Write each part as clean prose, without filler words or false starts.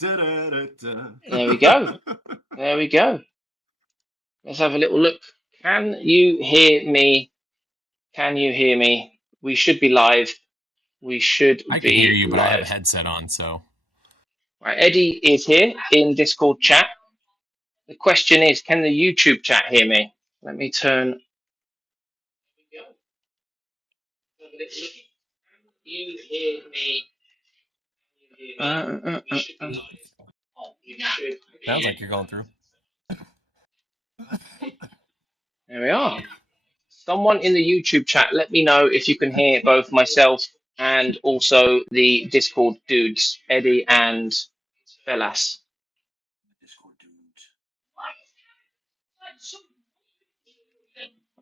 Da-da-da-da. There we go. There we go. Let's have a little look. Can you hear me? Can you hear me? We should be live. We should I can hear be you, but I have a live. headset on, so. Right, Eddie is here in Discord chat. The question is, can the YouTube chat hear me? Let me turn. You hear me? Sounds like you're going through. There we are. Someone in the YouTube chat, let me know if you can hear both myself and also the Discord dudes, Eddie and Velas.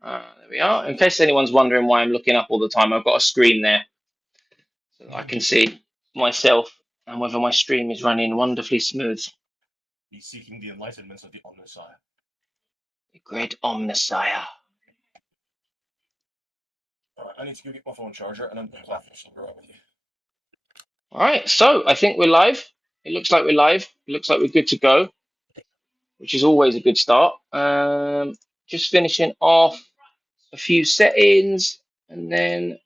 There we are. In case anyone's wondering why I'm looking up all the time, I've got a screen there so that I can see myself and whether my stream is running wonderfully smooth. Be seeking the enlightenment of the Omnissiah. The great Omnissiah. Alright, I need to go get my phone charger and I'm glad to be right with you. All right, so I think we're live. It looks like we're live. It looks like we're good to go, which is always a good start. Just finishing off a few settings, and then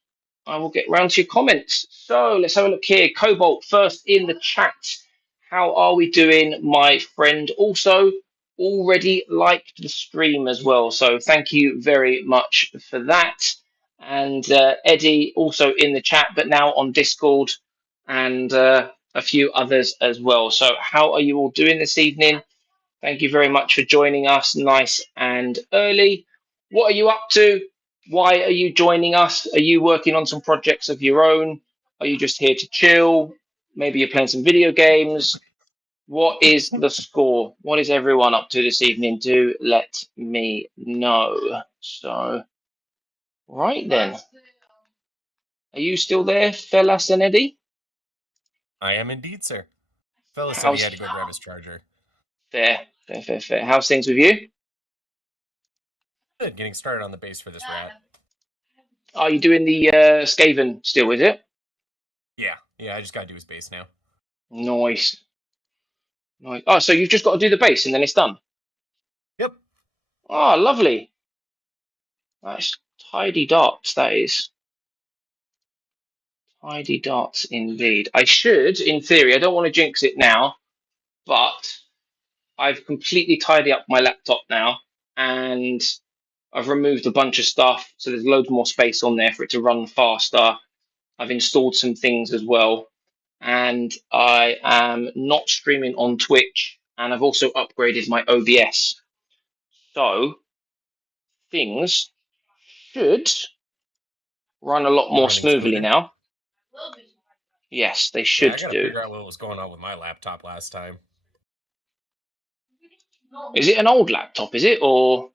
I will get round to your comments. So let's have a look here. Cobalt first in the chat. How are we doing, my friend? Also, already liked the stream as well. So thank you very much for that. And Eddie also in the chat, but now on Discord, and a few others as well. So how are you all doing this evening? Thank you very much for joining us nice and early. What are you up to? Why are you joining us? Are you working on some projects of your own? Are you just here to chill? Maybe you're playing some video games. What is the score? What is everyone up to this evening? Do let me know. So, right then. Are you still there, Fellas and Eddie? I am indeed, sir. Fella said he had to go grab his charger. Fair. How's things with you? Good, getting started on the base for this rat. Are you doing the Skaven still, is it? Yeah, I just gotta do his base now. Nice. Oh, so you've just got to do the base and then it's done? Yep. Oh, lovely. That's tidy dots, that is. Tidy dots indeed. I should, in theory, I don't want to jinx it now, but I've completely tidied up my laptop now and I've removed a bunch of stuff, so there's loads more space on there for it to run faster. I've installed some things as well, and I am not streaming on Twitch, and I've also upgraded my OBS. So things should run a lot more smoothly now. Yes, they should I gotta do. figure out what was going on with my laptop last time. Is it an old laptop, is it, or?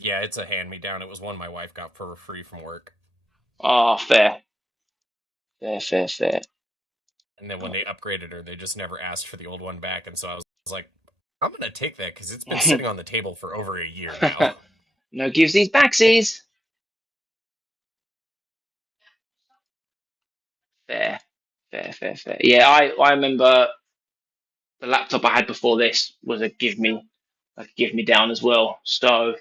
Yeah, it's a hand-me-down. It was one my wife got for free from work. Ah, fair. Fair. And then when they upgraded her, they just never asked for the old one back, and so I was like, I'm gonna take that because it's been sitting on the table for over a year now. No gives these backsies. Fair. Yeah, I remember the laptop I had before this was a give me down as well. So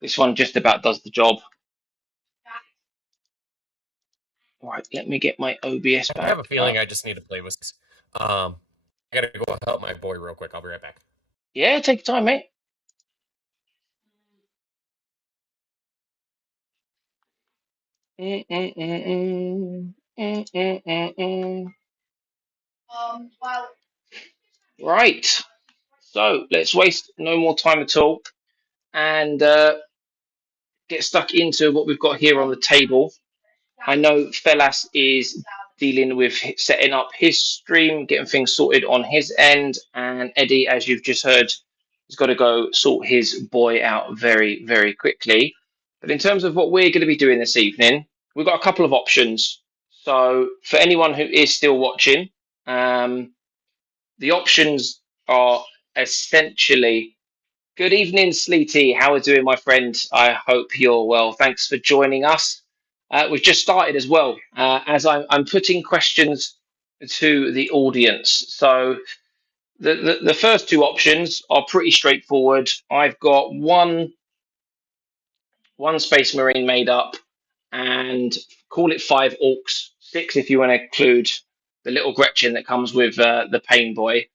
this one just about does the job. Right, let me get my OBS back. I have a feeling I just need to play with this. I gotta go help my boy real quick. I'll be right back. Yeah, take your time, mate. Right. So let's waste no more time at all and get stuck into what we've got here on the table. I know Felas is dealing with setting up his stream, getting things sorted on his end, and Eddie, as you've just heard, has got to go sort his boy out very, very quickly. But in terms of what we're going to be doing this evening, we've got a couple of options. So for anyone who is still watching, the options are essentially, good evening, Sleety. How are you doing, my friend? I hope you're well. Thanks for joining us. We've just started as well. As I'm putting questions to the audience. So the first two options are pretty straightforward. I've got one Space Marine made up, and call it 5 Orks, 6 if you want to include the little Gretchen that comes with the Pain Boy.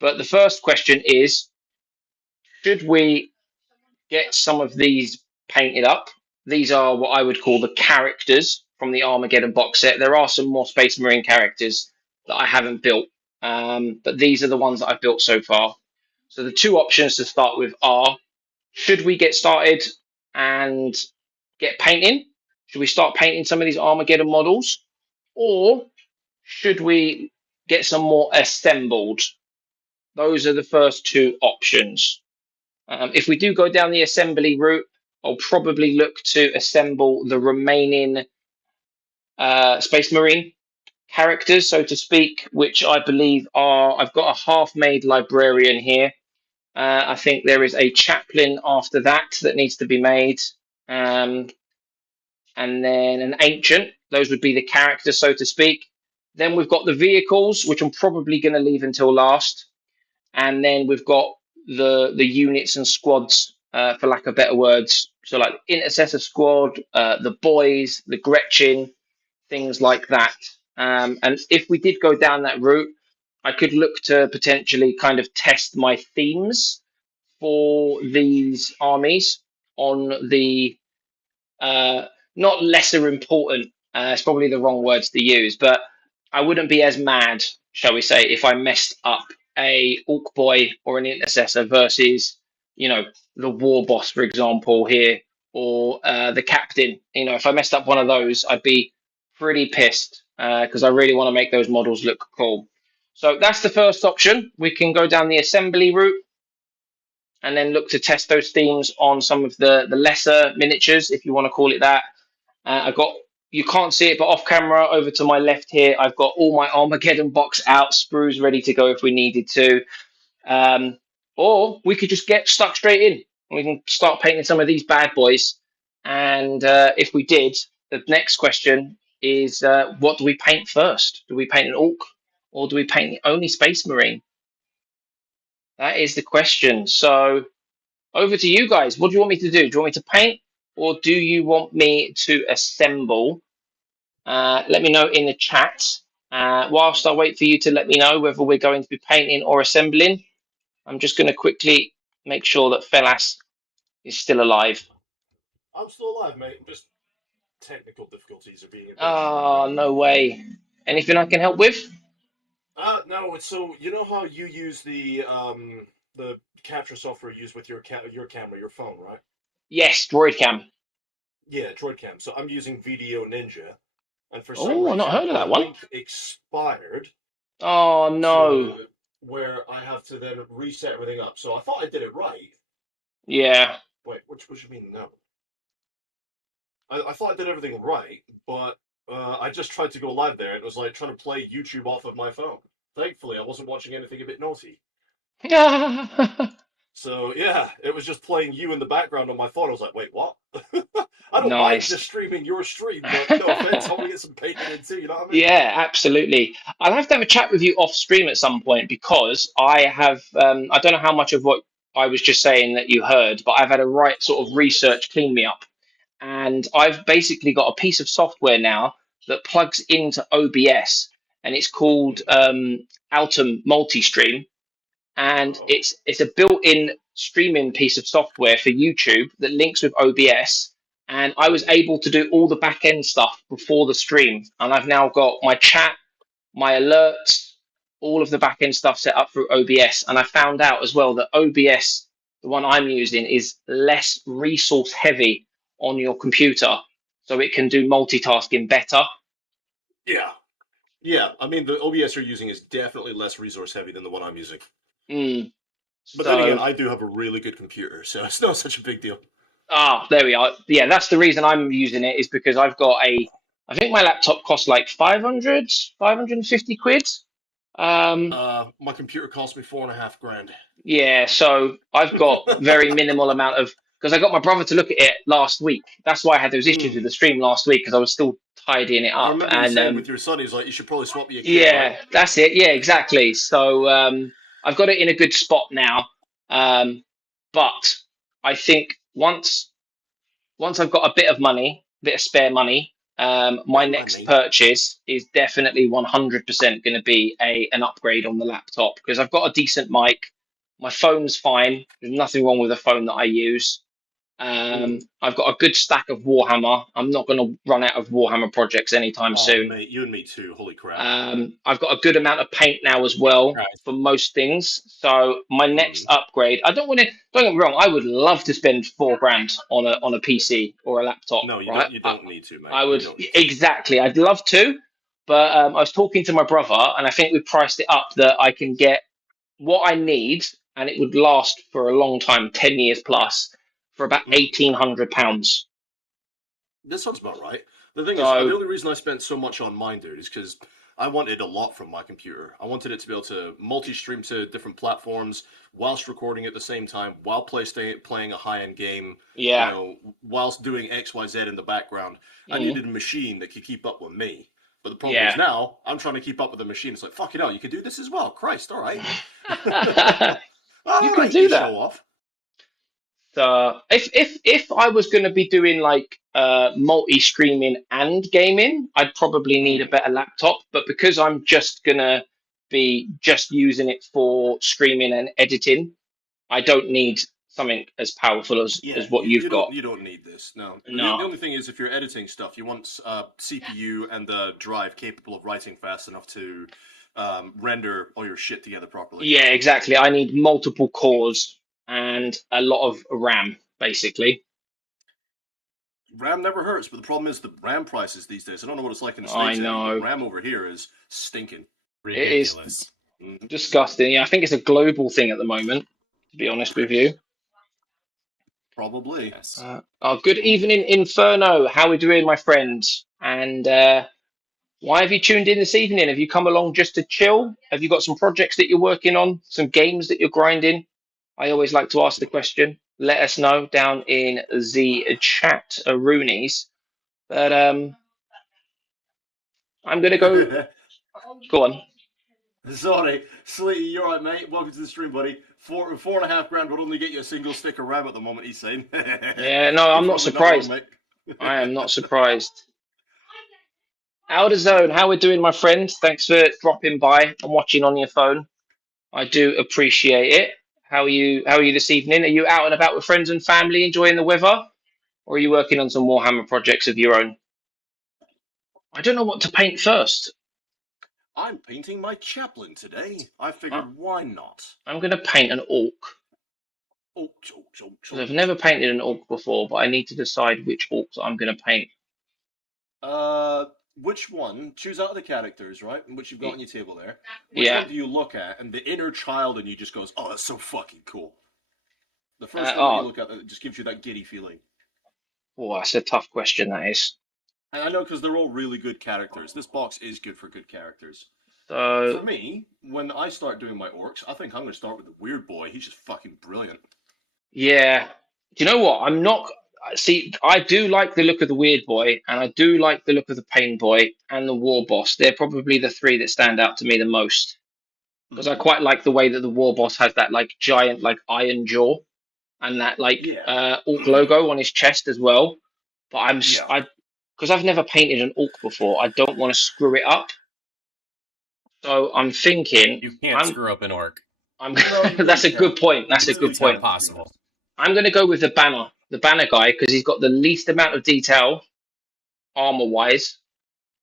But the first question is, should we get some of these painted up? These are what I would call the characters from the Armageddon box set. There are some more Space Marine characters that I haven't built, but these are the ones that I've built so far. So the two options to start with are, should we get started and get painting? Should we start painting some of these Armageddon models? Or should we get some more assembled? Those are the first two options. If we do go down the assembly route, I'll probably look to assemble the remaining Space Marine characters, so to speak, which I believe are, I've got a half-made librarian here. I think there is a chaplain after that that needs to be made. And then an ancient. Those would be the characters, so to speak. Then we've got the vehicles, which I'm probably going to leave until last. And then we've got the units and squads, for lack of better words. So like intercessor squad, the boys, the Gretchen, things like that. And if we did go down that route, I could look to potentially kind of test my themes for these armies on the not lesser important. It's probably the wrong words to use, but I wouldn't be as mad, shall we say, if I messed up a Orc boy or an intercessor versus, the war boss, for example, here, or the captain. If I messed up one of those, I'd be pretty pissed because I really want to make those models look cool. So that's the first option. We can go down the assembly route and then look to test those themes on some of the lesser miniatures, if you want to call it that. I've got, you can't see it, but off camera over to my left here, I've got all my Armageddon box out, sprues ready to go if we needed to. Or we could just get stuck straight in. We can start painting some of these bad boys. And if we did, the next question is, what do we paint first? Do we paint an Orc or do we paint only Space Marine? That is the question. So over to you guys. What do you want me to do? Do you want me to paint or do you want me to assemble? Let me know in the chat. Whilst I wait for you to let me know whether we're going to be painting or assembling, I'm just going to quickly make sure that Felas is still alive. I'm still alive, mate. Just technical difficulties are being a bit. Oh, no way. Anything I can help with? No. It's so you know how you use the capture software you use with your camera, your phone, right? Yes, Droid Cam. Yeah, Droid Cam. So I'm using Video Ninja, and for some Oh, reason, I've not heard of that the one. link expired. Oh, no. Where I have to then reset everything up. So I thought I did it right. Yeah. Wait, what you mean no? I thought I did everything right, but I just tried to go live there, and it was like trying to play YouTube off of my phone. Thankfully, I wasn't watching anything a bit naughty. So yeah, it was just playing you in the background on my phone. I was like, wait, what? I don't mind Nice. just streaming your stream, but no offense, I want to get some painting in too. You know what I mean? Yeah, absolutely. I'll have to have a chat with you off stream at some point because I have, I don't know how much of what I was just saying that you heard, but I've had a right sort of research clean me up. And I've basically got a piece of software now that plugs into OBS and it's called Altum Multistream. And it's a built-in streaming piece of software for YouTube that links with OBS. And I was able to do all the back end stuff before the stream. And I've now got my chat, my alerts, all of the back end stuff set up through OBS. And I found out as well that OBS, the one I'm using, is less resource heavy on your computer. So it can do multitasking better. Yeah. Yeah, I mean, the OBS you're using is definitely less resource heavy than the one I'm using. But then again, I do have a really good computer, so it's not such a big deal. There we are. Yeah, that's the reason I'm using it, is because I've got I think my laptop costs like 550 quid. My computer cost me $4.5 grand. Yeah, so I've got very minimal amount of, because I got my brother to look at it last week. That's why I had those issues with the stream last week, because I was still tidying it I up. remember you And saying with your son, he's like, you should probably swap me a kit, yeah, right? that's it. Yeah, exactly. So I've got it in a good spot now. But I think once I've got a bit of money, bit of spare money, my Spare next money. purchase is definitely 100% going to be an upgrade on the laptop because I've got a decent mic. My phone's fine. There's nothing wrong with the phone that I use. I've got a good stack of Warhammer. I'm not going to run out of Warhammer projects anytime Oh, soon. mate, you and me too. Holy crap. I've got a good amount of paint now as well Right. for most things. So my next upgrade, I don't want to. Don't get me wrong. I would love to spend £4 on a PC or a laptop, No, you right? don't. You don't need to, mate. I You would don't need to. exactly. I'd love to, but I was talking to my brother, and I think we priced it up that I can get what I need, and it would last for a long time, 10 years plus, for about £1,800. This sounds about right. The thing is, the So only reason I spent so much on mine, dude, is because I wanted a lot from my computer. I wanted it to be able to multi-stream to different platforms whilst recording at the same time, while playing a high-end game, you yeah, know, whilst doing X, Y, Z in the background. I mm, needed a machine that could keep up with me. But the problem is yeah. now I'm trying to keep up with the machine. It's like, fuck it out, you can do this as well. Christ, all right. You All can right, do you that. show off. If I was going to be doing like multi streaming and gaming, I'd probably need a better laptop. But because I'm just gonna be just using it for streaming and editing, I don't need something as powerful Yeah, as what you've got. you don't need this. No, the No. only thing is if you're editing stuff, you want a CPU and the drive capable of writing fast enough to render all your shit together properly. Yeah, exactly. I need multiple cores and a lot of RAM, basically. RAM never hurts, but the problem is the RAM prices these days. I don't know what it's like in the I States, Eddie, but know. RAM over here is stinking. It is Ridiculous. disgusting. Yeah, I think it's a global thing at the moment, to be honest with you. Probably. Yes. Good evening, Inferno. How are we doing, my friend? And why have you tuned in this evening? Have you come along just to chill? Have you got some projects that you're working on? Some games that you're grinding? I always like to ask the question. Let us know down in the chat, Roonies. But I'm gonna go. Go on. Sorry, Slee, you're right, mate. Welcome to the stream, buddy. 4.5 grand would only get you a single stick of RAM at the moment. He's saying. Yeah, no, I'm He's not probably not wrong, surprised. mate. I am not surprised. Outer Zone, how we doing, my friend? Thanks for dropping by and watching on your phone. I do appreciate it. How are you? How are you this evening? Are you out and about with friends and family, enjoying the weather, or are you working on some Warhammer projects of your own? I don't know what to paint first. I'm painting my Chaplain today. I I- figured, why not? I'm going to paint an orc Oh, because I've never painted an orc before, but I need to decide which orcs I'm going to paint. Which one? Choose out of the characters, right? Which you've got on your table there. Which Yeah. one do you look at, and the inner child in you just goes, "Oh, that's so fucking cool." The first one that you Oh, look at that just gives you that giddy feeling. oh, that's a tough question. That is. And I know because they're all really good characters. This box is good for good characters. So For me, when I start doing my orcs, I think I'm going to start with the weird boy. He's just fucking brilliant. yeah. Do you know what? I'm not. See, I do like the look of the Weird Boy, and I do like the look of the Pain Boy and the War Boss. They're probably the three that stand out to me the most because I quite like the way that the War Boss has that like giant like iron jaw and that like Yeah. orc logo on his chest as well. But Yeah. I because I've never painted an orc before. I don't want to screw it up. So I'm thinking You can't screw up an orc. I'm No, you that's really a good can't. point. That's You a good really It's not point. can't. possible. I'm going to go with the banner guy, because he's got the least amount of detail armor wise.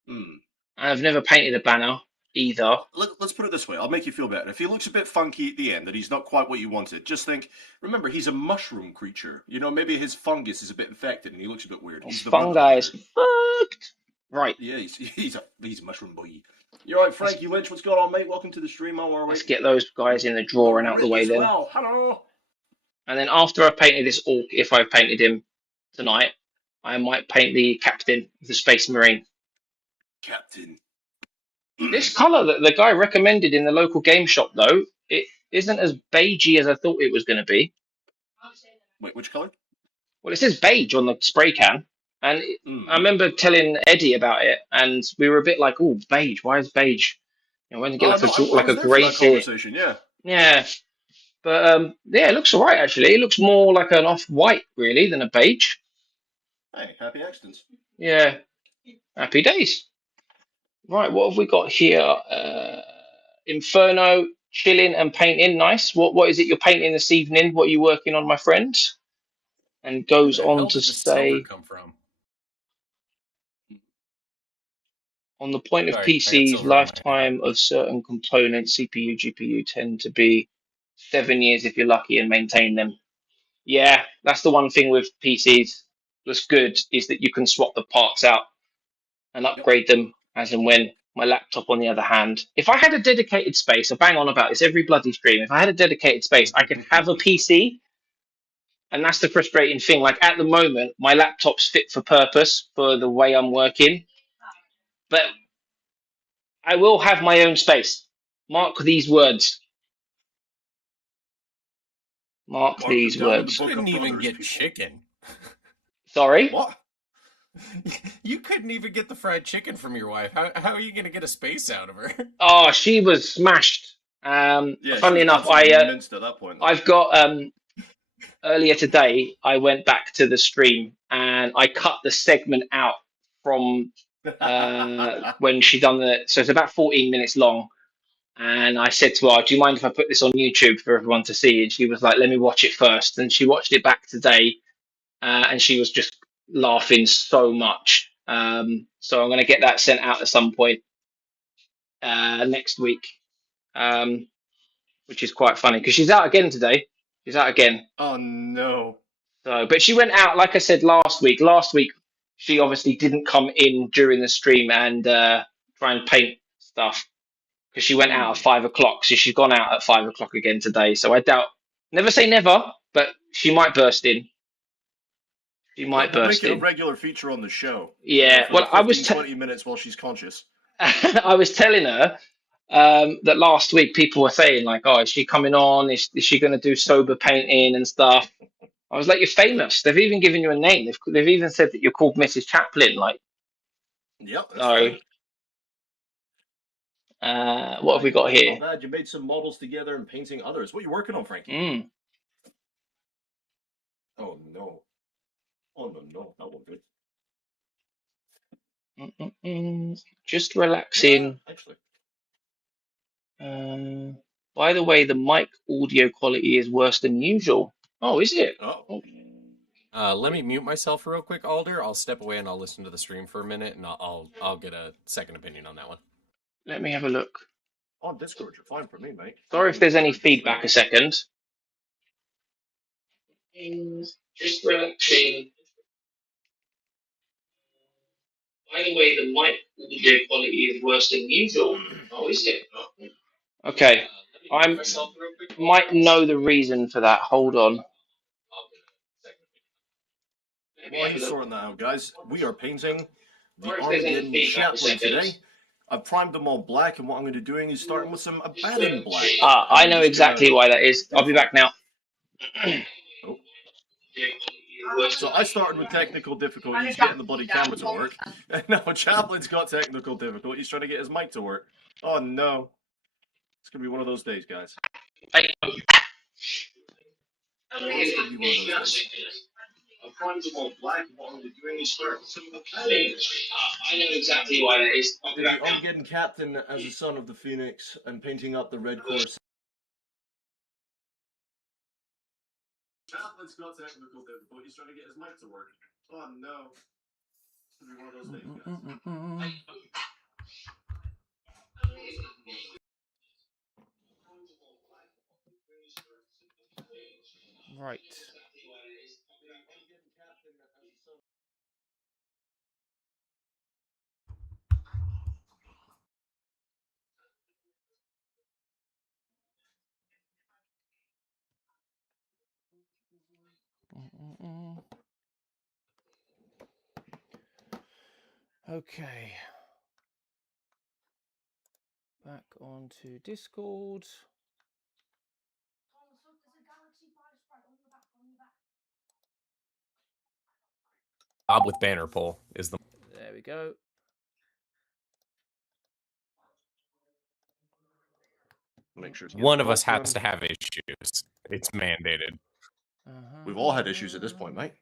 Hmm. I've never painted a banner either. Let's put it this way. I'll make you feel better. If he looks a bit funky at the end, that he's not quite what you wanted, just think, remember, he's a mushroom creature. You know, maybe his fungus is a bit infected and he looks a bit weird. He's the Fungi brother is fucked. Right. Yeah, he's a mushroom boy. You're right, Frankie Lynch. What's going on, mate? Welcome to the stream. How are we? Let's get those guys in the drawer and out the Rick way as then. well. Hello. And then after I've painted this orc, if I've painted him tonight, I might paint the captain of the Space Marine. Captain. This colour that the guy recommended in the local game shop, though, it isn't as beigey as I thought it was going to be. Wait, which color? Well, it says beige on the spray can. And I remember telling Eddie about it, and we were a bit like, "Oh, beige. Why is beige? You know, when you get No, I like a was there for grey that tint." conversation. Yeah. Yeah, but yeah, it looks alright actually. It looks more like an off-white really than a beige. Hey, happy accidents. Yeah, happy days. Right, what have we got here? Inferno, chilling and painting. Nice. What is it you're painting this evening? What are you working on, my friend? And Where goes the on hell to did the silver say, come from? on the point of Sorry, I got PCs, silver in my hand. lifetime of certain components, CPU, GPU, tend to be 7 years if you're lucky and maintain them. Yeah, that's the one thing with PCs that's good is that you can swap the parts out and Yep. upgrade them as and when. My laptop, on the other hand, if I had a dedicated space, I bang on about this every bloody stream. If I had a dedicated space, I could have a PC, and that's the frustrating thing. Like at the moment, my laptop's fit for purpose for the way I'm working, but I will have my own space. Mark these words. Mark Mark them these down in the words. book Couldn't of even brothers, get people. chicken. Sorry. What? You couldn't even get the fried chicken from your wife. How are you going to get a space out of her? Oh, she was smashed. Yeah, she Funnily was enough, absolutely minced at that point, though. I've got earlier today. I went back to the stream and I cut the segment out from when she done the. So it's about 14 minutes long. And I said to her, "Do you mind if I put this on YouTube for everyone to see?" And she was like, "Let me watch it first." And she watched it back today, and she was just laughing so much. So I'm going to get that sent out at some point next week, which is quite funny because she's out again today. She's out again. Oh no. So, but she went out, like I said last week. Last week, she obviously didn't come in during the stream and try and paint stuff because she went out at 5 o'clock. So she's gone out at 5 o'clock again today. So I doubt, never say never, but she might burst in. She might We'll make burst it a in. regular feature on the show. Yeah. For Well, the 15, 20 minutes while she's conscious. I was telling her that last week people were saying like, "Oh, is she coming on? Is she going to do sober painting and stuff?" I was like, "You're famous. They've even given you a name. They've even said that you're called Mrs. Chaplain." Like, Yep, that's so fine. what have we got here? Not bad. You made some models together and painting others. What are you working on, Frankie? Oh no. Oh no, that won't good. Just relaxing. Yeah, actually. By the way, the mic audio quality is worse than usual. Oh, is it? Oh. Let me mute myself real quick, Alder. I'll step away and I'll listen to the stream for a minute, and I'll get a second opinion on that one. Let me have a look. On Discord, you're fine for me, mate. Sorry if there's any feedback. A second. Just relaxing. By the way, the mic audio quality is worse than usual. Oh, is it? Okay. I might know the reason for that. Hold on. While he's sorting that out, guys, we are painting the Armageddon Chaplain today. I've primed them all black, and what I'm going to be doing is starting with some Abaddon black. I know exactly why that is. I'll be back now. Oh. So I started with technical difficulties getting the bloody camera to work, and now Chaplain's got technical difficulties trying to get his mic to work. Oh no. It's going to be one of those days, guys. It's going to be one of those days. I'm trying to go black, and what I'm going to be doing is starting with some Abaddon. I know exactly why that is. I'll be back now. Armageddon Captain as a son of the Phoenix and painting up the red course. Chaplin's got technical difficulties trying to get his mic to work. Oh no. It's going to be one of those days, guys. Right. Okay. Back onto Discord. Bob with banner pull is the. There we go. Make sure it's One of us has open. to have issues. It's mandated. We've all had issues at this point, mate.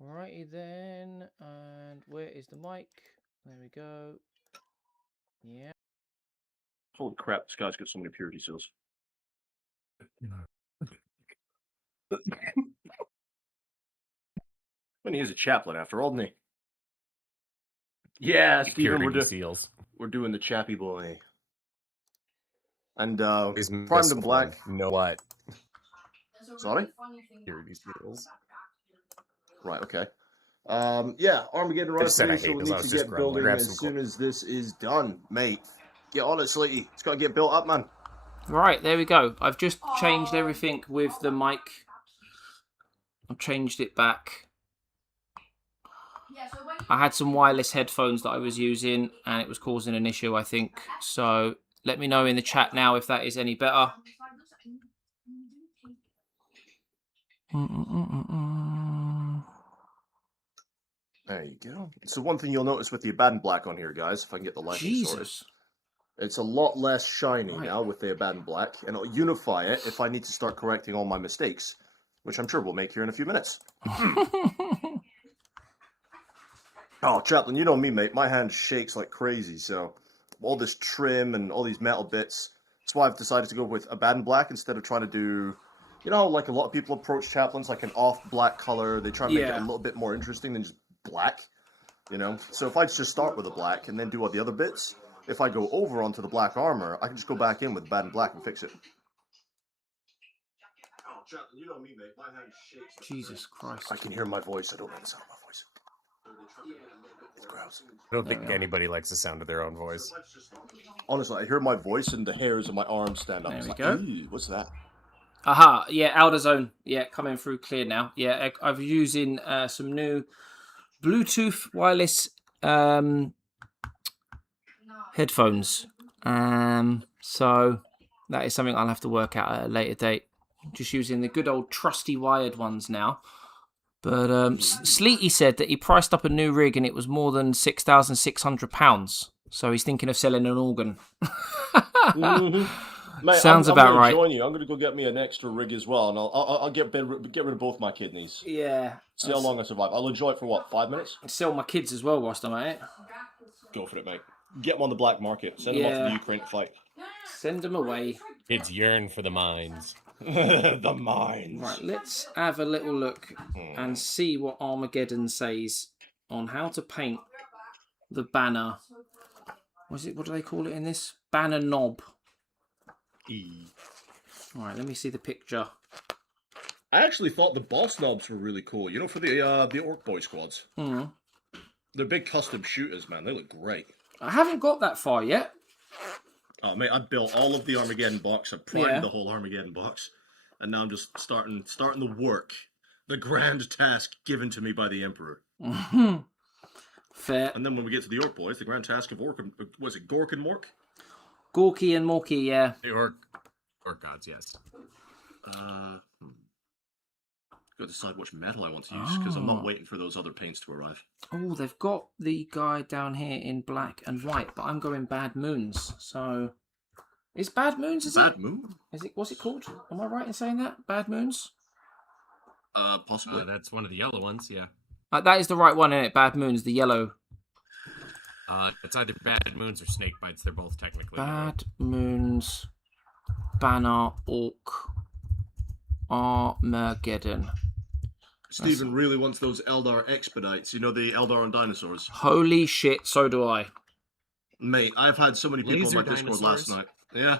Righty then, and where is the mic? There we go. Yeah. Holy crap, this guy's got so many purity seals. And he is a chaplain after all, isn't he? Yeah, Stephen, Seals. we're doing the chappy boy. And Is primed and black. Know what? Sorry? Purity seals. Right, okay. Yeah, Armageddon I just said I Rifle, so hate we this. need I was to just get grumbling. building Grab as some soon as this is done, mate. Get on it, Sleety. It's got to get built up, man. Right, there we go. I've just changed everything with the mic. I've changed it back. I had some wireless headphones that I was using and it was causing an issue, I think. So let me know in the chat now if that is any better. There you go. So one thing you'll notice with the Abaddon Black on here, guys, if I can get the lighting sorted. It's a lot less shiny now with the Abaddon Black, and it'll unify it if I need to start correcting all my mistakes, which I'm sure we'll make here in a few minutes. Oh, Chaplain, you know me, mate. My hand shakes like crazy, so all this trim and all these metal bits. That's why I've decided to go with Abaddon Black instead of trying to do, you know, like a lot of people approach Chaplains like an off black color. They try to make it a little bit more interesting than just black, you know. So if I just start with a black and then do all the other bits, if I go over onto the black armor, I can just go back in with Abaddon Black and fix it. Oh, Chaplain, you know me, mate. My hand shakes. Jesus Christ. I can hear my voice. I don't like the sound of my voice. It's gross. I don't think anybody likes the sound of their own voice. Honestly, I hear my voice and the hairs of my arms stand up. There It's we like, go. Ooh, what's that? Aha, yeah, Outer Zone. Yeah, coming through clear now. Yeah, I've using some new Bluetooth wireless headphones. So that is something I'll have to work out at a later date. Just using the good old trusty wired ones now. But Sleety said that he priced up a new rig and it was more than £6,600. So he's thinking of selling an organ. Mate, Sounds I'm about gonna right. Join you. I'm going to go get me an extra rig as well, and I'll get rid of both my kidneys. Yeah. See how long I survive. I'll enjoy it for what, 5 minutes? Sell my kids as well whilst I'm at it. Go for it, mate. Get them on the black market. Send them off to the Ukraine to fight. Send them away. Kids yearn for the mines. The mines. Right, let's have a little look and see what Armageddon says on how to paint the banner. What do they call it in this? Banner knob. Alright, let me see the picture. I actually thought the boss knobs were really cool. You know, for the Orc Boy squads. They're big custom shooters, man. They look great. I haven't got that far yet. Oh, mate, I built all of the Armageddon box. I primed the whole Armageddon box. And now I'm just starting the work. The grand task given to me by the Emperor. Fair. And then when we get to the Orc Boys, the grand task of Orc... Was it Gork and Mork? Gorky and Morky, yeah. The Orc gods, yes. Got to decide which metal I want to use, because I'm not waiting for those other paints to arrive. Oh, they've got the guy down here in black and white, but I'm going Bad Moons, so... Is Bad Moons, Bad Moon? What's it called? Am I right in saying that? Bad Moons? Possibly. That's one of the yellow ones, yeah. That is the right one, isn't it? Bad Moons, the yellow. It's either Bad Moons or Snake Bites. They're both technically Bad Moons, Banner, Orc, Armageddon. Stephen really wants those Eldar expedites. You know, the Eldar on dinosaurs. Holy shit, so do I. Mate, I've had so many people Laser on my Discord last night. Yeah.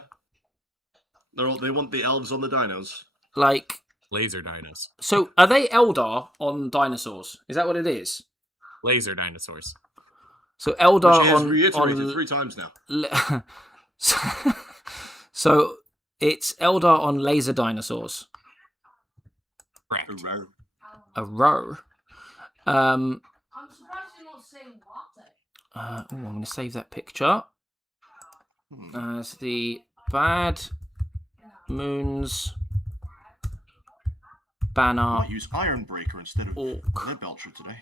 They want the elves on the dinos. Like... Laser dinos. So, are they Eldar on dinosaurs? Is that what it is? Laser dinosaurs. So, Eldar Which he has on... reiterated 3 times now. So, it's Eldar on laser dinosaurs. Correct. A row. I'm surprised you're not saying latte. I'm going to save that picture. As the Bad Moons I banner, might use Ironbreaker instead of Ork. Lead Belcher today.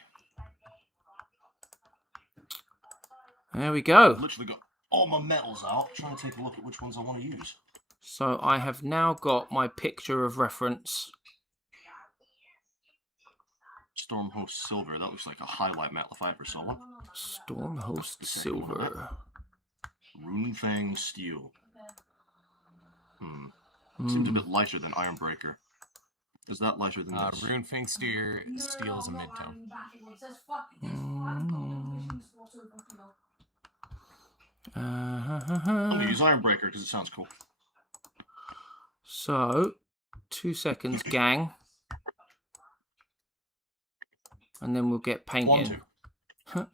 There we go. I've literally got all my metals out, trying to take a look at which ones I want to use. So I have now got my picture of reference. Stormhost Silver, that looks like a highlight metal if I ever saw one. Stormhost Silver. Runefang Steel. Seems a bit lighter than Ironbreaker. Is that lighter than this? Runefang Steel is a mid-tone. I'm going to use Ironbreaker because it sounds cool. So, 2 seconds, gang. And then we'll get painting. 1,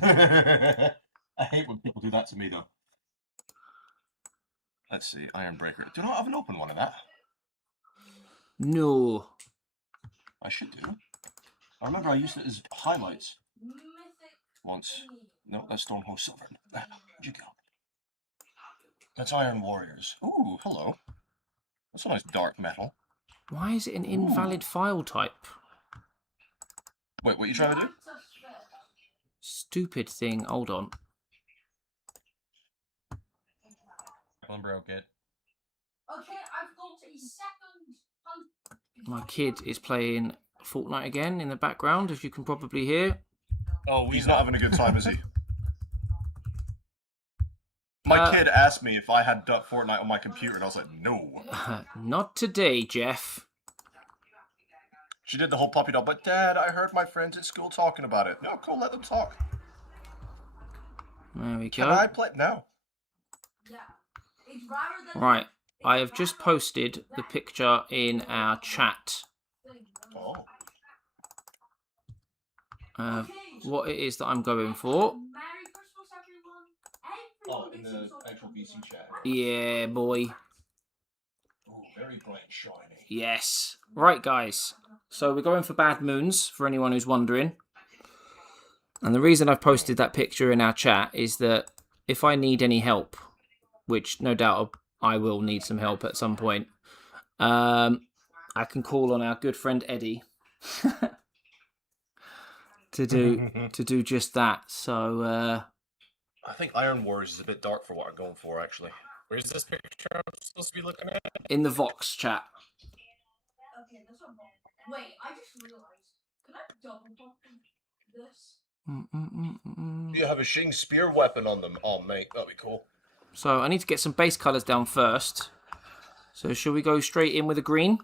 2. I hate when people do that to me, though. Let's see, Ironbreaker. Do I not have an open one of that? No. I should do. I remember I used it as highlights once. No, that's Stormhost Silver. Where'd you go? That's Iron Warriors. Ooh, hello. That's a nice dark metal. Why is it an invalid file type? Wait, what are you trying to do? Stupid thing. Hold on. Broke it. Okay, I've got a second hunt. My kid is playing Fortnite again in the background, as you can probably hear. Oh, he's not having a good time, is he? My kid asked me if I had Fortnite on my computer, and I was like, no. Not today, Jeff. She did the whole puppy dog, but Dad, I heard my friends at school talking about it. No, cool, let them talk. There we go. Can I play? No. Right, I have just posted the picture in our chat. Oh. What it is that I'm going for. Oh, in the actual VC chat. Yeah, boy. Oh, very bright and shiny. Yes. Right, guys. So we're going for Bad Moons, for anyone who's wondering. And the reason I've posted that picture in our chat is that if I need any help, which no doubt I will need some help at some point, I can call on our good friend Eddie to do just that. So I think Iron Warriors is a bit dark for what I'm going for, actually. Where's this picture I'm supposed to be looking at? in the Vox chat. Okay, that's not wrong. Wait, I just realized. Can I double pop this? You have a Shing spear weapon on them. Oh, mate, that'd be cool. So I need to get some base colours down first. So shall we go straight in with a green?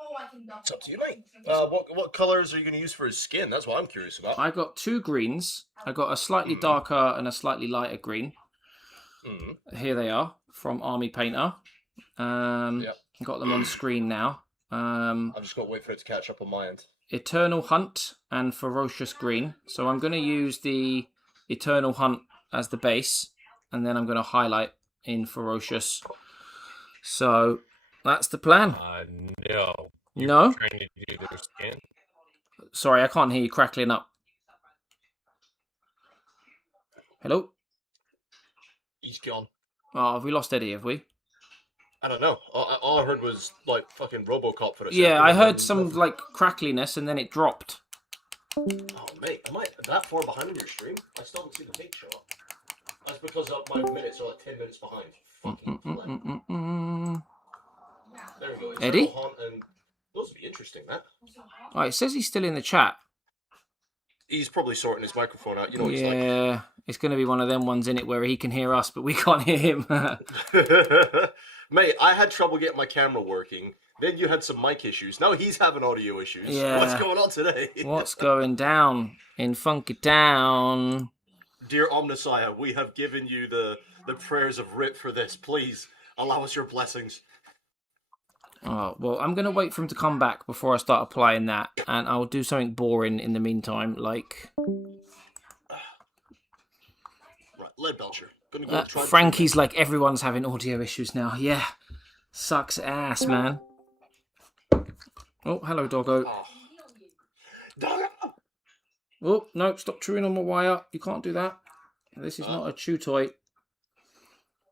Oh, I can double. It's up to you, mate. What colours are you going to use for his skin? That's what I'm curious about. I got 2 greens. I got a slightly darker and a slightly lighter green. Here they are from Army Painter. Yep. Got them on screen now. I've just got to wait for it to catch up on my end. Eternal Hunt and Ferocious Green. So I'm going to use the Eternal Hunt as the base, and then I'm going to highlight in Ferocious. So that's the plan. No. You're No? trying to do their skin? Sorry, I can't hear you crackling up. Hello? He's gone. Oh, have we lost Eddie, have we? I don't know. All I heard was, like, fucking Robocop for a second. Yeah, I heard some, like, crackliness, and then it dropped. Oh, mate, am I that far behind in your stream? I still haven't seen the pink show up. That's because my minutes are like 10 minutes behind. Fucking There we go. Eddie? And those would be interesting, that. Oh, it says he's still in the chat. He's probably sorting his microphone out. You know what Yeah, it's going to be one of them ones in it where he can hear us, but we can't hear him. he's like. Mate, I had trouble getting my camera working. Then you had some mic issues. Now he's having audio issues. Yeah. What's going on today? What's going down in Funky Town? Dear Omnissiah, we have given you the prayers of Rip for this. Please allow us your blessings. Oh, well, I'm going to wait for him to come back before I start applying that, and I'll do something boring in the meantime, like... Right, Lead Belcher. Gonna go try Frankie's like, everyone's having audio issues now. Yeah, sucks ass, man. Oh, hello, doggo. Oh. Doggo! Oh, no, stop chewing on my wire. You can't do that. This is not a chew toy.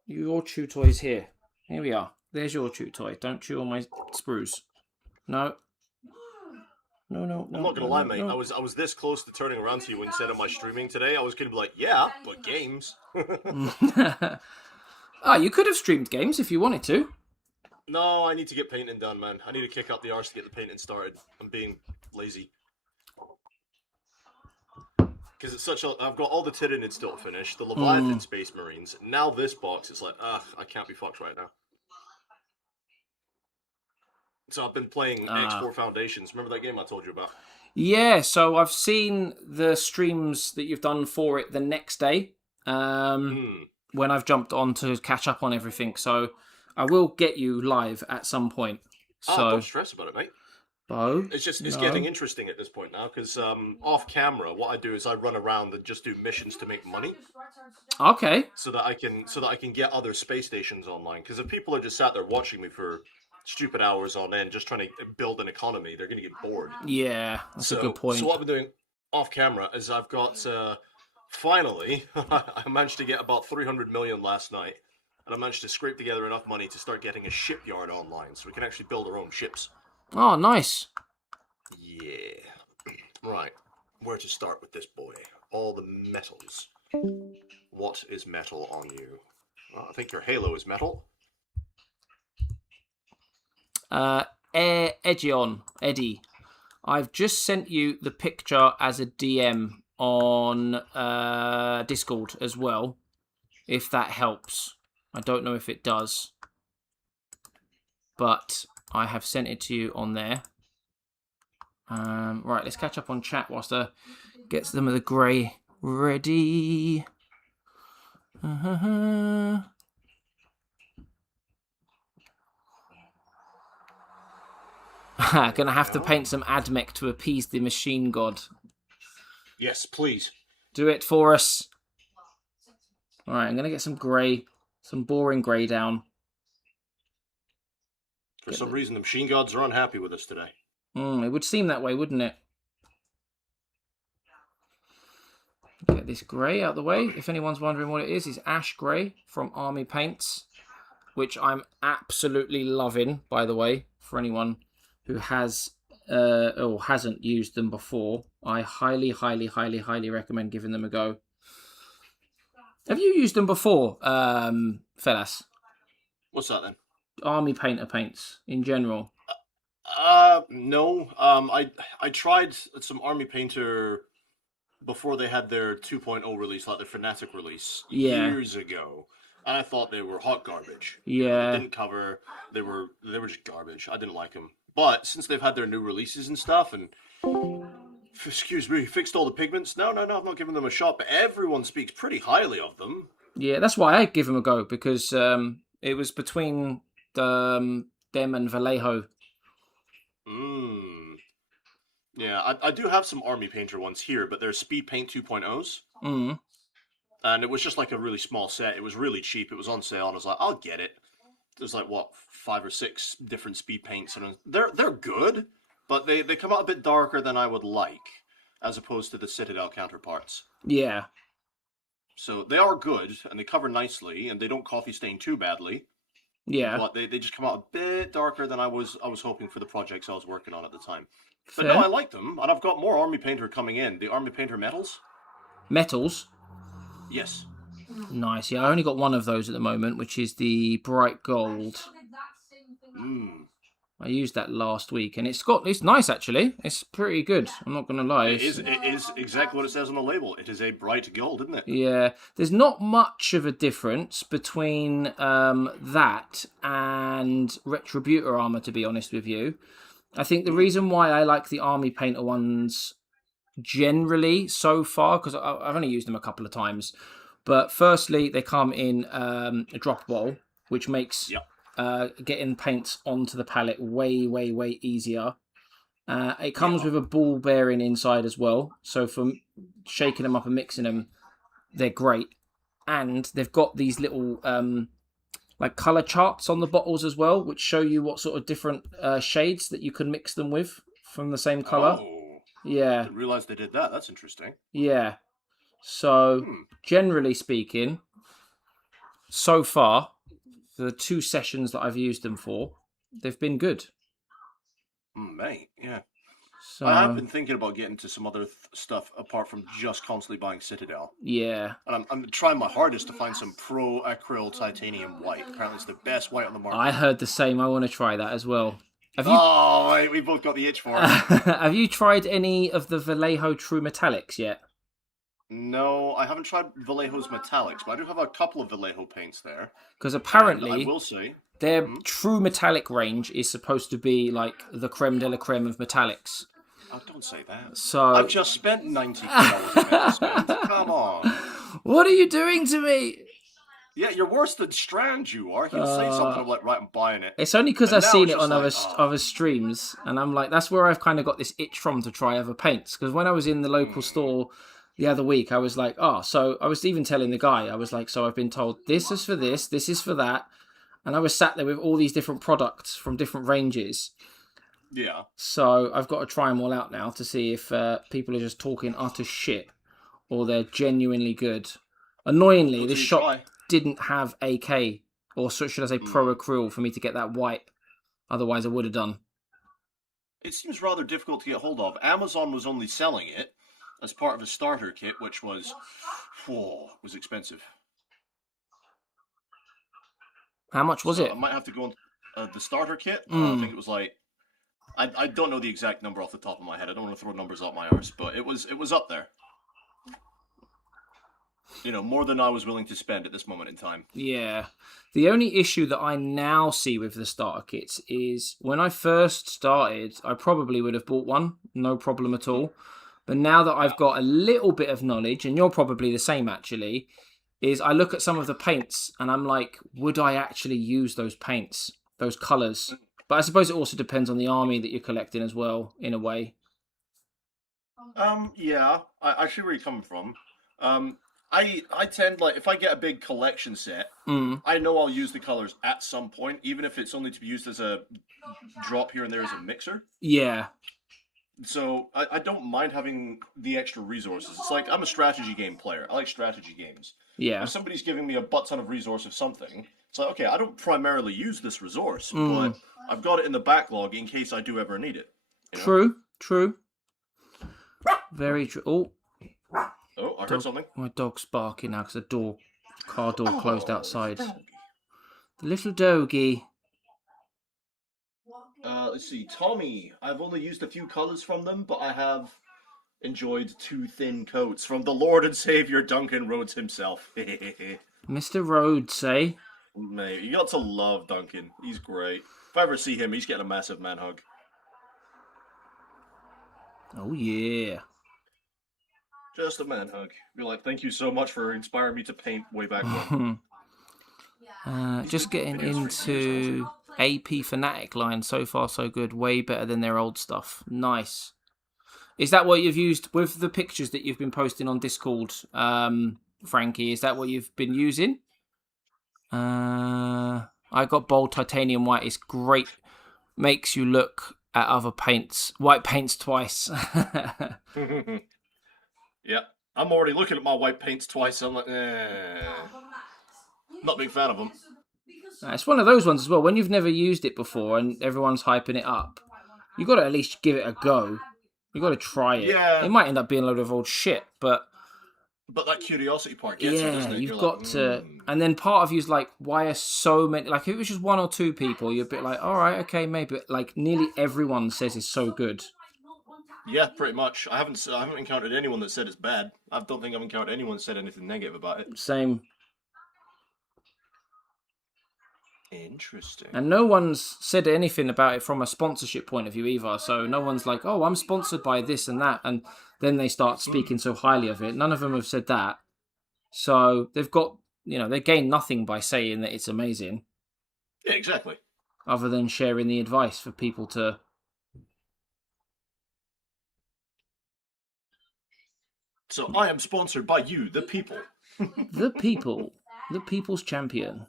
Your chew toy's here. Here we are. There's your chew toy. Don't chew on my sprues. No. No. I'm not gonna lie, mate. I was this close to turning around to you instead of my streaming today. I was gonna be like, yeah, but games. You could have streamed games if you wanted to. No, I need to get painting done, man. I need to kick up the arse to get the painting started. I'm being lazy. Because it's such a... I've got all the Tyranids still to finish, the Leviathan Space Marines. Now this box, it's like, ugh, I can't be fucked right now. So I've been playing X4 Foundations. Remember that game I told you about? Yeah, so I've seen the streams that you've done for it the next day. When I've jumped on to catch up on everything. So I will get you live at some point. So don't stress about it, mate. Bo? It's getting interesting at this point now, because off camera, what I do is I run around and just do missions to make money. Okay. So that I can get other space stations online. Because if people are just sat there watching me for stupid hours on end, just trying to build an economy, they're going to get bored. Yeah, that's a good point. So what I've been doing off camera is I've got finally I managed to get about 300 million last night, and I managed to scrape together enough money to start getting a shipyard online, so we can actually build our own ships. Oh, nice. Yeah. Right. Where to start with this boy? All the metals. What is metal on you? Well, I think your halo is metal. Eddie. I've just sent you the picture as a DM on Discord as well, if that helps. I don't know if it does, but I have sent it to you on there. Right, let's catch up on chat whilst I get some of the grey ready. Gonna have to paint some Admech to appease the machine god. Yes, please. Do it for us. Alright, I'm gonna get some grey, some boring grey down. For some reason, the machine gods are unhappy with us today. It would seem that way, wouldn't it? Get this grey out of the way. If anyone's wondering what it is, it's ash grey from Army Paints, which I'm absolutely loving, by the way, for anyone who has or hasn't used them before. I highly recommend giving them a go. Have you used them before, Fellas? What's that then? Army Painter paints in general. No. I tried some Army Painter before they had their 2.0 release, like their Fanatic release, years ago, and I thought they were hot garbage. Yeah. They didn't cover. They were just garbage. I didn't like them. But since they've had their new releases and stuff, and excuse me, fixed all the pigments. No, I'm not giving them a shot. But everyone speaks pretty highly of them. Yeah, that's why I give them a go, because it was between them and Vallejo. Yeah, I do have some Army Painter ones here, but they're Speed Paint 2.0s. And it was just like a really small set. It was really cheap. It was on sale, and I was like, I'll get it. There's like, 5 or 6 different speed paints. And they're good, but they come out a bit darker than I would like, as opposed to the Citadel counterparts. Yeah. So they are good, and they cover nicely, and they don't coffee stain too badly. Yeah. But they just come out a bit darker than I was hoping for the projects I was working on at the time. Fair. But no, I like them, and I've got more Army Painter coming in. The Army Painter metals. Metals? Yes. Nice. Yeah, I only got one of those at the moment, which is the bright gold. I used that last week, and it's nice actually. It's pretty good. I'm not gonna lie. It is exactly what it says on the label. It is a bright gold, isn't it? Yeah. There's not much of a difference between that and Retributor armor, to be honest with you. I think the reason why I like the Army Painter ones generally so far, because I've only used them a couple of times, but firstly, they come in a drop bottle, which makes getting paints onto the palette way easier. It comes with a ball bearing inside as well, so for shaking them up and mixing them, they're great. And they've got these little like color charts on the bottles as well, which show you what sort of different shades that you can mix them with from the same color. Oh, yeah. I didn't realize they did that. That's interesting. Yeah. So, generally speaking, so far, for the 2 sessions that I've used them for, they've been good. Mate, yeah. So I have been thinking about getting to some other stuff apart from just constantly buying Citadel. yeah, And I'm trying my hardest to find some Pro Acryl Titanium White. Apparently it's the best white on the market. I heard the same. I want to try that as well. Have you? Oh, mate, we both got the itch for it. Have you tried any of the Vallejo True Metallics yet? No, I haven't tried Vallejo's Metallics, but I do have a couple of Vallejo paints there. Because And apparently I will say, their True Metallic range is supposed to be like the creme de la creme of metallics. oh, don't say that. So I've just spent $90. Come on. what are you doing to me? Yeah, you're worse than Strand, you are. He'll say something, I'm like, right, I'm buying it. It's only because And I've now seen it's it on just like, other streams, and I'm like, that's where I've kind of got this itch from to try other paints. Because when I was in the local store the other week, I was like, oh, so I was even telling the guy, I was like, so I've been told this is for this is for that, and I was sat there with all these different products from different ranges. Yeah. So I've got to try them all out now to see if people are just talking utter shit or they're genuinely good. Annoyingly, this shop didn't have AK, or should I say Pro Acryl, for me to get that white. Otherwise, I would have done. It seems rather difficult to get hold of. Amazon was only selling it as part of a starter kit, which was expensive. How much was it? I might have to go on the starter kit. I think it was like, I don't know the exact number off the top of my head. I don't want to throw numbers up my arse, but it was up there. You know, more than I was willing to spend at this moment in time. Yeah. The only issue that I now see with the starter kits is when I first started, I probably would have bought one, no problem at all. But now that I've got a little bit of knowledge, and you're probably the same actually, is I look at some of the paints and I'm like, would I actually use those paints, those colours? But I suppose it also depends on the army that you're collecting as well, in a way. Yeah, I see where you're coming from. I tend, like, if I get a big collection set, I know I'll use the colours at some point, even if it's only to be used as a drop here and there as a mixer. Yeah. So I don't mind having the extra resources. It's like, I'm a strategy game player. I like strategy games. Yeah. If somebody's giving me a butt ton of resource of something, it's like, okay, I don't primarily use this resource, but I've got it in the backlog in case I do ever need it. You know? True. Very true. Oh, I heard something. My dog's barking now because the car door closed outside. The little doggy. Let's see, Tommy. I've only used a few colours from them, but I have enjoyed 2 thin coats from the Lord and Savior Duncan Rhodes himself. Mr. Rhodes, eh? Mate, you got to love Duncan. He's great. If I ever see him, he's getting a massive man hug. Oh, yeah. Just a man hug. Be like, thank you so much for inspiring me to paint way back when. Just getting into AP Fanatic line. So far, so good. Way better than their old stuff. Nice. Is that what you've used with the pictures that you've been posting on Discord, Frankie? Is that what you've been using? I got bold titanium white. It's great. Makes you look at other paints. White paints twice. Yeah, I'm already looking at my white paints twice. I'm like, not a big fan of them. It's one of those ones as well. When you've never used it before and everyone's hyping it up, you got to at least give it a go. You got to try it. Yeah. It might end up being a load of old shit, but that curiosity part gets it, doesn't it? You've got to. And then part of you's like, why are so many? Like, if it was just 1 or 2 people, you're a bit like, all right, okay, maybe. Like, nearly everyone says it's so good. Yeah, pretty much. I haven't encountered anyone that said it's bad. I don't think I've encountered anyone that said anything negative about it. Same. Interesting. And no one's said anything about it from a sponsorship point of view either. So no one's like, oh, I'm sponsored by this and that. And then they start speaking so highly of it. None of them have said that. So they've got, they gain nothing by saying that it's amazing. Yeah, exactly. Other than sharing the advice for people to... So I am sponsored by you, the people. The people. The people's champion.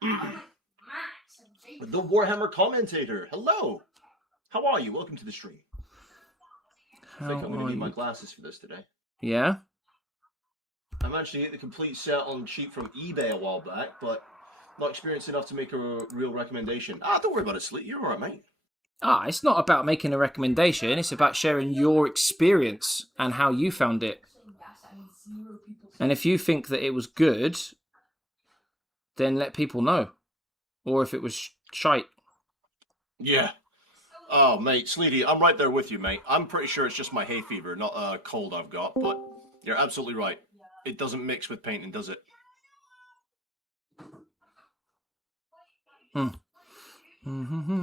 The Warhammer commentator. Hello. How are you? Welcome to the stream. I think I'm going to need my glasses for this today. Yeah? I managed to get the complete set on cheap from eBay a while back, but not experienced enough to make a real recommendation. Don't worry about it, Sleet. You're alright, mate. It's not about making a recommendation. It's about sharing your experience and how you found it. And if you think that it was good, then let people know. Or if it was shite. Yeah. Oh, mate, Sleety, I'm right there with you, mate. I'm pretty sure it's just my hay fever, not a cold I've got, but you're absolutely right. It doesn't mix with painting, does it?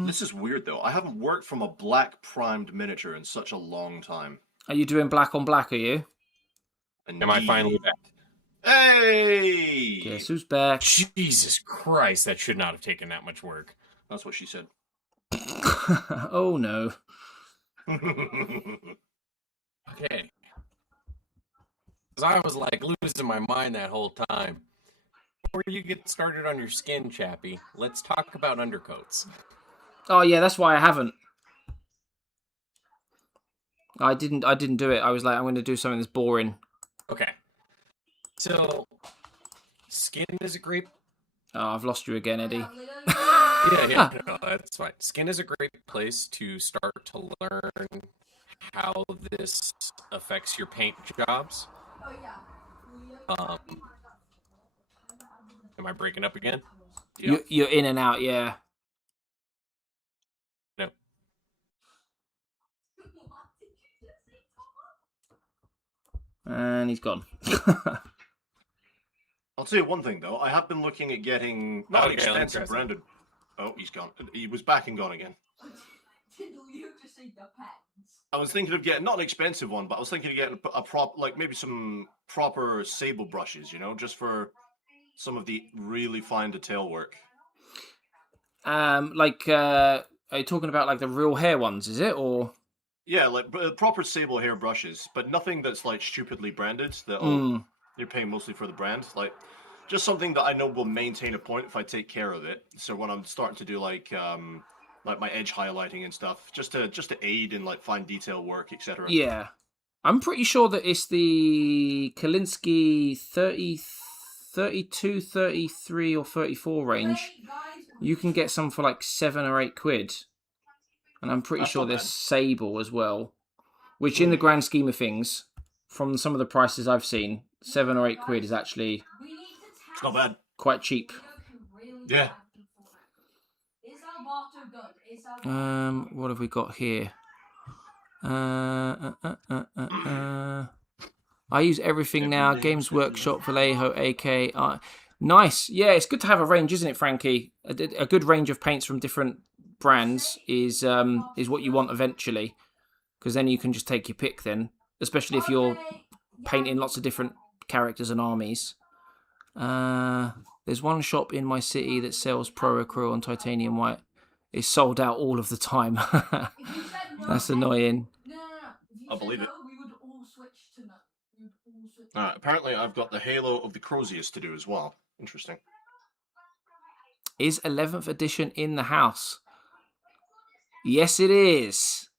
This is weird, though. I haven't worked from a black primed miniature in such a long time. Are you doing black on black, are you? Indeed. Am I finally back? Hey! Guess who's back? Jesus Christ, that should not have taken that much work. That's what she said. Oh, no. Okay. Because I was like losing my mind that whole time. Before you get started on your skin, Chappie, let's talk about undercoats. Oh, yeah, that's why I haven't. I didn't do it. I was like, I'm going to do something that's boring. Okay. So, skin is a great... Oh, I've lost you again, Eddie. Yeah, no, that's fine. Skin is a great place to start to learn how this affects your paint jobs. Am I breaking up again? Yeah. You're in and out, yeah. No. And he's gone. I'll tell you one thing, though. I have been looking at getting not Okay, expensive branded. Oh, he's gone. He was back and gone again. I was thinking of getting not an expensive one, but I was thinking of getting maybe some proper sable brushes, you know, just for some of the really fine detail work. Are you talking about like the real hair ones, is it, or? Yeah, like proper sable hair brushes, but nothing that's like stupidly branded. You're paying mostly for the brand, like just something that I know will maintain a point if I take care of it. So when I'm starting to do like my edge highlighting and stuff, just to aid in like fine detail work, etc. Yeah, I'm pretty sure that it's the Kalinsky 32, 33, or 34 range. You can get some for like £7 or £8, and I'm pretty sure there's sable as well. Which, in the grand scheme of things, from some of the prices I've seen, £7 or £8 is actually it's not bad, quite cheap. Yeah. What have we got here? I use everything now. Games Workshop, Vallejo, AK. Nice. Yeah, it's good to have a range, isn't it, Frankie? A good range of paints from different brands is what you want eventually, because then you can just take your pick then, especially if you're painting lots of different characters and armies. There's one shop in my city that sells Pro Acryl on titanium white. It's sold out all of the time. That's annoying. I'll believe it. Apparently, I've got the Halo of the Crozius to do as well. Interesting. Is 11th edition in the house? Yes, it is.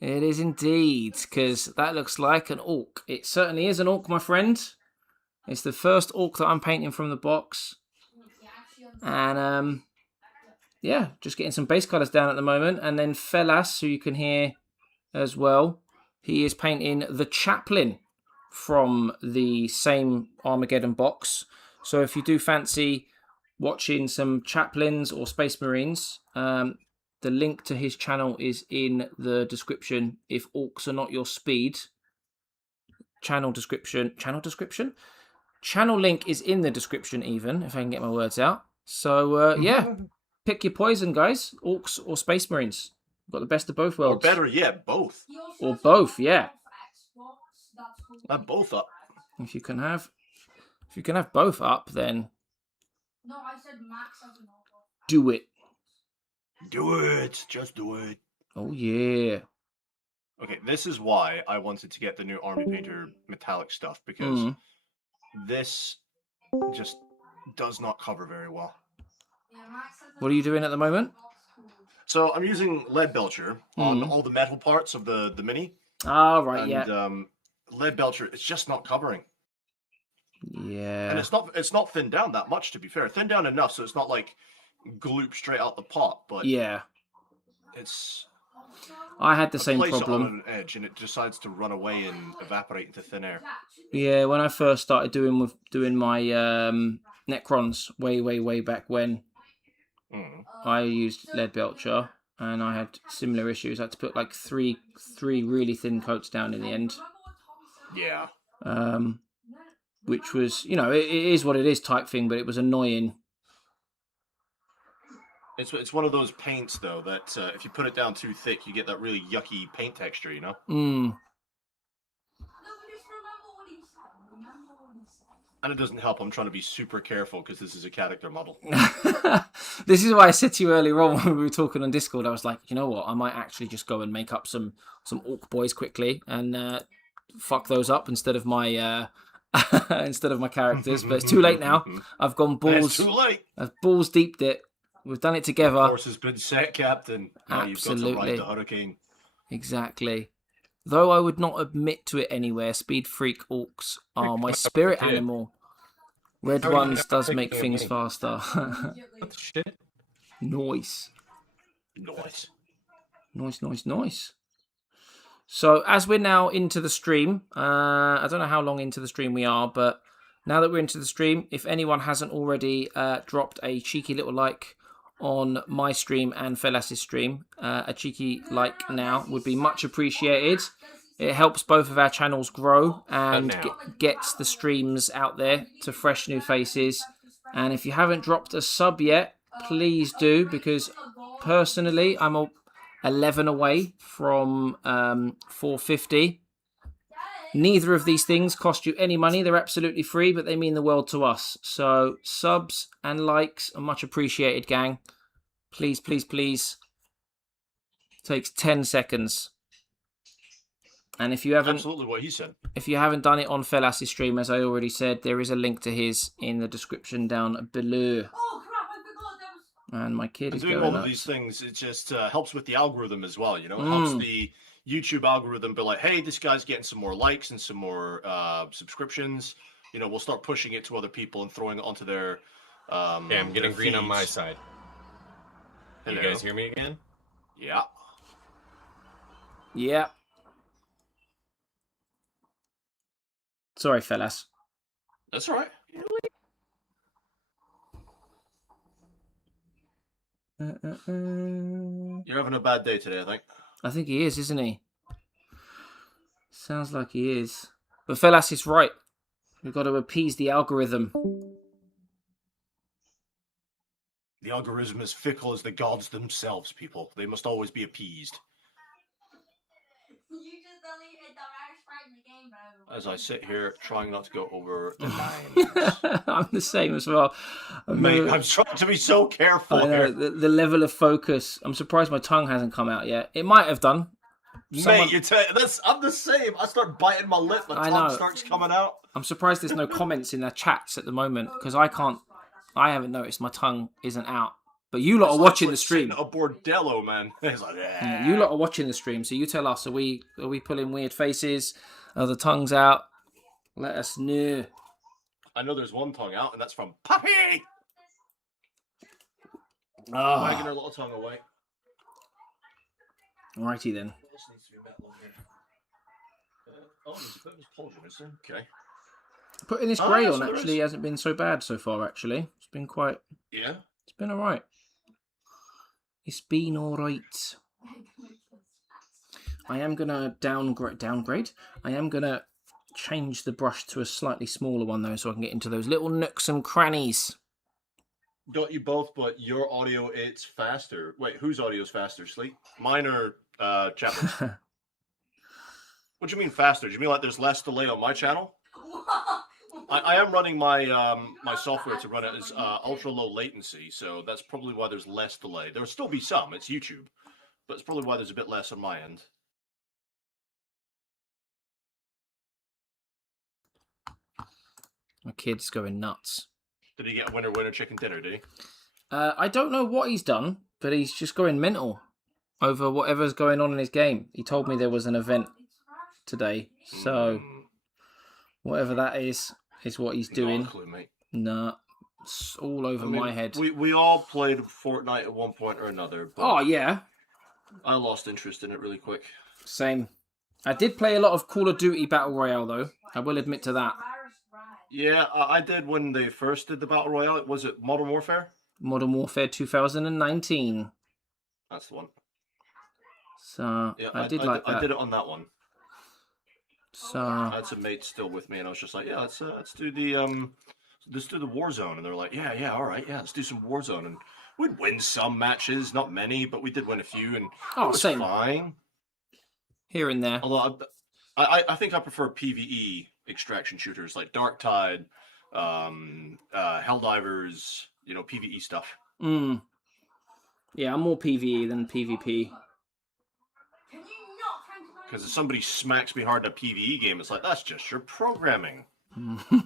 It is indeed, because that looks like an orc. It certainly is an orc, my friend. It's the first orc that I'm painting from the box. And, yeah, just getting some base colours down at the moment. And then Felas, who you can hear as well, he is painting the Chaplain from the same Armageddon box. So if you do fancy watching some Chaplains or Space Marines, the link to his channel is in the description. If orcs are not your speed, channel link is in the description, even if I can get my words out. So yeah, pick your poison, guys. Orcs or Space Marines. Got the best of both worlds. Or better yet, both. Or both, yeah. Both up. If you can have both up, then No, I said Max has an offer. Do it. Do it. Just do it. Oh yeah. Okay, this is why I wanted to get the new Army Painter metallic stuff, because this just does not cover very well. What are you doing at the moment? So I'm using lead belcher on all the metal parts of the mini. Ah, right, and, yeah. Lead belcher, it's just not covering. Yeah. And it's not thinned down that much, to be fair. Thinned down enough so it's not like gloop straight out the pot, but Yeah. it's... I had the same place problem. it on an edge and it decides to run away and evaporate into thin air. Yeah, when I first started doing my Necrons way back when, I used lead belcher and I had similar issues. I had to put like three really thin coats down in the end. Yeah. Which was, you know, it is what it is type thing, but it was annoying. It's one of those paints though that if you put it down too thick, you get that really yucky paint texture, you know. And it doesn't help. I'm trying to be super careful because this is a character model. This is why I said to you earlier on when we were talking on Discord. I was like, you know what? I might actually just go and make up some orc boys quickly and fuck those up instead of my characters. But it's too late now. I've gone balls. It's too late. I've balls deeped it. We've done it together. The course has been set, Captain. Now Absolutely. You've got to ride the hurricane. Exactly. Though I would not admit to it anywhere, Speed Freak Orks are my spirit animal. Red ones does make things faster. Shit. Nice. Nice. So as we're now into the stream, I don't know how long into the stream we are, but now that we're into the stream, if anyone hasn't already dropped a cheeky little like on my stream and Felas' stream, a cheeky like now would be much appreciated. It helps both of our channels grow and gets the streams out there to fresh new faces. And if you haven't dropped a sub yet, please do, because personally I'm 11 away from 450. Neither of these things cost you any money. They're absolutely free, but they mean the world to us. So subs and likes are much appreciated, gang. Please, please, please. It takes 10 seconds. And if you haven't... Absolutely what he said. If you haven't done it on Felas' stream, as I already said, there is a link to his in the description down below. Oh crap, I forgot that was... And my kid is doing going all nuts. of these things, it just helps with the algorithm as well, you know? It helps the YouTube algorithm be like, hey, this guy's getting some more likes and some more subscriptions. You know, we'll start pushing it to other people and throwing it onto their Okay, I'm getting green on my feeds. side. Hello. You guys hear me again? Yeah. Yeah. Sorry, Felas. That's all right. You're having a bad day today, I think. I think he is, isn't he? Sounds like he is. But Felas is right. We've got to appease the algorithm. The algorithm is fickle as the gods themselves, people. They must always be appeased. You just deleted the last part in the game, bro. As I sit here trying not to go over the lines. I'm the same as well. Mate, I'm trying to be so careful I know, here. the level of focus. I'm surprised my tongue hasn't come out yet. It might have done. Mate, I'm the same. I start biting my lip, my tongue starts coming out. I'm surprised there's no comments in their chats at the moment, because I haven't noticed my tongue isn't out. But you lot are watching the stream. A bordello, man. It's like, yeah, you lot are watching the stream, so you tell us, are we pulling weird faces? Are the tongues out? Let us know. I know there's one tongue out, and that's from Puppy! Wagging her little tongue away. Alrighty then. What else needs to be metal on here? There's a bit of a pauldron, is there? Okay. Putting this grey on actually hasn't been so bad so far, actually. It's been quite... Yeah? It's been alright. It's been alright. I am going to downgrade. I am going to change the brush to a slightly smaller one, though, so I can get into those little nooks and crannies. Don't you both, but your audio, it's faster. Wait, whose audio is faster, Sleep? Mine or Chaplain? What do you mean faster? Do you mean like there's less delay on my channel? I am running my my software to run it as ultra low latency, so that's probably why there's less delay. There'll still be some, it's YouTube, but it's probably why there's a bit less on my end. My kid's going nuts. Did he get winner chicken dinner, did he? I don't know what he's done, but he's just going mental over whatever's going on in his game. He told me there was an event today, so whatever that is. is what he's Not doing. a clue, mate. Nah, it's all over my head. We all played Fortnite at one point or another. But Oh, yeah. I lost interest in it really quick. Same. I did play a lot of Call of Duty Battle Royale, though. I will admit to that. Yeah, I did when they first did the Battle Royale. Was it Modern Warfare? Modern Warfare 2019. That's the one. So, Yeah, I did like that. I did it on that one. So, I had some mates still with me, and I was just like, yeah, let's do the Warzone. And they're like, yeah, all right, yeah, let's do some Warzone. And we'd win some matches, not many, but we did win a few, and it was same. fine. Here and there. Although I think I prefer PvE extraction shooters like Dark Tide, Helldivers, PvE stuff. Yeah, I'm more PvE than PvP. Because if somebody smacks me hard in a PvE game, it's like, that's just your programming.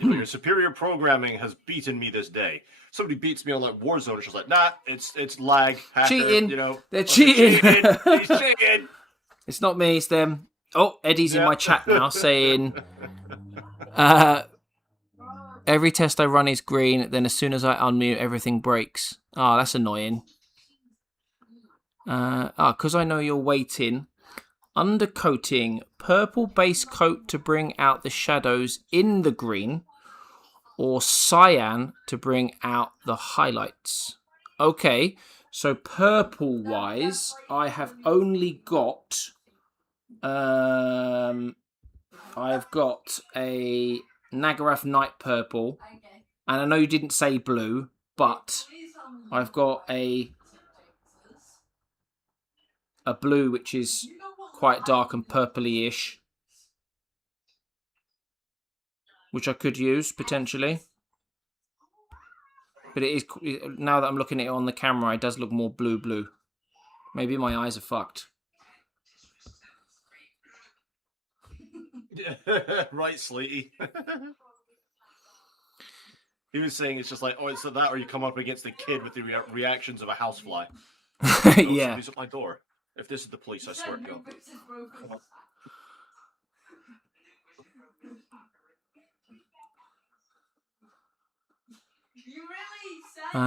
Your superior programming has beaten me this day. Somebody beats me on like Warzone, it's just like, nah, it's lag, hacker, cheating. They're cheating. cheating. He's cheating. It's not me, it's them. Oh, Eddie's in my chat now saying, every test I run is green, then as soon as I unmute, everything breaks. Oh, that's annoying. Because I know you're waiting. Undercoating, purple base coat to bring out the shadows in the green, or cyan to bring out the highlights. Okay, so purple-wise, I have only got... I've got a Nagarath Night Purple, and I know you didn't say blue, but I've got a blue which is quite dark and purpley-ish, which I could use potentially. But it is, now that I'm looking at it on the camera, it does look more blue. Maybe my eyes are fucked. Right, Sleety. He was saying it's just like, oh, it's that, or you come up against the kid with the reactions of a housefly. Yeah. Somebody's at my door. If this is the police, I swear to God. You really said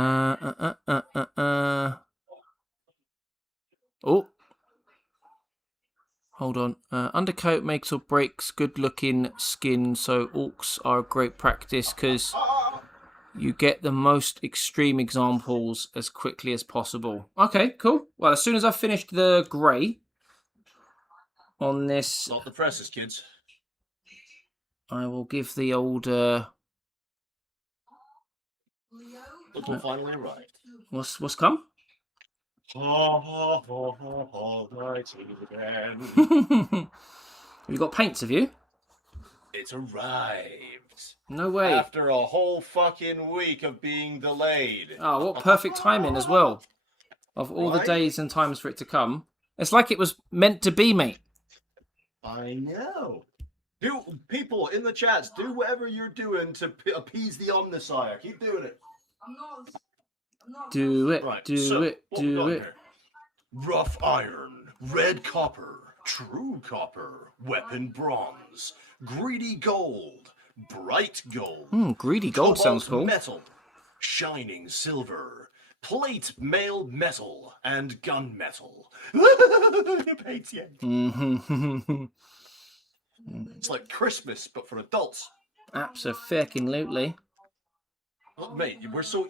Oh. Hold on. Undercoat makes or breaks good looking skin, so orcs are a great practice because you get the most extreme examples as quickly as possible. Okay, cool. Well, as soon as I've finished the grey on this... Stop the presses, kids. I will give the old... Little finally arrived. What's come? Have You got paints, have you? It's arrived. No way. After a whole fucking week of being delayed. Oh, what perfect timing as well. Of all the days and times for it to come. It's like it was meant to be, mate. I know. People in the chats, do whatever you're doing to appease the Omnissiah. Keep doing it. I'm not Do it, Right, do so, it, what we do got it. here? Rough iron, red copper, true copper, weapon bronze, greedy gold, bright gold. Greedy gold sounds cool. Metal, shining silver, plate mailed metal, and gun metal. It's like Christmas, but for adults. Abso-fucking-lutely. Look, mate, we're so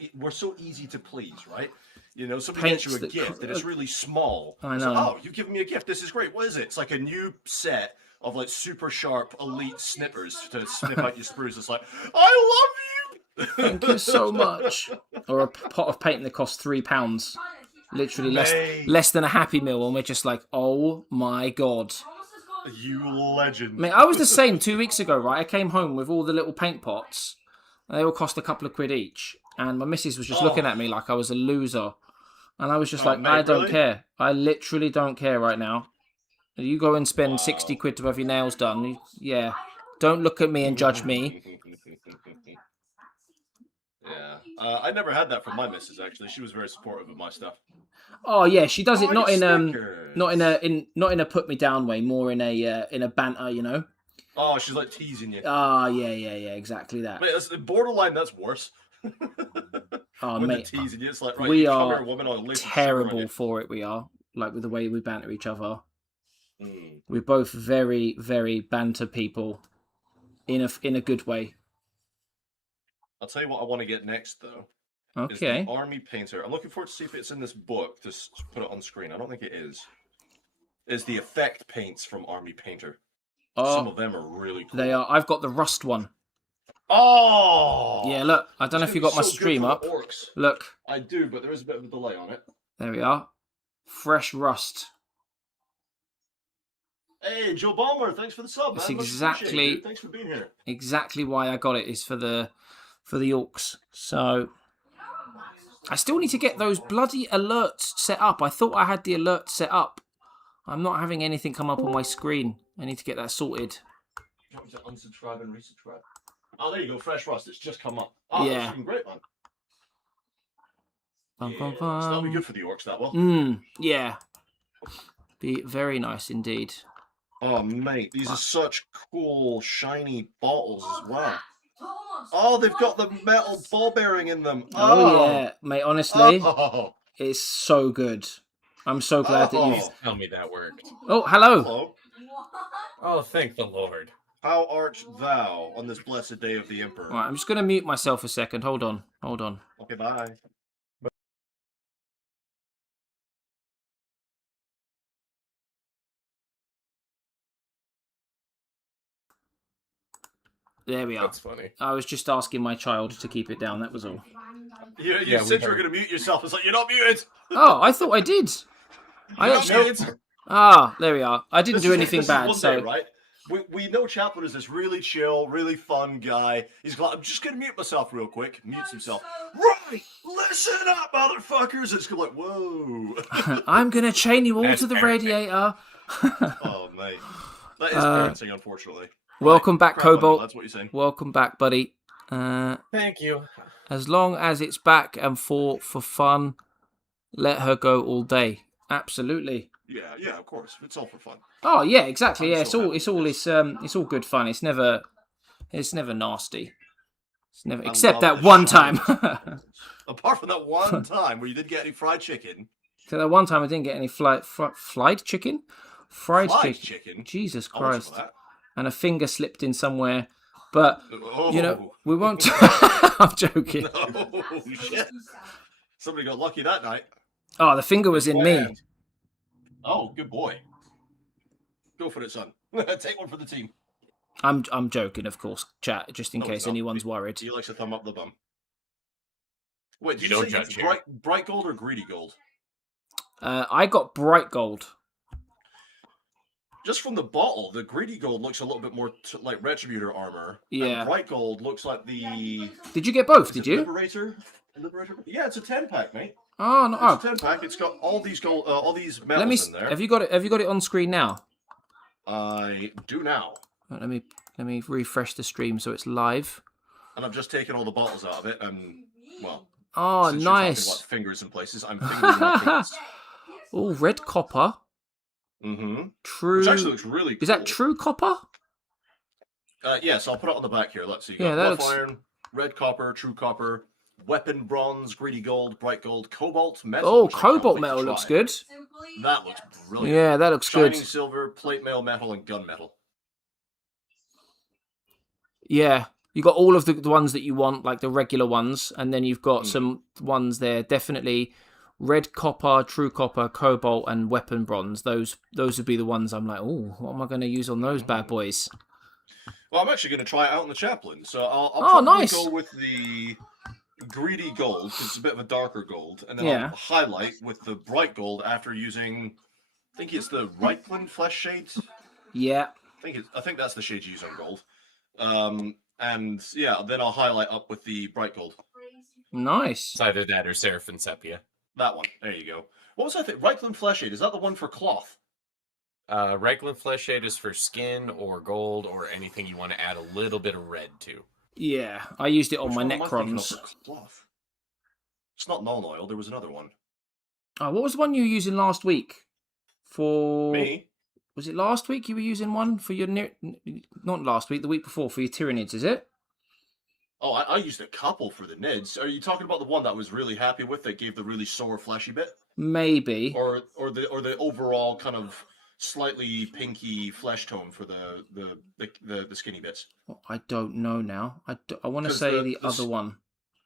easy to please, right? Somebody gets you a gift and it's really small. I know. So, oh, you've given me a gift. This is great. What is it? It's like a new set of like super sharp elite snippers to snip out your sprues. It's like, I love you. Thank you so much. Or a pot of paint that costs £3. Literally less than a Happy Meal, and we're just like, oh my god. You legend. Mate, I was the same 2 weeks ago, right? I came home with all the little paint pots. And they all cost a couple of quid each. And my missus was just looking at me like I was a loser. And I was just like, mate, I don't care. I literally don't care right now. You go and spend 60 quid to have your nails done. Yeah. Don't look at me and judge me. Yeah. I never had that from my missus, actually. She was very supportive of my stuff. Oh yeah, she does it not in a put me down way, more in a banter, Oh, she's like teasing you. Ah, yeah, exactly that. Mate, that's borderline. That's worse. Oh, when mate, they're teasing you, it's like, right, we you come are here, woman, I'll lay some sugar on terrible you. for it. We are, like, with the way we banter each other. Mm. We're both very, very banter people, in a good way. I'll tell you what I want to get next, though. Okay. Is the Army Painter. I'm looking forward to see if it's in this book to put it on screen. I don't think it is. Is the effect paints from Army Painter. Some of them are really cool. They are. I've got the rust one. Oh! Yeah, look. I don't know if you got my stream up. Orks. Look. I do, but there is a bit of a delay on it. There we are. Fresh rust. Hey, Joe Balmer, thanks for the sub, man. It's Much exactly. appreciated. Thanks for being here. Exactly why I got it is for the Orks. So I still need to get those bloody alerts set up. I thought I had the alert set up. I'm not having anything come up on my screen. I need to get that sorted. You want me to unsubscribe and resubscribe? Oh, there you go. Fresh rust. It's just come up. Oh, yeah. That's fucking great, man. Bum, Yeah, bum, so that'll be bum. good for the Orks, that will. Yeah. Be very nice indeed. Oh, mate, these are such cool, shiny bottles as well. Thomas, Oh, they've got the metal ball bearing in them. Oh, yeah, mate, honestly, Oh. it's so good. I'm so glad that you... Oh. Tell me that worked. Oh, hello. Hello. Oh, thank the Lord. How art thou on this blessed day of the Emperor? Right, I'm just going to mute myself a second. Hold on. Okay, bye. There we are. That's funny. I was just asking my child to keep it down, that was all. You Yeah, said we you were heard. going to mute yourself. It's like, you're not muted. Oh, I thought I did. I You're actually... not muted. Ah, there we are. I didn't This do is- anything this is bad, one so... day, right? We know Chaplain is this really chill, really fun guy. He's like, I'm just going to mute myself real quick. Mutes himself. Right, listen up, motherfuckers. It's like, whoa. I'm going to chain you all That's to the parenting. radiator. Oh, mate. That is parenting, unfortunately. Welcome back, Crap on you, Cobalt. That's what you're saying. Welcome back, buddy. Thank you. As long as it's back and for fun, let her go all day. Absolutely. Yeah, of course. It's all for fun. Oh yeah, exactly. I'm Yeah, so it's all good fun. It's never nasty. It's never I except love that the one shiny time. Apart from that one time where you didn't get any fried chicken. So that one time I didn't get any fried chicken. Fried chicken. Jesus I watched Christ. that. And a finger slipped in somewhere. But Oh, you know, we won't. I'm joking. no, shit. Somebody got lucky that night. Oh, the finger was in me. Oh, good boy. Go for it, son. Take one for the team. I'm joking, of course, chat, just in No, case it's not. anyone's worried. He likes to thumb up the bum. Wait, did You you don't say judge it's here. bright gold or greedy gold? I got bright gold. Just from the bottle, the greedy gold looks a little bit more like Retributor armor. Yeah. And bright gold looks like the... Did you get both? is Did it you? Liberator? Yeah, it's a 10-pack, mate. Oh no! It's a 10-pack. It's got all these gold, all these metals Let me. in there. Have you got it? Have you got it on screen now? I do now. Let me refresh the stream so it's live. And I've just taken all the bottles out of it, and, well... Oh, since you're talking nice. about fingers in places, I'm fingering my fingers. Oh, red copper. Mm-hmm. True. Which actually looks really cool. Is that true copper? Yes, I'll put it on the back here. Let's see. Yeah, that Buff looks- iron, red copper, true copper, weapon bronze, greedy gold, bright gold, cobalt metal. Oh, which I can't cobalt wait to metal try. looks good. That looks brilliant. Yeah, that looks good. Shining silver, plate mail metal, and gun metal. Yeah, you got all of the ones that you want, like the regular ones, and then you've got some ones there. Definitely red copper, true copper, cobalt, and weapon bronze. Those would be the ones I'm like, oh, what am I going to use on those bad boys? Well, I'm actually going to try it out in the Chaplain. So I'll Oh, probably nice. go with the greedy gold, 'cause it's a bit of a darker gold, and then Yeah. I'll highlight with the bright gold after using, I think it's the Reichland Flesh Shades. Yeah. I think that's the shade you use on gold. And yeah, then I'll highlight up with the bright gold. Nice. It's either that or Seraphim Sepia. That one. There you go. What was I think? Reichland Flesh Shade. Is that the one for cloth? Reichland Flesh Shade is for skin or gold or anything you want to add a little bit of red to. Yeah, I used it on Which my one am I thinking of Necrons. for cloth? It's not null oil. There was another one. Oh, what was the one you were using last week? For Me? Was it last week you were using one for your not last week, the week before for your Tyranids? Is it? Oh, I used a couple for the Nids. Are you talking about the one that I was really happy with that gave the really sore fleshy bit? Maybe. Or the overall kind of slightly pinky flesh tone for the skinny bits? I don't know now. I want to 'Cause say the- the the other s- one,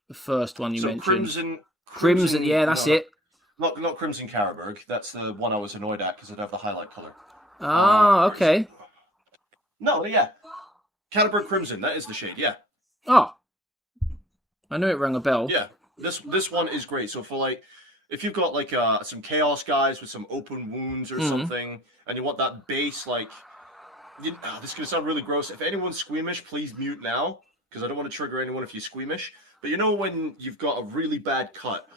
the first one you So mentioned. Crimson, Yeah, that's it. Not Crimson Caraberg. That's the one I was annoyed at because it'd have the highlight color. Ah, okay. No, yeah. Caraberg Crimson, that is the shade, yeah. Oh, I knew it rang a bell. Yeah, this one is great. So for like, if you've got like some Chaos guys with some open wounds or something, and you want that base, like, this is gonna sound really gross. If anyone's squeamish, please mute now, because I don't want to trigger anyone if you're squeamish. But you know when you've got a really bad cut,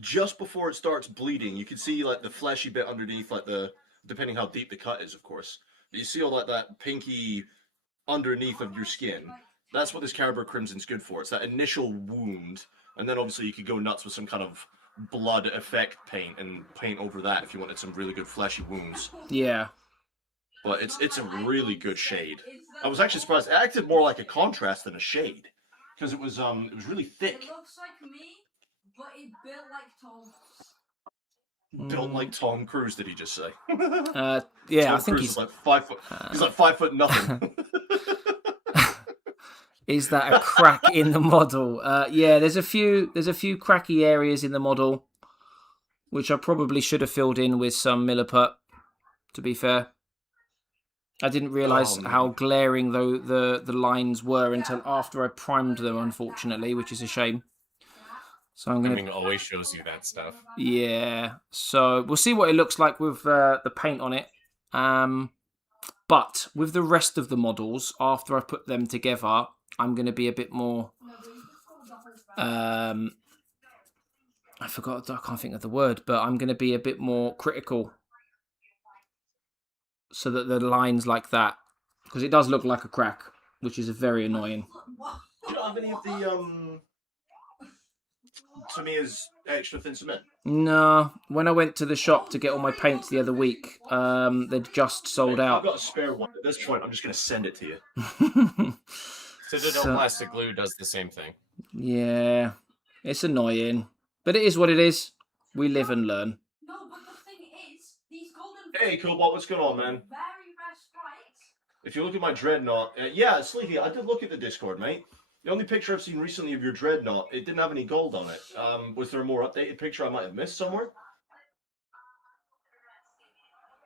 just before it starts bleeding, you can see like the fleshy bit underneath, like depending how deep the cut is, of course. But you see all like that pinky underneath of your skin. That's what this Caraber Crimson's good for. It's that initial wound, and then obviously you could go nuts with some kind of blood effect paint and paint over that if you wanted some really good fleshy wounds. Yeah. But it's a really good shade. I was actually surprised. It acted more like a contrast than a shade, because it was really thick. It looks like me, but it built like Tom. Built like Tom Cruise, did he just say? Yeah, Tom I think Cruise he's is like 5 foot. He's like 5 foot nothing. Is that a crack in the model? Yeah, there's a few cracky areas in the model, which I probably should have filled in with some Milliput. To be fair, I didn't realise how glaring though the lines were until after I primed them, unfortunately, which is a shame. So I'm gonna. Priming always shows you that stuff. Yeah, so we'll see what it looks like with the paint on it. But with the rest of the models, after I put them together, I'm going to be a bit more. I can't think of the word, but I'm going to be a bit more critical, so that the lines like that, because it does look like a crack, which is very annoying. Do you not have any of the to me is extra thin cement? No, when I went to the shop to get all my paints the other week, they'd just sold out. I've got a spare one. At this point, I'm just going to send it to you. Citadel Plastic Glue does the same thing. Yeah, it's annoying, but it is what it is. We live and learn. No, but the thing is, these golden. Hey, Cobalt, what's going on, man? Very rare sprites. If you look at my Dreadnought, yeah, Sleepy, I did look at the Discord, mate. The only picture I've seen recently of your Dreadnought, it didn't have any gold on it. Was there a more updated picture I might have missed somewhere?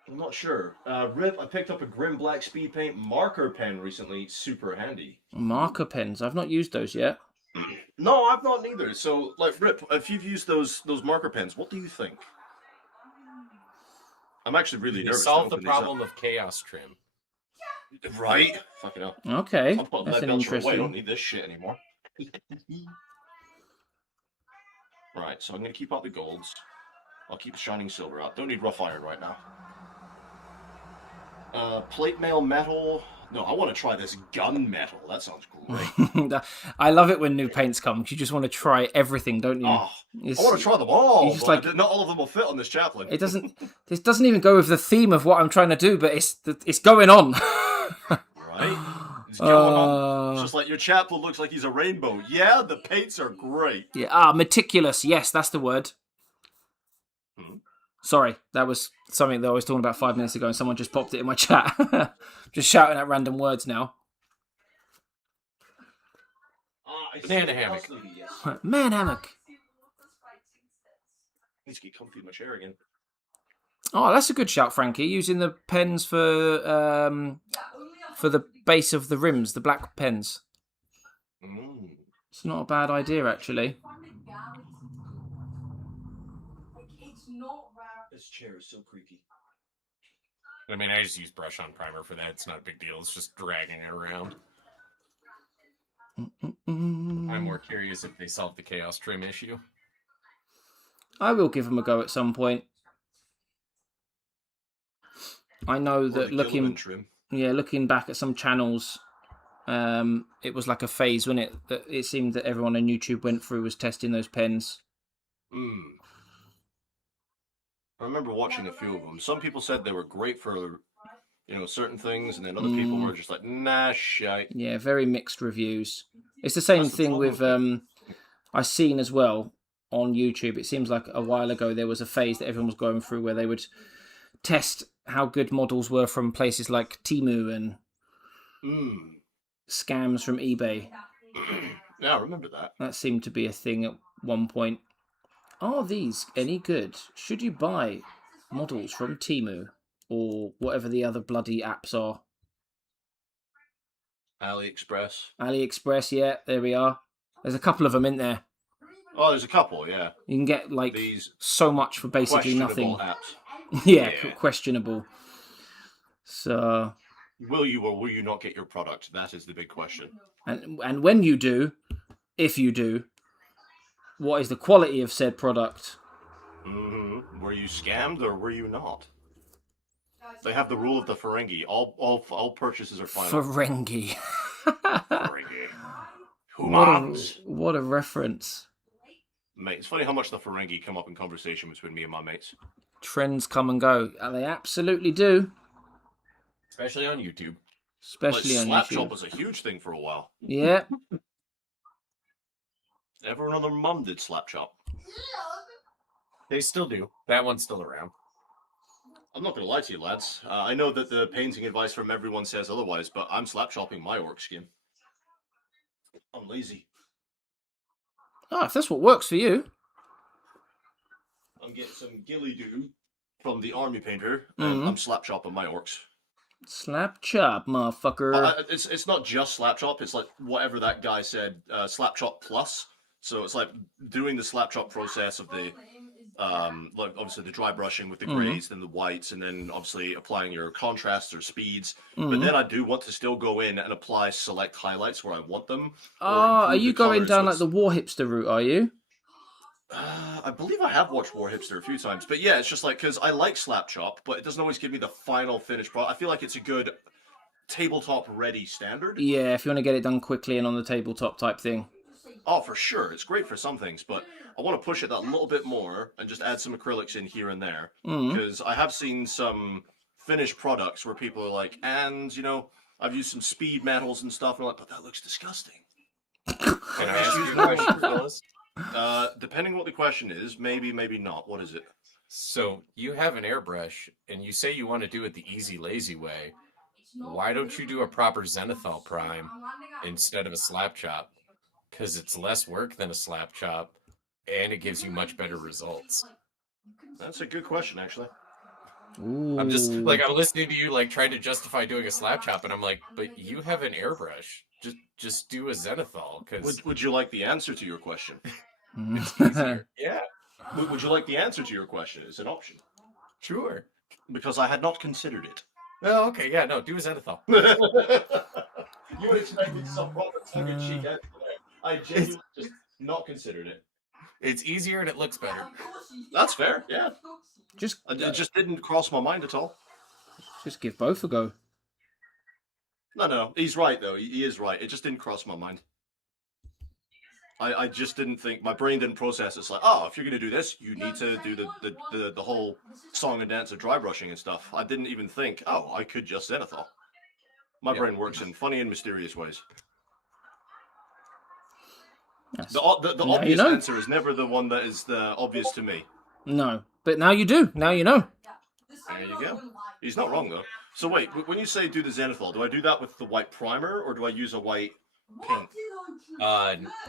I'm not sure. Rip, I picked up a Grim Black Speed Paint marker pen recently. Super handy. Marker pens. I've not used those yet. No, I've not neither. So, like, Rip, if you've used those marker pens, what do you think? I'm actually really You nervous. solve the problem of chaos trim. Right? Fucking hell. Okay, I'll put that's that an belcher away. I don't interesting. need this shit anymore. Right, so I'm going to keep out the golds. I'll keep shining silver out. Don't need rough iron right now. Plate mail metal. No, I want to try this gun metal. That sounds great. I love it when new paints come. You just want to try everything, don't you? Oh, I want to try them all. you just But like- not all of them will fit on this Chaplain. It doesn't. This doesn't even go with the theme of what I'm trying to do, but it's going on. Right? It's going on. It's Uh, just like your Chaplain looks like he's a rainbow. Yeah, the paints are great. yeah. Meticulous. Yes, that's the word. Sorry, that was something that I was talking about 5 minutes ago, and someone just popped it in my chat. Just shouting at random words now. Banana hammock. Man hammock. Need to get comfy in my chair again. Oh, that's a good shout, Frankie. Using the pens for the base of the rims, the black pens. It's not a bad idea, actually. It's not rare. This chair is so creaky. I mean, I just use brush on primer for that. It's not a big deal. It's just dragging it around. I'm more curious if they solve the chaos trim issue. I will give them a go at some point. I know that looking back at some channels, it was like a phase, wasn't it? That it seemed that everyone on YouTube went through was testing those pens. I remember watching a few of them. Some people said they were great for certain things, and then other people were just like, nah, shite. Yeah, very mixed reviews. It's the same thing with I've seen as well on YouTube. It seems like a while ago there was a phase that everyone was going through where they would test how good models were from places like Temu and scams from eBay. Yeah, I remember that. That seemed to be a thing at one point. Are these any good? Should you buy models from Temu or whatever the other bloody apps are? AliExpress, yeah, there we are. There's a couple of them in there. Oh, there's a couple, yeah. You can get like these so much for basically nothing. Apps. Yeah, questionable. So, will you or will you not get your product? That is the big question. And when you do, if you do, what is the quality of said product? Were you scammed or were you not? They have the rule of the Ferengi. All purchases are final. Ferengi. Ferengi. Humans. What a reference. Mate, it's funny how much the Ferengi come up in conversation between me and my mates. Trends come and go. They absolutely do. Especially on YouTube. Especially on YouTube. Slapshot was a huge thing for a while. Yeah. Everyone and their mum did Slapshot. They still do. That one's still around. I'm not going to lie to you, lads. I know that the painting advice from everyone says otherwise, but I'm slap-shopping my orc skin. I'm lazy. Oh, if that's what works for you. I'm getting some ghillie doo from the army painter, and I'm slap-shopping my orcs. Slap chop, motherfucker. It's not just slap chop. It's like whatever that guy said, slap chop plus. So it's like doing the slap chop process of the, like obviously the dry brushing with the grays, then the whites, and then obviously applying your contrasts or speeds. But then I do want to still go in and apply select highlights where I want them. Oh, are you going down like the war hipster route? Are you? I believe I have watched War Hipster a few times, but yeah, it's just like, because I like Slap Chop, but it doesn't always give me the final finished product. I feel like it's a good tabletop ready standard. Yeah, if you want to get it done quickly and on the tabletop type thing. Oh, for sure. It's great for some things, but I want to push it that little bit more and just add some acrylics in here and there. Because I have seen some finished products where people are like, and, I've used some speed metals and stuff, and I'm like, but that looks disgusting. Can I ask you a question, fellas? Depending what the question is, maybe not. What is it? So you have an airbrush, and you say you want to do it the easy, lazy way. Why don't you do a proper zenithal prime instead of a slap chop? Because it's less work than a slap chop, and it gives you much better results. That's a good question, actually. Ooh. I'm just like, I'm listening to you like trying to justify doing a slap chop, and I'm like, but you have an airbrush. Just do a zenithal. Because would you like the answer to your question? It's easier. Yeah. Would you like the answer to your question? It's an option. Sure. Because I had not considered it. Oh, okay. Yeah, no, do a zenithal. You expected some proper tongue-in-cheek answer there. I genuinely just not considered it. It's easier and it looks better. That's fair, yeah. It just didn't cross my mind at all. Just give both a go. No, he's right though. He is right. It just didn't cross my mind. I just didn't think, my brain didn't process it. It's like, if you're gonna do this, you need to do the whole song and dance of dry brushing and stuff. I didn't even think, I could just zenithal. My brain works in funny and mysterious ways. Yes. The obvious answer is never the one that is the obvious to me. No, but now you do. Now you know. There you go. He's not wrong though. So wait, when you say do the zenithal, do I do that with the white primer or do I use a white paint?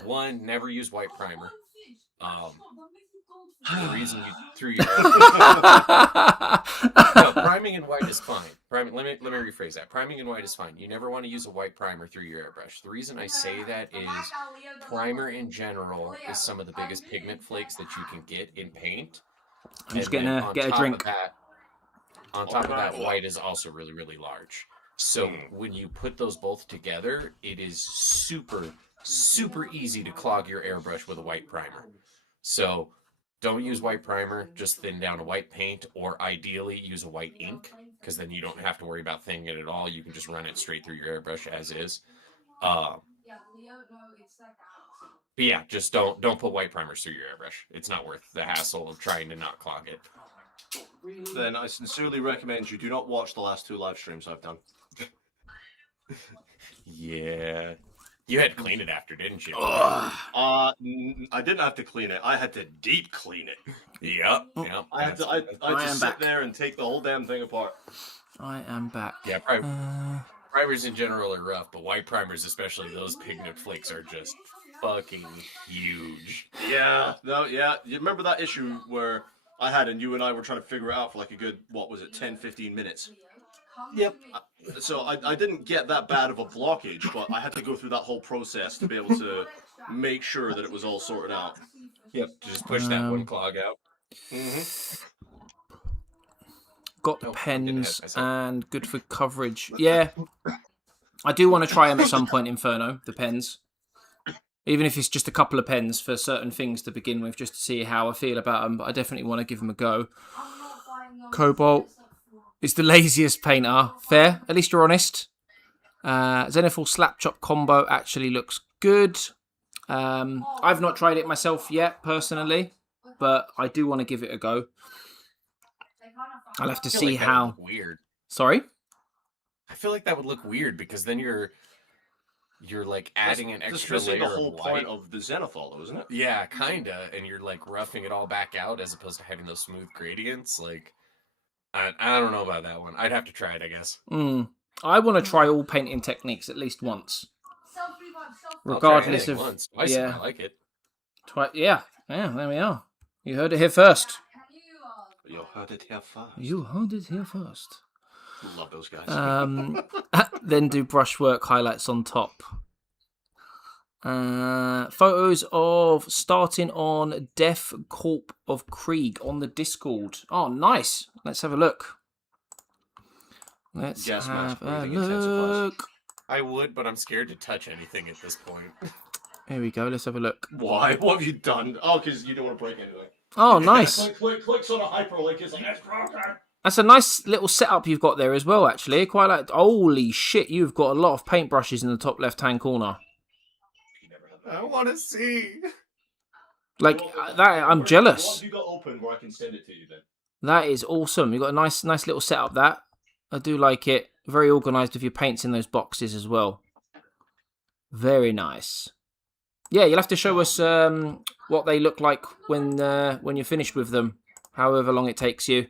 One, never use white primer. The reason you threw your no, priming in white is fine. Let me rephrase that. Priming in white is fine. You never want to use a white primer through your airbrush. The reason I say that is primer in general is some of the biggest pigment flakes that you can get in paint. I'm just gonna get a drink. On top of that, white is also really, really large. So when you put those both together, it is super, super easy to clog your airbrush with a white primer. So don't use white primer, just thin down a white paint, or ideally use a white ink, because then you don't have to worry about thinning it at all. You can just run it straight through your airbrush as is. But yeah, just don't put white primers through your airbrush. It's not worth the hassle of trying to not clog it. then I sincerely recommend you do not watch the last 2 live streams I've done. Yeah. You had to clean it after, didn't you? I didn't have to clean it. I had to deep clean it. Yep. I had to sit there and take the whole damn thing apart. I am back. Yeah, primers in general are rough, but white primers, especially those pigment flakes, are just fucking huge. Yeah. No, yeah. You remember that issue where I had and you and I were trying to figure it out for like a good, 10, 15 minutes? Yep. So I didn't get that bad of a blockage, but I had to go through that whole process to be able to make sure that it was all sorted out. Yep. Just push that one clog out. Got the pens and good for coverage. Yeah. I do want to try them at some point, Inferno, the pens. Even if it's just a couple of pens for certain things to begin with, just to see how I feel about them. But I definitely want to give them a go. Cobalt is the laziest painter. Fair. At least you're honest. Zenithal Slapchop combo actually looks good. I've not tried it myself yet, personally. But I do want to give it a go. I'll have to see how. Weird. Sorry? I feel like that would look weird because then you're like adding an extra layer the whole of point white. of the Zenithal, though, isn't it? Yeah, kinda, and you're like roughing it all back out as opposed to having those smooth gradients. Like, I don't know about that one. I'd have to try it, I guess. I want to try all painting techniques at least once, regardless of once. Twice if I like it. Yeah, there we are. You heard it here first. You heard it here first. You heard it here first. Love those guys. Then do brushwork highlights on top. Photos of starting on Death Corp of Krieg on the Discord. Oh, nice. Let's have a look. Let's have a look. I would, but I'm scared to touch anything at this point. Here we go. Let's have a look. Why? What have you done? Oh, because you don't want to break anything. Oh, nice. Clicks on a hyperlink. It's like, that's broken. That's a nice little setup you've got there as well, actually. Quite like... Holy shit, you've got a lot of paintbrushes in the top left-hand corner. I want to see. Like, that, I'm jealous. What have you got open where I can send it to you, then? That is awesome. You've got a nice little setup, that. I do like it. Very organised with your paints in those boxes as well. Very nice. Yeah, you'll have to show us what they look like when you're finished with them. However long it takes you.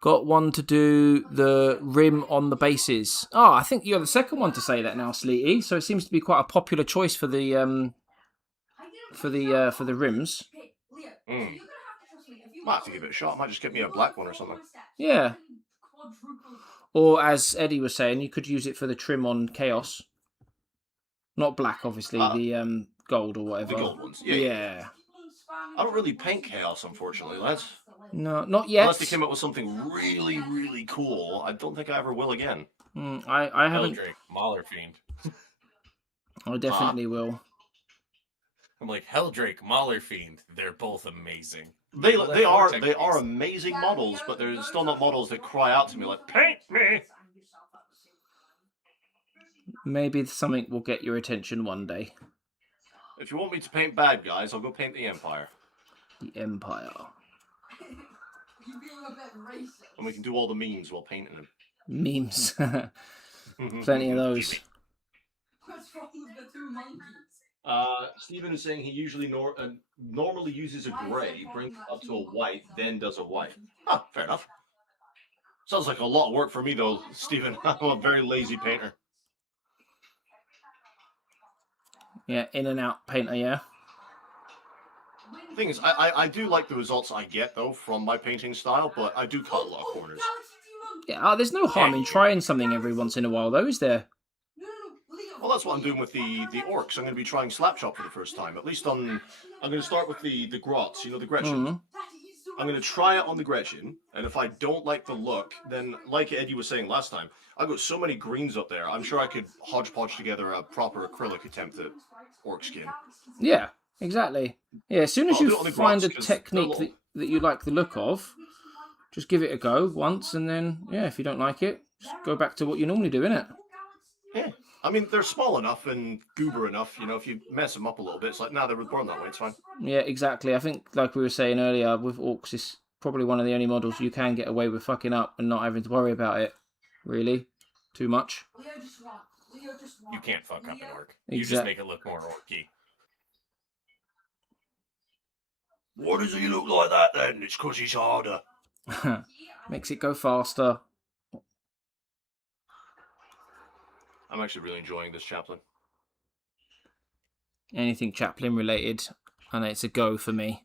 Got one to do the rim on the bases. Oh, I think you're the second one to say that now, Sleety. So it seems to be quite a popular choice for the rims. Might have to give it a shot. I might just get me a black one or something. Yeah. Or as Eddie was saying, you could use it for the trim on Chaos. Not black, obviously. The gold or whatever. The gold ones. Yeah. I don't really paint Chaos, unfortunately, lads. No, not yet. Unless they came up with something really, really cool, I don't think I ever will again. I haven't. Helldrake, Mauler Fiend. I definitely will. I'm like, Helldrake, Mauler Fiend. They're both amazing. They are amazing models, but they're still not models that cry out to me like, paint me! Maybe something will get your attention one day. If you want me to paint bad guys, I'll go paint the Empire. The Empire. And we can do all the memes while painting them. Memes. Plenty of those. What's wrong with the two monkeys? Stephen is saying he usually normally uses a grey, brings it up to a white, then does a white. Ah, fair enough. Sounds like a lot of work for me though, Stephen. I'm a very lazy painter. Yeah, in and out painter, yeah. The thing is, I do like the results I get though from my painting style, but I do cut a lot of corners. Yeah, there's no harm in trying something every once in a while though, is there? Well, that's what I'm doing with the Orks. I'm going to be trying Slapshot for the first time. At least I'm going to start with the Grots, you know, the Gretchen. Mm-hmm. I'm going to try it on the Gretchen, and if I don't like the look, then like Eddie was saying last time, I've got so many greens up there, I'm sure I could hodgepodge together a proper acrylic attempt at Orc skin. Yeah, exactly. Yeah, as soon as you find a Grots, technique that you like the look of, just give it a go once, and then, yeah, if you don't like it, just go back to what you normally do, innit? Yeah. I mean, they're small enough and goober enough, you know, if you mess them up a little bit, it's like, nah, they were born that way, it's fine. Yeah, exactly. I think, like we were saying earlier, with Orks, it's probably one of the only models you can get away with fucking up and not having to worry about it, really, too much. You can't fuck up an orc. You just Exact- make it look more orky. Why does he look like that then? It's because he's harder. Makes it go faster. I'm actually really enjoying this Chaplain. Anything Chaplain related, and it's a go for me.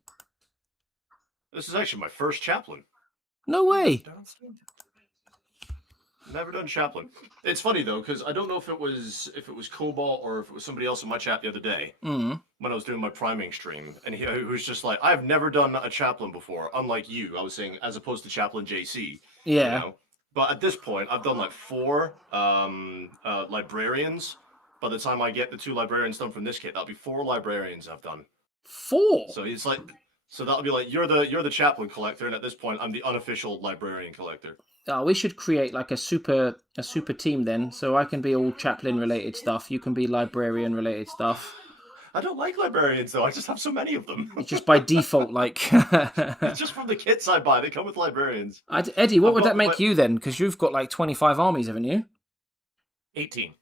This is actually my first Chaplain. No way. Never done Chaplain. It's funny though, because I don't know if it was Cobalt or if it was somebody else in my chat the other day when I was doing my priming stream, and he was just like, "I've never done a Chaplain before." Unlike you, I was saying, as opposed to Chaplain JC. Yeah. You know? But at this point, I've done like 4 librarians. By the time I get the 2 librarians done from this kit, that'll be 4 librarians I've done. 4. So it's like, so that'll be like you're the Chaplain collector, and at this point, I'm the unofficial librarian collector. Oh, we should create like a super team then, so I can be all Chaplain related stuff. You can be librarian related stuff. I don't like librarians though. I just have so many of them. It's just by default, like. It's just from the kits I buy. They come with librarians. Eddie, what would that make you then? Because you've got like 25 armies, haven't you? 18.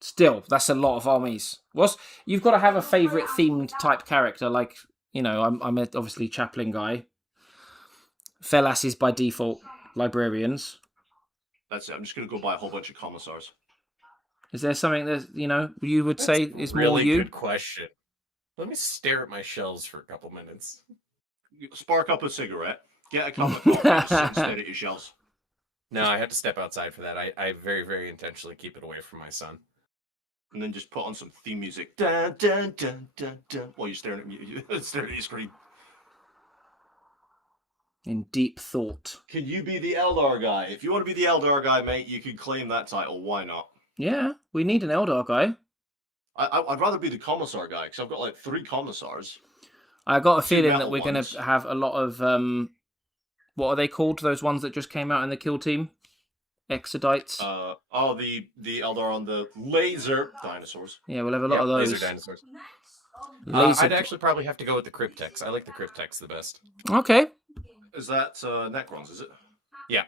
Still, that's a lot of armies. You've got to have a favourite themed type character. Like, you know, I'm obviously Chaplain guy. Fellas is by default librarians. That's it. I'm just gonna go buy a whole bunch of commissars. Is there something that, you know, you would say is really more you? Good question. Let me stare at my shelves for a couple minutes. Spark up a cigarette. Get a cup of coffee and stare at your shells. No, I have to step outside for that. I very, very intentionally keep it away from my son. And then just put on some theme music. Dun, dun, dun, dun, dun, while you're staring at your screen. In deep thought. Can you be the Eldar guy? If you want to be the Eldar guy, mate, you can claim that title. Why not? Yeah, we need an Eldar guy. I'd rather be the Commissar guy, because I've got like 3 Commissars. I got a feeling that metal we're going ones. to have a lot of, what are they called? Those ones that just came out in the kill team? Exodites? The Eldar on the laser dinosaurs. Yeah, we'll have a lot of those. Laser dinosaurs. Laser- I'd actually probably have to go with the Cryptex. I like the Cryptex the best. Okay. Is that Necrons, is it? Yeah.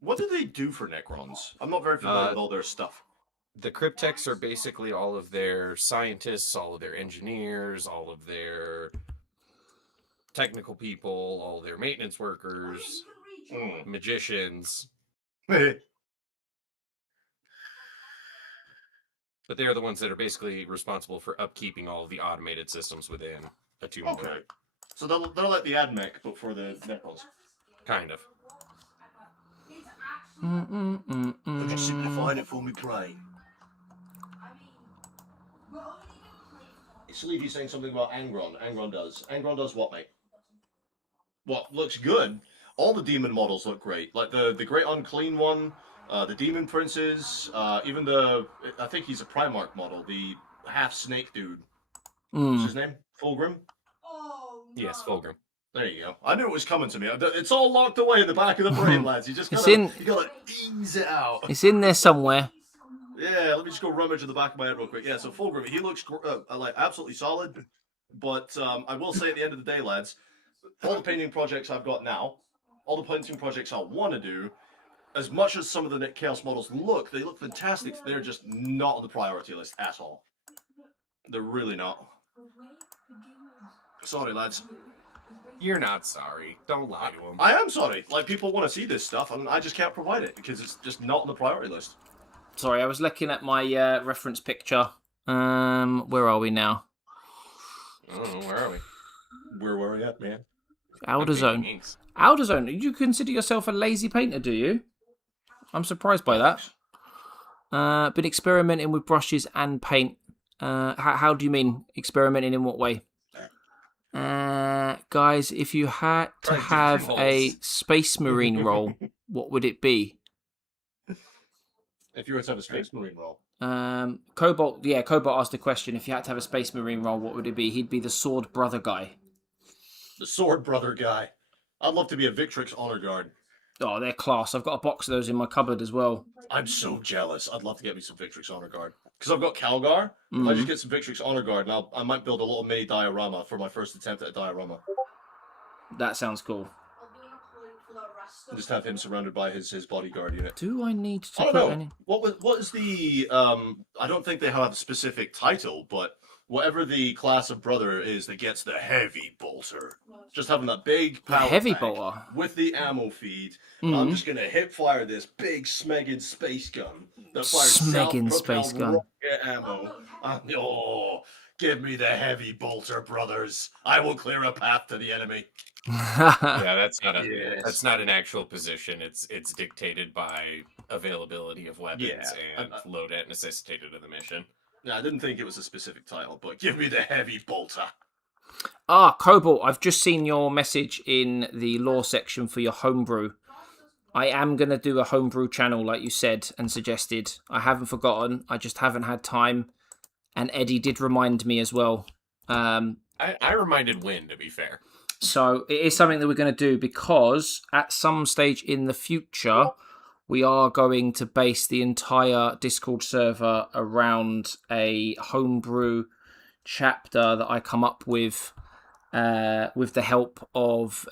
What do they do for Necrons? I'm not very familiar with all their stuff. The Cryptex are basically all of their scientists, all of their engineers, all of their technical people, all their maintenance workers, magicians. But they're the ones that are basically responsible for upkeeping all of the automated systems within a tomb. Okay. So they're like the AdMech, but for the Necrons. Kind of. Could you simplify it for me, pray? Sleevey saying something about Angron. Angron does what, mate? What looks good? All the demon models look great. Like the Great Unclean one, the Demon Princes, even I think he's a Primarch model, the half snake dude. What's his name? Fulgrim? Yes, Fulgrim. There you go. I knew it was coming to me. It's all locked away in the back of the brain, lads. You just gotta, you gotta ease it out. It's in there somewhere. Yeah, let me just go rummage in the back of my head real quick. Yeah, so Fulgrim, he looks like absolutely solid. But I will say at the end of the day, lads, all the painting projects I've got now, all the painting projects I want to do, as much as some of the Chaos models look, they look fantastic. They're just not on the priority list at all. They're really not. Sorry, lads. You're not sorry. Don't lie to him. I am sorry. Like, people want to see this stuff, and I just can't provide it because it's just not on the priority list. Sorry, I was looking at my reference picture. Where are we now? Oh, where are we? Where were we at, man? Outer Zone. Outer Zone. You consider yourself a lazy painter, do you? I'm surprised by that. Been experimenting with brushes and paint. How do you mean experimenting in what way? Guys, if you had to have a Space Marine role, what would it be? If you were to have a Space Marine role. Cobalt asked the question, if you had to have a Space Marine role, what would it be? He'd be the Sword Brother guy. The Sword Brother guy. I'd love to be a Victrix Honor Guard. Oh, they're class. I've got a box of those in my cupboard as well. I'm so jealous. I'd love to get me some Victrix Honor Guard. Because I've got Calgar. If I just get some Victrix Honor Guard, and I might build a little mini diorama for my first attempt at a diorama. That sounds cool. And just have him surrounded by his bodyguard unit. Do I need to I don't put know. any? What is the I don't think they have a specific title, but whatever the class of brother is that gets the heavy bolter. Just having that big power Heavy pack bolter? with the ammo feed. I'm just gonna hip fire this big Smeggin space gun that fires Smeggin self-propelled space gun. rocket ammo. Oh, give me the heavy bolter, brothers. I will clear a path to the enemy. Yeah, that's not a Yes. that's not an actual position. It's dictated by availability of weapons Yeah, and load at necessitated of the mission. No, I didn't think it was a specific title, but give me the heavy bolter. Cobalt, I've just seen your message in the lore section for your homebrew. I am going to do a homebrew channel like you said and suggested. I haven't forgotten. I just haven't had time. And Eddie did remind me as well. I reminded Wynn, to be fair. So it is something that we're going to do because at some stage in the future, we are going to base the entire Discord server around a homebrew chapter that I come up with the help of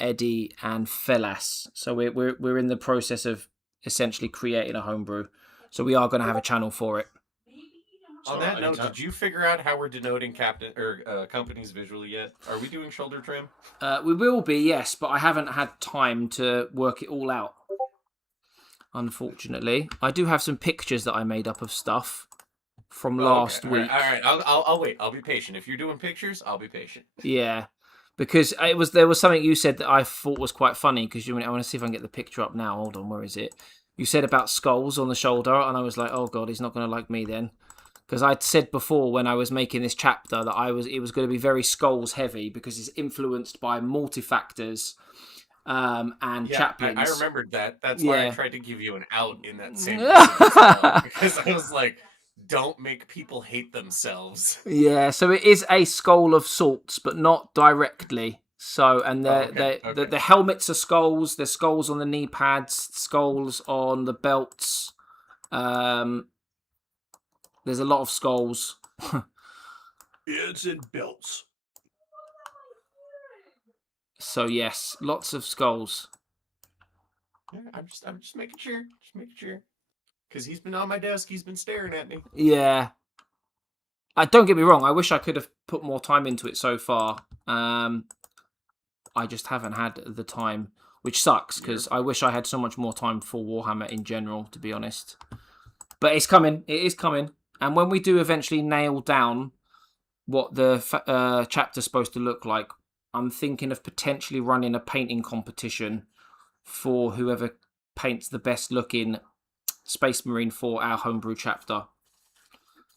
Eddie and Felas. So we're in the process of essentially creating a homebrew. So we are going to have a channel for it. On that note, did you figure out how we're denoting captain or companies visually yet? Are we doing shoulder trim? We will be, yes, but I haven't had time to work it all out. Unfortunately, I do have some pictures that I made up of stuff from last week. All right. I'll wait. I'll be patient. If you're doing pictures, I'll be patient. Yeah, because there was something you said that I thought was quite funny. Because I want to see if I can get the picture up now. Hold on, where is it? You said about skulls on the shoulder, and I was like, oh god, he's not going to like me then. Because I'd said before when I was making this chapter that it was going to be very skulls heavy because it's influenced by multi-factors and chaplains. I remembered that. That's why I tried to give you an out in that same because I was like, don't make people hate themselves. Yeah, so it is a skull of sorts, but not directly. So, and the helmets are skulls. There's skulls on the knee pads, skulls on the belts. There's a lot of skulls. It's in belts. So yes, lots of skulls. Yeah, I'm just making sure. Just making sure. Because he's been on my desk. He's been staring at me. Yeah. Don't get me wrong. I wish I could have put more time into it so far. I just haven't had the time, which sucks because I wish I had so much more time for Warhammer in general, to be honest. But it's coming. It is coming. And when we do eventually nail down what the chapter's supposed to look like, I'm thinking of potentially running a painting competition for whoever paints the best looking Space Marine for our homebrew chapter.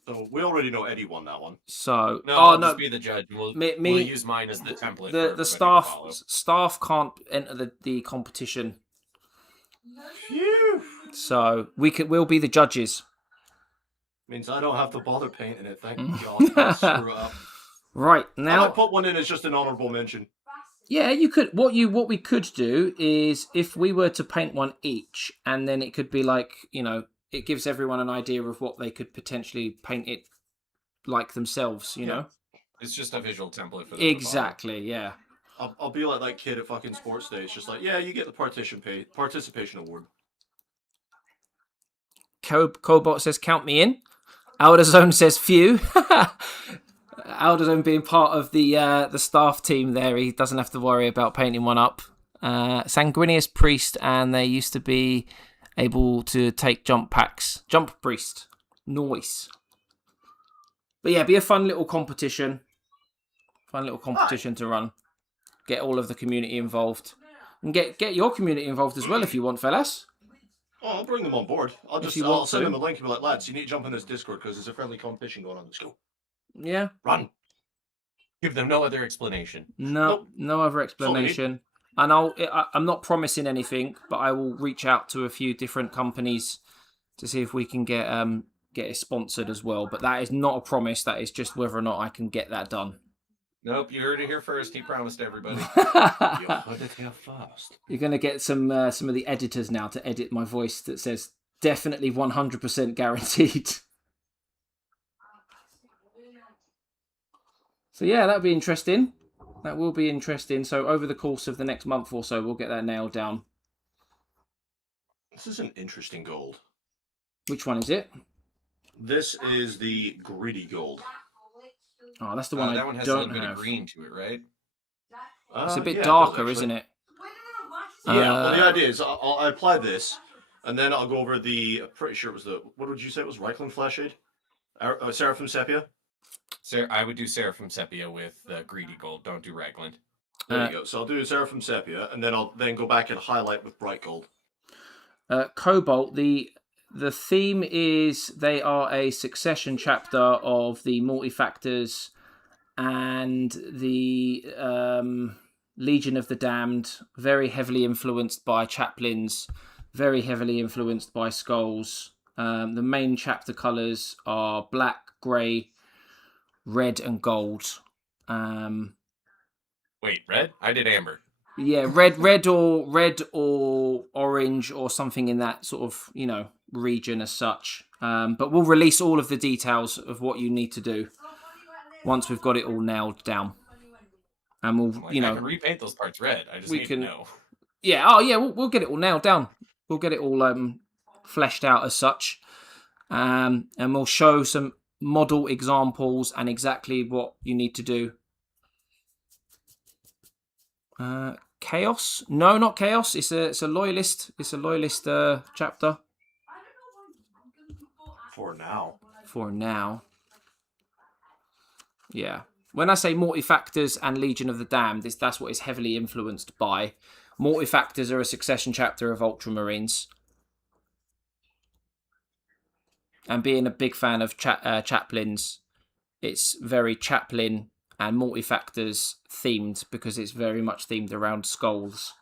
So we already know Eddie won that one. So I'll just be the judge. We'll use mine as the template. The staff can't enter the competition. Phew. So we'll be the judges. Means I don't have to bother painting it. Thank God. I'll screw it up. Right I now, might put one in as just an honourable mention. yeah, you could. What we could do is if we were to paint one each, and then it could be like it gives everyone an idea of what they could potentially paint it like themselves. You know, it's just a visual template for them. Exactly. Yeah. I'll be like that kid at fucking sports day. It's just like, yeah, you get the participation award. Cobot says, "Count me in." Alderzone says, "Phew." Alderzone being part of the staff team there, he doesn't have to worry about painting one up. Sanguinius Priest, and they used to be able to take jump packs. Jump Priest. Nice. But yeah, be a fun little competition. To run. Get all of the community involved. And get your community involved as well if you want, fellas. Oh, I'll bring them on board. I'll send them a link and be like, lads, you need to jump in this Discord because there's a friendly competition going on. Let's go. Yeah. Run. Give them no other explanation. No other explanation. And I'm not promising anything, but I will reach out to a few different companies to see if we can get it sponsored as well. But that is not a promise. That is just whether or not I can get that done. Nope, you heard it here first. He promised everybody. You heard it here first. You're going to get some of the editors now to edit my voice that says definitely 100% guaranteed. So yeah, that'll be interesting. That will be interesting. So over the course of the next month or so, we'll get that nailed down. This is an interesting gold. Which one is it? This is the greedy gold. Oh, that's the one that I one has a don't little bit of have. green to it, right? It's a bit yeah, it does, darker, actually. isn't it? Yeah, well, the idea is I apply this, and then I'll go over the, I'm pretty sure it was the, what would you say it was, Reichland Flashshade? Seraphim Sepia? I would do Seraphim Sepia with Greedy Gold. Don't do Ragland. There you go. So I'll do Seraphim Sepia, and then I'll go back and highlight with Bright Gold. Cobalt, the theme is they are a succession chapter of the Multifactors and the Legion of the Damned, very heavily influenced by Chaplains, very heavily influenced by Skulls. The main chapter colours are black, grey, red and gold. Wait, red? I did amber. Yeah, red or orange or something in that sort of, region as such. But we'll release all of the details of what you need to do once we've got it all nailed down. And we'll, I can repaint those parts red. I just need to know. Yeah, oh yeah, we'll get it all nailed down. We'll get it all fleshed out as such. And we'll show some model examples and exactly what you need to do. Chaos? No, not Chaos. It's a loyalist. It's a loyalist chapter. For now. For now. Yeah. When I say Multifactors and Legion of the Damned, that's what it's heavily influenced by. Multifactors are a succession chapter of Ultramarines. And being a big fan of Chaplains, it's very Chaplain and Multifactors themed because it's very much themed around skulls.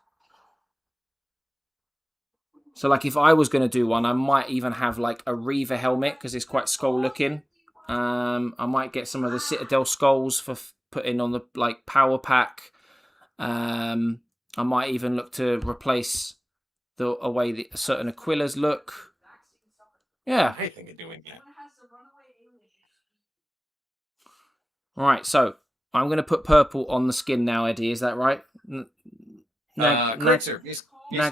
So like if I was going to do one, I might even have like a Reaver helmet because it's quite skull looking. I might get some of the Citadel skulls for putting on the power pack. I might even look to replace the way that certain Aquilas look. Yeah. I think of doing that. All right, so I'm going to put purple on the skin now, Eddie. Is that right? Correct, sir. Yes,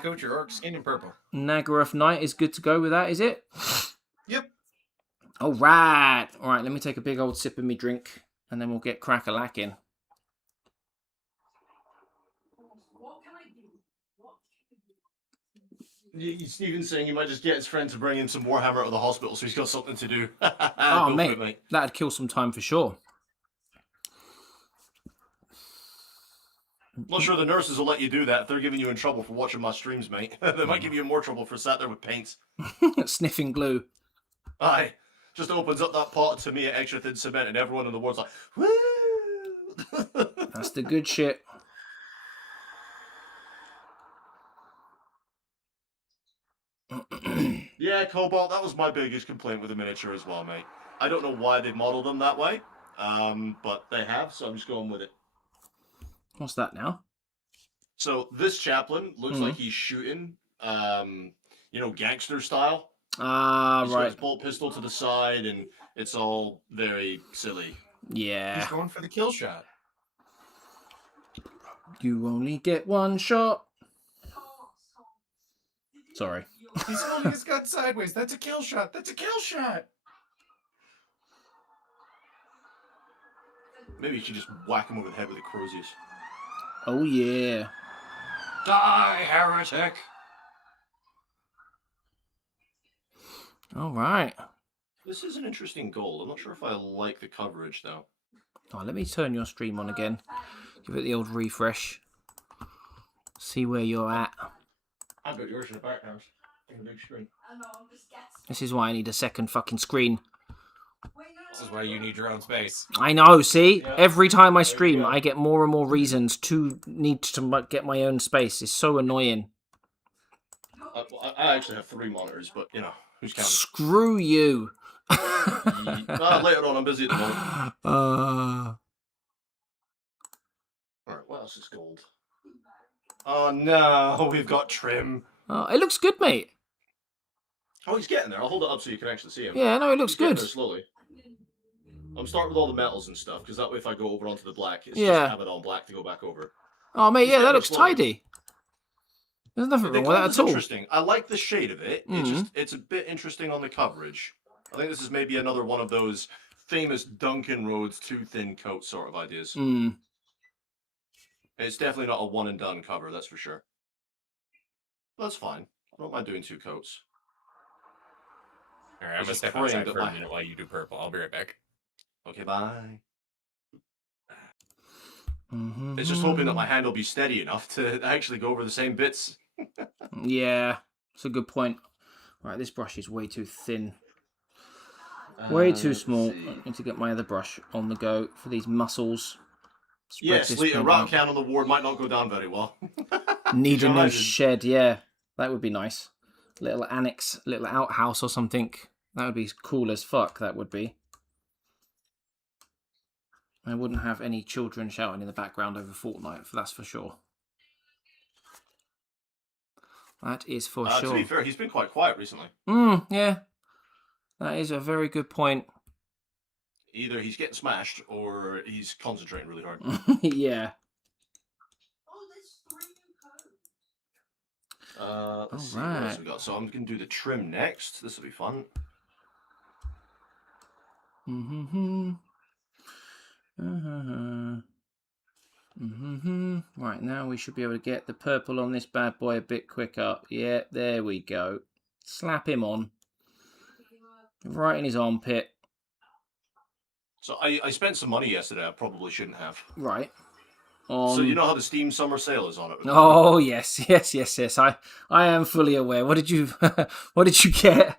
coach, your orc skin in purple. Nagaroth Knight is good to go with that, is it? Yep. All right. All right, let me take a big old sip of me drink, and then we'll get crack-a-lacking. Stephen's saying he might just get his friend to bring him some Warhammer to the hospital so he's got something to do. Oh, mate, that'd kill some time for sure. I'm not sure the nurses will let you do that if they're giving you in trouble for watching my streams, mate. They might give you more trouble for sat there with paints. Sniffing glue. Aye. Just opens up that pot to me at extra thin cement and everyone in the world's like, woo! That's the good shit. Yeah, Cobalt, that was my biggest complaint with the miniature as well, mate. I don't know why they modeled them that way, but they have, so I'm just going with it. What's that now? So this Chaplain looks like he's shooting, gangster style. Ah, He's right. got his bolt pistol to the side, and it's all very silly. Yeah. He's going for the kill shot. You only get one shot. Sorry. He's holding his gun sideways. That's a kill shot. That's a kill shot. Maybe you should just whack him over the head with a Crozius. Oh, yeah. Die, heretic! All right. This is an interesting goal. I'm not sure if I like the coverage, though. Oh, let me turn your stream on again. Give it the old refresh. See where you're at. I've got yours in the background. In a big screen. This is why I need a second fucking screen. This is why you need your own space. I know, see? Yeah. Every time I stream, I get more and more reasons to need to get my own space. It's so annoying. I actually have 3 monitors, but, who's counting? Screw you. Later on, I'm busy at the moment. What else is gold? Oh no, we've got trim. Oh, it looks good, mate. Oh, he's getting there. I'll hold it up so you can actually see him. Yeah, no, it looks He's getting good. there slowly. I'm starting with all the metals and stuff, because that way if I go over onto the black, it's Yeah. just have it on black to go back over. Oh, mate, He's yeah, getting that there looks slowly. tidy. There's nothing The wrong with gold that is at all. interesting. I like the shade of it. It's a bit interesting on the coverage. I think this is maybe another one of those famous Duncan Rhodes too thin coat sort of ideas. Mm. It's definitely not a one and done cover, that's for sure. That's fine. I don't mind doing 2 coats. All right, I'm gonna Just step praying outside that for a my- minute while you do purple. I'll be right back. Okay, bye. Mm-hmm. It's just hoping that my hand will be steady enough to actually go over the same bits. Yeah, it's a good point. Right, this brush is way too thin. Way too small. I need to get my other brush on the go for these muscles. Spread Yes, this a paint rat out. can on the ward might not go down very well. Need Could a you new imagine? shed, yeah. That would be nice. Little annex, little outhouse or something. That would be cool as fuck, that would be. I wouldn't have any children shouting in the background over Fortnite, that's for sure. That is for To sure. be fair, he's been quite quiet recently. Yeah. That is a very good point. Either he's getting smashed or he's concentrating really hard. Yeah. Oh, there's 3 new codes. Let's see what else we got. So I'm going to do the trim next. This will be fun. Right, now we should be able to get the purple on this bad boy a bit quicker. Yeah, there we go. Slap him on. Right in his armpit. So I spent some money yesterday I probably shouldn't have. Right. So you know how the Steam Summer Sale is on it? Oh, yes. I am fully aware. What did you what did you get?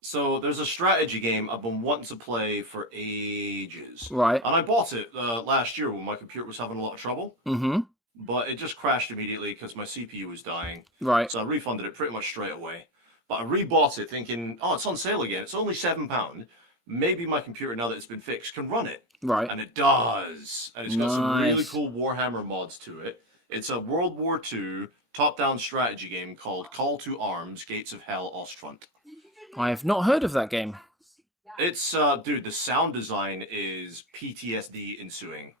So there's a strategy game I've been wanting to play for ages. Right. And I bought it last year when my computer was having a lot of trouble. Mm-hmm. But it just crashed immediately because my CPU was dying. Right. So I refunded it pretty much straight away. But I rebought it thinking, oh, it's on sale again. It's only £7. Maybe my computer, now that it's been fixed, can run it. Right. And it does. And it's got some really Nice. cool Warhammer mods to it. It's a World War II top-down strategy game called Call to Arms, Gates of Hell, Ostfront. I have not heard of that game. It's, dude, the sound design is PTSD ensuing.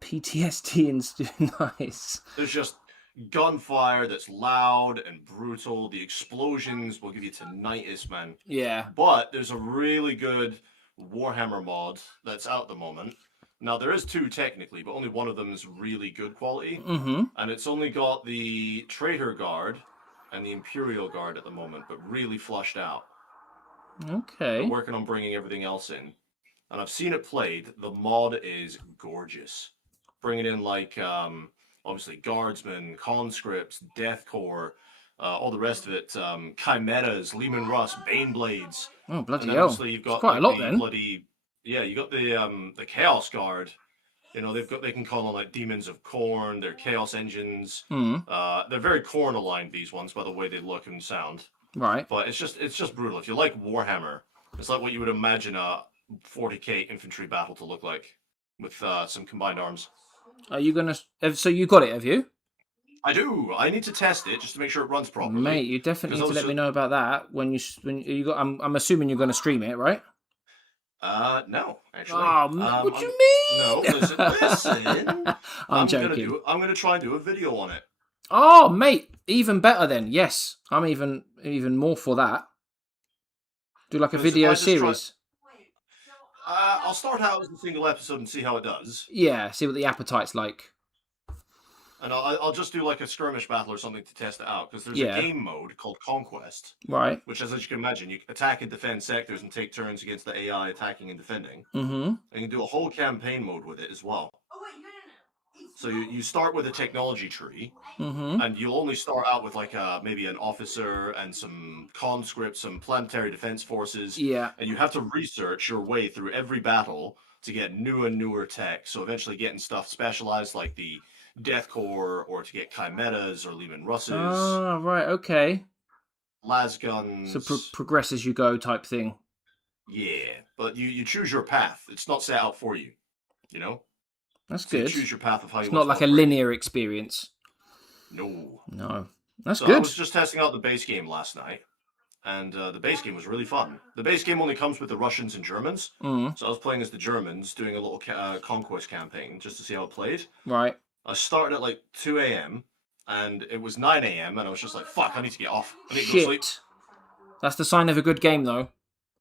PTSD and nice. There's just gunfire that's loud and brutal. The explosions will give you tinnitus, man. Yeah. But there's a really good Warhammer mod that's out at the moment. Now, there is 2 technically, but only one of them is really good quality. Mm-hmm. And it's only got the Traitor Guard and the Imperial Guard at the moment, but really flushed out. Okay. They're working on bringing everything else in. And I've seen it played. The mod is gorgeous. Bringing in, like, obviously, Guardsmen, Conscripts, Death Corps, all the rest of it. Chimeras, Leman Russ, Baneblades. Oh, bloody And then hell. obviously you've got It's quite a lot the then. bloody... Yeah, you got the Chaos Guard. You know, they can call on like Demons of Khorne, they're Chaos Engines. They're very Khorne aligned, these ones, by the way they look and sound. Right. But it's just brutal. If you like Warhammer, it's like what you would imagine a 40k infantry battle to look like, with some combined arms. Are you gonna? So you got it, have you? I do. I need to test it just to make sure it runs properly. Mate, you definitely need to let also- me know about that when you got. I'm assuming you're gonna stream it, right? No, actually. Oh, what do you mean? No, listen. I'm joking. I'm gonna try and do a video on it. Oh, mate, even better then. Yes, I'm even more for that. Do like a Because if video I just try- series. I'll start out as a single episode and see how it does. Yeah, see what the appetite's like. And I'll just do like a skirmish battle or something to test it out. Because there's Yeah. a game mode called Conquest, Right. which, as you can imagine, you attack and defend sectors and take turns against the AI attacking and defending. Mm-hmm. And you can do a whole campaign mode with it as well. Oh, wait, no. So you start with a technology tree, Mm-hmm. and you'll only start out with like maybe an officer and some conscripts, some planetary defense forces. Yeah. And you have to research your way through every battle to get new and newer tech. So eventually getting stuff specialized like the Death Corps, or to get Chimeras or Leman Russes, Ah, right. Okay. las guns. So progress as you go type thing. Yeah, but you choose your path. It's not set out for you, you know? That's So you good. choose your path of how you It's want not to like a operate. linear experience. No. No. That's So good. I was just testing out the base game last night, and the base game was really fun. The base game only comes with the Russians and Germans, Mm, so I was playing as the Germans, doing a little conquest campaign just to see how it played. right. I started at like 2 a.m., and it was 9 a.m., and I was just like, fuck, I need to get off. I need to go to sleep. Shit. That's the sign of a good game, though.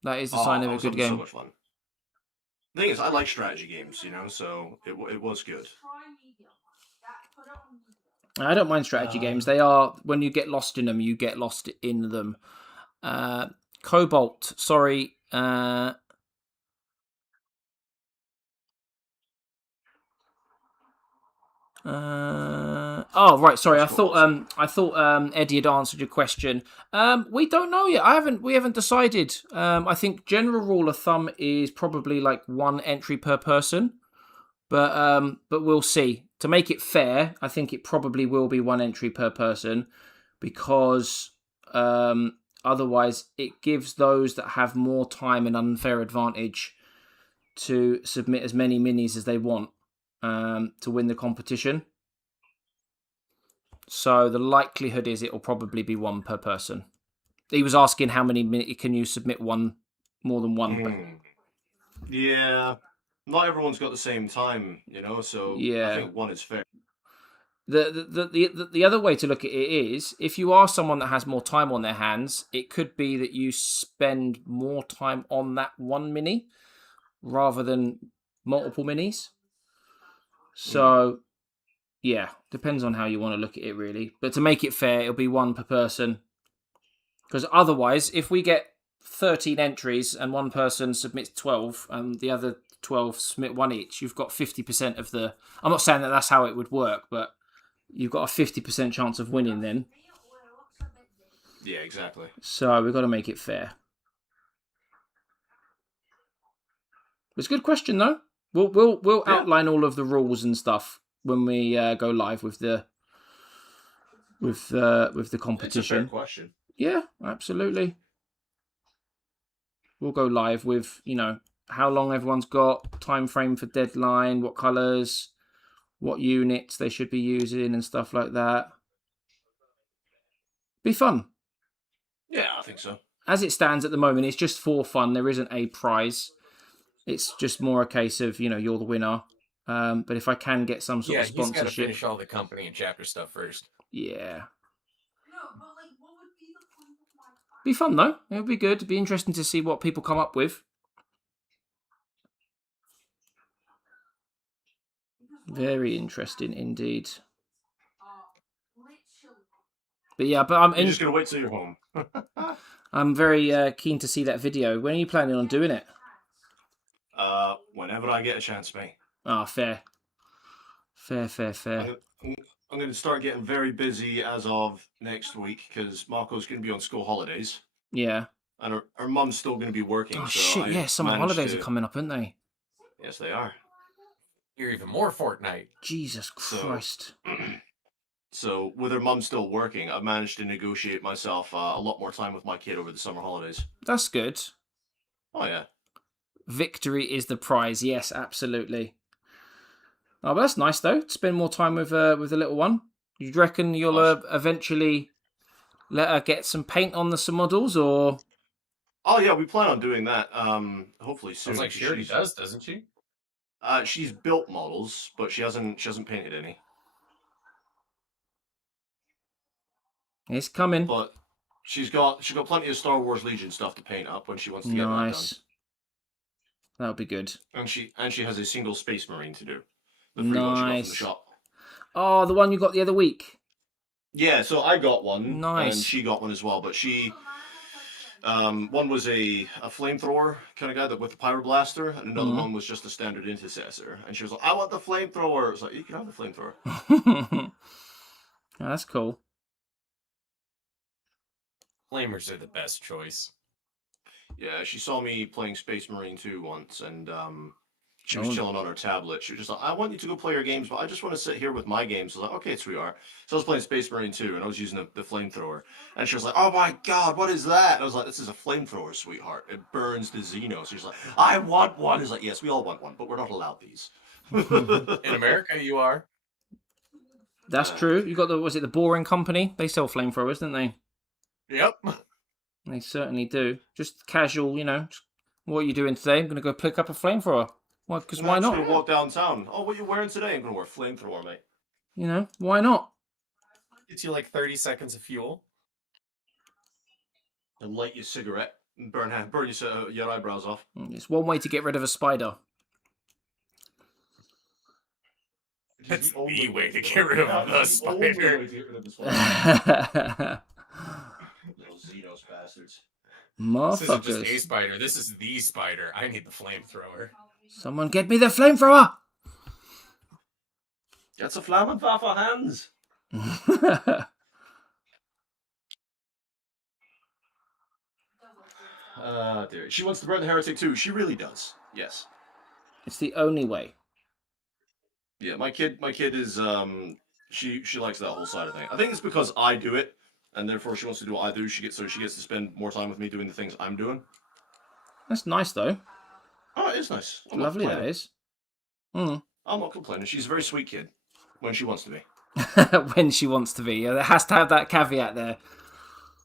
That is the sign Oh, of I a was good having so game. much fun. The thing is, I like strategy games, so it was good. I don't mind strategy games. They are, when you get lost in them, you get lost in them. Cobalt, sorry. Oh right, sorry. That's cool. I thought Eddie had answered your question. We don't know yet. We haven't decided. I think general rule of thumb is probably like 1 entry per person, but we'll see. To make it fair, I think it probably will be 1 entry per person, because otherwise it gives those that have more time an unfair advantage to submit as many minis as they want to win the competition. So the likelihood is it will probably be 1 per person. He was asking how many can you submit more than one. Yeah, not everyone's got the same time, so Yeah. I think 1 is fair. The other way to look at it is, if you are someone that has more time on their hands, it could be that you spend more time on that 1 mini rather than multiple minis. So, yeah, depends on how you want to look at it, really. But to make it fair, it'll be 1 per person. Because otherwise, if we get 13 entries and one person submits 12 and the other 12 submit 1 each, you've got 50% of the... I'm not saying that that's how it would work, but you've got a 50% chance of winning then. Yeah, exactly. So we've got to make it fair. It's a good question, though. We'll outline all of the rules and stuff when we go live with the competition. It's a fair question. Yeah, absolutely. We'll go live with, how long everyone's got, time frame for deadline, what colours, what units they should be using and stuff like that. Be fun. Yeah, I think so. As it stands at the moment, it's just for fun. There isn't a prize. It's just more a case of, you're the winner. But if I can get some sort of sponsorship... he's got to finish all the company and chapter stuff first. Yeah. Be fun, though. It'll be good. It'll be interesting to see what people come up with. Very interesting indeed. But yeah, You're just going to wait till you're home. I'm very keen to see that video. When are you planning on doing it? Whenever I get a chance, mate. Ah, fair. Fair. I'm going to start getting very busy as of next week, because Marco's going to be on school holidays. Yeah. And her mum's still going to be working. Oh, so shit, yeah. Summer holidays are coming up, aren't they? Yes, they are. You're even more Fortnite. Jesus Christ. So with her mum still working, I've managed to negotiate myself a lot more time with my kid over the summer holidays. That's good. Oh, yeah. Victory is the prize. Yes, absolutely. Oh, but that's nice, though. To spend more time with the little one. You reckon you'll eventually let her get some paint on some models, or... Oh, yeah, we plan on doing that hopefully soon. Sounds like she already does, doesn't she? She's built models, but she hasn't painted any. It's coming. But she's got plenty of Star Wars Legion stuff to paint up when she wants to get that done. That'll be good. And she has a single Space Marine to do. The free one she got from the shop. Oh, the one you got the other week. Yeah, so I got one. Nice. And she got one as well, but she... one was a flamethrower kind of guy with the Pyroblaster, and another one was just a standard intercessor. And she was like, I want the flamethrower. I was like, you can have the flamethrower. Oh, that's cool. Flamers are the best choice. Yeah, she saw me playing Space Marine 2 once, and She was Oh. chilling on her tablet. She was just like, I want you to go play your games, but I just want to sit here with my games. I was like, okay, sweetheart. So I was playing Space Marine 2, and I was using the flamethrower. And she was like, oh my god, what is that? And I was like, this is a flamethrower, sweetheart. It burns the Xenos. She's like, I want one. He's like, yes, we all want one, but we're not allowed these. In America, you are. That's true. You got was it the Boring Company? They sell flamethrowers, don't they? Yep. They certainly do. Just casual, what are you doing today? I'm going to go pick up a flamethrower. Why? Because why I'm just not? going to walk downtown. Oh, what are you wearing today? I'm going to wear a flamethrower, mate. Why not? Gets you like 30 seconds of fuel. And light your cigarette and burn your eyebrows off. It's one way to get rid of a spider. That's the way to get rid of a spider. Little Xenos bastards. This isn't just a Motherfuckers. spider. This is the spider. I need the flamethrower. Someone get me the flamethrower! Get a Flammenwerfer hands. Dear. She wants to burn the heretic too. She really does. Yes. It's the only way. Yeah, my kid is she likes that whole side of thing. I think it's because I do it, and therefore she wants to do what I do. She gets to spend more time with me doing the things I'm doing. That's nice, though. Oh, it is nice. I'm Lovely, not that complaining. is. Mm. I'm not complaining. She's a very sweet kid when she wants to be. When she wants to be. Yeah, there has to have that caveat there.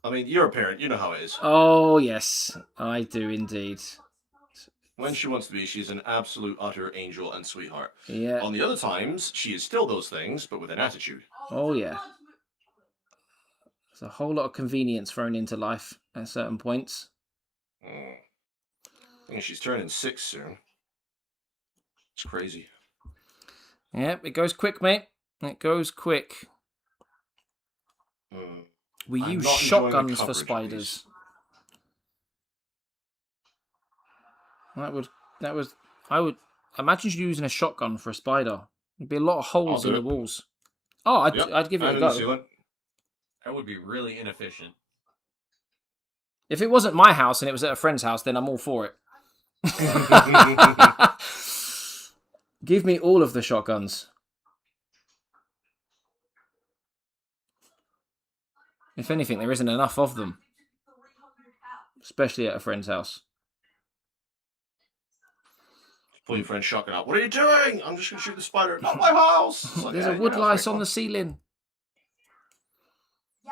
I mean, you're a parent. You know how it is. Oh, yes. I do indeed. When she wants to be, she's an absolute, utter angel and sweetheart. Yeah. On the other times, she is still those things, but with an attitude. Oh, yeah. There's a whole lot of convenience thrown into life at certain points. I think she's turning 6 soon. It's crazy. Yep, it goes quick, mate. It goes quick. We I'm use not enjoying the shotguns for coverage, spiders. I would imagine you using a shotgun for a spider. There'd be a lot of holes I'll in do the it. walls. Oh, I'd Yep, give it and a in the go. ceiling. That would be really inefficient. If it wasn't my house and it was at a friend's house, then I'm all for it. Give me all of the shotguns. If anything, there isn't enough of them. Especially at a friend's house. Pull your friend's shotgun out. What are you doing? I'm just going to shoot the spider. Not my house! It's like, There's yeah, a your wood house, lice mate. on the ceiling.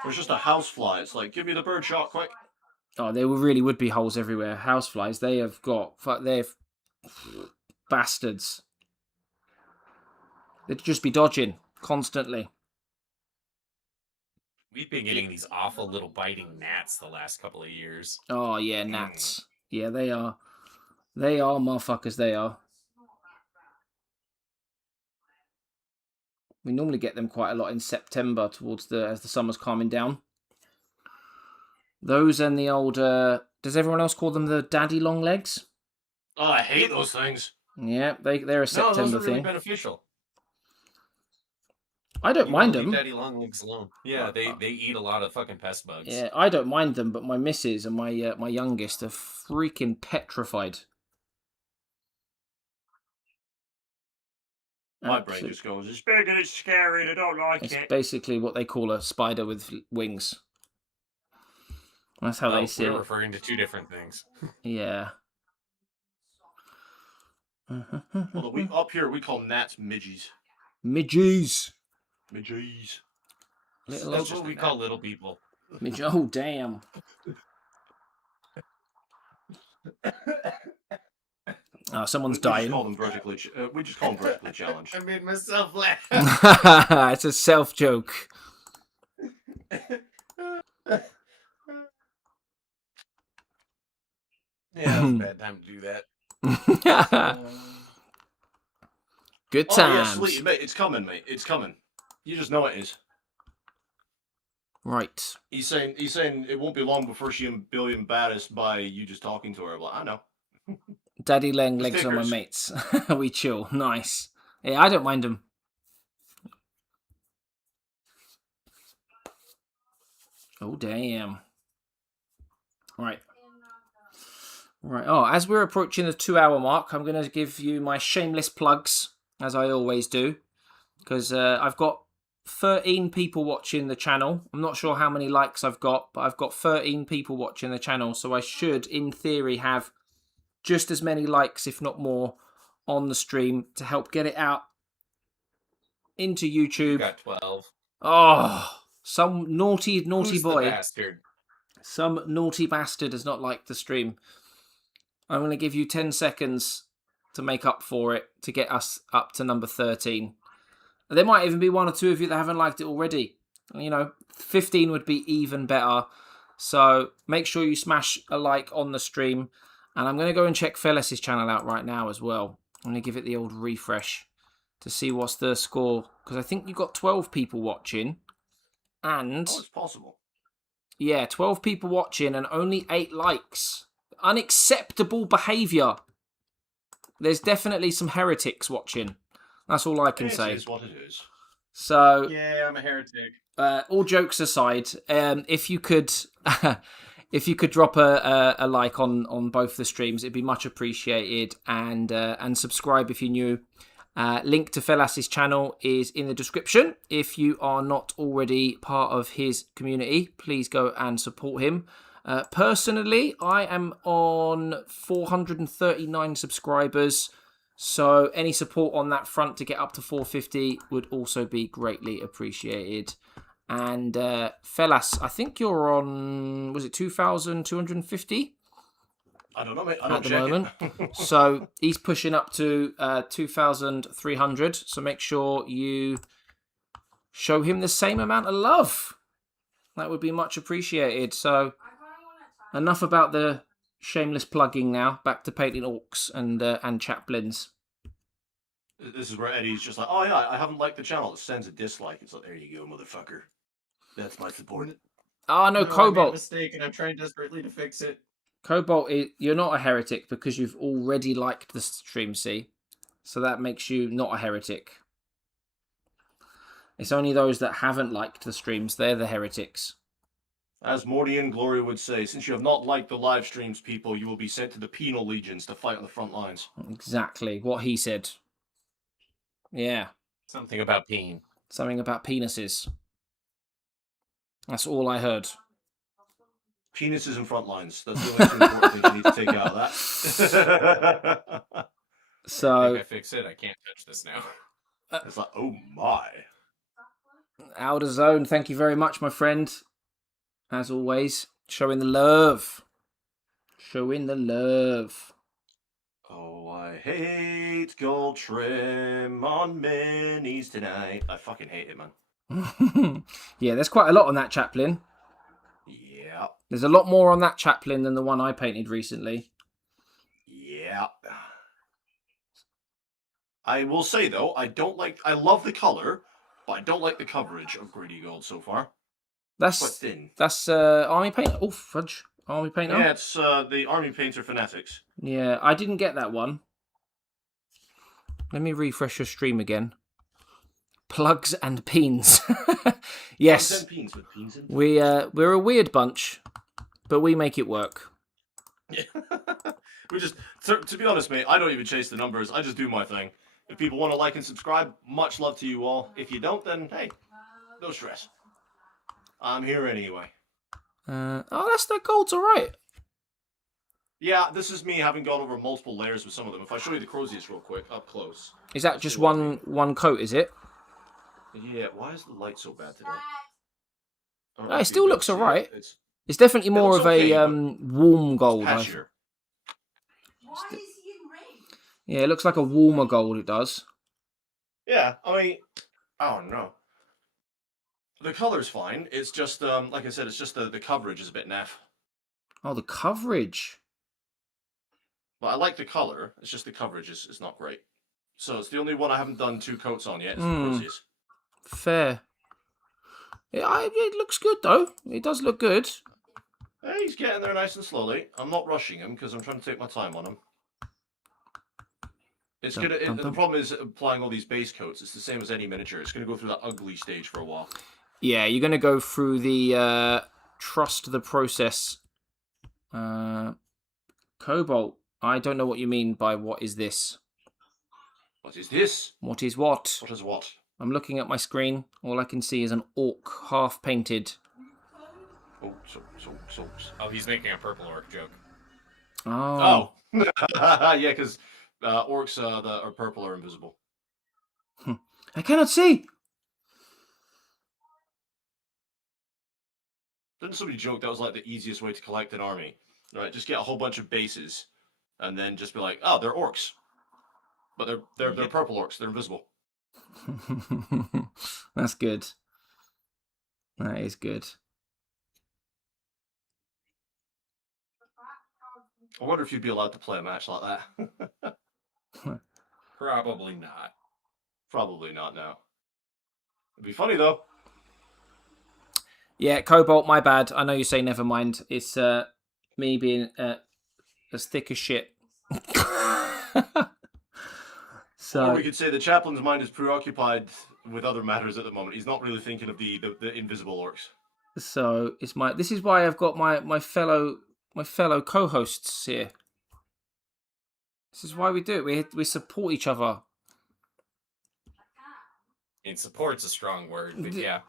There's just a house fly. It's like, give me the bird shot quick. Oh, there really would be holes everywhere. Houseflies, they're bastards. They'd just be dodging constantly. We've been getting these awful little biting gnats the last couple of years. Oh, yeah, gnats. Yeah, they are. They are motherfuckers, they are. We normally get them quite a lot in September as the summer's calming down. Those and the old, does everyone else call them the daddy long legs? Oh, I hate those things. Yeah, they're a No, September those are really thing. beneficial. I don't mind Leave them. daddy long legs alone. Yeah, they eat a lot of fucking pest bugs. Yeah, I don't mind them, but my missus and my youngest are freaking petrified. My brain just goes, it's big and it's scary and I don't like It's it. basically what they call a spider with wings. That's how they see We're it. referring to two different things. Yeah. Well, up here we call gnats midgies. Midgies. Midgies. That's what we call little people. Oh, damn. Someone's dying. We just call them vertically challenged. I made myself laugh. It's a self joke. Yeah, it's a bad time to do that. Good Oh, yeah, times. sweet, mate. It's coming, mate. It's coming. You just know it is. Right. He's saying it won't be long before she and Billy embarrassed by you just talking to her. Well, I know. Daddy laying legs on my mates. We chill. Nice. Yeah, I don't mind them. Oh, damn. Right. Right. Oh, as we're approaching the 2-hour mark, I'm going to give you my shameless plugs, as I always do, because I've got 13 people watching the channel. I'm not sure how many likes I've got, but I've got 13 people watching the channel, so I should, in theory, have just as many likes, if not more, on the stream to help get it out into YouTube. You got 12. Oh, some naughty Who's boy. the bastard? Some naughty bastard does not like the stream. I'm going to give you 10 seconds to make up for it, to get us up to number 13. There might even be one or two of you that haven't liked it already. 15 would be even better. So make sure you smash a like on the stream. And I'm going to go and check Felis' channel out right now as well. I'm going to give it the old refresh to see what's the score. Because I think you've got 12 people watching. And... Oh, it's possible. Yeah, 12 people watching and only 8 likes. Unacceptable behaviour. There's definitely some heretics watching. That's all I can say. It is what it is. So, Yeah, I'm a heretic. all jokes aside, if you could, if you could drop a like on both the streams, it'd be much appreciated. And subscribe if you're new. Link to Felas's channel is in the description. If you are not already part of his community, please go and support him. Personally, I am on 439 subscribers, so any support on that front to get up to 450 would also be greatly appreciated. And Felas, I think you're on, was it 2,250? I don't know, mate. I don't at the check moment. it. So he's pushing up to 2,300. So make sure you show him the same amount of love. That would be much appreciated. So enough about the shameless plugging now. Back to painting orcs and chaplains. This is where Eddie's just like, oh yeah, I haven't liked the channel. It sends a dislike. It's like, there you go, motherfucker. That's my support. Oh, no, I made a Cobalt. mistake, and I'm trying desperately to fix it. Cobalt, you're not a heretic because you've already liked the stream, see? So that makes you not a heretic. It's only those that haven't liked the streams, they're the heretics. As Morty and Glory would say, since you have not liked the live streams, people, you will be sent to the penal legions to fight on the front lines. Exactly, what he said. Yeah. Something about peeing. Something about penises. That's all I heard. Penises and front lines. That's the only two important things you need to take out of that. So, I think I fixed it. I can't touch this now. It's like, oh my. Outer Zone, thank you very much, my friend. As always, showing the love. Showing the love. Oh, I hate gold trim on minis tonight. I fucking hate it, man. Yeah, there's quite a lot on that Chaplain. Yeah. There's a lot more on that Chaplain than the one I painted recently. Yeah. I will say, though, I love the color, but I don't like the coverage of Greedy Gold so far. Quite That's thin. Army Paint. Oh, fudge. Army Paint. Yeah, it's the Army Painter Fanatics. Yeah, I didn't get that one. Let me refresh your stream again. Plugs and peens. Yes. Plugs and peens with peens and We're a weird bunch, but we make it work. Yeah. We just, to be honest, mate, I don't even chase the numbers. I just do my thing. If people want to like and subscribe, much love to you all. If you don't, then hey, no stress. I'm here anyway. That gold's alright. Yeah, this is me having gone over multiple layers with some of them. If I show you the Crozius real quick, up close. Is that just one coat, is it? Yeah, why is the light so bad today? Oh, it still looks alright. It's definitely more of a warm gold. Why is he in rain? Yeah, it looks like a warmer gold, it does. Yeah, I mean, oh no. The color's fine. It's just, like I said, it's just the coverage is a bit naff. Oh, the coverage. But I like the color. It's just the coverage is not great. So it's the only one I haven't done 2 coats on yet. Is the Crozius. Fair. It looks good, though. It does look good. Hey, he's getting there nice and slowly. I'm not rushing him because I'm trying to take my time on him. It's the problem is applying all these base coats. It's the same as any miniature. It's gonna go through that ugly stage for a while. Yeah, you're gonna go through the trust the process Cobalt. I don't know what you mean by what is this. What is this? What is what? What is what? I'm looking at my screen. All I can see is an orc half painted. Oh, he's making a purple orc joke. Oh. Yeah, because orcs that are purple are invisible. I cannot see. Didn't somebody joke that was like the easiest way to collect an army? Right, just get a whole bunch of bases, and then just be like, oh, they're orcs, but they're purple orcs. They're invisible. That's good. That is good. I wonder if you'd be allowed to play a match like that. Probably not. Probably not now. It'd be funny though. Yeah, Cobalt, my bad. I know you say never mind. It's me being as thick as shit. So Or we could say the chaplain's mind is preoccupied with other matters at the moment. He's not really thinking of the invisible orcs. So it's my. This is why I've got my fellow co-hosts here. This is why we do it. We support each other. I mean, support's a strong word, but yeah.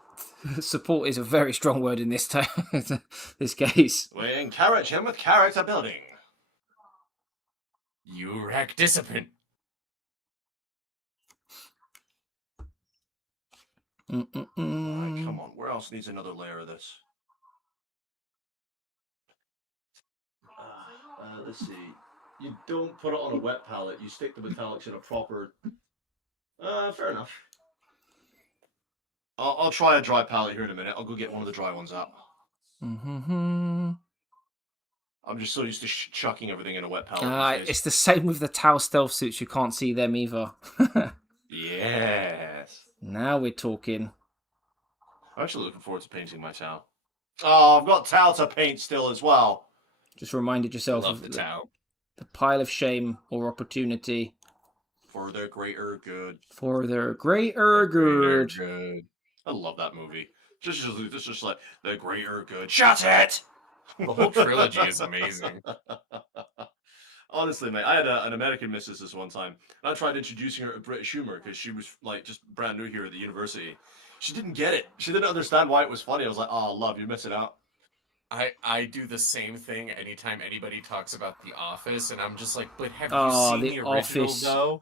Support is a very strong word in this this case. We encourage him with character building. You wreck discipline. Right, come on, where else needs another layer of this? Let's see. You don't put it on a wet palette. You stick the metallics in a proper. Fair enough. I'll try a dry palette here in a minute. I'll go get one of the dry ones out. I'm just so used to chucking everything in a wet palette. It's the same with the Tau stealth suits. You can't see them either. Yes. Now we're talking. I'm actually looking forward to painting my Tau. Oh, I've got Tau to paint still as well. Just reminded yourself Love of the Tau. the pile of shame or opportunity. For their greater good. For their greater good. I love that movie. Just like the greater good. Shut it! The whole trilogy is amazing. Honestly, mate, I had an American missus this one time, and I tried introducing her to British humor because she was like just brand new here at the university. She didn't get it. She didn't understand why it was funny. I was like, "Oh, love, you're missing out." I do the same thing anytime anybody talks about The Office, and I'm just like, but have Oh, you seen The the original Office. though?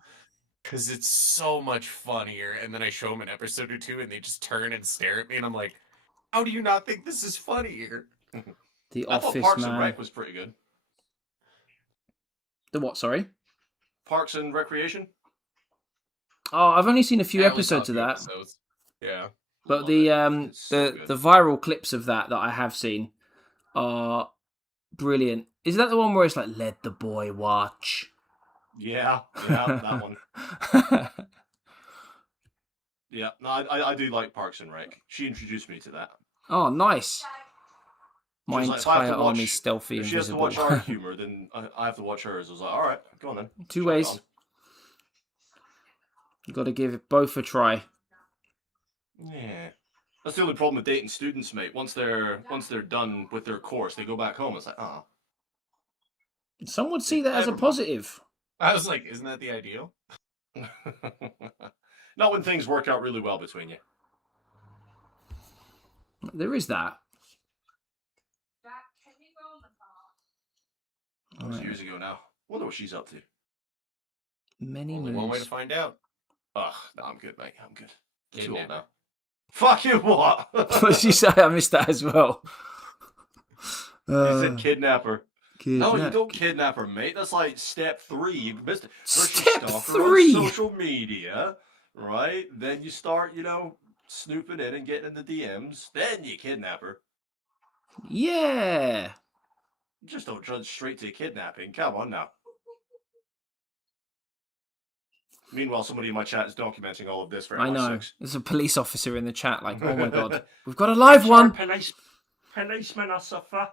Because it's so much funnier. And then I show them an episode or two, and they just turn and stare at me, and I'm like, how do you not think this is funnier? The I thought Office, Parks man. and Rec was pretty good. The what? Sorry. Parks and Recreation. Oh, I've only seen a few I only saw episodes of a few that. episodes. Yeah. But Love the it. It's so good. the viral clips of that I have seen are brilliant. Is that the one where it's like, let the boy watch? Yeah, that one. Yeah, no, I do like Parks and Rec. She introduced me to that. Oh, nice. My She was like, if I have entire to watch- army's stealthy, If she has to invisible. watch our humor, then I have to watch hers. I was like, all right, go on then. Two Chuck it ways. on. You got to give it both a try. Yeah. That's the only problem with dating students, mate. Once they're done with their course, they go back home. It's like, oh. Some would see that as a Everyone. positive. I was like, isn't that the ideal? Not when things work out really well between you. There is that. That was Right. years ago now. Wonder what she's up to. Many Only one way to moves. find out. Ugh, no, I'm good, mate. I'm good. I'm too old Kidnapper. now. Fucking what? What did you say? I missed that as well. You said kidnapper. No, you Kidnap- don't kidnap her, mate. That's like step 3. You missed it. First Step you stalk her 3? on social media, right? Then you start, snooping in and getting in the DMs. Then you kidnap her. Yeah. Just don't judge straight to kidnapping. Come on now. Meanwhile, somebody in my chat is documenting all of this for I know. MI6. There's a police officer in the chat like, oh my god. We've got a live one. Policemen are suffer.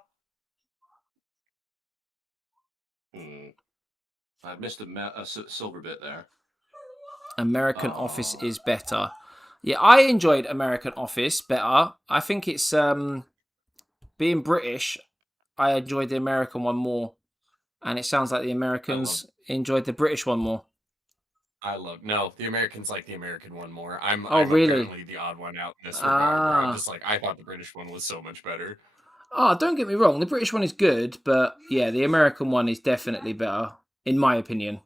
I missed a silver bit there. American Office is better. Yeah, I enjoyed American Office better. I think it's being British, I enjoyed the American one more. and it sounds like the Americans enjoyed the British one more. No, the Americans like the American one more. I'm really? apparently the odd one out in this regard. Where I'm just like, I thought the British one was so much better. Oh, don't get me wrong. The British one is good, but yeah, the American one is definitely better, in my opinion.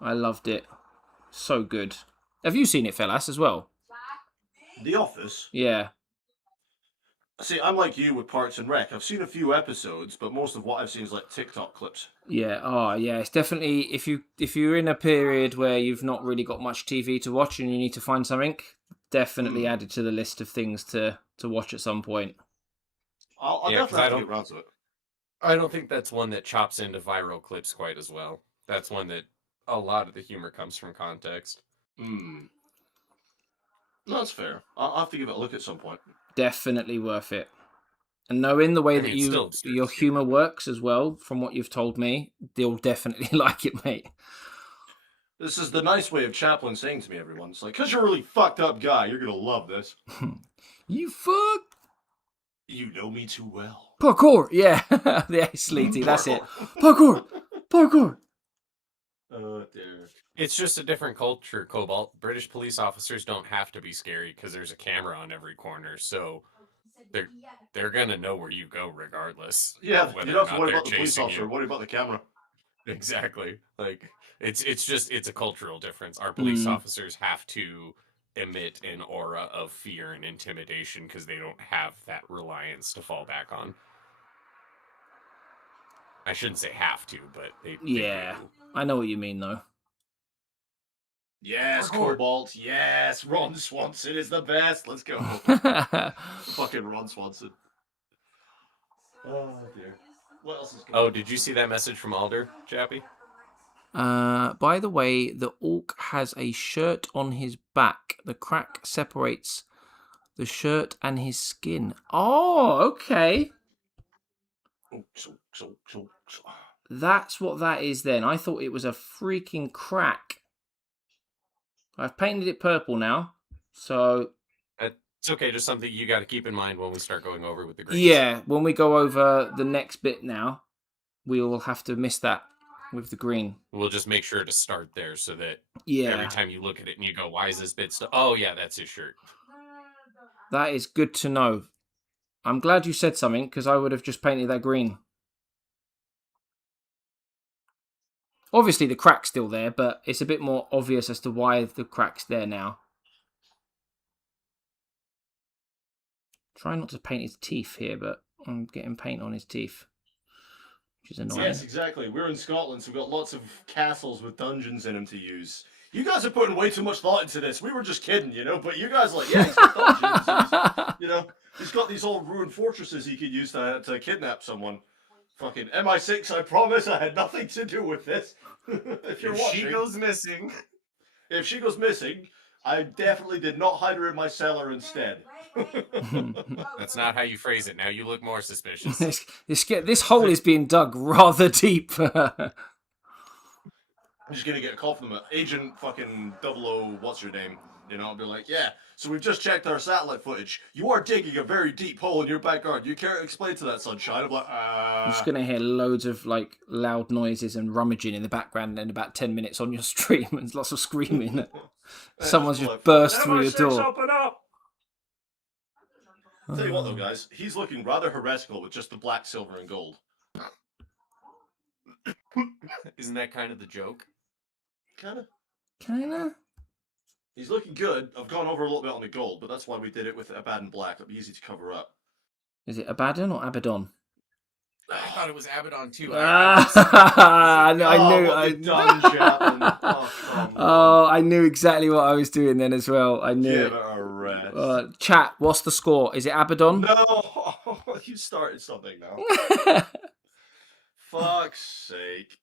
I loved it. So good. Have you seen it, Fellas, as well? The Office? Yeah. See, I'm like you with Parks and Rec. I've seen a few episodes, but most of what I've seen is like TikTok clips. Yeah. Oh, yeah. It's definitely if you're in a period where you've not really got much TV to watch and you need to find something, definitely add it to the list of things to watch at some point. I'll definitely have to get around to it. I don't think that's one that chops into viral clips quite as well. That's one that a lot of the humor comes from context. No, that's fair. I'll have to give it a look at some point. Definitely worth it. And knowing the way that your humor works as well, from what you've told me, they'll definitely like it, mate. This is the nice way of Chaplain saying to me, everyone. It's like, because you're a really fucked up guy, you're going to love this. You fuck. You know me too well. Parkour, yeah. Yeah, Sleety, that's it. Parkour. Oh, dear. It's just a different culture, Cobalt. British police officers don't have to be scary because there's a camera on every corner, so they're gonna know where you go regardless. Yeah, you don't have to worry about the police officer. Worry about the camera. Exactly. Like it's a cultural difference. Our police officers have to emit an aura of fear and intimidation because they don't have that reliance to fall back on. I shouldn't say have to, but they do. I know what you mean though. Yes, Cobalt. Yes, Ron Swanson is the best. Let's go. Fucking Ron Swanson. Oh dear. What else is going on? Oh, did you see that message from Alder, Chappie? By the way, the orc has a shirt on his back. The crack separates the shirt and his skin. Oh, okay. That's what that is then. I thought it was a freaking crack. I've painted it purple now, so... It's okay, just something you got to keep in mind when we start going over with the greens. Yeah, when we go over the next bit now, we will have to miss that with the green. We'll just make sure to start there so that every time you look at it and you go, why is this bit oh, yeah, that's his shirt. That is good to know. I'm glad you said something, because I would have just painted that green. Obviously, the crack's still there, but it's a bit more obvious as to why the crack's there now. Try not to paint his teeth here, but I'm getting paint on his teeth, which is annoying. Yes, exactly. We're in Scotland, so we've got lots of castles with dungeons in them to use. You guys are putting way too much thought into this. We were just kidding, you know, but you guys are like, yeah, he's got dungeons. You know, he's got these old ruined fortresses he could use to kidnap someone. Fucking MI6, I promise I had nothing to do with this. If she goes missing. If she goes missing, I definitely did not hide her in my cellar instead. That's not how you phrase it. Now you look more suspicious. This hole is being dug rather deep. I'm just gonna get a call from them. Agent fucking 00, what's your name? You know, I'll be like, yeah, so we've just checked our satellite footage. You are digging a very deep hole in your backyard. You can't explain to that, Sunshine. I'm like, I'm just going to hear loads of like loud noises and rummaging in the background in about 10 minutes on your stream and lots of screaming. Someone's just burst through your door. Open up! I'll tell you what though, guys, he's looking rather heretical with just the black, silver, and gold. Isn't that kind of the joke? Kinda? He's looking good. I've gone over a little bit on the gold, but that's why we did it with Abaddon Black. It'll be easy to cover up. Is it Abaddon or Abaddon? I thought it was Abaddon too. I knew exactly what I was doing then as well. I knew. Give it a rest. Chat, what's the score? Is it Abaddon? No, you started something now. Fuck's sake.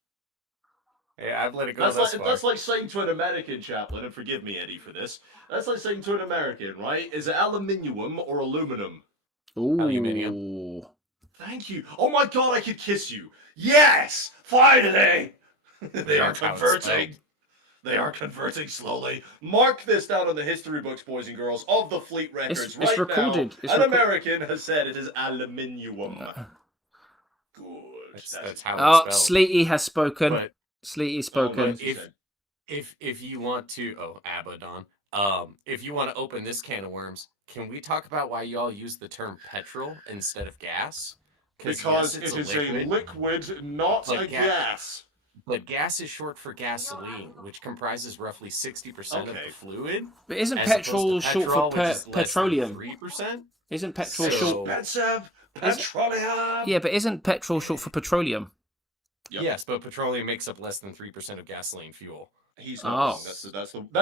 Hey, I've let it go. That's like saying to an American, Chaplain, and forgive me, Eddie, for this. That's like saying to an American, right? Is it aluminium or aluminum? Ooh. Aluminium. Thank you. Oh my god, I could kiss you. Yes! Finally! They are converting. They are converting slowly. Mark this down on the history books, boys and girls, of the fleet records. It's recorded. Now, an American has said it is aluminium. Good. That's how Oh, it's spelled. Sleety has spoken. But Sleety spoken. but if you want to, Abaddon, if you want to open this can of worms, can we talk about why y'all use the term petrol instead of gas? Because yes, it is a liquid, not but a gas. But gas is short for gasoline, which comprises roughly 60% of Okay. the fluid. But isn't as petrol opposed to short petrol, for which is less than petroleum? 3%. Isn't petrol So- short? Expensive petroleum. Yeah, but isn't petrol short for petroleum? Yep. Yes, but petroleum makes up less than 3% of gasoline fuel. He's not Oh. wrong. That's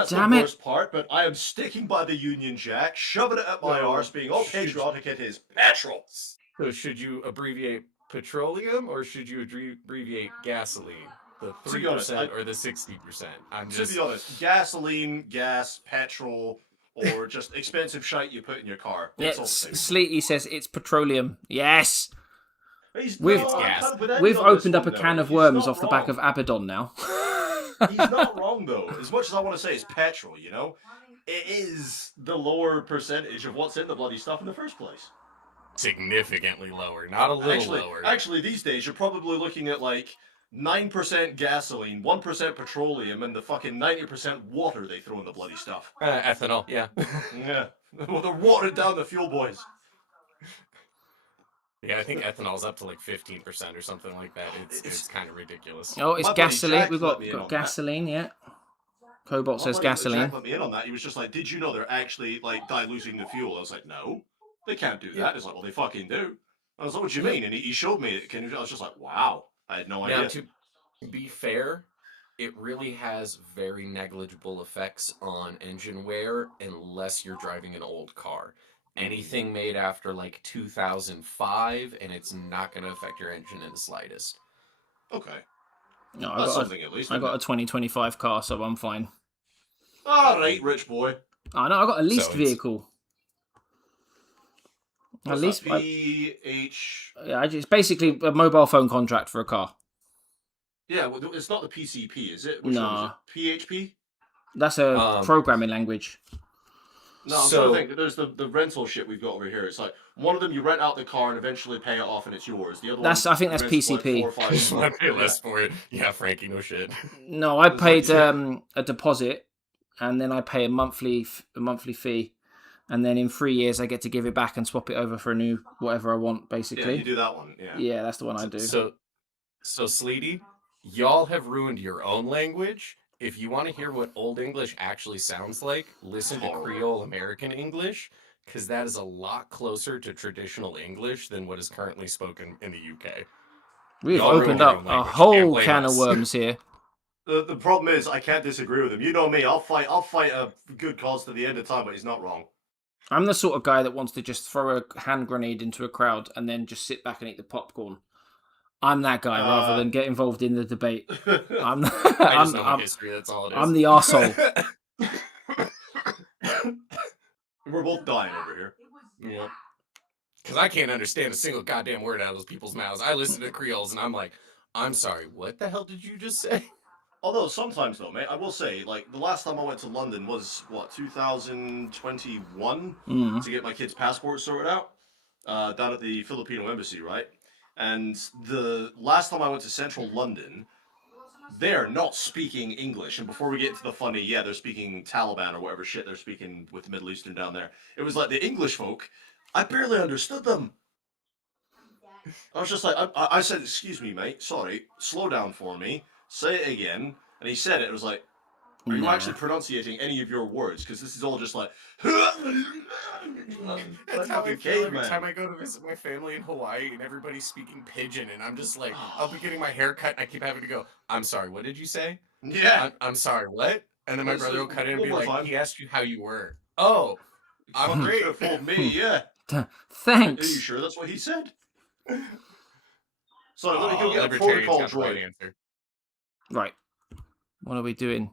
the Damn it. worst part. But I am sticking by the Union Jack, shoving it up my No. arse, being all patriotic. It is petrol. So should you abbreviate petroleum or should you abbreviate gasoline? The To be honest, 3% or the 60%? To be honest, gasoline, gas, petrol, or just expensive shite you put in your car. Yeah, It's all the same. Sleety says it's petroleum. Yes. He's We've- not- gas. I'm with Eddie We've on this opened up a one, can though. of He's worms not off the back wrong. of Abaddon now. He's not wrong though. As much as I want to say it's petrol, you know, it is the lower percentage of what's in the bloody stuff in the first place. Significantly lower, not a little lower. Actually, these days you're probably looking at like 9% gasoline, 1% petroleum, and the fucking 90% water they throw in the bloody stuff. Ethanol, yeah. Yeah, well, they're watering down the fuel boys. Yeah, I think ethanol's up to like 15% or something like that. It's kind of ridiculous. Oh, it's My buddy gasoline. Jack We've let got, me in on got that. gasoline, yeah. Cobalt My says buddy gasoline. Jack let me in on that. He was just like, "Did you know they're actually like diluting the fuel?" I was like, "No, they can't do that." Yeah. He's like, "Well, they fucking do." I was like, "What do you mean?" And he showed me it. I was just like, "Wow, I had no idea." Now, to be fair, it really has very negligible effects on engine wear unless you're driving an old car. Anything made after like 2005, and it's not going to affect your engine in the slightest. Okay, No, that's something at least. I got a isn't it? 2025 car, so I'm fine. All right, rich boy. I know, I got a leased So it's- vehicle. At What's least, that? PH. it's basically a mobile phone contract for a car. Yeah, well, it's not the PCP, is it? Nah. One is it? PHP? That's a programming language. No, I'm So- trying to think. There's the rental shit we've got over here. It's like one of them you rent out the car and eventually pay it off and it's yours. The other That's- one I think you that's rent for, like, PCP. 4 or 5 Just want to pay months. less for it. Yeah, Frankie, no shit. No, I It's paid like- a deposit, and then I pay a monthly fee, and then in 3 years I get to give it back and swap it over for a new whatever I want, Yeah, basically. you do that one. Yeah. Yeah, that's the one I do. So Sleety, y'all have ruined your own language. If you want to hear what Old English actually sounds like, listen to Creole American English, because that is a lot closer to traditional English than what is currently spoken in the UK. We've y'all ruined opened your up own a language. Can't whole blame can of us. worms here. The problem is I can't disagree with him. You know me. I'll fight a good cause to the end of time, but he's not wrong. I'm the sort of guy that wants to just throw a hand grenade into a crowd and then just sit back and eat the popcorn. I'm that guy rather than get involved in the debate. I'm I just know my history, that's all it is. I'm the arsehole. We're both dying over here. Yeah. Because I can't understand a single goddamn word out of those people's mouths. I listen to Creoles and I'm like, I'm sorry, what the hell did you just say? Although sometimes though, mate, I will say, like the last time I went to London was what 2021 to get my kid's passport sorted out down at the Filipino embassy, right? And the last time I went to central London, they're not speaking English. And before we get into the funny, yeah, they're speaking Taliban or whatever shit they're speaking with the Middle Eastern down there. It was like the English folk, I barely understood them. I was just like, I said, excuse me, mate, sorry, slow down for me, say it again. And he said it, it was like, are you actually pronunciating any of your words? Because this is all just like, That's how I fucking feel every caveman. time I go to visit my family in Hawaii and everybody's speaking pidgin and I'm just like, I'll be getting my hair cut and I keep having to go, I'm sorry, what did you say? Yeah. I'm sorry, what? And then my Let's brother do will cut in and one be more like, time. he asked you how you were. Oh, I'm great. Could have fooled me, yeah. Are you Thanks. sure that's what he said? So let me go Oh, get a libertarians protocol got the right droid. answer. Right. What are we doing?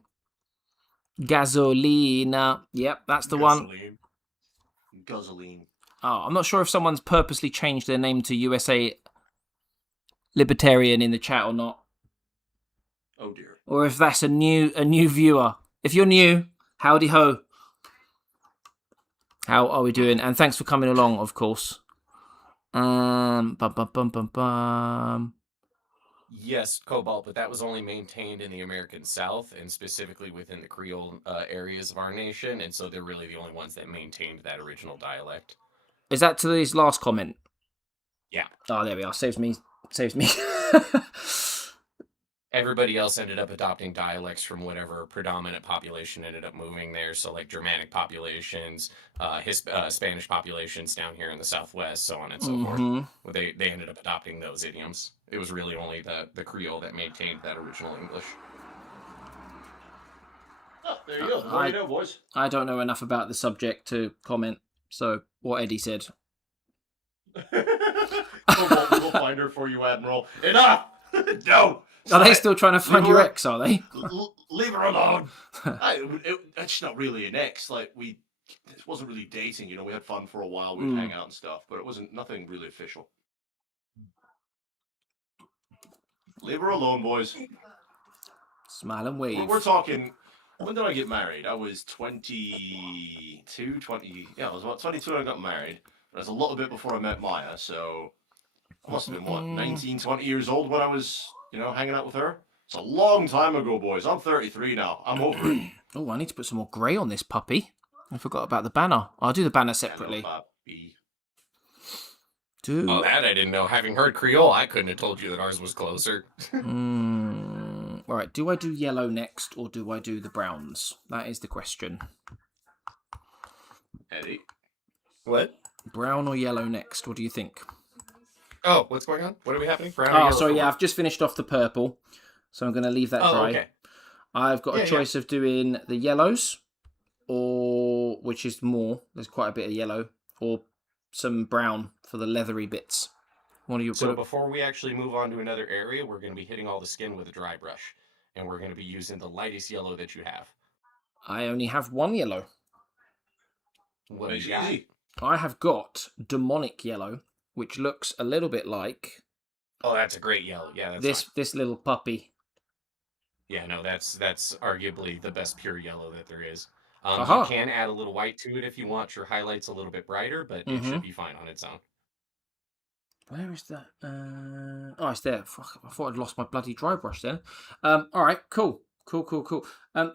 Gasolina. Yep, that's the one. Gasoline. Guzzling. Oh, I'm not sure if someone's purposely changed their name to USA Libertarian in the chat or not, Oh dear. or if that's a new viewer. If you're new, howdy ho. How are we doing? And thanks for coming along, of course. Bum, bum, bum, bum, bum. Yes, Cobalt, but that was only maintained in the American South and specifically within the Creole areas of our nation, and so they're really the only ones that maintained that original dialect. Is that to his last comment? Yeah. Oh, there we are. Saves me. Saves me. Everybody else ended up adopting dialects from whatever predominant population ended up moving there. So, like Germanic populations, Spanish populations down here in the Southwest, so on and so forth. Well, they ended up adopting those idioms. It was really only the Creole that maintained that original English. Oh, there you go. There you go, boys. I don't know enough about the subject to comment. So, what Eddie said. We'll find her for you, Admiral. Enough! No! Are they still trying to find your ex, are they? Leave her alone. It's not really an ex. Like, it wasn't really dating, you know. We had fun for a while. We'd hang out and stuff, but it wasn't nothing really official. Leave her alone, boys. Smile and wave. We're talking. When did I get married? I was 22, 20. Yeah, I was about 22 when I got married. It was a little bit before I met Maya, so I must have been, 19, 20 years old when I was, hanging out with her? It's a long time ago, boys. I'm 33 now. I'm over it. Oh, I need to put some more grey on this puppy. I forgot about the banner. I'll do the banner separately. Oh, that I didn't know. Having heard Creole, I couldn't have told you that ours was closer. All right, do I do yellow next or do I do the browns? That is the question. Eddie? What? Brown or yellow next? What do you think? Oh, what's going on? What are we happening? Brown or yellow? Sorry, yeah, I've just finished off the purple, so I'm going to leave that dry. Okay. I've got a choice of doing the yellows, or which is more. There's quite a bit of yellow, or some brown for the leathery bits. What are you? So before we actually move on to another area, we're going to be hitting all the skin with a dry brush, and we're going to be using the lightest yellow that you have. I only have one yellow. What do you got? I have got demonic yellow, which looks a little bit like. Oh, that's a great yellow. Yeah, that's this little puppy. Yeah, no, that's arguably the best pure yellow that there is. You can add a little white to it if you want your highlights a little bit brighter, but it should be fine on its own. Where is that? Oh, it's there. Fuck, I thought I'd lost my bloody dry brush then. All right, cool.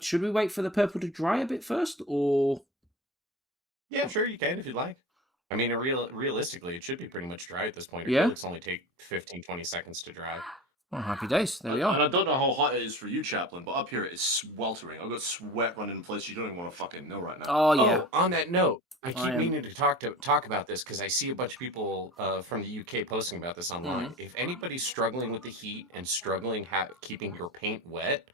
Should we wait for the purple to dry a bit first, or? Yeah, sure, you can if you'd like. I mean, realistically, it should be pretty much dry at this point. Yeah? It's only take 15, 20 seconds to dry. Oh, happy days. There we are. And I don't know how hot it is for you, Chaplain, but up here it is sweltering. I've got sweat running in places you don't even want to fucking know right now. Oh, yeah. Oh, on that note, I keep meaning to talk about this because I see a bunch of people from the UK posting about this online. If anybody's struggling with the heat and struggling keeping your paint wet,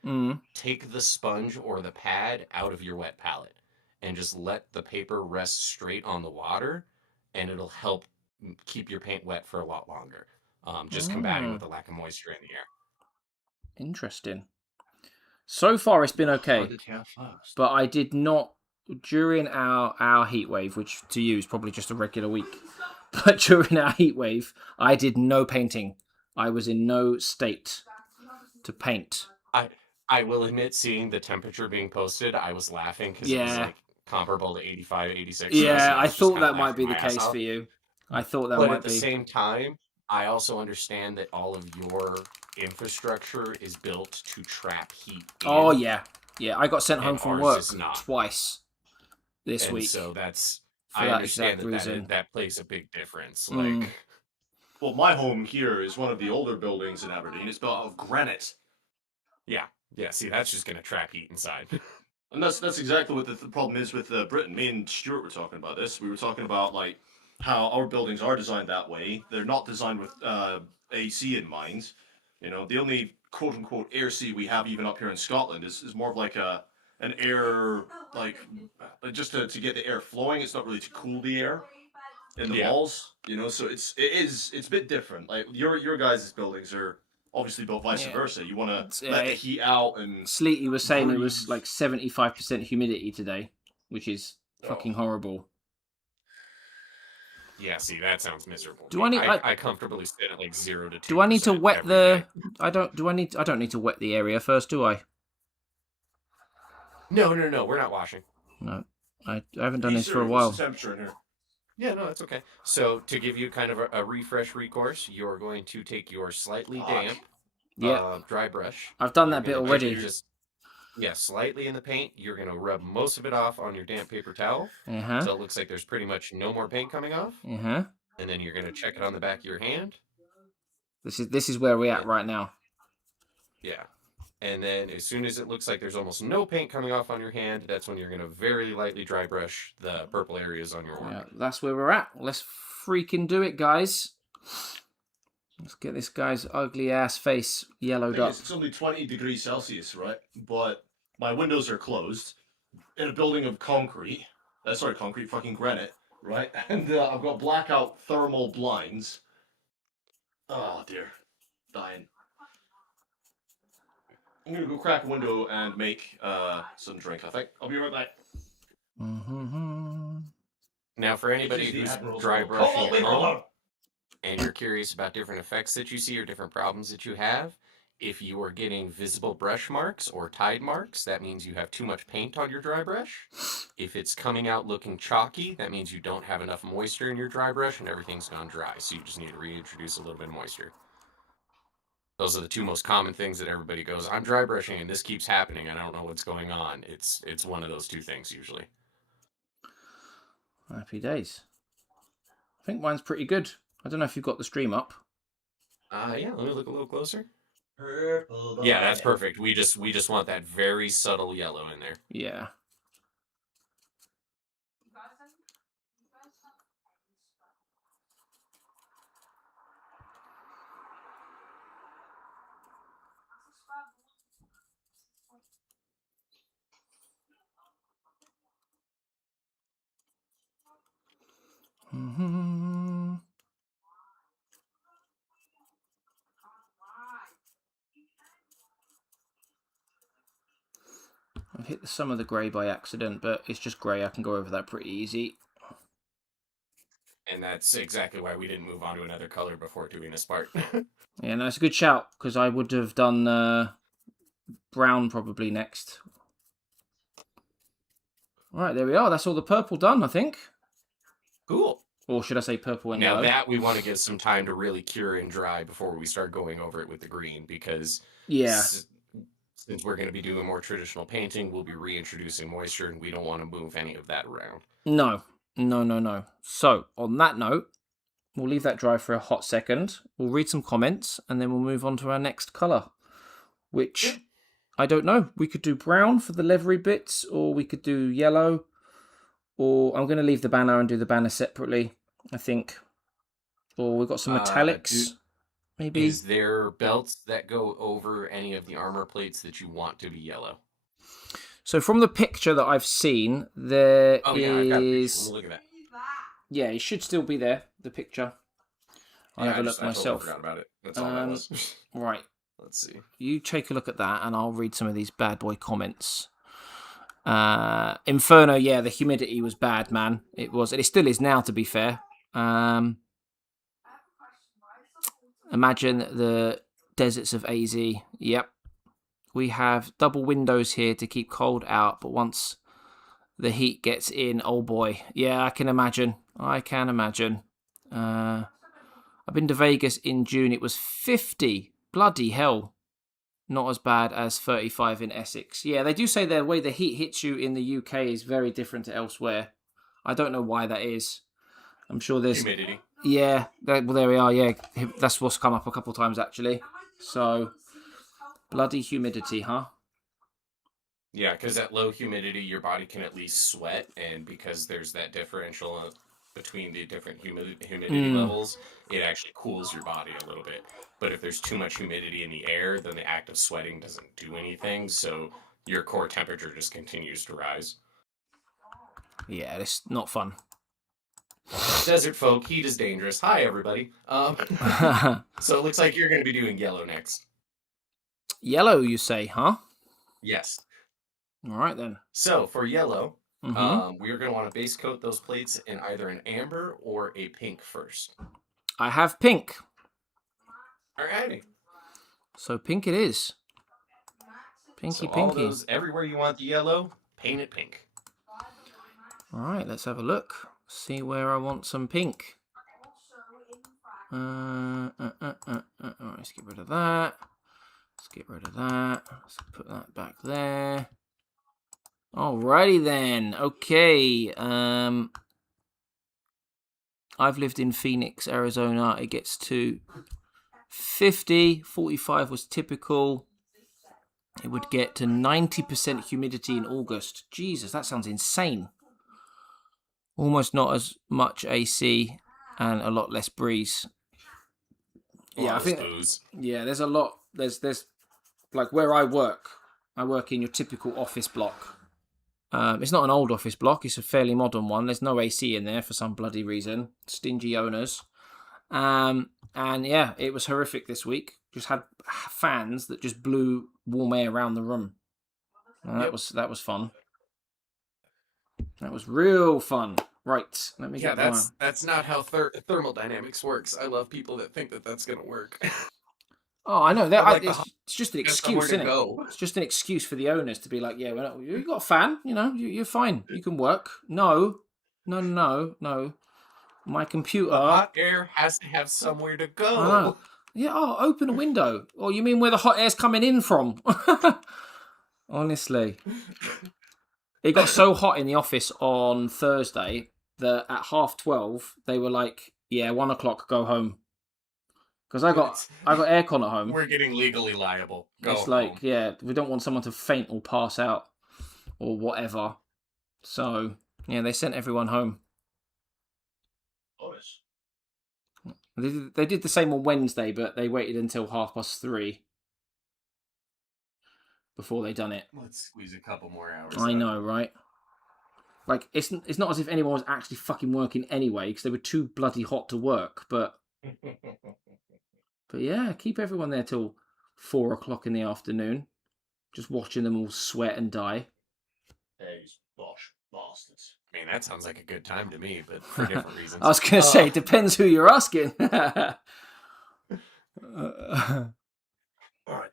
take the sponge or the pad out of your wet palette and just let the paper rest straight on the water, and it'll help keep your paint wet for a lot longer. Just combating with the lack of moisture in the air. Interesting. So far, it's been okay, but I did not during our heat wave, which to you is probably just a regular week. But during our heat wave, I did no painting. I was in no state to paint. I will admit, seeing the temperature being posted, I was laughing because it was like comparable to 85, 86. Yeah, I thought that might be the case for you. I thought that might be. But at the same time, I also understand that all of your infrastructure is built to trap heat in. Oh, yeah. Yeah, I got sent home from work twice this week. So I understand that plays a big difference. Like, well, my home here is one of the older buildings in Aberdeen. It's built out of granite. Yeah. See, that's just going to trap heat inside. And that's exactly what the problem is with Britain. Me and Stuart were talking about this. We were talking about, like, how our buildings are designed that way. They're not designed with AC in mind. The only quote-unquote air sea we have even up here in Scotland is more of like an air, like, just to get the air flowing. It's not really to cool the air in the walls, so it's a bit different. Like, your guys' buildings are obviously built vice versa. You want to let the heat out. And Sleety was saying it was like 75% humidity today, which is fucking horrible. Yeah, see, that sounds miserable. I comfortably sit at like 0 to 2%. Do I need to wet I don't need to wet the area first, do I? No, we're not washing. No. I haven't done this for a while. What's the temperature in here? Yeah, no, that's okay. So to give you kind of a refresh recourse, you're going to take your slightly damp Yeah, dry brush. I've done You're that bit going to dip it already. just slightly in the paint. You're going to rub most of it off on your damp paper towel. Uh-huh. So it looks like there's pretty much no more paint coming off. Uh-huh. And then you're going to check it on the back of your hand. This is where we're at right now. Yeah. And then as soon as it looks like there's almost no paint coming off on your hand, that's when you're going to very lightly dry brush the purple areas on your orc. Yeah, that's where we're at. Let's freaking do it, guys. Let's get this guy's ugly ass face yellowed up. It's only 20 degrees Celsius, right? But my windows are closed in a building of concrete. Concrete, fucking granite, right? And I've got blackout thermal blinds. Oh dear, dying. I'm gonna go crack a window and make some drink. I think I'll be right back. Mm-hmm. Now, for anybody who's dry brushing at home, and you're curious about different effects that you see or different problems that you have, if you are getting visible brush marks or tide marks, that means you have too much paint on your dry brush. If it's coming out looking chalky, that means you don't have enough moisture in your dry brush and everything's gone dry. So you just need to reintroduce a little bit of moisture. Those are the two most common things that everybody goes, I'm dry brushing and this keeps happening. I don't know what's going on. It's one of those two things usually. Happy days. I think mine's pretty good. I don't know if you've got the stream up. Yeah, let me look a little closer. Purple. Yeah, that's perfect. We just want that very subtle yellow in there. Yeah. Mm-hmm. I've hit some of the grey by accident, but it's just grey. I can go over that pretty easy. And that's exactly why we didn't move on to another color before doing this part. Yeah, no, it's a good shout, because I would have done brown probably next. All right, there we are. That's all the purple done, I think. Cool. Or should I say purple and Now yellow? that we want to give some time to really cure and dry before we start going over it with the green, because Yeah. Since we're going to be doing more traditional painting, we'll be reintroducing moisture, and we don't want to move any of that around. No. So, on that note, we'll leave that dry for a hot second. We'll read some comments, and then we'll move on to our next colour, which, I don't know. We could do brown for the leathery bits, or we could do yellow, or I'm going to leave the banner and do the banner separately, I think. Or we've got some metallics, maybe. Is there belts that go over any of the armor plates that you want to be yellow? So from the picture that I've seen, there I've got a picture. is... Look at that. Yeah, it should still be there, the picture. I'll have a look myself. I forgot about it. That's all that was. Right. Let's see. You take a look at that, and I'll read some of these bad boy comments. Inferno, yeah, the humidity was bad, man. It was, and it still is now, to be fair. Imagine the deserts of AZ. Yep. We have double windows here to keep cold out, but once the heat gets in, oh boy. Yeah, I can imagine. I've been to Vegas in June. It was 50. Bloody hell. Not as bad as 35 in Essex. Yeah, they do say the way the heat hits you in the UK is very different to elsewhere. I don't know why that is. I'm sure there's... Humidity. Yeah, well, there we are. Yeah, that's what's come up a couple of times, actually. So, bloody humidity, huh? Yeah, because at low humidity, your body can at least sweat, and because there's that differential between the different humidity levels, it actually cools your body a little bit. But if there's too much humidity in the air, then the act of sweating doesn't do anything, so your core temperature just continues to rise. Yeah, it's not fun. Desert folk, heat is dangerous. Hi, everybody. So it looks like you're going to be doing yellow next. Yellow, you say, huh? Yes. All right, then. So for yellow, we're going to want to base coat those plates in either an amber or a pink first. I have pink. Alrighty. So pink it is. Pinky. All those, everywhere you want the yellow, paint it pink. All right, let's have a look. See where I want some pink. Let's get rid of that. Let's get rid of that. Let's put that back there. Alrighty then. Okay. I've lived in Phoenix, Arizona. It gets to 50. 45 was typical. It would get to 90% humidity in August. Jesus, that sounds insane. Almost not as much AC and a lot less breeze. Yeah, I think. Booze. Yeah, there's a lot. There's like where I work in your typical office block. It's not an old office block. It's a fairly modern one. There's no AC in there for some bloody reason. Stingy owners. And yeah, it was horrific this week. Just had fans that just blew warm air around the room. And that was fun. That was real fun. Right, let me get one. That's not how thermodynamics works. I love people that think that that's going to work. Oh, I know. It's just an excuse, isn't it? Go. It's just an excuse for the owners to be like, yeah, well, you got a fan, you're fine. You can work. No. My computer. The hot air has to have somewhere to go. I know. Yeah, open a window. Or you mean where the hot air's coming in from? Honestly. It got so hot in the office on Thursday that at 12:30 they were like, yeah, 1 o'clock, go home. Because I got aircon at home. We're getting legally liable. It's like, yeah, we don't want someone to faint or pass out or whatever. So, yeah, they sent everyone home. Honest. They did the same on Wednesday, but they waited until 3:30 before they done it. Let's squeeze a couple more hours. I know, right? Like, it's not as if anyone was actually fucking working anyway, because they were too bloody hot to work, but yeah, keep everyone there till 4 o'clock in the afternoon, just watching them all sweat and die. These bosh bastards. I mean, that sounds like a good time to me, but for different reasons. I was going to say, it depends who you're asking. Alright,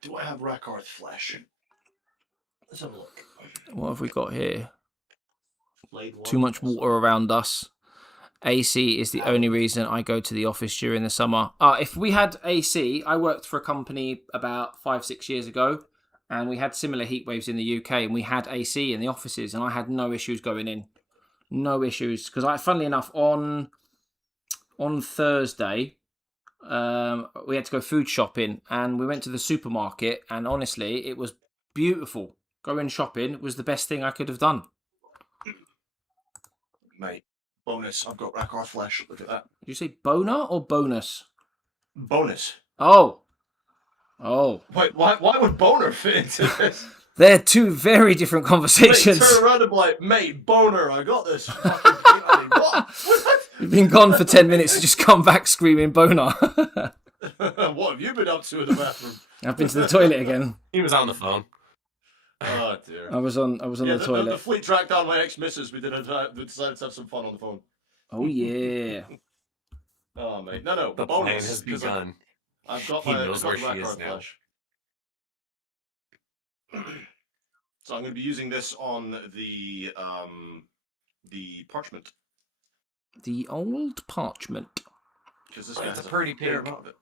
do I have Rakarth flesh? Let's have a look. What have we got here? Blade one. Too much water around us. AC is the only reason I go to the office during the summer. If we had AC, I worked for a company about 5-6 years ago, and we had similar heat waves in the UK, and we had AC in the offices, and I had no issues going in. No issues. Because funnily enough, on Thursday, we had to go food shopping, and we went to the supermarket, and honestly, it was beautiful. Going shopping was the best thing I could have done. Mate, bonus. I've got Rakarth flesh. Look at that. Did you say boner or bonus? Bonus. Oh. Wait, why would boner fit into this? They're two very different conversations. Mate, turn around and be like, mate, boner, I got this. Fucking thing. I mean, what? You've been gone for 10 minutes and just come back screaming boner. What have you been up to in the bathroom? I've been to the toilet again. He was on the phone. Oh dear. I was on the toilet. The fleet tracked down my ex-missus. We decided to have some fun on the phone. Oh yeah. Oh mate, no. The bonus plan has begun. I've got He my knows where she is Rakarth now. flesh. So I'm going to be using this on the parchment. The old parchment. Because this guy It's has a pretty fair pink. amount of it.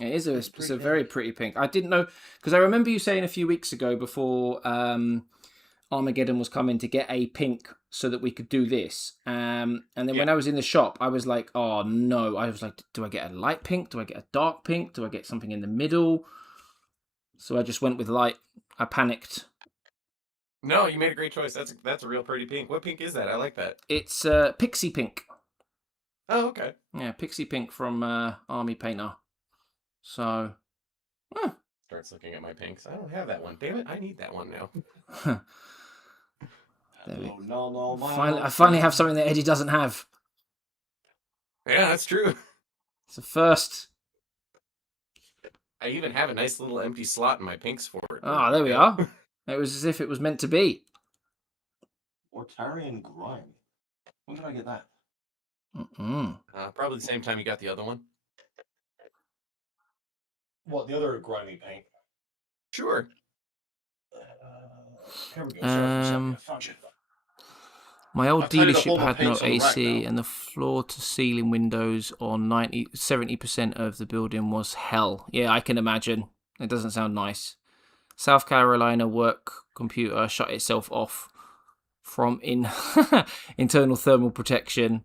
It is it's a very pretty pink. I didn't know, because I remember you saying a few weeks ago before Armageddon was coming to get a pink so that we could do this. And then when I was in the shop, I was like, oh no. I was like, do I get a light pink? Do I get a dark pink? Do I get something in the middle? So I just went with light. I panicked. No, you made a great choice. That's a real pretty pink. What pink is that? I like that. It's Pixie Pink. Oh, okay. Yeah, Pixie Pink from Army Painter. So, Starts looking at my pinks. I don't have that one. Damn it, I need that one now. I finally have something that Eddie doesn't have. Yeah, that's true. It's a first. I even have a nice little empty slot in my pinks for it. Ah, there we are. It was as if it was meant to be. Ortarian Grime. When did I get that? Probably the same time you got the other one. What, the other grimy paint? Sure. Here we go. Sorry, found you. My old I've tidied up dealership all my had no paints on the rack AC, now. and the floor-to-ceiling windows on 70% of the building was hell. Yeah, I can imagine. It doesn't sound nice. South Carolina work computer shut itself off from internal thermal protection.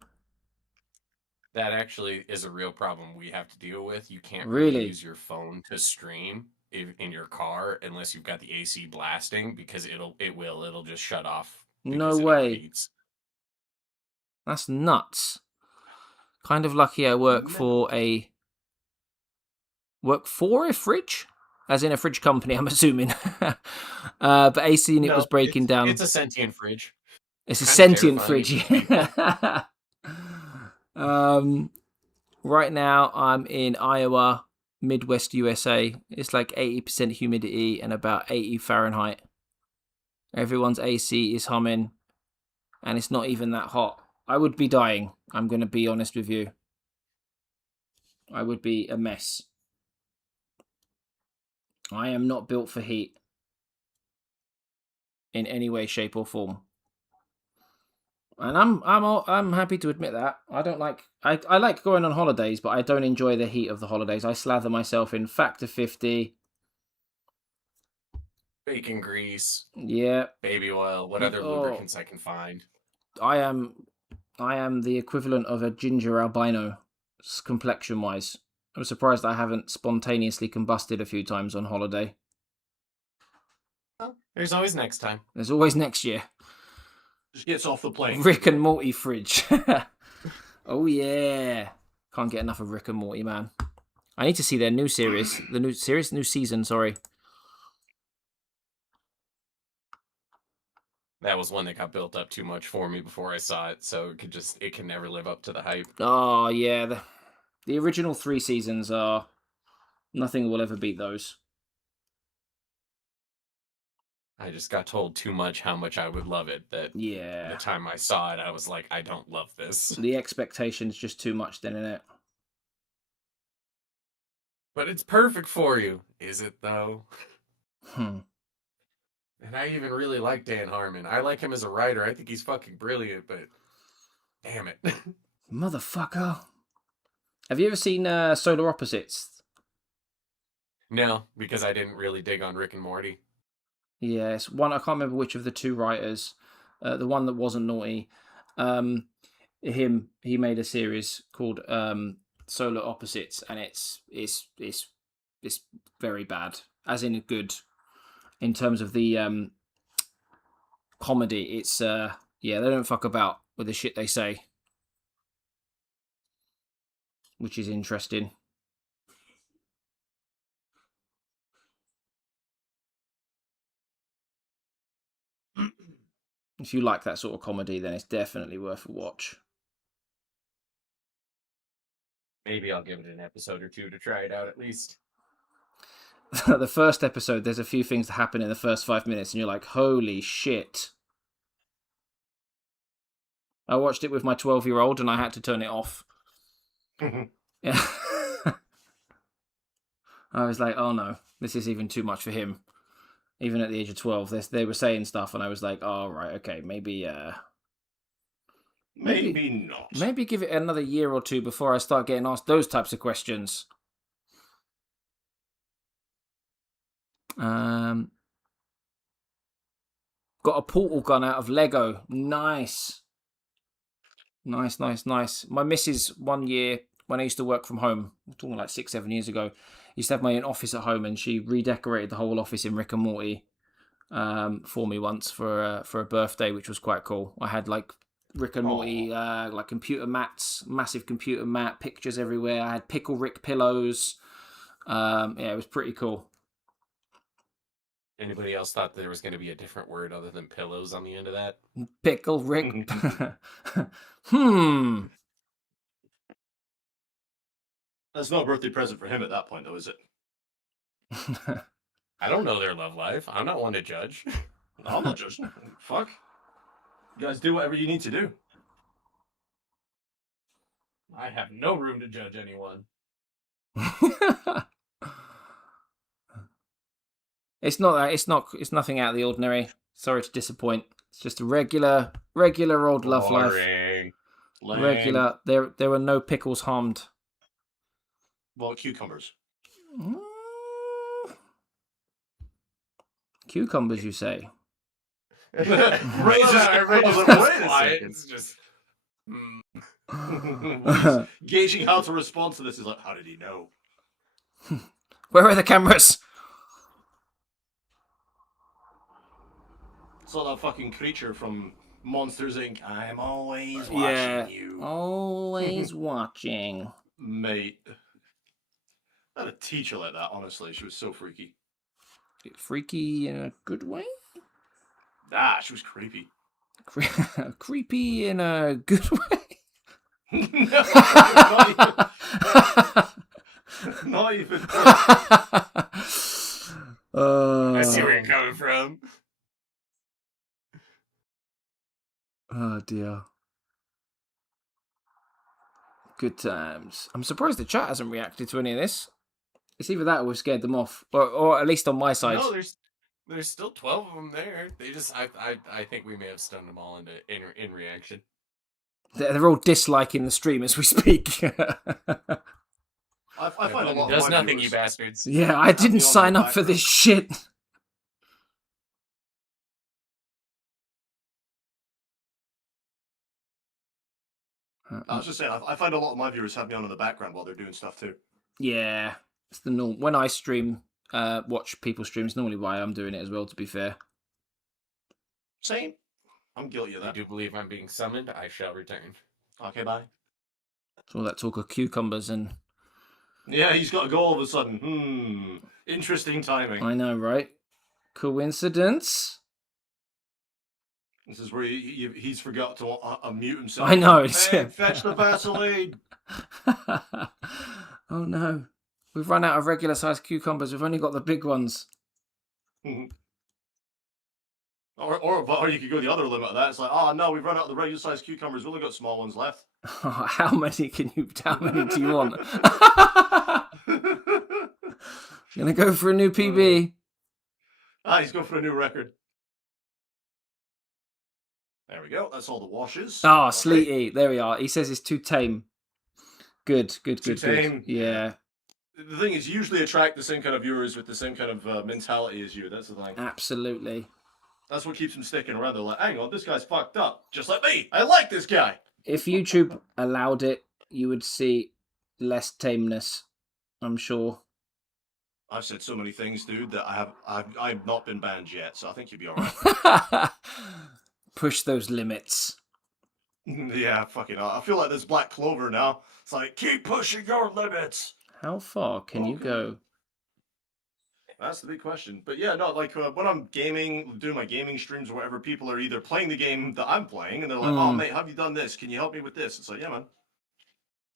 That actually is a real problem we have to deal with. You can't really Really? use your phone to stream in your car unless you've got the AC blasting because it'll just shut off No because it way. overheats. That's nuts. Kind of lucky I work Mental. for a fridge, as in a fridge company, I'm assuming. But AC unit was No, breaking down. it's a sentient fridge. It's a Kinda sentient terrifying fridge. if you people. Right now I'm in Iowa, Midwest USA. It's like 80% humidity and about 80 Fahrenheit. Everyone's AC is humming, and it's not even that hot. I would be dying. I'm going to be honest with you. I would be a mess. I am not built for heat in any way, shape, or form. And I'm happy to admit that. I like going on holidays, but I don't enjoy the heat of the holidays. I slather myself in Factor 50. Bacon grease, Yeah. baby oil, what other lubricants I can find. I am the equivalent of a ginger albino, complexion wise. I'm surprised I haven't spontaneously combusted a few times on holiday. Well, there's always next time. There's always next year. Just gets off the plane. Rick and Morty fridge. Oh yeah. Can't get enough of Rick and Morty, man. I need to see their new series. New season, sorry. That was one that got built up too much for me before I saw it, so it can never live up to the hype. Oh yeah. The original 3 seasons are nothing will ever beat those. I just got told too much how much I would love it that Yeah. the time I saw it, I was like, I don't love this. The expectation's just too much then, isn't it? But it's perfect for you. Is it, though? Hmm. And I even really like Dan Harmon. I like him as a writer. I think he's fucking brilliant, but damn it. Motherfucker. Have you ever seen Solar Opposites? No, because I didn't really dig on Rick and Morty. Yes, one I can't remember which of the 2 writers. The one that wasn't naughty. He made a series called Solar Opposites, and it's very bad, as in good. In terms of the comedy, it's they don't fuck about with the shit they say, which is interesting. If you like that sort of comedy, then it's definitely worth a watch. Maybe I'll give it an episode or 2 to try it out at least. The first episode, there's a few things that happen in the first 5 minutes, and you're like, holy shit. I watched it with my 12-year-old, and I had to turn it off. Yeah. I was like, oh no, this is even too much for him. Even at the age of 12, they were saying stuff, and I was like, oh, right, okay, maybe not. Maybe give it another year or 2 before I start getting asked those types of questions. Got a portal gun out of Lego. Nice. Nice. My missus, one year, when I used to work from home, I'm talking like 6-7 years ago, used to have my own office at home, and she redecorated the whole office in Rick and Morty for me once for a birthday, which was quite cool. I had like Rick and Morty like computer mats, massive computer mat, pictures everywhere. I had Pickle Rick pillows. It was pretty cool. Anybody else thought there was going to be a different word other than pillows on the end of that? Pickle Rick. That's not a birthday present for him at that point, though, is it? I don't know their love life. I'm not one to judge. I'm not judging. Fuck. You guys do whatever you need to do. I have no room to judge anyone. It's not that. It's nothing out of the ordinary. Sorry to disappoint. It's just a regular old love life. Boring. Lame. Regular. There were no pickles harmed. Well, cucumbers. Mm. Cucumbers, you say? Everybody just Wait a goes quiet. second. It's just. Gauging how to respond to this is like, how did he know? Where are the cameras? It's like that fucking creature from Monsters Inc. I'm always watching you. Always watching. Mate. I had a teacher like that, honestly. She was so freaky. Freaky in a good way? Ah, she was creepy. Creepy in a good way? Not even. I see where you're coming from. Oh dear. Good times. I'm surprised the chat hasn't reacted to any of this. It's either that or we've scared them off, or at least on my side. No, there's still 12 of them there. They just I think we may have stunned them all in reaction. They're all disliking the stream as we speak. I find a lot Does of my nothing, viewers, you bastards. Yeah, I didn't sign up for this shit. I was just saying, I find a lot of my viewers have me on in the background while they're doing stuff too. Yeah, it's the norm. When I stream, watch people streams, normally why I'm doing it as well, to be fair. Same. I'm guilty of I that. do believe I'm being summoned. I shall return. Okay, bye. So all that talk of cucumbers and... Yeah, he's got to go all of a sudden. Interesting timing. I know, right? Coincidence? This is where he's forgot to unmute himself. I know. Hey, fetch the Vaseline. Oh no. We've run out of regular sized cucumbers. We've only got the big ones. Or you could go the other limit of that. It's like, oh no, we've run out of the regular sized cucumbers. We've only got small ones left. How many do you want? Gonna go for a new PB. He's going for a new record. There we go. That's all the washes. Ah, Okay. Sleety. There we are. He says it's too tame. Good. Too tame. Yeah. The thing is, you usually attract the same kind of viewers with the same kind of mentality as you. That's the thing. Absolutely. That's what keeps them sticking around. They're like, hang on, this guy's fucked up. Just like me. I like this guy. If YouTube allowed it, you would see less tameness, I'm sure. I've said so many things, dude, that I've not been banned yet, so I think you'll be alright. Push those limits. Yeah, fucking hell. I feel like there's Black Clover now. It's like, keep pushing your limits. How far can you go? That's the big question. But yeah, no, like when I'm gaming, doing my gaming streams or whatever, people are either playing the game that I'm playing and they're like, oh, mate, have you done this? Can you help me with this? It's like, yeah, man.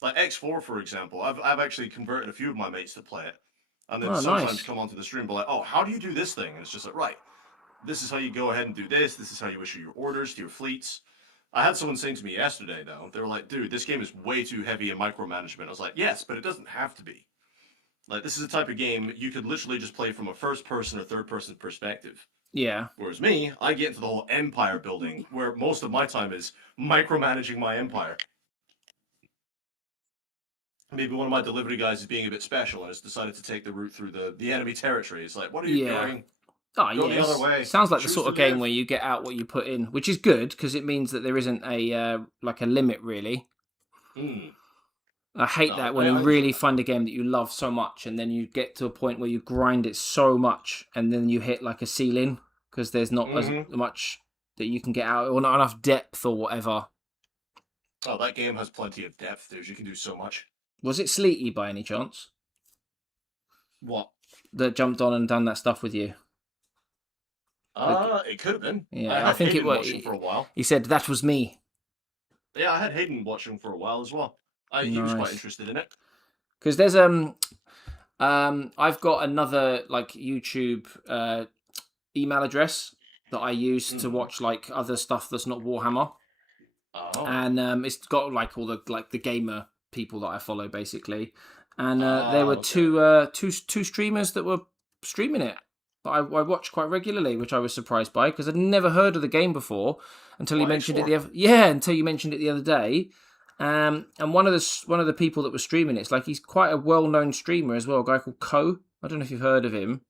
Like X4, for example, I've actually converted a few of my mates to play it. And then sometimes come onto the stream and be like, oh, how do you do this thing? And it's just like, right, this is how you go ahead and do this. This is how you issue your orders to your fleets. I had someone saying to me yesterday, though, they were like, dude, this game is way too heavy in micromanagement. I was like, yes, but it doesn't have to be. Like, this is a type of game you could literally just play from a first-person or third-person perspective. Yeah. Whereas me, I get into the whole empire building, where most of my time is micromanaging my empire. Maybe one of my delivery guys is being a bit special and has decided to take the route through the enemy territory. It's like, what are you doing? Oh, Go the other way. Sounds like the Choose sort of to game live. where you get out what you put in, which is good because it means that there isn't a like a limit really. I hate that when you really find a game that you love so much and then you get to a point where you grind it so much and then you hit like a ceiling because there's not as much that you can get out or not enough depth or whatever. Oh, that game has plenty of depth, dude. You can do so much. Was it Sleety by any chance? What? That jumped on and done that stuff with you? It could have been. Yeah, I think Hayden it was. watching for a while. He said that was me. Yeah, I had Hayden watching for a while as well. He was quite interested in it. Because there's I've got another like YouTube email address that I use to watch like other stuff that's not Warhammer. Oh. And it's got like all the gamer people that I follow basically. And there were two streamers that were streaming it that I watch quite regularly, which I was surprised by because I'd never heard of the game before until you mentioned it until you mentioned it the other day. And one of the people that was streaming it's like he's quite a well-known streamer as well, a guy called Co. I don't know if you've heard of him,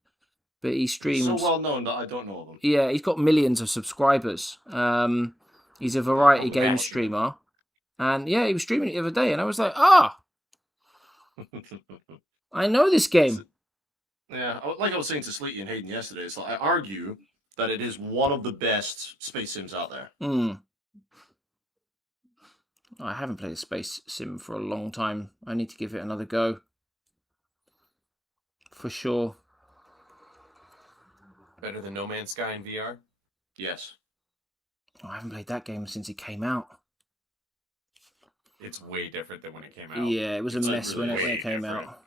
but he streams so well known that I don't know of him. Yeah, he's got millions of subscribers. He's a variety game streamer, and yeah, he was streaming it the other day, and I was like, I know this game. Yeah, like I was saying to Sleety and Hayden yesterday, it's like I argue that it is one of the best space sims out there. I haven't played a space sim for a long time. I need to give it another go. For sure. Better than No Man's Sky in VR? Yes. I haven't played that game since it came out. It's way different than when it came out. Yeah, it was a mess really when it came out.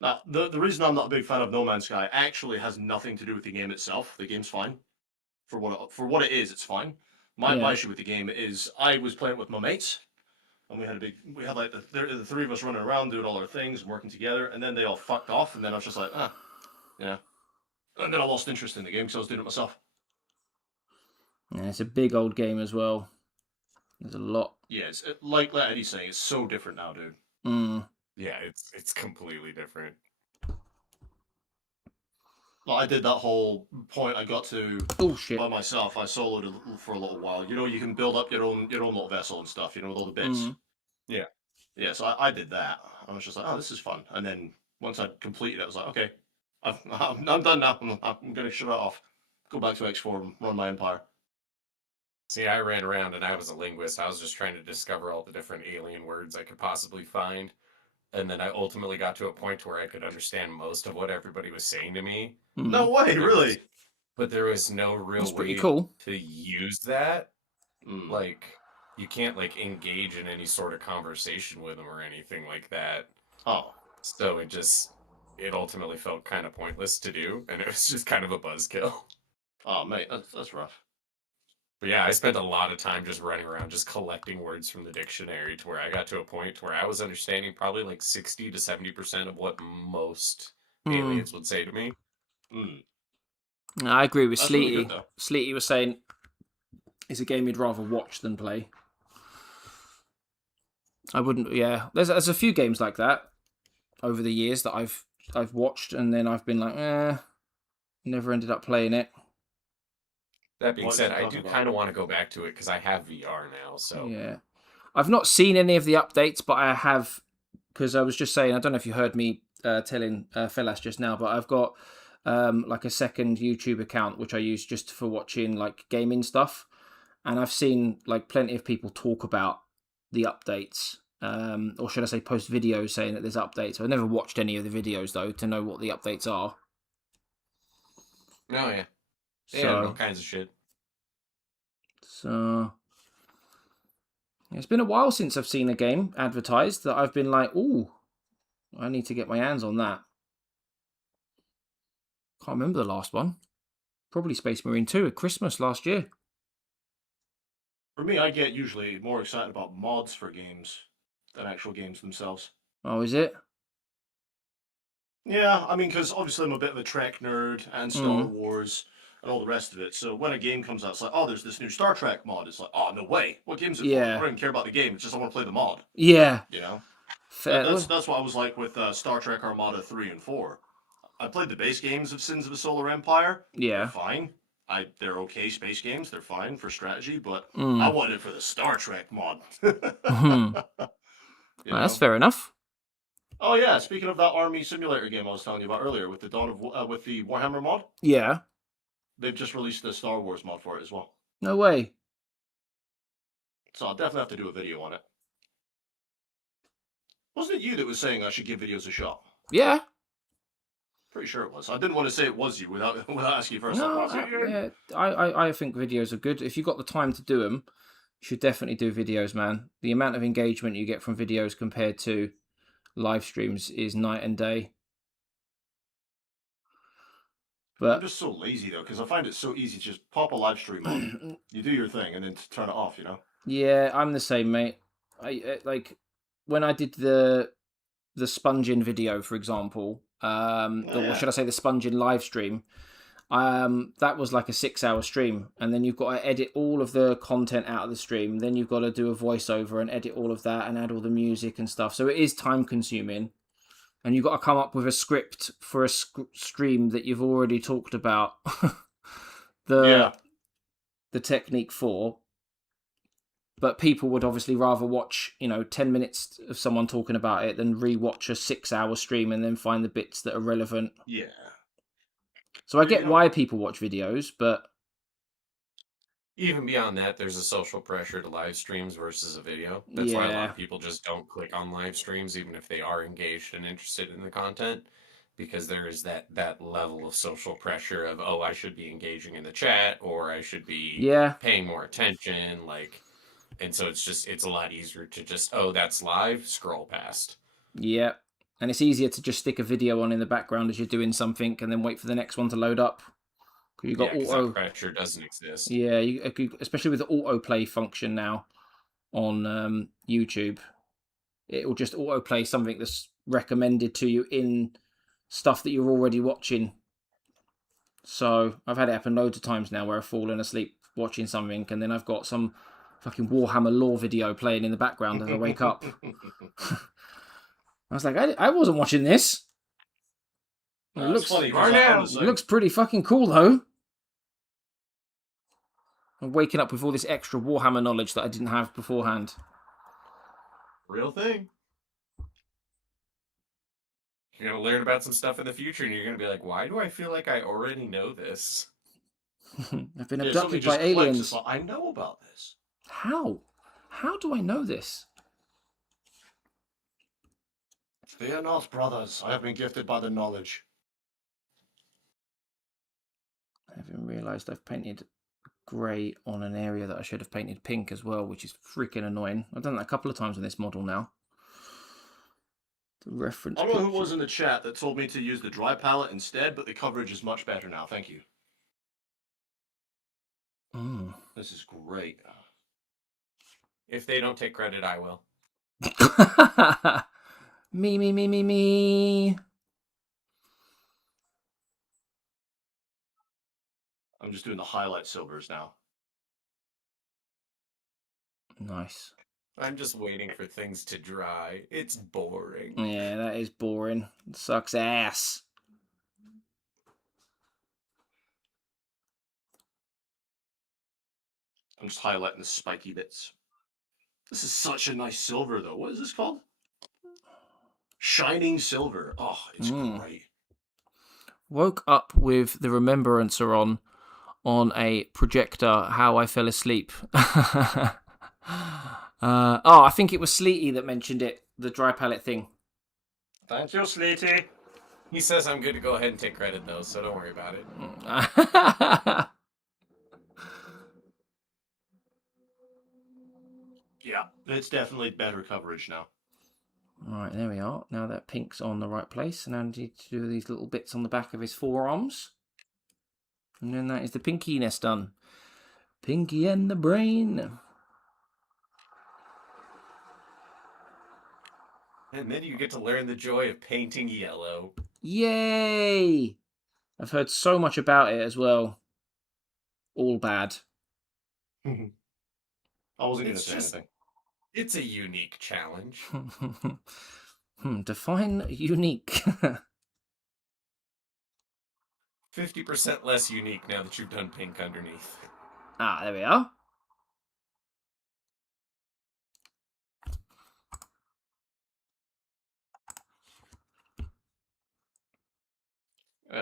Now, the reason I'm not a big fan of No Man's Sky actually has nothing to do with the game itself. The game's fine. For what it is, it's fine. My issue with the game is I was playing with my mates, and we had like the three of us running around doing all our things and working together, and then they all fucked off, and then I was just like, yeah. And then I lost interest in the game because I was doing it myself. Yeah, it's a big old game as well. There's a lot. Yeah, it's, like Eddie's saying, it's so different now, dude. Yeah, it's completely different. Like I did that whole point I got to by myself. I soloed it for a little while. You know, you can build up your own little vessel and stuff. You know, with all the bits. Yeah. So I did that. I was just like, oh, this is fun. And then once I'd completed it, I was like, okay, I'm done now. I'm gonna shut it off. Go back to X4 and run my empire. See, I ran around and I was a linguist. I was just trying to discover all the different alien words I could possibly find. And then I ultimately got to a point where I could understand most of what everybody was saying to me. No way, really? But there was no real way to use that. Like, you can't, like, engage in any sort of conversation with them or anything like that. Oh. So it ultimately felt kind of pointless to do, and it was just kind of a buzzkill. Oh, mate, that's rough. But yeah, I spent a lot of time just running around, just collecting words from the dictionary to where I got to a point where I was understanding probably like 60 to 70% of what most aliens would say to me. I agree with Sleety. Really good, Sleety was saying it's a game he'd rather watch than play. I wouldn't. Yeah, there's a few games like that over the years that I've watched, and then I've been like, never ended up playing it. That being said, I do kind of want to go back to it because I have VR now. So yeah, I've not seen any of the updates, but I have, because I was just saying, I don't know if you heard me telling Fellas just now, but I've got like a second YouTube account which I use just for watching like gaming stuff, and I've seen like plenty of people talk about the updates, or should I say post videos saying that there's updates. I've never watched any of the videos though to know what the updates are. Oh yeah. Yeah, all kinds of shit. So it's been a while since I've seen a game advertised that I've been like, ooh, I need to get my hands on that. Can't remember the last one. Probably Space Marine 2 at Christmas last year. For me, I get usually more excited about mods for games than actual games themselves. Oh, is it? Yeah, I mean, because obviously I'm a bit of a Trek nerd and Star Wars and all the rest of it. So when a game comes out, it's like, oh, there's this new Star Trek mod. It's like, oh, no way. What game's it for? I don't even care about the game. It's just I want to play the mod. Yeah. You know? That's what I was like with Star Trek Armada 3 and 4. I played the base games of Sins of the Solar Empire. Yeah. They're fine. They're okay space games. They're fine for strategy, but I wanted it for the Star Trek mod. That's fair enough. Oh yeah, speaking of that army simulator game I was telling you about earlier with the with the Warhammer mod. Yeah. They've just released the Star Wars mod for it as well. No way. So I'll definitely have to do a video on it. Wasn't it you that was saying I should give videos a shot? Yeah. Pretty sure it was. I didn't want to say it was you without asking you first. No, I think videos are good. If you've got the time to do them, you should definitely do videos, man. The amount of engagement you get from videos compared to live streams is night and day. But I'm just so lazy though, because I find it so easy to just pop a live stream on, you do your thing, and then turn it off. You know. Yeah, I'm the same, mate. I like when I did the sponging video, for example. or should I say the Spongin live stream. That was like a 6-hour stream, and then you've got to edit all of the content out of the stream. Then you've got to do a voiceover and edit all of that and add all the music and stuff. So it is time consuming, and you've got to come up with a script for a stream that you've already talked about the technique for. But people would obviously rather watch, 10 minutes of someone talking about it than re-watch a 6-hour stream and then find the bits that are relevant. Yeah. So I get why people watch videos, but... Even beyond that, there's a social pressure to live streams versus a video. That's why a lot of people just don't click on live streams, even if they are engaged and interested in the content, because there is that level of social pressure of, oh, I should be engaging in the chat, or I should be paying more attention, and so it's a lot easier to just, oh, that's live, scroll past. Yeah. And it's easier to just stick a video on in the background as you're doing something and then wait for the next one to load up. You got auto pressure doesn't exist. Yeah, especially with the autoplay function now on YouTube, it will just autoplay something that's recommended to you in stuff that you're already watching. So I've had it happen loads of times now where I've fallen asleep watching something and then I've got some fucking Warhammer lore video playing in the background as I wake up. I was like, I wasn't watching this. It looks pretty fucking cool, though. I'm waking up with all this extra Warhammer knowledge that I didn't have beforehand. Real thing. You're going to learn about some stuff in the future, and you're going to be like, why do I feel like I already know this? I've been abducted by aliens. I know about this. How? How do I know this? Fear not, brothers. I have been gifted by the knowledge. I haven't realised I've painted grey on an area that I should have painted pink as well, which is freaking annoying. I've done that a couple of times on this model now. The reference. I don't know who was in the chat that told me to use the dry palette instead, but the coverage is much better now. Thank you. This is great. If they don't take credit, I will. Me. I'm just doing the highlight silvers now. Nice. I'm just waiting for things to dry. It's boring. Yeah, that is boring. It sucks ass. I'm just highlighting the spiky bits. This is such a nice silver, though. What is this called? Shining silver. Oh, it's great. Woke up with the Remembrancer on a projector. How I fell asleep. I think it was Sleety that mentioned it. The dry palette thing. Thank you, Sleety. He says I'm good to go ahead and take credit, though, so don't worry about it. Yeah, it's definitely better coverage now. Alright, there we are. Now that pink's on the right place, and I need to do these little bits on the back of his forearms. And then that is the pinkiness done. Pinky and the brain. And then you get to learn the joy of painting yellow. Yay! I've heard so much about it as well. All bad. I wasn't going to say anything. It's a unique challenge. Define unique. 50% less unique now that you've done pink underneath. Ah, there we are.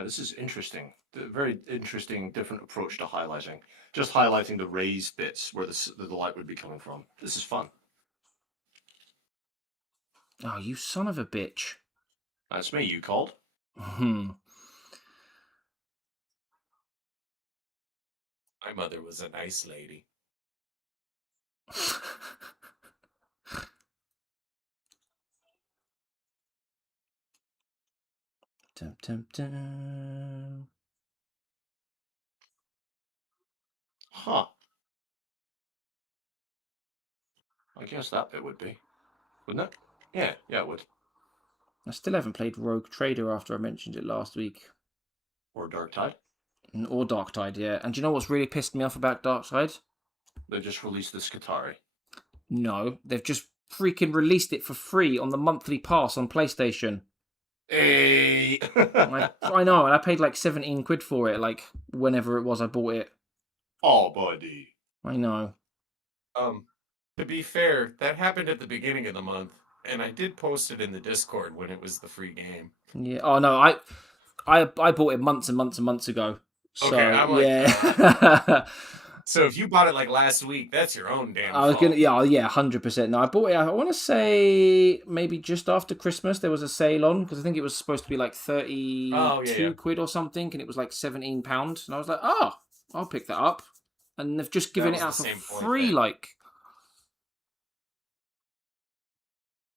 This is interesting. Very interesting, different approach to highlighting. Just highlighting the raised bits where the light would be coming from. This is fun. Oh, you son of a bitch. That's me, you called. My mother was a nice lady. Dum, dum, dum. Huh. I guess that bit would be. Wouldn't it? Yeah, it would. I still haven't played Rogue Trader after I mentioned it last week. Or Dark Tide. Or Darktide, yeah. And do you know what's really pissed me off about Darktide? They just released the Skitarii. No, they've just freaking released it for free on the monthly pass on PlayStation. Hey! I know, and I paid like 17 quid for it, like whenever it was I bought it. Oh, buddy. I know. To be fair, that happened at the beginning of the month, and I did post it in the Discord when it was the free game. Yeah. Oh no, I bought it months and months and months ago. So, Okay, I'm like, yeah. So if you bought it like last week, that's your own damn I was fault. gonna, 100%. No, I bought it. I want to say maybe just after Christmas there was a sale on because I think it was supposed to be like 32 quid or something, and it was like £17, and I was like, oh, I'll pick that up, and they've just given it out for free, like.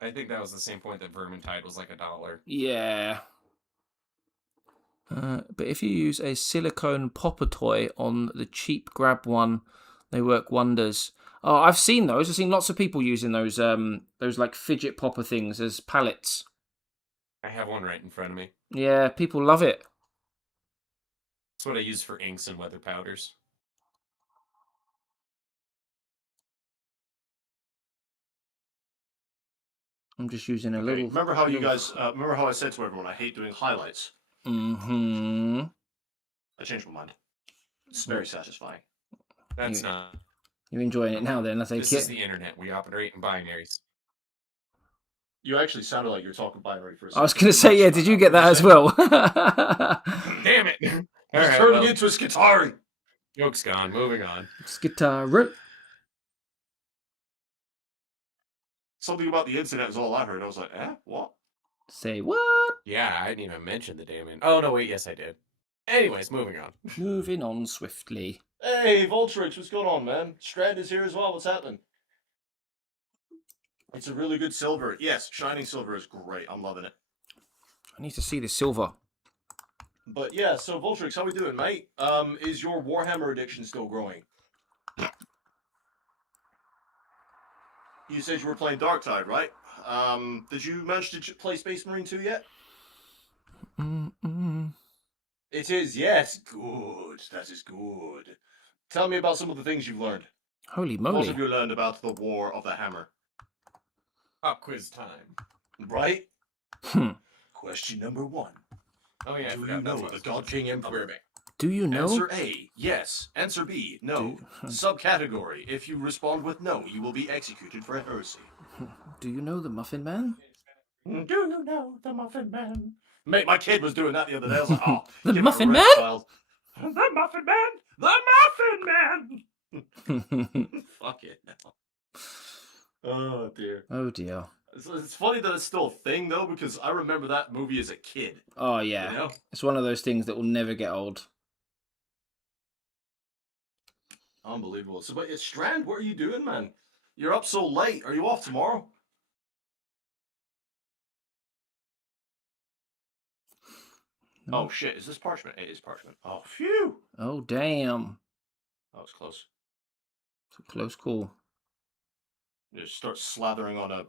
I think that was the same point that Vermintide was like $1. Yeah. But if you use a silicone popper toy on the cheap grab one, they work wonders. Oh, I've seen those. I've seen lots of people using those like fidget popper things as pallets. I have one right in front of me. Yeah, people love it. That's what I use for inks and weather powders. I'm just using a Okay, little. remember how you guys? Remember how I said to everyone I hate doing highlights? Mm-hmm. I changed my mind. It's very satisfying. That's not. You're enjoying it now, then? I think This is the internet. We operate in binaries. You actually sounded like you were talking binary for a second. I was going to say, yeah. Did you get that as well? Damn it! All He's right, turning into a Skitarii. Joke's gone. Moving on. Skitarii. Something about the internet is all I heard. I was like, what? Say what? Yeah, I didn't even mention the damn in. Oh no, wait, yes I did. Anyways, moving on. Moving on swiftly. Hey, Voltrix, what's going on, man? Strand is here as well. What's happening? It's a really good silver. Yes, shining silver is great. I'm loving it. I need to see the silver. But yeah, so Voltrix, how we doing, mate? Is your Warhammer addiction still growing? You said you were playing Darktide, right? Did you manage to play Space Marine 2 yet? It is, yes. Good. That is good. Tell me about some of the things you've learned. Holy moly. What have you learned about the War of the Hammer? Pop quiz time. Right? Question number 1. Oh yeah, Do you know the God King Emperor? Do you know? Answer A, yes. Answer B, no. Subcategory, if you respond with no, you will be executed for heresy. Do you know the Muffin Man? Do you know the Muffin Man? Mate, my kid was doing that the other day. I was like, oh, The give Muffin it a Man? rest, child. The Muffin Man! The Muffin Man! Fuck it now. Oh, dear. Oh, dear. It's funny that it's still a thing, though, because I remember that movie as a kid. Oh, yeah. You know? It's one of those things that will never get old. Unbelievable. So, but Strand, what are you doing, man? You're up so late. Are you off tomorrow? No. Oh, shit. Is this parchment? It is parchment. Oh, phew. Oh, damn. That was close. It's a close call. You just start slathering on a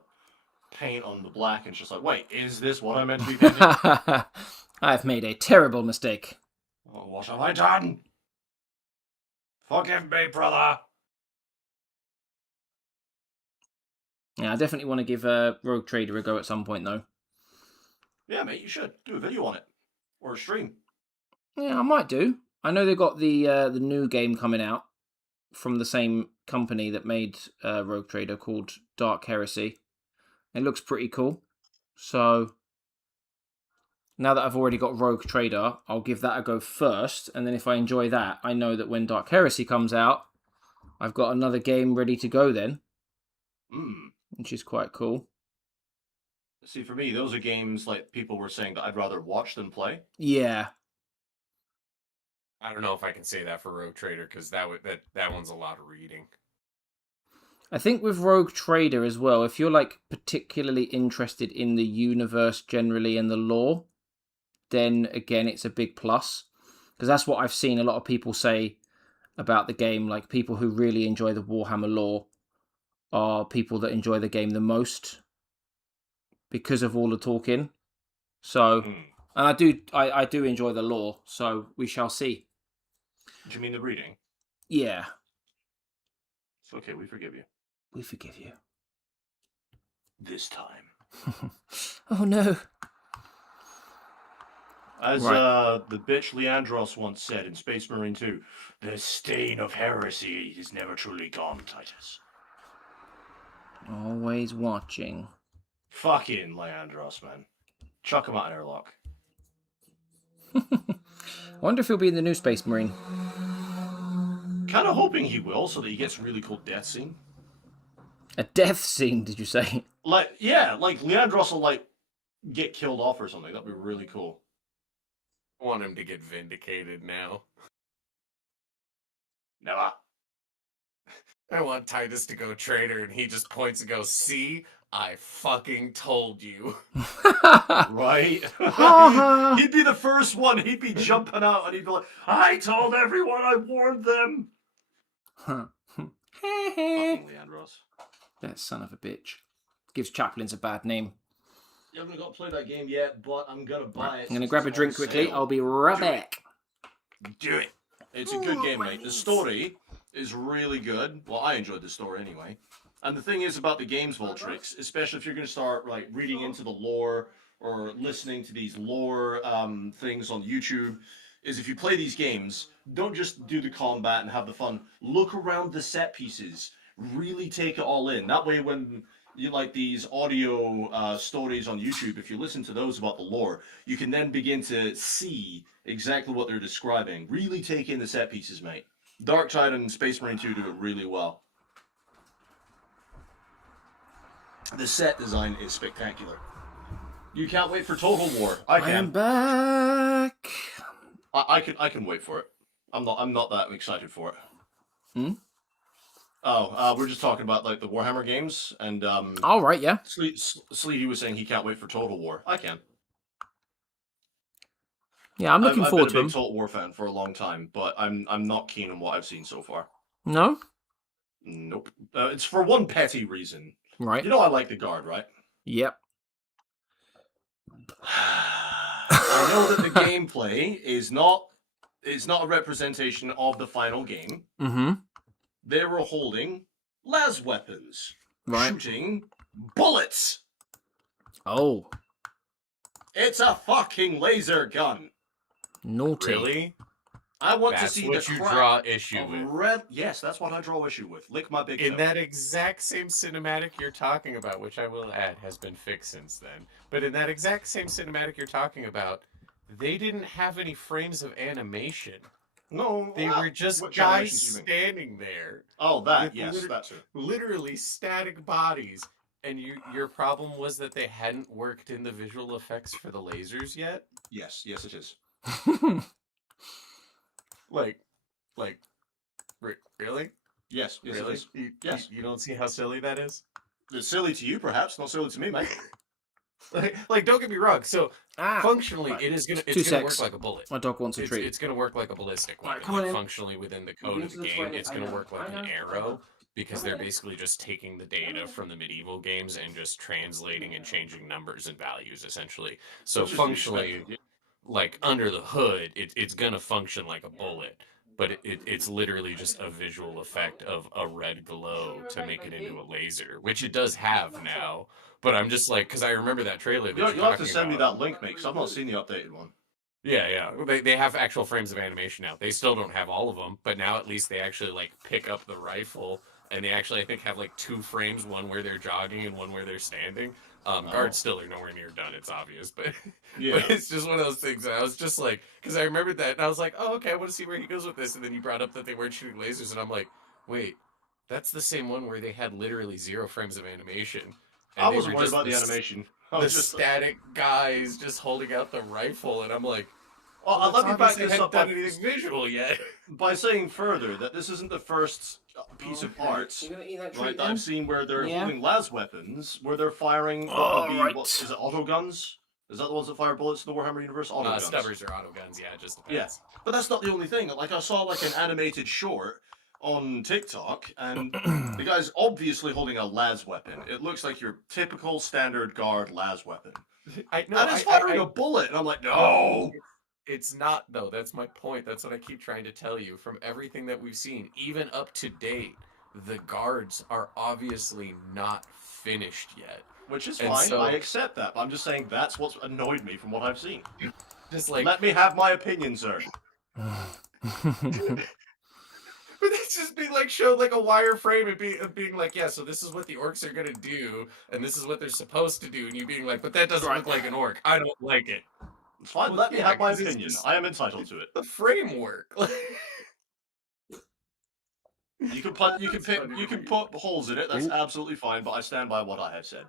paint on the black, and it's just like, wait, is this what I meant to be painting? I've made a terrible mistake. Oh, what have I done? Forgive me, brother. Yeah, I definitely want to give Rogue Trader a go at some point, though. Yeah, mate, you should do a video on it or a stream. Yeah, I might do. I know they've got the new game coming out from the same company that made Rogue Trader called Dark Heresy. It looks pretty cool. So now that I've already got Rogue Trader, I'll give that a go first. And then if I enjoy that, I know that when Dark Heresy comes out, I've got another game ready to go then. Which is quite cool. See, for me, those are games like people were saying that I'd rather watch than play. Yeah. I don't know if I can say that for Rogue Trader because that one's a lot of reading. I think with Rogue Trader as well, if you're like particularly interested in the universe generally and the lore, then again it's a big plus. Because that's what I've seen a lot of people say about the game. Like people who really enjoy the Warhammer lore are people that enjoy the game the most because of all the talking. So, Hmm. and I do enjoy the lore. So we shall see. Do you mean the reading? Yeah, It's okay, we forgive you. we forgive you. This time. Oh no. As Right. the bitch Leandros once said in Space Marine 2, the stain of heresy is never truly gone, Titus. Always watching. Fucking Leandros, man. Chuck him out an airlock. I wonder if he'll be in the new Space Marine. Kind of hoping he will, so that he gets a really cool death scene. A death scene, did you say? Like, yeah, like Leandros will, like, get killed off or something. That'd be really cool. I want him to get vindicated now. Never. I want Titus to go traitor, and he just points and goes, "See, I fucking told you." Right? He'd be the first one. He'd be jumping out and he'd be like, I told everyone, I warned them. Fucking Leandros. That son of a bitch. Gives Chaplains a bad name. You haven't got to play that game yet, but I'm going to buy it. I'm going to grab a drink quickly. I'll be right back. Do it. It's a good game, mate. The story is really good. Well, I enjoyed the story anyway. And the thing is about the games, Voltrix, especially if you're going to start like reading into the lore or listening to these lore things on YouTube, is if you play these games, don't just do the combat and have the fun. Look around the set pieces. Really take it all in. That way when you like these audio stories on YouTube, if you listen to those about the lore, you can then begin to see exactly what they're describing. Really take in the set pieces, mate. Dark Tide and Space Marine 2 do it really well. The set design is spectacular. You can't wait for Total War. I can. I'm back. I can wait for it. I'm not that excited for it. Hmm? Oh, we're just talking about like the Warhammer games, and All right, yeah. Sleevey was saying he can't wait for Total War. I can. Yeah, I'm looking forward I've to been a them. big Total War fan for a long time, but I'm not keen on what I've seen so far. No? Nope. It's for one petty reason. Right. You know I like the Guard, right? Yep. I know that the gameplay is not a representation of the final game. Mm-hmm. They were holding las weapons, Right. shooting bullets. Oh. It's a fucking laser gun. Naughty. Really? I want That's to see what the you crap draw issue of with. red. Yes, that's what I draw issue with. Lick my big In toe. that exact same cinematic you're talking about, which I will add has been fixed since then, but in that exact same cinematic you're talking about, they didn't have any frames of animation. No, They were just which guys animations do you mean? standing there. Oh, that with yes, that's it. Literally static bodies. And your problem was that they hadn't worked in the visual effects for the lasers yet? Yes, it is. Like, really? Yes, it Really? is. Yes. You don't see how silly that is? It's silly to you, perhaps. Not silly to me, mate. Like, don't get me wrong. So functionally, Right. it's gonna secs. work like a bullet. My dog wants a treat. It's gonna work like a ballistic Right, weapon. come on Like, in. functionally within the code of the game, it's gonna work like an arrow because they're basically just taking the data from the medieval games and just translating and changing numbers and values essentially. So Which is functionally, expected, like under the hood, it's gonna function like a bullet. But it's literally just a visual effect of a red glow to make it into a laser, which it does have now. But I'm just like, because I remember that trailer. That You'll have to send me that link, mate, because I've not seen the updated one. Yeah. They have actual frames of animation now. They still don't have all of them, but now at least they actually like pick up the rifle, and they actually I think have like 2 frames, one where they're jogging and one where they're standing. Guards still are nowhere near done. It's obvious, but Yeah. but it's just one of those things. That I was just like, because I remembered that, and I was like, oh, okay, I want to see where he goes with this. And then you brought up that they weren't shooting lasers, and I'm like, wait, that's the same one where they had literally 0 frames of animation. And I they wasn't were worried just about the the animation. I The was just static guys just holding out the rifle, and I'm like, well, let me back they this hadn't up done by, anything visual yet. by saying further that this isn't the first piece of art You gonna eat that right, treat that I've seen where they're Yeah. holding las weapons, where they're firing Alright. what is it, auto guns? Is that the ones that fire bullets in the Warhammer universe? Auto guns. Stubbers or auto guns, yeah, it just depends. Yeah, but that's not the only thing. Like I saw like an animated short on TikTok, and the guy's obviously holding a las weapon. It looks like your typical standard guard las weapon. And it's firing a bullet, and I'm like, no. It's not, though. That's my point. That's what I keep trying to tell you. From everything that we've seen, even up to date, the guards are obviously not finished yet. Which is fine. So, I accept that. But I'm just saying that's what's annoyed me from what I've seen. Just like, let me have my opinion, sir. But that's just being like showed like a wireframe and being like, yeah, so this is what the orcs are gonna do, and this is what they're supposed to do, and you being like, but that doesn't look like an orc. I don't like it. It's fine. Let me have my opinion. I am entitled to it. The framework. You can put holes in it. That's absolutely fine. But I stand by what I have said.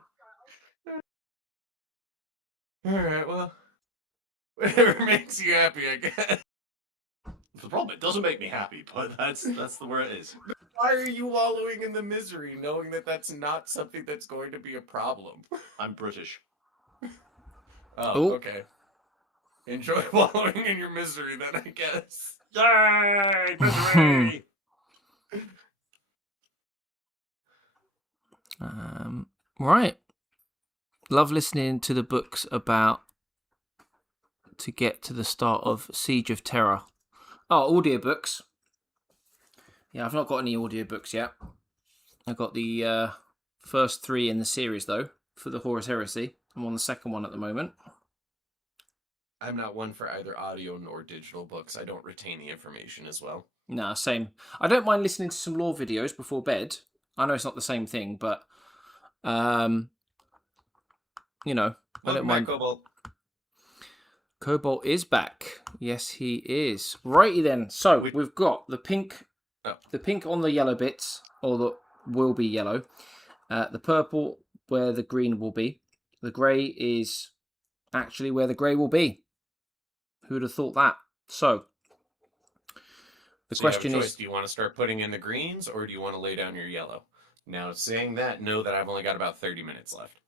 All right. Well, whatever makes you happy, I guess. The problem, it doesn't make me happy, but that's the where it is. Why are you wallowing in the misery, knowing that that's not something that's going to be a problem? I'm British. Oh, okay. Enjoy wallowing in your misery, then, I guess. Yay! Misery! Right. Love listening to the books about to get to the start of Siege of Terror. Oh, audiobooks. Yeah, I've not got any audiobooks yet. I got the first 3 in the series, though, for the Horus Heresy. I'm on the second one at the moment. I'm not one for either audio nor digital books. I don't retain the information as well. Nah, same. I don't mind listening to some lore videos before bed. I know it's not the same thing, but, you know, I don't mind. Cobalt. Cobalt is back. Yes, he is. Righty then. So we've got the pink, the pink on the yellow bits, or the will be yellow. The purple where the green will be. The grey is actually where the grey will be. Who would have thought that? So the question is: do you want to start putting in the greens, or do you want to lay down your yellow? Now, saying that, know that I've only got about 30 minutes left.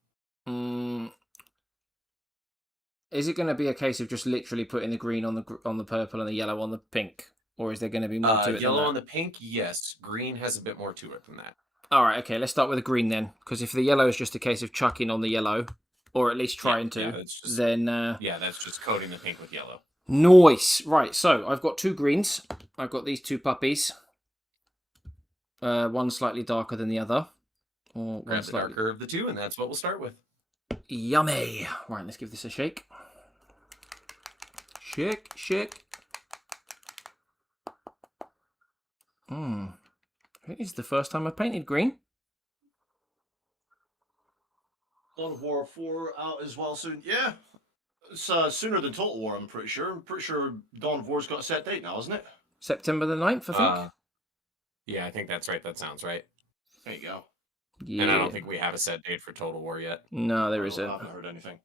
Is it going to be a case of just literally putting the green on the purple and the yellow on the pink, or is there going to be more to it? Yellow on the pink, yes. Green has a bit more to it than that. All right, okay. Let's start with the green then, because if the yellow is just a case of chucking on the yellow, or at least trying to, then that's just coating the pink with yellow. Nice. Right. So I've got 2 greens. I've got these 2 puppies. One slightly darker than the other. Or grab the darker of the 2, and that's what we'll start with. Yummy. Right, let's give this a shake. Shake, shake. I think it's the first time I've painted green. Dawn of War 4 out as well soon. Yeah. It's sooner than Total War, I'm pretty sure. I'm pretty sure Dawn of War's got a set date now, isn't it? September the 9th, I think. Yeah, I think that's right. That sounds right. There you go. Yeah. And I don't think we have a set date for Total War yet. No, there isn't. I haven't heard anything.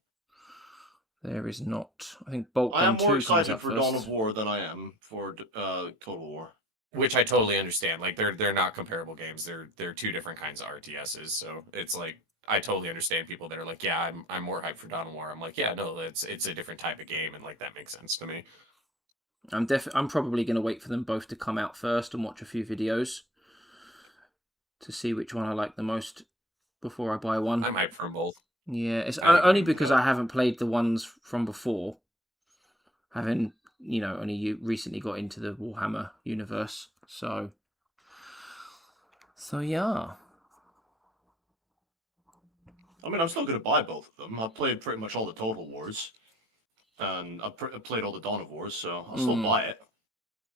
There is not. I think Bolt Gun 2 I am more excited comes out for first. Dawn of War than I am for Total War. Which I totally understand. Like they're not comparable games. They're 2 different kinds of RTSs. So it's like I totally understand people that are like, yeah, I'm more hyped for Dawn of War. I'm like, yeah, no, it's a different type of game, and like that makes sense to me. I'm probably going to wait for them both to come out first and watch a few videos to see which one I like the most before I buy one. I'm hyped for them both. Yeah, it's only because I haven't played the ones from before. Having, only recently got into the Warhammer universe. So yeah. I mean, I'm still going to buy both of them. I've played pretty much all the Total Wars. And I've played all the Dawn of Wars, so I'll still buy it.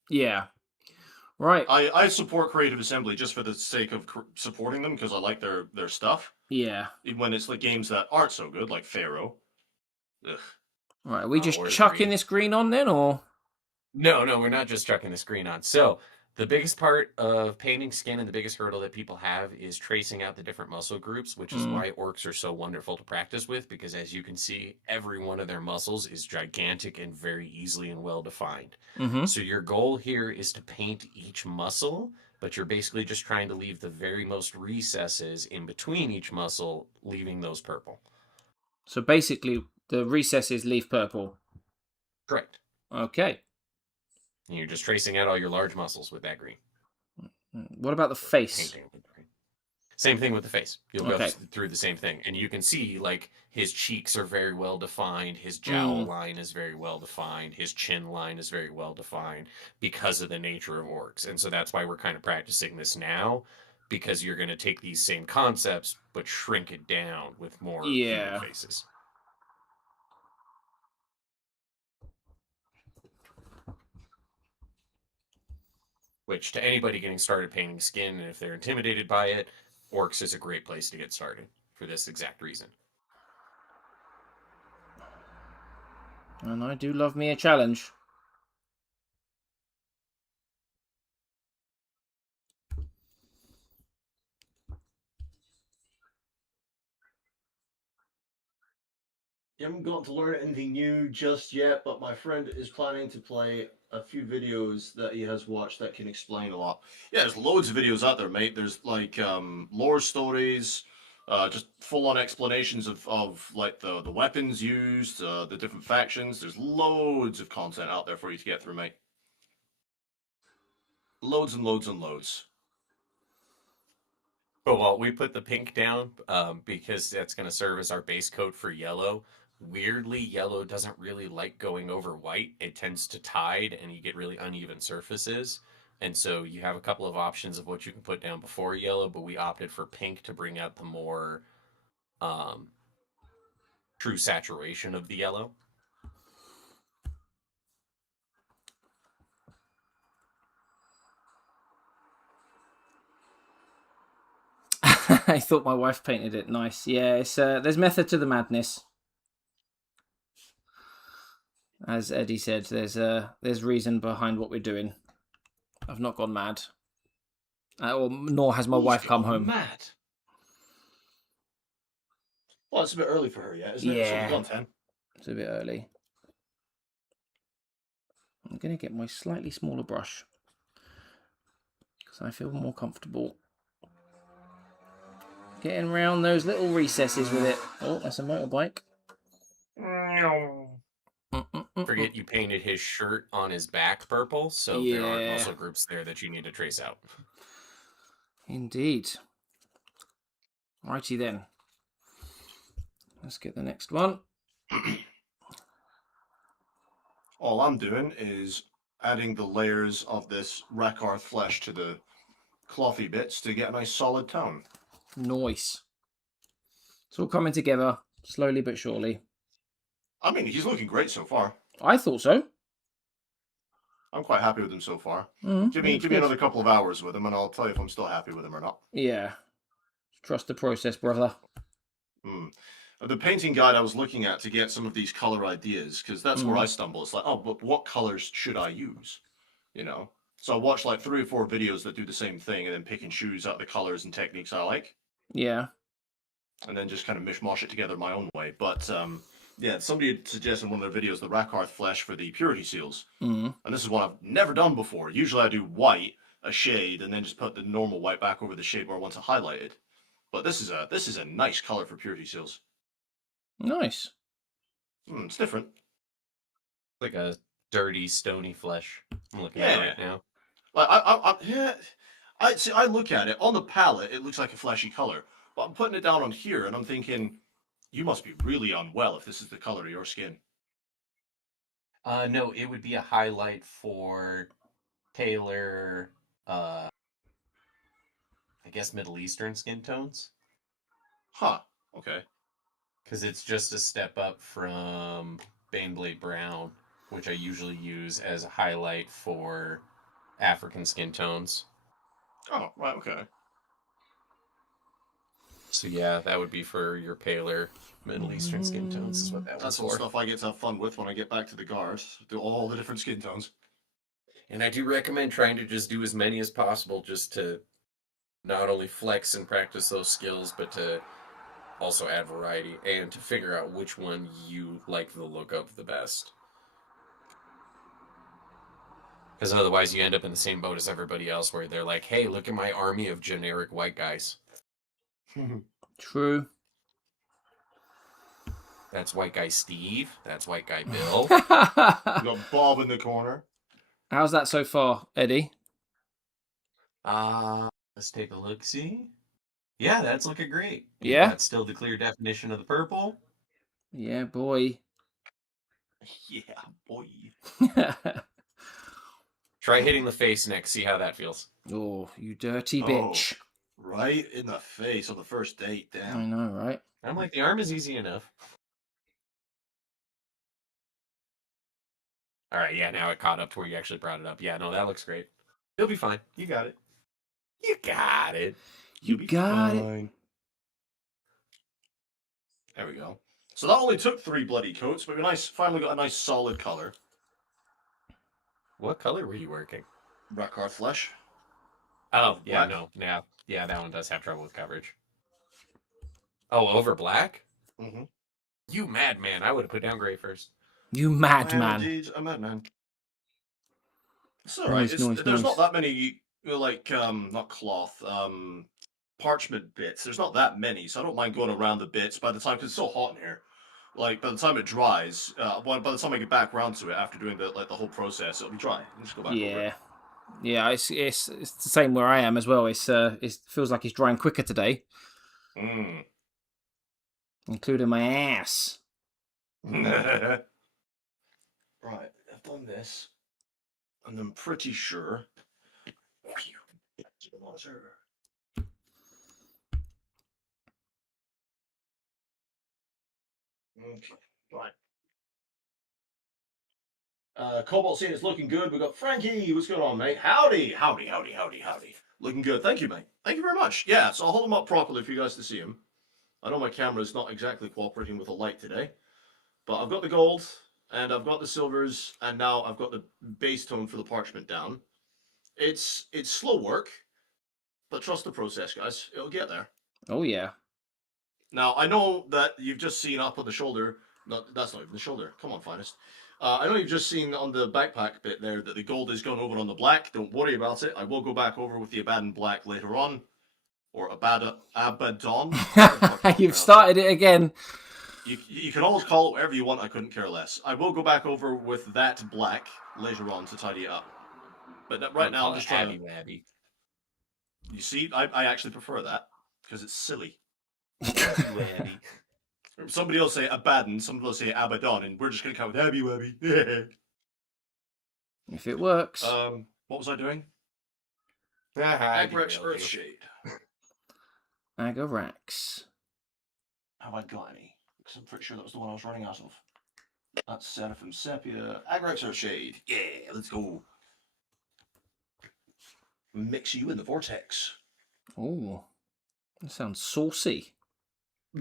Yeah. Right. I support Creative Assembly just for the sake of supporting them, because I like their stuff. Yeah. Even when it's like games that aren't so good, like Pharaoh. Ugh. Right, are we just chucking this green on then, or? No, we're not just chucking this green on. So, the biggest part of painting skin and the biggest hurdle that people have is tracing out the different muscle groups, which is why orcs are so wonderful to practice with, because as you can see, every one of their muscles is gigantic and very easily and well defined. Mm-hmm. So your goal here is to paint each muscle, but you're basically just trying to leave the very most recesses in between each muscle, leaving those purple. So basically, the recesses leave purple. Correct. Okay. And you're just tracing out all your large muscles with that green. What about the face? Same thing with the face. You'll go Okay. through the same thing. And you can see, like, his cheeks are very well defined. His jowl line is very well defined. His chin line is very well defined because of the nature of orcs. And so that's why we're kind of practicing this now, because you're going to take these same concepts, but shrink it down with more human faces. Which, to anybody getting started painting skin, and if they're intimidated by it, Orks is a great place to get started for this exact reason. And I do love me a challenge. You haven't gotten to learn anything new just yet, but my friend is planning to play a few videos that he has watched that can explain a lot. Yeah, there's loads of videos out there, mate. There's like lore stories, just full-on explanations of like the weapons used, the different factions. There's loads of content out there for you to get through, mate. Loads and loads and loads. But while we put the pink down, because that's going to serve as our base coat for yellow, weirdly, yellow doesn't really like going over white. It tends to tide, and you get really uneven surfaces. And so you have a couple of options of what you can put down before yellow, but we opted for pink to bring out the more true saturation of the yellow. I thought my wife painted it nice. Yeah, it's there's method to the madness. As Eddie said, there's reason behind what we're doing. I've not gone mad. Nor has my wife come home. Mad. Well, it's a bit early for her yet, isn't it? Yeah. It's only gone 10. It's a bit early. I'm going to get my slightly smaller brush because I feel more comfortable getting around those little recesses with it. Oh, that's a motorbike. Forget you painted his shirt on his back purple, so there are also groups there that you need to trace out. Indeed. Righty then. Let's get the next one. All I'm doing is adding the layers of this Rakarth flesh to the clothy bits to get a nice solid tone. Nice. It's all coming together, slowly but surely. I mean, he's looking great so far. I thought so. I'm quite happy with him so far. Give me another couple of hours with him, and I'll tell you if I'm still happy with him or not. Yeah. Trust the process, brother. The painting guide I was looking at to get some of these color ideas, because that's where I stumble. It's like, oh, but what colors should I use? You know? So I watched like 3 or 4 videos that do the same thing, and then pick and choose out the colors and techniques I like. Yeah. And then just kind of mishmash it together my own way. But yeah, somebody had suggested in one of their videos the Rakarth flesh for the purity seals. And this is one I've never done before. Usually I do white, a shade, and then just put the normal white back over the shade where I want it highlighted. But this is a nice color for purity seals. Nice. It's different. Like a dirty, stony flesh. I'm looking at it right now. Like I look at it on the palette. It looks like a fleshy color, but I'm putting it down on here, and I'm thinking, you must be really unwell if this is the color of your skin. No, it would be a highlight for paler, I guess Middle Eastern skin tones. Huh. Okay. Because it's just a step up from Baneblade Brown, which I usually use as a highlight for African skin tones. Oh, right, okay. So yeah, that would be for your paler Middle Eastern skin tones is what that was That's for. all stuff I get to have fun with when I get back to the guard. Do all the different skin tones. And I do recommend trying to just do as many as possible just to not only flex and practice those skills, but to also add variety and to figure out which one you like the look of the best. Because otherwise you end up in the same boat as everybody else where they're like, hey, look at my army of generic white guys. True. That's white guy Steve. That's white guy Bill. You got Bob in the corner. How's that so far, Eddie? Let's take a look-see. Yeah, that's looking great. You Yeah? got still the clear definition of the purple. Yeah, boy. Yeah, boy. Try hitting the face next. See how that feels. Oh, you dirty Oh. bitch. Right in the face on the first date. I Damn. know, right? I'm like, the arm is easy enough. All right, yeah, now it caught up to where you actually brought it up. Yeah, no, that looks great. You'll be fine. You got it. You got it. You You'll be got it. fine. There we go. So that only took 3 bloody coats, but we finally got a nice solid color. What color were you working? Rackard flesh. Oh, yeah, Black. no. Yeah, that one does have trouble with coverage. Oh, over black? Mm-hmm. You madman. I would have put down gray first. You I am madman. indeed a madman. It's alright. Nice. There's not that many, not cloth, parchment bits. There's not that many, so I don't mind going around the bits by the time, because it's so hot in here. Like, by the time it dries, by the time I get back around to it after doing the whole process, it'll be dry. I'll just go back over Yeah. it. Yeah, it's the same where I am as well. It feels like it's drying quicker today, Mm. including my ass. Right, I've done this, and I'm pretty sure. Okay, right. Cobalt saying it's looking good. We've got Frankie. What's going on, mate? Howdy. Looking good. Thank you, mate. Thank you very much. Yeah, so I'll hold them up properly for you guys to see them. I know my camera's not exactly cooperating with the light today, but I've got the gold, and I've got the silvers, and now I've got the base tone for the parchment down. It's slow work, but trust the process, guys. It'll get there. Oh yeah. Now, I know that you've just seen up on the shoulder. That's not even the shoulder. Come on, finest. I know you've just seen on the backpack bit there that the gold has gone over on the black. Don't worry about it. I will go back over with the Abaddon black later on. Or Abaddon. You've started it again. You can always call it whatever you want. I couldn't care less. I will go back over with that black later on to tidy it up. But right now, I'm just trying to... Abby. You see, I actually prefer that because it's silly. Abby. Somebody else say Abaddon, somebody else say Abaddon, and we're just going to come with Abby Wabby. If it works. What was I doing? I Agrex derailed you. Earthshade. Agarax. Have I got any? Because I'm pretty sure that was the one I was running out of. That's Seraphim Sepia. Agrex Earthshade. Yeah, let's go. Mix you in the vortex. Oh, that sounds saucy.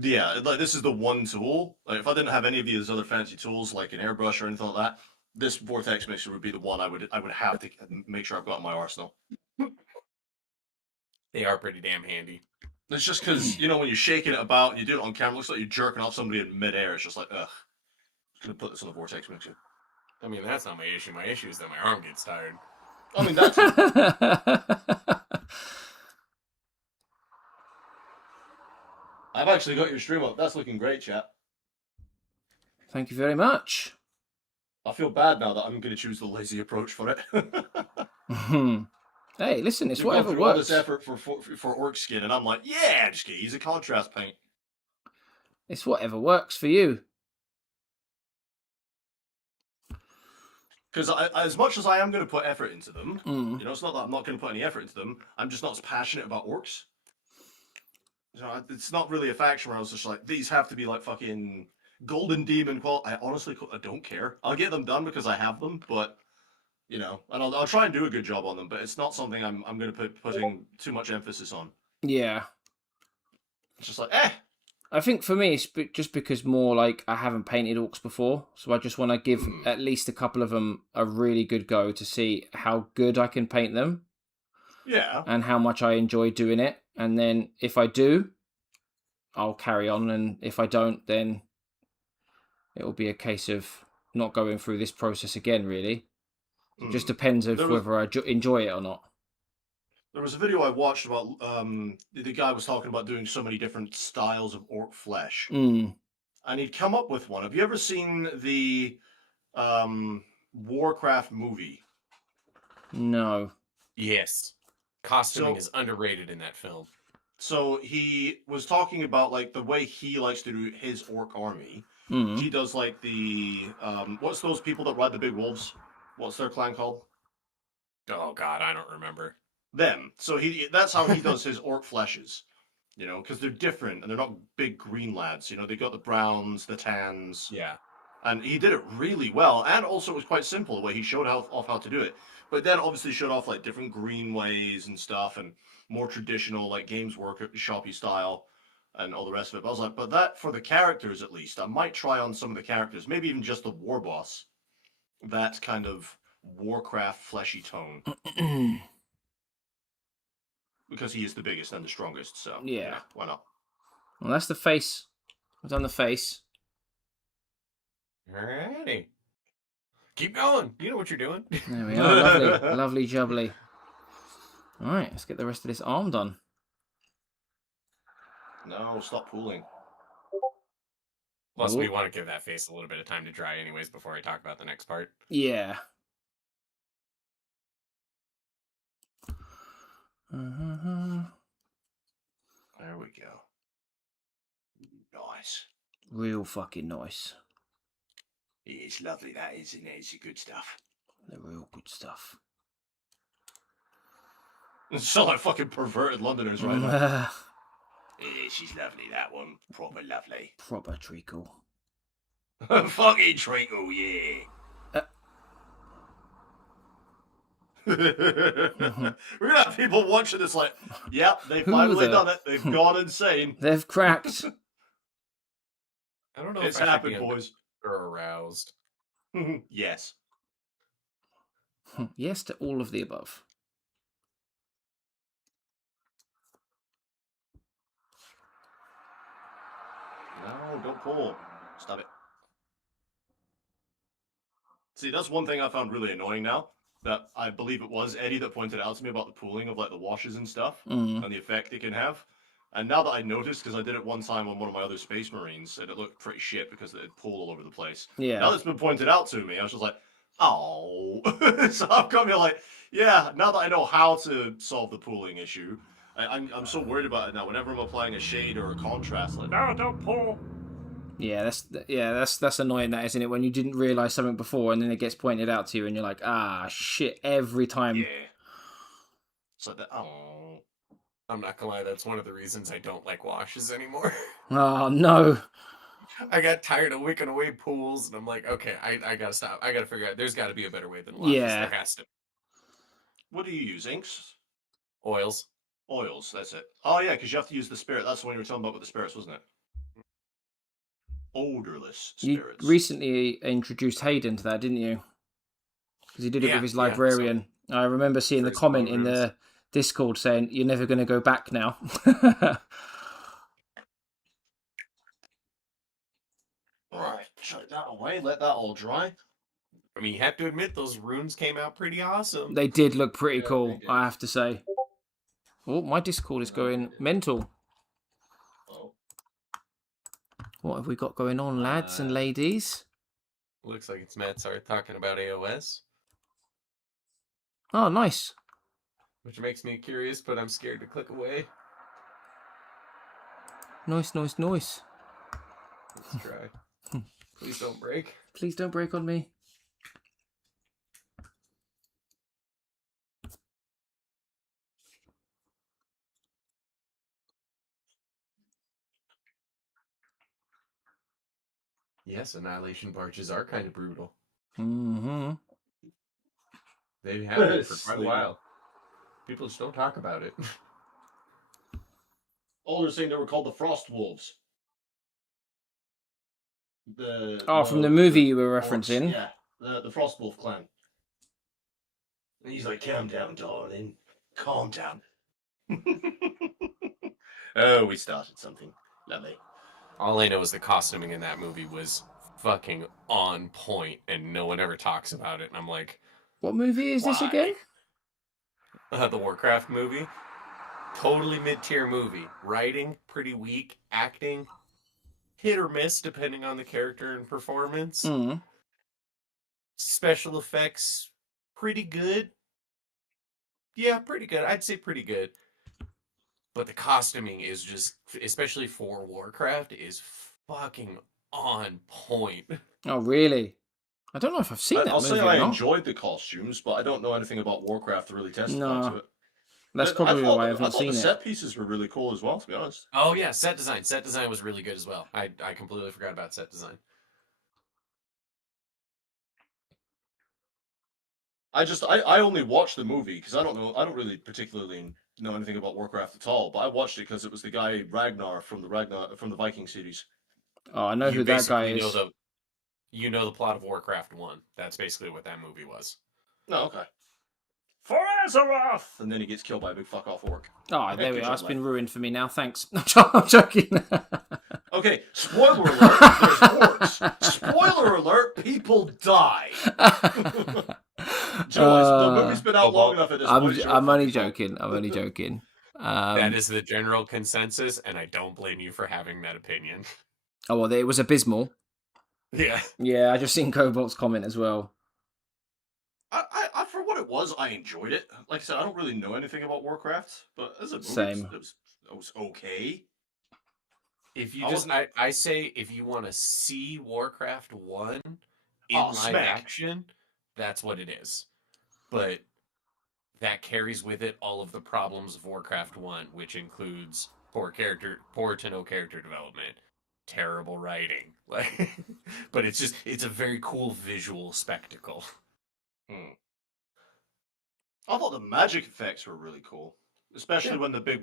Yeah, like this is the one tool. Like if I didn't have any of these other fancy tools, like an airbrush or anything like that, this vortex mixer would be the one I would have to make sure I've got in my arsenal. They are pretty damn handy. It's just because, when you're shaking it about and you do it on camera, it looks like you're jerking off somebody in midair. It's just like, ugh. I'm going to put this on the vortex mixer. I mean, that's not my issue. My issue is that my arm gets tired. I mean, that's... I've actually got your stream up. That's looking great, chat. Thank you very much. I feel bad now that I'm going to choose the lazy approach for it. Hey, listen, it's You've whatever gone through all works. this effort for orc skin, and I'm like, yeah, just get use a contrast paint. It's whatever works for you. Because as much as I am going to put effort into them, Mm. it's not that I'm not going to put any effort into them. I'm just not as passionate about orcs. It's not really a faction where I was just like, these have to be like fucking golden demon quality. I honestly don't care. I'll get them done because I have them, but and I'll try and do a good job on them. But it's not something I'm going to putting too much emphasis on. Yeah. It's just like, I think for me, it's just because more like I haven't painted orcs before, so I just want to give at least a couple of them a really good go to see how good I can paint them. Yeah. And how much I enjoy doing it. And then if I do, I'll carry on. And if I don't, then it'll be a case of not going through this process again, really. It just depends on whether I enjoy it or not. There was a video I watched about, the guy was talking about doing so many different styles of orc flesh. Mm. And he'd come up with one. Have you ever seen the Warcraft movie? No. Yes. Costuming is underrated in that film. So he was talking about like the way he likes to do his orc army. He does like the what's those people that ride the big wolves? What's their clan called? Oh God, I don't remember. Them. So that's how he does his orc fleshes. You know, because they're different and they're not big green lads. You know, they got the browns, the tans. Yeah. And he did it really well, and also it was quite simple the way he showed off how to do it. But then obviously showed off like different green ways and stuff, and more traditional like Games Workshop style, and all the rest of it. But I was like, but that for the characters at least, I might try on some of the characters, maybe even just the war boss. That kind of Warcraft fleshy tone, because he is the biggest and the strongest. So Yeah. why not? Well, that's the face. I've done the face. Alrighty. Keep going. You know what you're doing. There we are. Lovely, lovely jubbly. All right, let's get the rest of this arm done. No, stop pooling. Plus, we want to give that face a little bit of time to dry anyways before I talk about the next part. Yeah. There we go. Nice. Real fucking nice. It's lovely, that isn't it? It's good stuff. The real good stuff. So like fucking perverted Londoners right now. She's lovely, that one. Proper lovely. Proper treacle. Fucking treacle, yeah. We're gonna have people watching this like, yep, they finally done it. They've gone insane. They've cracked. I don't know It's if I happened, should be boys. or aroused. Yes. Yes to all of the above. No, don't pull. Stop it. See, that's one thing I found really annoying now. That I believe it was Eddie that pointed out to me about the pooling of like the washes and stuff and the effect it can have. And now that I noticed, because I did it one time on one of my other Space Marines, and it looked pretty shit because it'd pool all over the place. Yeah. Now that's been pointed out to me, I was just like, oh. So I'm coming like, yeah, now that I know how to solve the pooling issue, I'm so worried about it now. Whenever I'm applying a shade or a contrast, like, no, don't pool. Yeah, that's annoying, that, isn't it? When you didn't realise something before and then it gets pointed out to you and you're like, ah, shit, every time. Yeah. So that, oh. I'm not gonna lie, that's one of the reasons I don't like washes anymore. Oh, no. I got tired of wicking away pools, and I'm like, okay, I gotta stop. I gotta figure out, there's gotta be a better way than washes. Yeah. There has to. What do you use? Inks? Oils. Oils, that's it. Oh, yeah, because you have to use the spirit. That's the one you were talking about with the spirits, wasn't it? Odorless spirits. You recently introduced Hayden to that, didn't you? Because he did it with his librarian. So I remember seeing the comment in the Discord saying, you're never going to go back now. Right, shut that away, let that all dry. I mean, you have to admit, those runes came out pretty awesome. They did look pretty cool, I have to say. Oh, my Discord is going mental. Oh. What have we got going on, lads and ladies? Looks like it's Matt Sarth talking about AOS. Oh, nice. Which makes me curious, but I'm scared to click away. Nice. Let's try. Please don't break. Please don't break on me. Yes, Annihilation barges are kind of brutal. Mm-hmm. They've had it for quite a while. People just don't talk about it. Oh, they're saying they were called the Frost Wolves. From the movie you were referencing. Orks, yeah, the Frost Wolf clan. And he's like, calm down, darling. Calm down. Oh, we started something. Lovely. All I know is the costuming in that movie was fucking on point, and no one ever talks about it. And I'm like, what movie is this again? The Warcraft movie. Totally mid-tier movie. Writing, pretty weak. Acting, hit or miss depending on the character and performance. Special effects, pretty good. Yeah, pretty good. I'd say pretty good. but the costuming is just, especially for Warcraft, is fucking on point. Oh, really? I don't know if I've seen that I'll movie say or I not. enjoyed the costumes, but I don't know anything about Warcraft to really testify No. to it. That's But probably why I I haven't thought seen the it. set pieces were really cool as well, to be honest. Oh yeah, set design. Set design was really good as well. I completely forgot about set design. I only watched the movie because I don't really particularly know anything about Warcraft at all, but I watched it because it was the guy Ragnar from the Viking series. Oh, I know You who that guy basically is. know the plot of Warcraft 1. That's basically what that movie was. Oh, okay. For Azeroth! And then he gets killed by a big fuck off orc. Oh, there we Good are. job, It's been lad. ruined for me now. Thanks. I'm joking. Okay, spoiler alert, there's orcs. Spoiler alert, people die. Joe, the movie's been out long enough at this point. it's your I'm only fucking fault. joking. I'm only joking. That is the general consensus, and I don't blame you for having that opinion. Oh, well, it was abysmal. Yeah. Yeah, I just seen Cobalt's comment as well. I for what it was, I enjoyed it. Like I said, I don't really know anything about Warcraft, but as a movie, Same. it was okay. If you I say if you want to see Warcraft 1 in live smack. action, that's what it is. But that carries with it all of the problems of Warcraft 1, which includes poor to no character development, terrible writing. Like, but it's a very cool visual spectacle. I thought the magic effects were really cool, especially when the big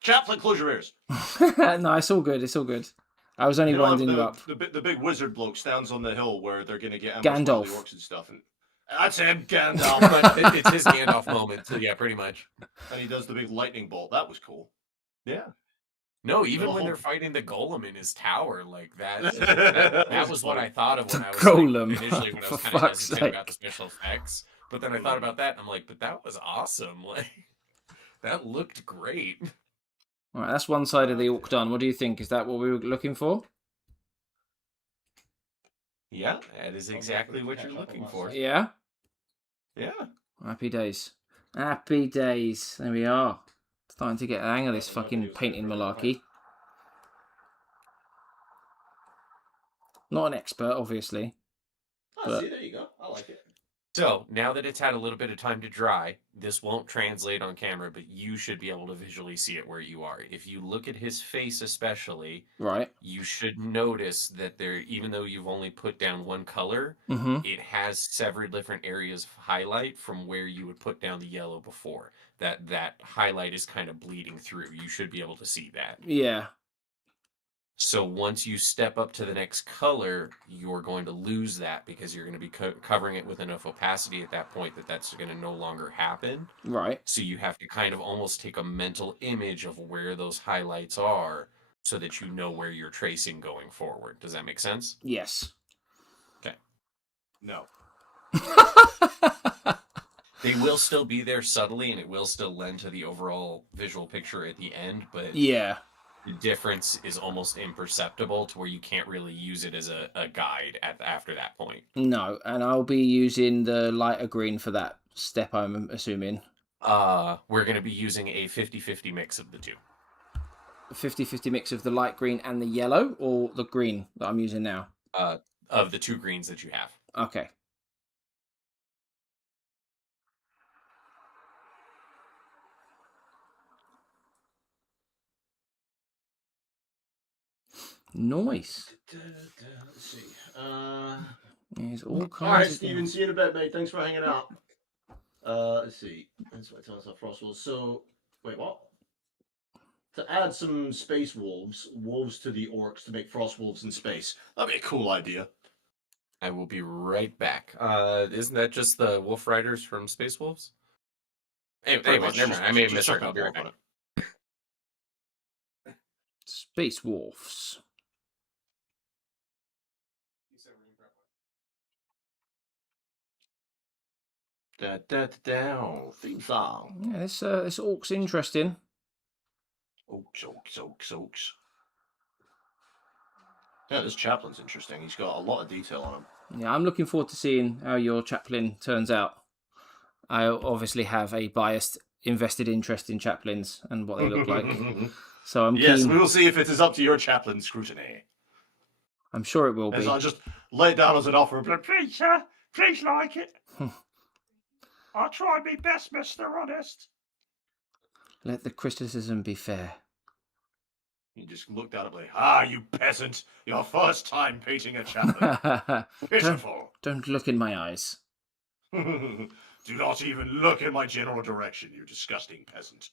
Chaplain, close your ears. No, it's all good. It's all good. I was only winding you up. The big wizard bloke stands on the hill where they're going to get Gandalf. ambushed by the orcs and stuff, and that's him, Gandalf. But it's his Gandalf moment, so yeah, pretty much. And he does the big lightning bolt. That was cool. Yeah. No, even when they're fighting the golem in his tower, like that was what I thought of when I was golem. Initially when I was kind of hesitant about the special effects. But then I thought about that and I'm like, but that was awesome. Like that looked great. All right, that's one side of the orc done. What do you think? Is that what we were looking for? Yeah, that is exactly what you're looking for. Yeah? Yeah. Happy days. Happy days. There we are. Starting to get the hang of this fucking painting malarkey. Not an expert, obviously. See, there you go. I like it. So, now that it's had a little bit of time to dry, this won't translate on camera, but you should be able to visually see it where you are. If you look at his face especially, right, you should notice that there, even though you've only put down one color, it has several different areas of highlight from where you would put down the yellow before. That highlight is kind of bleeding through. You should be able to see that. Yeah. So once you step up to the next color, you're going to lose that because you're going to be covering it with enough opacity at that point that that's going to no longer happen. Right. So you have to kind of almost take a mental image of where those highlights are so that you know where you're tracing going forward. Does that make sense? Yes. Okay. No. They will still be there subtly and it will still lend to the overall visual picture at the end, but yeah. The difference is almost imperceptible to where you can't really use it as a guide after that point. No, and I'll be using the lighter green for that step, I'm assuming. We're going to be using a 50-50 mix of the two. 50-50 mix of the light green and the yellow, or the green that I'm using now? Of the two greens that you have. Okay. Nice. Let's see. There's all kinds all right, of Steven. See you in a bit, mate. Thanks for hanging out. Let's see. That's what I tell us off Frostwolves. So, wait, what? To add some space wolves to the orcs to make Frostwolves in space. That'd be a cool idea. I will be right back. Isn't that just the Wolf Riders from Space Wolves? Anyway, never mind. I may have misheard. I'll be right back. Space Wolves. Theme song. Yeah, this orc's interesting. Oaks. Yeah, this Chaplain's interesting. He's got a lot of detail on him. Yeah, I'm looking forward to seeing how your Chaplain turns out. I obviously have a biased invested interest in chaplains and what they look like. So I'm Yes, keen. we will see if it is up to your chaplain scrutiny. I'm sure it will As be. I'll just lay it down as an offer. Please, sir, please like it. I'll try my best, Mr. Honest. Let the criticism be fair. He just looked at it like, you peasant, your first time painting a chaplain. Pitiful. Don't look in my eyes. Do not even look in my general direction, you disgusting peasant.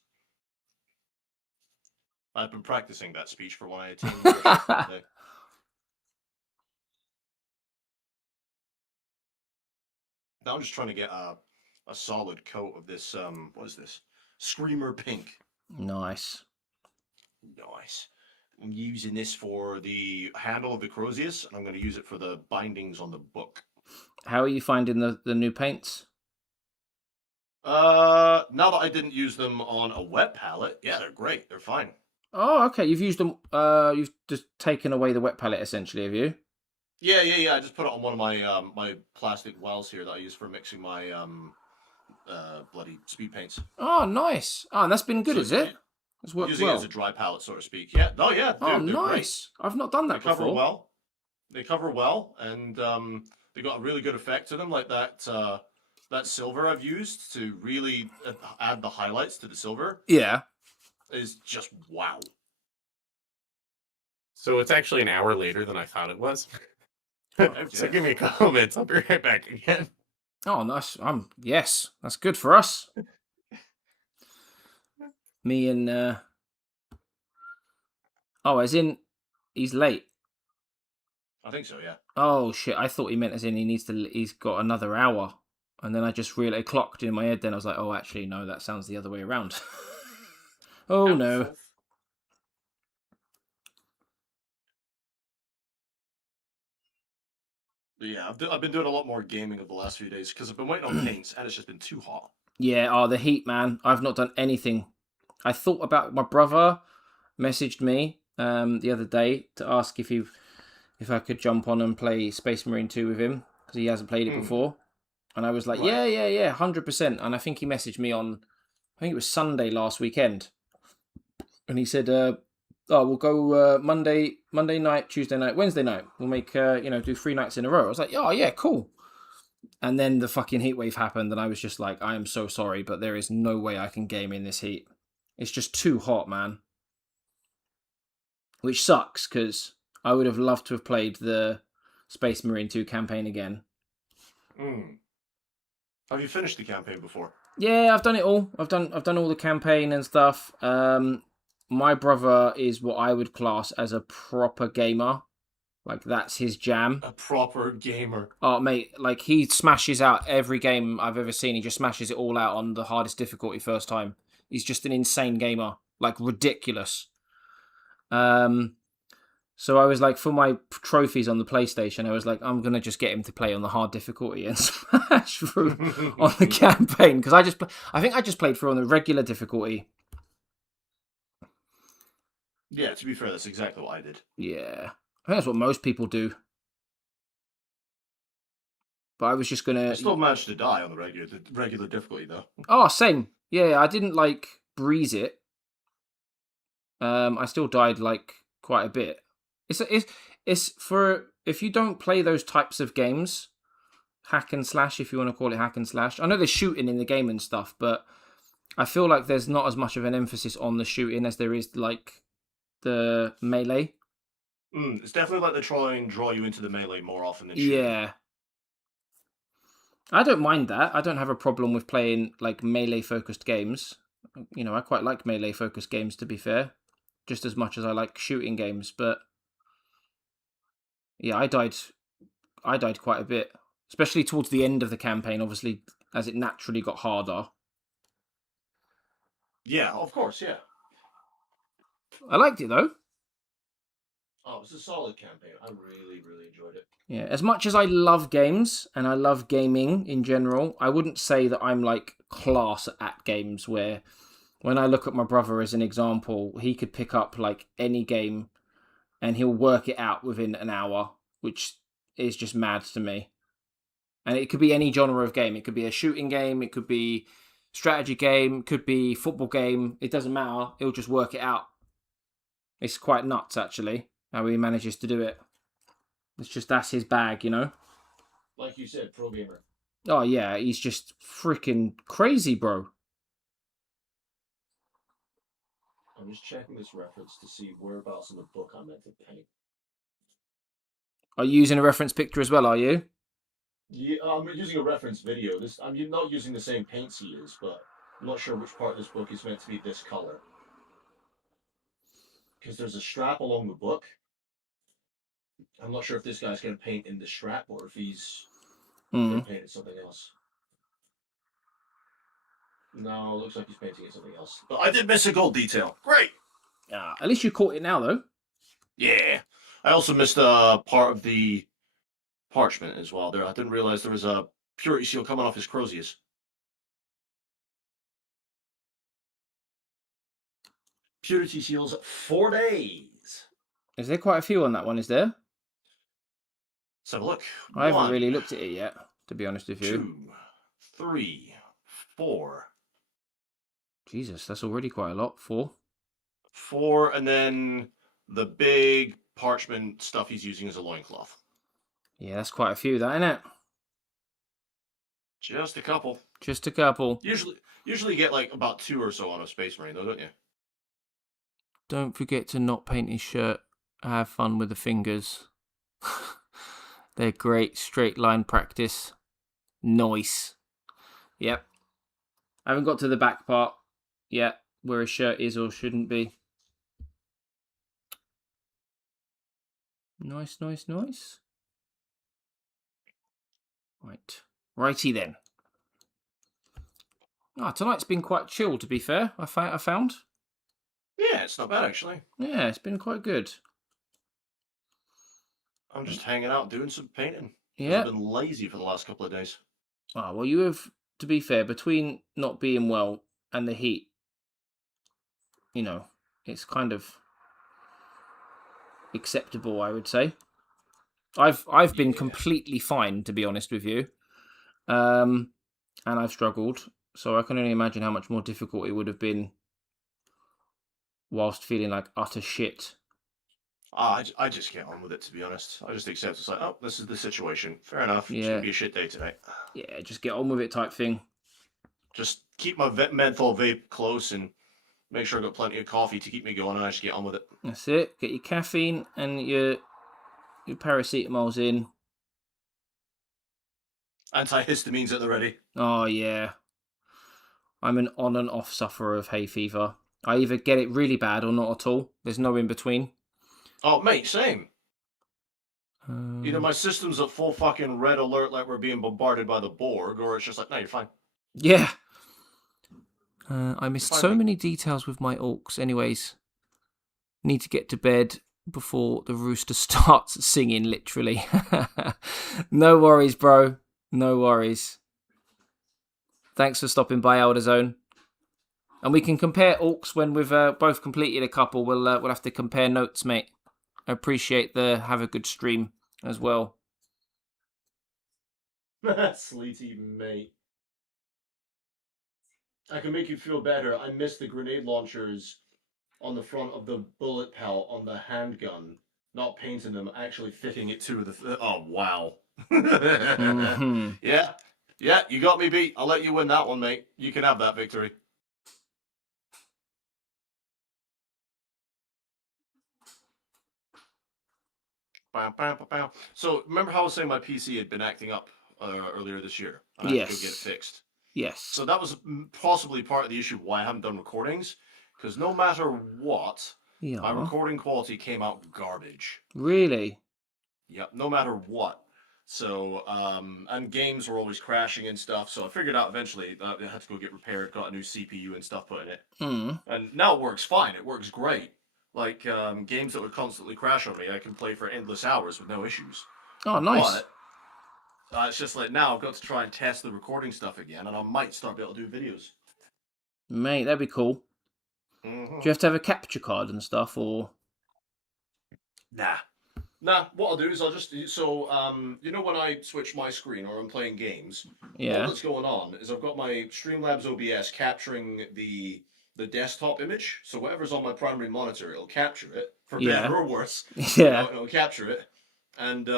I've been practicing that speech for when I attend worship today. Now I'm just trying to get a solid coat of this, what is this? Screamer pink. Nice. Nice. I'm using this for the handle of the Crozius, and I'm going to use it for the bindings on the book. How are you finding the new paints? Now that I didn't use them on a wet palette, yeah, they're great. They're fine. Oh, okay. You've used them. You've just taken away the wet palette, essentially, have you? Yeah. I just put it on one of my my plastic wells here that I use for mixing my bloody speed paints. Oh, nice. Oh, and that's been good, So is it? It's worked using well. it as a dry palette, so to speak. Yeah. Oh, yeah. Dude, Oh, they're nice. I've not done great. that They cover before. well. They cover well, and they got a really good effect to them, like that. That silver I've used to really add the highlights to the silver Yeah. is just wow. So it's actually an hour later than I thought it was. Okay. So give me a couple minutes. I'll be right back again. Oh, nice. Yes, that's good for us. Me and oh, as in he's late. I think so, yeah. Oh shit! I thought he meant as in he's got another hour, and then I just realized it clocked in my head. Then I was like, oh, actually, no, that sounds the other way around. Oh no. But yeah, I've been doing a lot more gaming over the last few days because I've been waiting on paints, and it's just been too hot. Yeah. Oh, the heat, man. I've not done anything. I thought about my brother messaged me the other day to ask if I could jump on and play Space Marine 2 with him because he hasn't played it before. And I was like, Right. yeah, 100%. And I think he messaged me on, I think it was Sunday last weekend. And he said, we'll go Monday night, Tuesday night, Wednesday night. We'll make, do 3 nights in a row. I was like, oh, yeah, cool. And then the fucking heat wave happened. And I was just like, I am so sorry, but there is no way I can game in this heat. It's just too hot, man. Which sucks, because I would have loved to have played the Space Marine 2 campaign again. Have you finished the campaign before? Yeah, I've done it all. I've done all the campaign and stuff. My brother is what I would class as a proper gamer. Like, that's his jam. A proper gamer. Oh, mate, like, he smashes out every game I've ever seen. He just smashes it all out on the hardest difficulty first time. He's just an insane gamer. Like, ridiculous. So I was like, for my trophies on the PlayStation, I was like, I'm going to just get him to play on the hard difficulty and smash through on the campaign. Because I think I just played through on the regular difficulty. Yeah, to be fair, that's exactly what I did. Yeah. I think that's what most people do. But I was just going I to... still managed to die on the regular difficulty, though. Oh, same. Yeah, I didn't, breeze it. I still died, quite a bit. It's for... If you don't play those types of games, hack and slash, if you want to call it hack and slash. I know there's shooting in the game and stuff, but I feel like there's not as much of an emphasis on the shooting as there is, the melee. It's definitely like they try and draw you into the melee more often than shooting. Yeah. I don't mind that. I don't have a problem with playing, melee-focused games. I quite like melee-focused games, to be fair. Just as much as I like shooting games, but... Yeah, I died quite a bit. Especially towards the end of the campaign, obviously, as it naturally got harder. Yeah, of course, yeah. I liked it, though. Oh, it was a solid campaign. I really, really enjoyed it. Yeah, as much as I love games, and I love gaming in general, I wouldn't say that I'm, class at games, where when I look at my brother as an example, he could pick up, any game, and he'll work it out within an hour, which is just mad to me. And it could be any genre of game. It could be a shooting game, it could be, strategy game, could be football game. It doesn't matter. He'll just work it out. It's quite nuts, actually, how he manages to do it. It's just, that's his bag, you know? Like you said, pro gamer. Oh, yeah, he's just freaking crazy, bro. I'm just checking this reference to see whereabouts in the book I meant to paint. Are you using a reference picture as well, are you? Yeah, I'm using a reference video. I'm not using the same paints he is, but I'm not sure which part of this book is meant to be this color. Because there's a strap along the book. I'm not sure if this guy's going to paint in the strap or if he's going to paint it something else. No, looks like he's painting it something else. But I did miss a gold detail. Great! At least you caught it now, though. Yeah. I also missed a part of the parchment as well. There, I didn't realize there was a purity seal coming off his Crozius. Purity seals 4 days. Is there quite a few on that one, is there? Let's have a look. I haven't 1, really looked at it yet, to be honest with you. 2, 3, 4. Jesus, that's already quite a lot. 4. 4, and then the big parchment stuff he's using is a loincloth. Yeah, that's quite a few, that, isn't it? Just a couple. Just a couple. Usually you get like about 2 or so on a Space Marine, though, don't you? Don't forget to not paint his shirt. Have fun with the fingers. They're great straight line practice. Nice. Yep. I haven't got to the back part yet, where his shirt is or shouldn't be. Nice, nice, nice. Right. Righty then. Tonight's been quite chill, to be fair, I found. Yeah, it's not bad, actually. Yeah, it's been quite good. I'm just hanging out doing some painting. Yeah. I've been lazy for the last couple of days. Oh, well, you have, to be fair, between not being well and the heat, you know, it's kind of acceptable, I would say. I've been completely fine, to be honest with you. And I've struggled, so I can only imagine how much more difficult it would have been whilst feeling like utter shit. I just get on with it, to be honest. I just accept it's like, oh, this is the situation. Fair enough. It's going to be a shit day tonight. Yeah, just get on with it type thing. Just keep my menthol vape close and make sure I've got plenty of coffee to keep me going, and I just get on with it. That's it. Get your caffeine and your paracetamols in. Antihistamines at the ready. Oh, yeah. I'm an on and off sufferer of hay fever. I either get it really bad or not at all. There's no in between. Oh, mate, same. Either my system's at full fucking red alert like we're being bombarded by the Borg, or it's just like, no, you're fine. Yeah. I missed so many details with my Orks. Anyways, need to get to bed before the rooster starts singing, literally. No worries, bro. No worries. Thanks for stopping by, Elder Zone. And we can compare Orks when we've both completed a couple. We'll have to compare notes, mate. I appreciate the have a good stream as well. Sleety, mate. I can make you feel better. I missed the grenade launchers on the front of the bullet pelt on the handgun. Not painting them, actually fitting it to the... oh, wow. Mm-hmm. Yeah, you got me beat. I'll let you win that one, mate. You can have that victory. So, remember how I was saying my PC had been acting up earlier this year? And I had to go get it fixed. Yes. So that was possibly part of the issue why I haven't done recordings. Because no matter what, my recording quality came out garbage. Really? Yep, no matter what. So, and games were always crashing and stuff, so I figured out eventually that I had to go get repaired, got a new CPU and stuff put in it. And now it works fine, it works great. Like, games that would constantly crash on me, I can play for endless hours with no issues. Oh, nice. But, it's just like now I've got to try and test the recording stuff again, and I might start be able to do videos. Mate, that'd be cool. Mm-hmm. Do you have to have a capture card and stuff, or...? Nah. Nah, what I'll do is I'll just you know when I switch my screen or I'm playing games, all Yeah. that's going on is I've got my Streamlabs OBS capturing the desktop image. So whatever's on my primary monitor, it'll capture it for Yeah. better or worse. Yeah. It'll capture it, and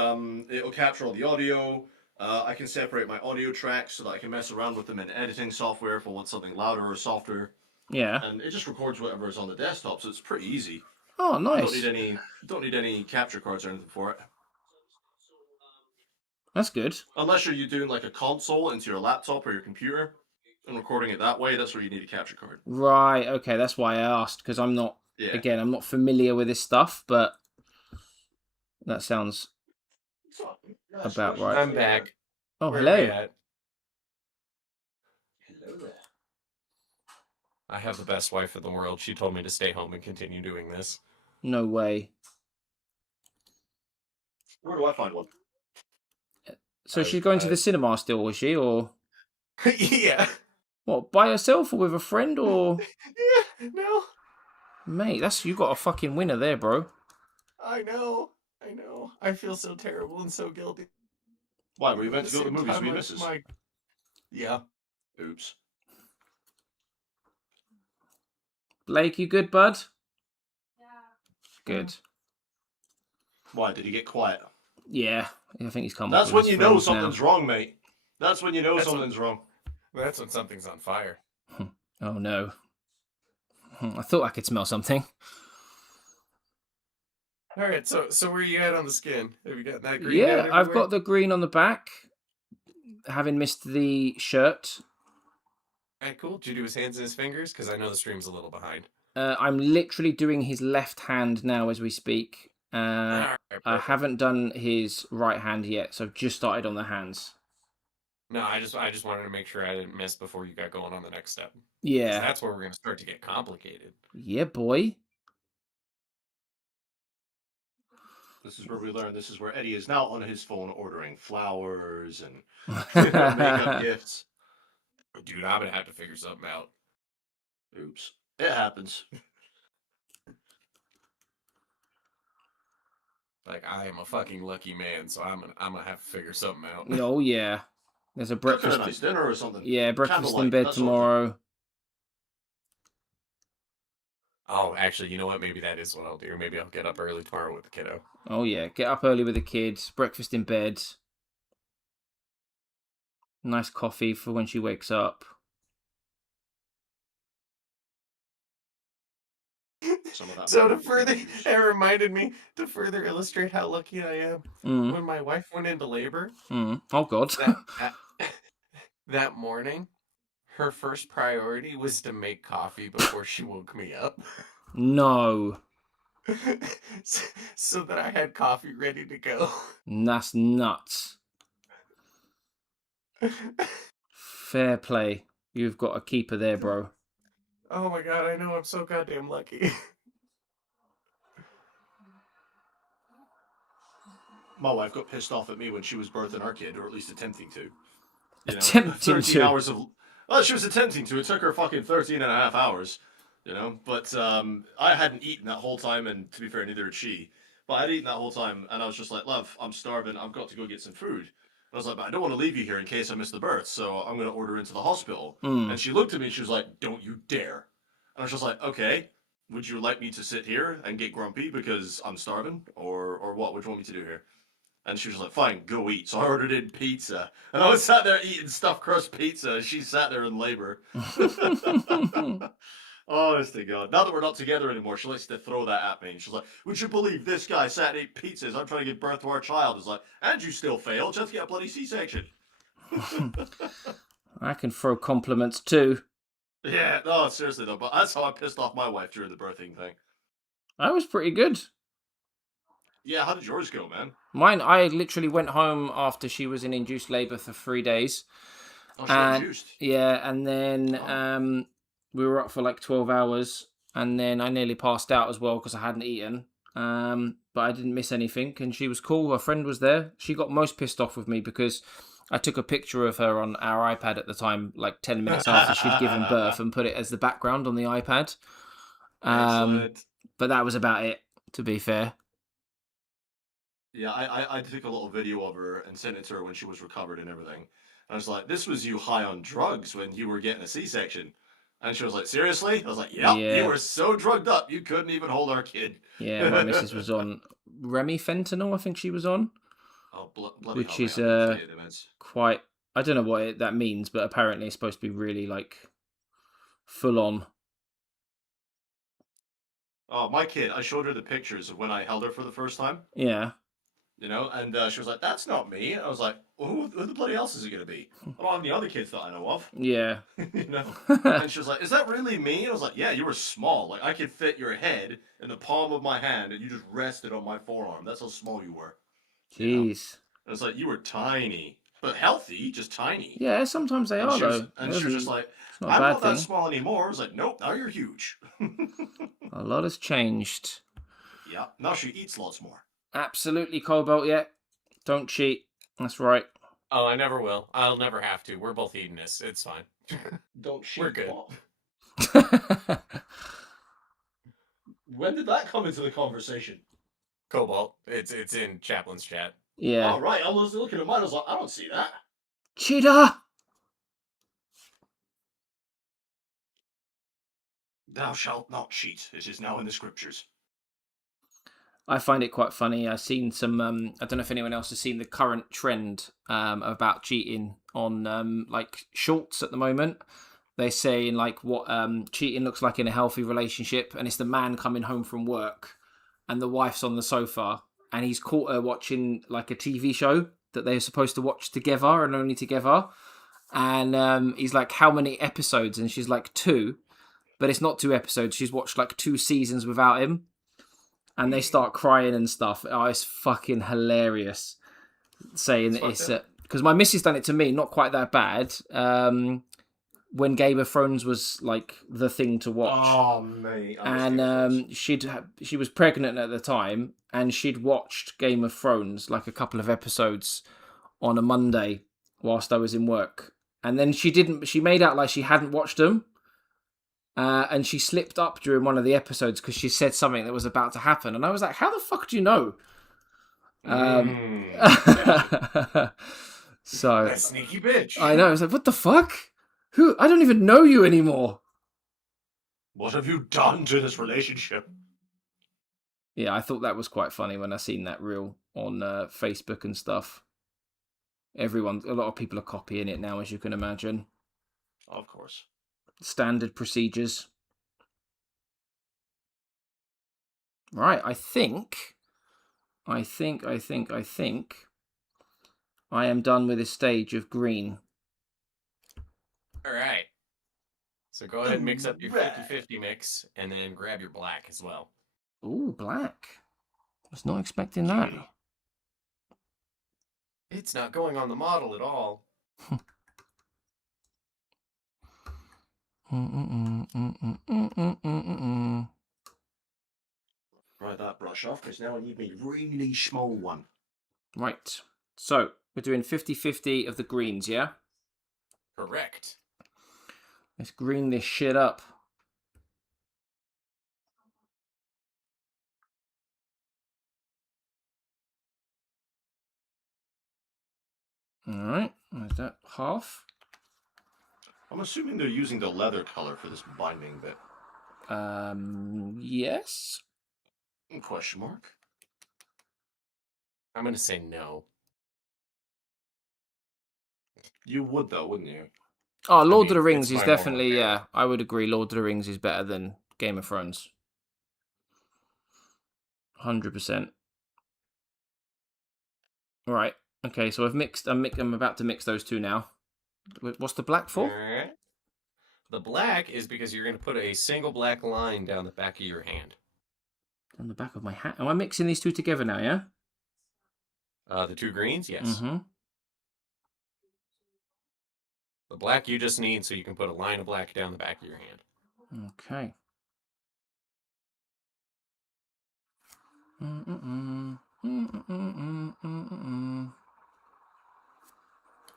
it'll capture all the audio. I can separate my audio tracks so that I can mess around with them in editing software if I want something louder or softer, Yeah. and it just records whatever is on the desktop. So it's pretty easy. Oh, You nice. don't need any capture cards or anything for it. That's good. Unless you're doing like a console into your laptop or your computer and recording it that way, that's where you need a capture card. Right. Okay. That's why I asked, because I'm not. Yeah. Again, I'm not familiar with this stuff, but that sounds about right. I'm back. Oh, Where are we hello. at? Hello there. I have the best wife in the world. She told me to stay home and continue doing this. No way. Where do I find one? So she's going to the cinema still, was she, or Yeah. what? By herself or with a friend, or Yeah. No. mate? That's you got a fucking winner there, bro. I know. I know. I feel so terrible and so guilty. Why, were you meant to go to the Same movies time, with your like, missus? Yeah. Oops. Blake, you good, bud? Yeah. Good. Why, did he get quiet? Yeah, I think he's come. That's up when with you his know friends something's wrong, mate. That's when you know That's something's wrong. That's when something's on fire. now. Oh no! I thought I could smell something. All right, so where are you at on the skin? Have you got that green? Yeah, down I've everywhere? got the green on the back. Having missed the shirt, Alright, cool. Did you do his hands and his fingers? Because I know the stream's a little behind. I'm literally doing his left hand now as we speak. Alright, I perfect. haven't done his right hand yet, so I've just started on the hands. No, I just wanted to make sure I didn't miss before you got going on the next step. 'Cause Yeah. that's where we're gonna start to get complicated. Yeah, boy. This is where we learn. This is where Eddie is now on his phone ordering flowers and makeup gifts. Dude, I'm gonna have to figure something out. Oops. It happens. Like, I am a fucking lucky man, so I'm gonna have to figure something out. Oh yeah. There's a Cooking breakfast. a nice dinner or something. Yeah, breakfast in Candlelight, bed that sort of thing. tomorrow. Oh, actually, you know what? Maybe that is what I'll do. Maybe I'll get up early tomorrow with the kiddo. Oh yeah, get up early with the kids. Breakfast in bed. Nice coffee for when she wakes up. Some of that So might to be further, confused. it reminded me to further illustrate how lucky I am. Mm. When my wife went into labor, Mm. Oh god. that morning, her first priority was to make coffee before she woke me up. No. So that I had coffee ready to go. That's nuts. Fair play. You've got a keeper there, bro. Oh my god, I know, I'm so goddamn lucky. My wife got pissed off at me when she was birthing our kid, or at least attempting to. You know, Attempting 13 to. hours of... Well, she was attempting to. It took her fucking 13 and a half hours. You know, but I hadn't eaten that whole time, and to be fair, neither had she. But I'd eaten that whole time, and I was just like, love, I'm starving. I've got to go get some food. And I was like, but I don't want to leave you here in case I miss the birth, so I'm going to order into the hospital. Mm. And she looked at me, and she was like, don't you dare. And I was just like, okay, would you like me to sit here and get grumpy because I'm starving? Or what would you want me to do here? And she was like, fine, go eat. So I ordered in pizza. And I was sat there eating stuffed crust pizza, and she sat there in labor. Honest to God. Now that we're not together anymore, she likes to throw that at me. And she's like, would you believe this guy sat and ate pizzas? I'm trying to give birth to our child. It's like, and you still failed. Just get a bloody C-section. I can throw compliments too. Yeah, no, seriously though. But that's how I pissed off my wife during the birthing thing. That was pretty good. Yeah, how did yours go, man? Mine, I literally went home after she was in induced labour for 3 days. Oh, she And induced. yeah, and then we were up for like 12 hours, and then I nearly passed out as well because I hadn't eaten. But I didn't miss anything, and she was cool. Her friend was there. She got most pissed off with me because I took a picture of her on our iPad at the time, like 10 minutes after she'd given birth, and put it as the background on the iPad. Excellent. But that was about it, to be fair. Yeah, I took a little video of her and sent it to her when she was recovered and everything. I was like, "This was you high on drugs when you were getting a C-section," and she was like, "Seriously?" I was like, "Yep, you Yeah, were so drugged up you couldn't even hold our kid." yeah. My missus was on Remy fentanyl, I think she was on, Oh, bloody which hell, mate! is I couldn't tell you the meds. quite. I don't know what that means, but apparently it's supposed to be really like full on. Oh, my kid! I showed her the pictures of when I held her for the first time. Yeah. You know, and she was like, "That's not me." And I was like, "Well, who the bloody else is it gonna be? I don't have any other kids that I know of." Yeah. You know. And she was like, "Is that really me?" I was like, "Yeah, you were small. Like I could fit your head in the palm of my hand, and you just rested on my forearm. That's how small you were." You know. Jeez. And it's like you were tiny, but healthy, just tiny. Yeah, sometimes they And are she was, though. and she was just like, It's not a "I'm bad not that thing. small anymore." I was like, "Nope, now you're huge." A lot has changed. Yeah, now she eats lots more. Absolutely, Cobalt. Yeah. Don't cheat. That's right. Oh, I never will. I'll never have to. We're both hedonists. It's fine. Don't We're good. Bob. When did that come into the conversation? Cobalt. It's in Chaplain's chat. Yeah. Oh, right. I was looking at mine. I was like, I don't see that. Cheater! Thou shalt not cheat. It is now in the scriptures. I find it quite funny. I've seen some. I don't know if anyone else has seen the current trend about cheating on like shorts at the moment. They're saying like what cheating looks like in a healthy relationship, and it's the man coming home from work, and the wife's on the sofa, and he's caught her watching like a TV show that they're supposed to watch together and only together. And he's like, "How many episodes?" And she's like, "2." But it's not 2 episodes. She's watched like 2 seasons without him. And they start crying and stuff. Oh, it's fucking hilarious. Saying that it's because my missus done it to me, not quite that bad. When Game of Thrones was like the thing to watch. Oh, mate. And she was pregnant at the time, and she'd watched Game of Thrones like a couple of episodes on a Monday whilst I was in work, and then she made out like she hadn't watched them. And she slipped up during one of the episodes because she said something that was about to happen. And I was like, how the fuck do you know? So That sneaky bitch. I know. I was like, what the fuck? Who? I don't even know you anymore. What have you done to this relationship? Yeah, I thought that was quite funny when I seen that reel on Facebook and stuff. A lot of people are copying it now, as you can imagine. Of course. Standard Procedures. Right, I think I am done with this stage of green. All right. So go ahead and mix up your 50-50 mix, and then grab your black as well. Ooh, black. I was not expecting that. It's not going on the model at all. Right, that brush off, because now I need a really small one. Right. So, we're doing 50-50 of the greens, yeah? Correct. Let's green this shit up. Alright, there's that half. I'm assuming they're using the leather color for this binding bit. Yes. Question mark? I'm going to say no. You would, though, wouldn't you? Oh, Lord of the Rings it's is my definitely, normal yeah, I would agree. Lord of the Rings is better than Game of Thrones. 100%. Right. Okay, so I'm about to mix those two now. What's the black for? Alright. The black is because you're going to put a single black line down the back of your hand. On the back of my hat. Am I mixing these two together now, yeah? The 2 greens, yes. Mm-hmm. The black you just need so you can put a line of black down the back of your hand. Okay.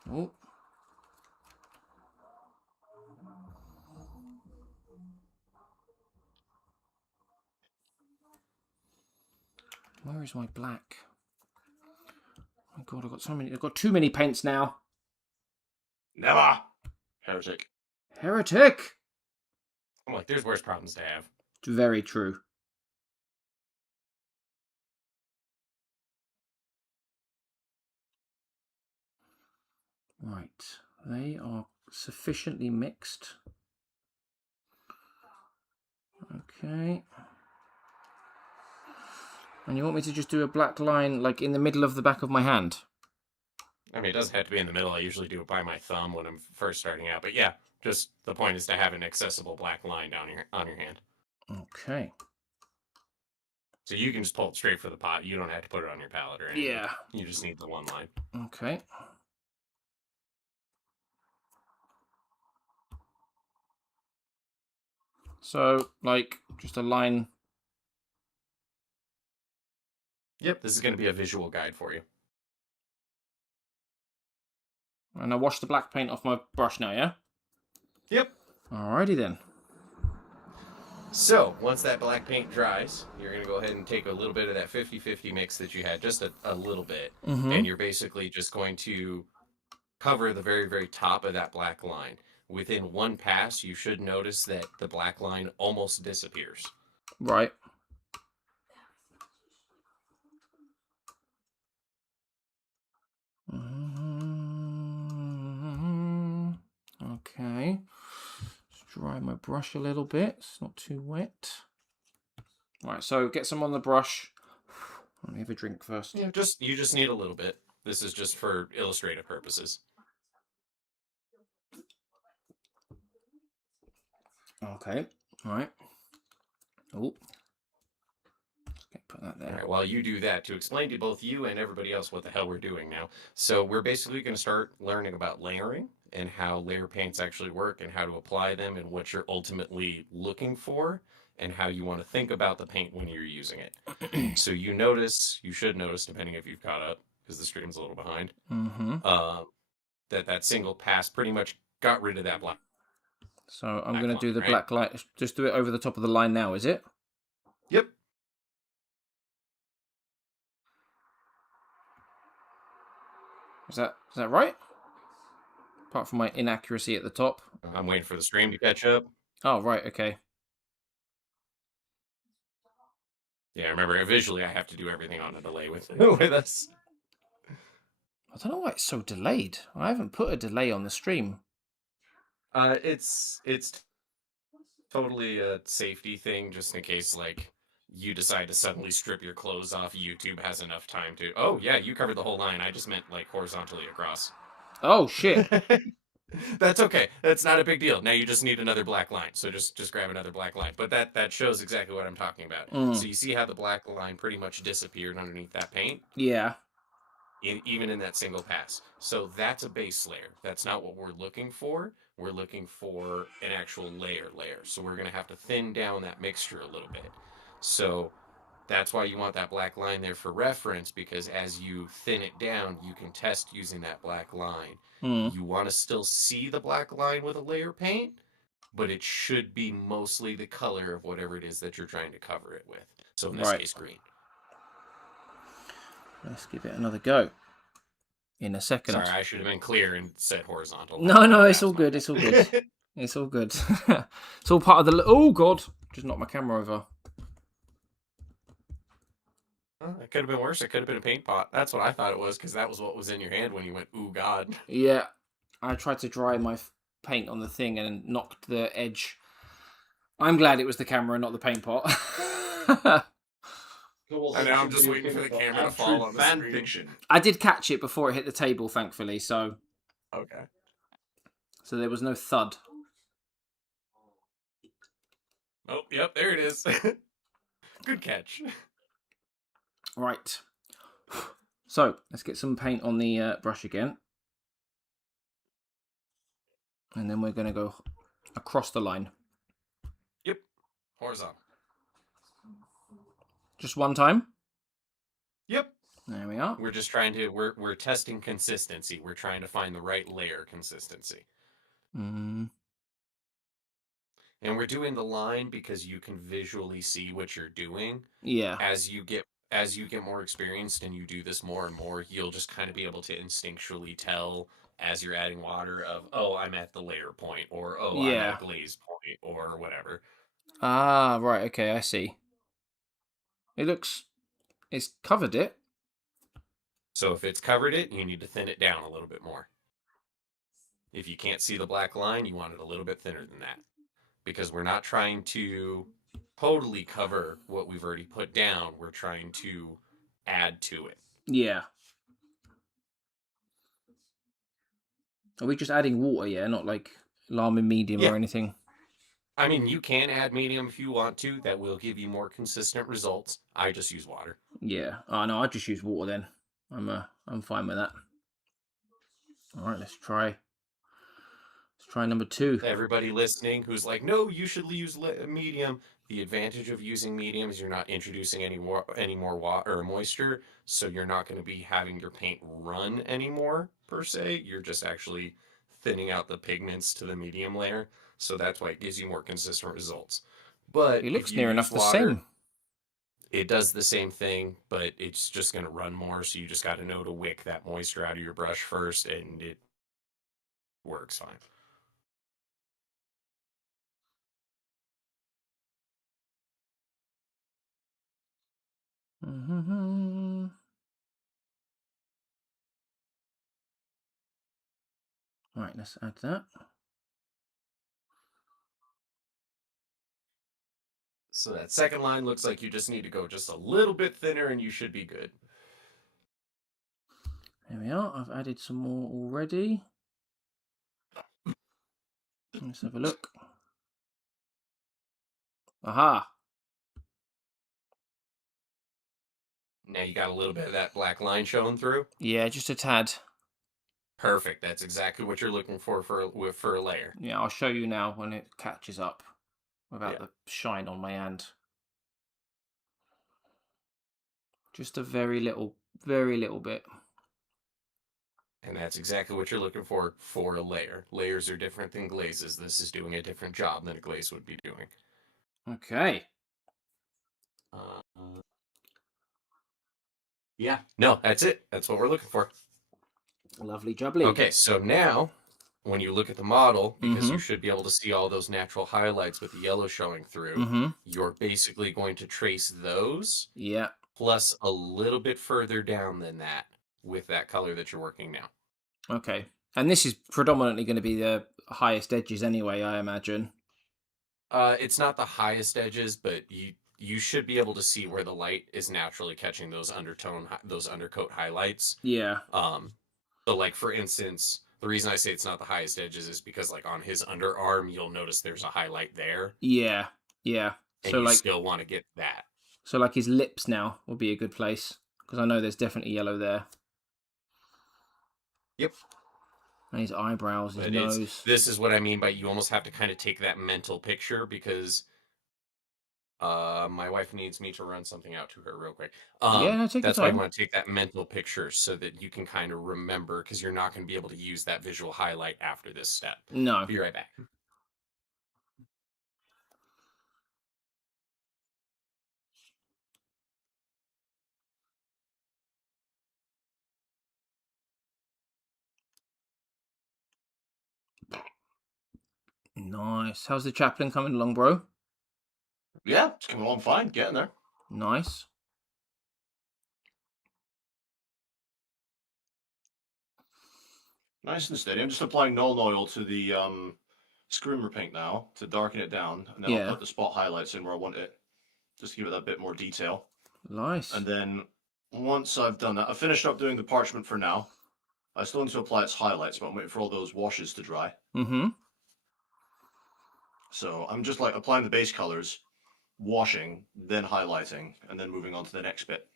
Oh. Where is my black? Oh God, I've got too many paints now. Never. Heretic. Heretic. I'm like, there's worse problems to have. It's very true. Right, they are sufficiently mixed. Okay. And you want me to just do a black line like in the middle of the back of my hand? I mean, it doesn't have to be in the middle. I usually do it by my thumb when I'm first starting out. But yeah, just the point is to have an accessible black line down on your hand. Okay. So you can just pull it straight for the pot. You don't have to put it on your palette or anything. Yeah. You just need the one line. Okay. So, like, just a line. Yep, this is going to be a visual guide for you. And I wash the black paint off my brush now, yeah? Yep. Alrighty then. So, once that black paint dries, you're going to go ahead and take a little bit of that 50-50 mix that you had, just a little bit, and you're basically just going to cover the very, very top of that black line. Within one pass, you should notice that the black line almost disappears. Right. Okay. Just dry my brush a little bit. It's not too wet. Right, so get some on the brush. Let me have a drink first. Yeah, you just need a little bit. This is just for illustrative purposes. Okay. All right. Oh. Okay, put that there. All right, while you do that, to explain to both you and everybody else what the hell we're doing now. So we're basically going to start learning about layering and how layer paints actually work and how to apply them and what you're ultimately looking for and how you want to think about the paint when you're using it. So you should notice, depending if you've caught up, because the stream's a little behind, that single pass pretty much got rid of that black. So I'm going to do the black line. Just do it over the top of the line now, is it? Yep. Is that right? Apart from my inaccuracy at the top. I'm waiting for the stream to catch up. Oh, right, okay. Yeah, remember, visually I have to do everything on a delay with us. I don't know why it's so delayed. I haven't put a delay on the stream. It's totally a safety thing, just in case, like, you decide to suddenly strip your clothes off. YouTube has enough time to. Oh yeah, you covered the whole line. I just meant like horizontally across. Oh shit. That's okay. That's not a big deal. Now you just need another black line. So just grab another black line. But that shows exactly what I'm talking about. So you see how the black line pretty much disappeared underneath that paint? Yeah. Even in that single pass. So that's a base layer. That's not what we're looking for. We're looking for an actual layer. So we're going to have to thin down that mixture a little bit. So that's why you want that black line there for reference, because as you thin it down, you can test using that black line. You want to still see the black line with a layer paint, but it should be mostly the color of whatever it is that you're trying to cover it with. So in this case, green. Let's give it another go. In a second. Sorry, I should have been clear and said horizontal. No, it's all good. It's all good. It's all good. It's all part of the... Oh, God. Just knocked my camera over. Well, it could have been worse. It could have been a paint pot. That's what I thought it was, because that was what was in your hand when you went, ooh, God. Yeah. I tried to dry my paint on the thing and knocked the edge. I'm glad it was the camera and not the paint pot. And now I'm just waiting for the camera to fall on the screen. Fiction. I did catch it before it hit the table, thankfully, so... Okay. So there was no thud. Oh, yep, there it is. Good catch. Right. So, let's get some paint on the brush again. And then we're going to go across the line. Yep. Horizontal. Just one time? Yep. There we are. We're just trying to, we're testing consistency. We're trying to find the right layer consistency. And we're doing the line because you can visually see what you're doing. Yeah. As you get as you get more experienced and you do this more and more, you'll just kind of be able to instinctually tell as you're adding water of, oh, I'm at the layer point, or oh, I'm at Yeah. a glaze point, or whatever. Ah, right. Okay, I see. It's covered it. So if it's covered it, you need to thin it down a little bit more. If you can't see the black line, you want it a little bit thinner than that. Because we're not trying to totally cover what we've already put down. We're trying to add to it. Yeah. Are we just adding water? Yeah, not like lime medium Yeah. or anything. I mean, you can add medium if you want to. That will give you more consistent results. I just use water. Yeah. Oh no, I just use water then. I'm fine with that. All right, let's try number 2. Everybody listening who's like, no, you should use medium. The advantage of using medium is you're not introducing any more water or moisture, so you're not going to be having your paint run anymore per se. You're just actually thinning out the pigments to the medium layer, so that's why it gives you more consistent results. But It looks if you near use enough the water, same. it does the same thing, but it's just going to run more. So you just got to know to wick that moisture out of your brush first, and it works fine. Mm-hmm. All right, let's add that. So that second line looks like you just need to go just a little bit thinner and you should be good. There we are. I've added some more already. Let's have a look. Aha. Now you got a little bit of that black line showing through. Yeah, just a tad. Perfect. That's exactly what you're looking for a layer. Yeah, I'll show you now when it catches up without the shine on my hand. Just a very little bit. And that's exactly what you're looking for a layer. Layers are different than glazes. This is doing a different job than a glaze would be doing. Okay. Yeah. No, that's it. That's what we're looking for. Lovely jubbly. Okay, so now when you look at the model, because Mm-hmm. you should be able to see all those natural highlights with the yellow showing through, Mm-hmm. you're basically going to trace those Yeah. plus a little bit further down than that with that color that you're working now. Okay. And this is predominantly going to be the highest edges anyway, I imagine. It's not the highest edges, but you should be able to see where the light is naturally catching those undercoat highlights. Yeah. So like for instance, the reason I say it's not the highest edges is because like on his underarm, you'll notice there's a highlight there. Yeah. Yeah. And So you like still want to get that. So like his lips now would be a good place because I know there's definitely yellow there. Yep. And his eyebrows, his But nose. this is what I mean by you almost have to kind of take that mental picture because my wife needs me to run something out to her real quick. Yeah, no, take your That's why I time. want to take that mental picture so that you can kind of remember because you're not going to be able to use that visual highlight after this step. No. Be right back. Nice. How's the chaplain coming along, bro? Yeah, it's coming along fine, getting there. Nice. Nice and steady. I'm just applying Null oil to the screamer paint now to darken it down, and then Yeah. I'll put the spot highlights in where I want it, just to give it that bit more detail. Nice. And then once I've done that, I've finished up doing the parchment for now. I still need to apply its highlights, but I'm waiting for all those washes to dry. Mm-hmm. So I'm just like applying the base colors, washing, then highlighting, and then moving on to the next bit.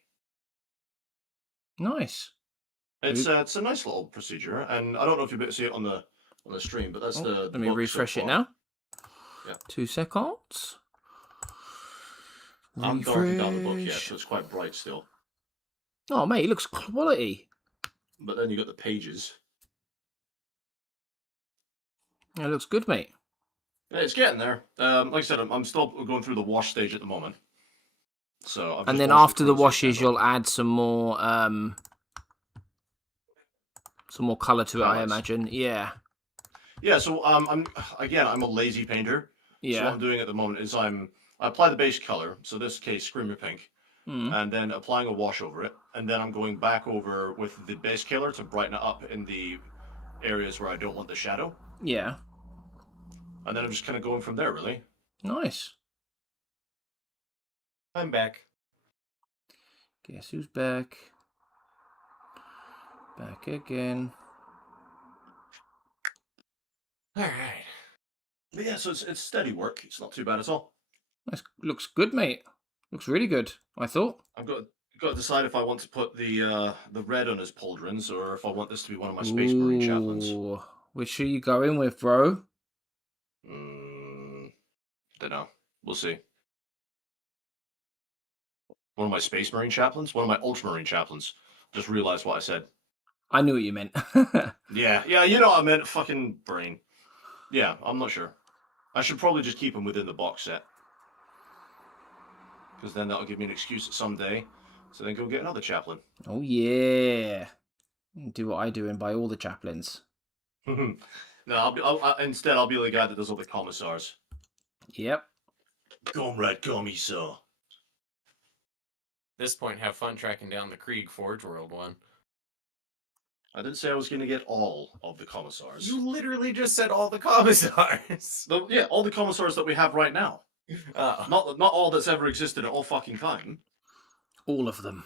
Nice. It's a nice little procedure, and I don't know if you'll be able to see it on the stream, but that's the. Let me look refresh so it far. now. Yeah. 2 seconds. I haven't darkened down the book yet, Refresh. so it's quite bright still. Oh, mate, it looks quality. But then you got the pages. It looks good, mate. Yeah, it's getting there. Like I said, I'm still going through the wash stage at the moment. So I've And just then washed after the clothes washes, together. you'll add some more colour to it, I Highlights. imagine. Yeah. Yeah, so I'm a lazy painter. So what Yeah. I'm doing at the moment is I apply the base color, so this case Screamer Pink, Mm. and then applying a wash over it, and then I'm going back over with the base color to brighten it up in the areas where I don't want the shadow, Yeah. and then I'm just kind of going from there, really. Nice. I'm back. Guess who's back? Back again. All right. But yeah, so it's steady work. It's not too bad at all. That looks good, mate. Looks really good, I thought. I've got to decide if I want to put the red on his pauldrons or if I want this to be one of my Space Marine chaplains. Ooh. Which are you going with, bro? Don't know. We'll see. One of my Space Marine chaplains? One of my Ultramarine chaplains. Just realized what I said. I knew what you meant. Yeah, you know what I meant. Fucking brain. Yeah, I'm not sure. I should probably just keep him within the box set. Because then that'll give me an excuse someday to then go get another chaplain. Oh, yeah. Do what I do and buy all the chaplains. No, instead I'll be the guy that does all the commissars. Yep. Comrade Commissar. At this point, have fun tracking down the Krieg Forge World one. I didn't say I was going to get all of the commissars. You literally just said all the commissars. Yeah, all the commissars that we have right now. Not all that's ever existed at all fucking time. All of them.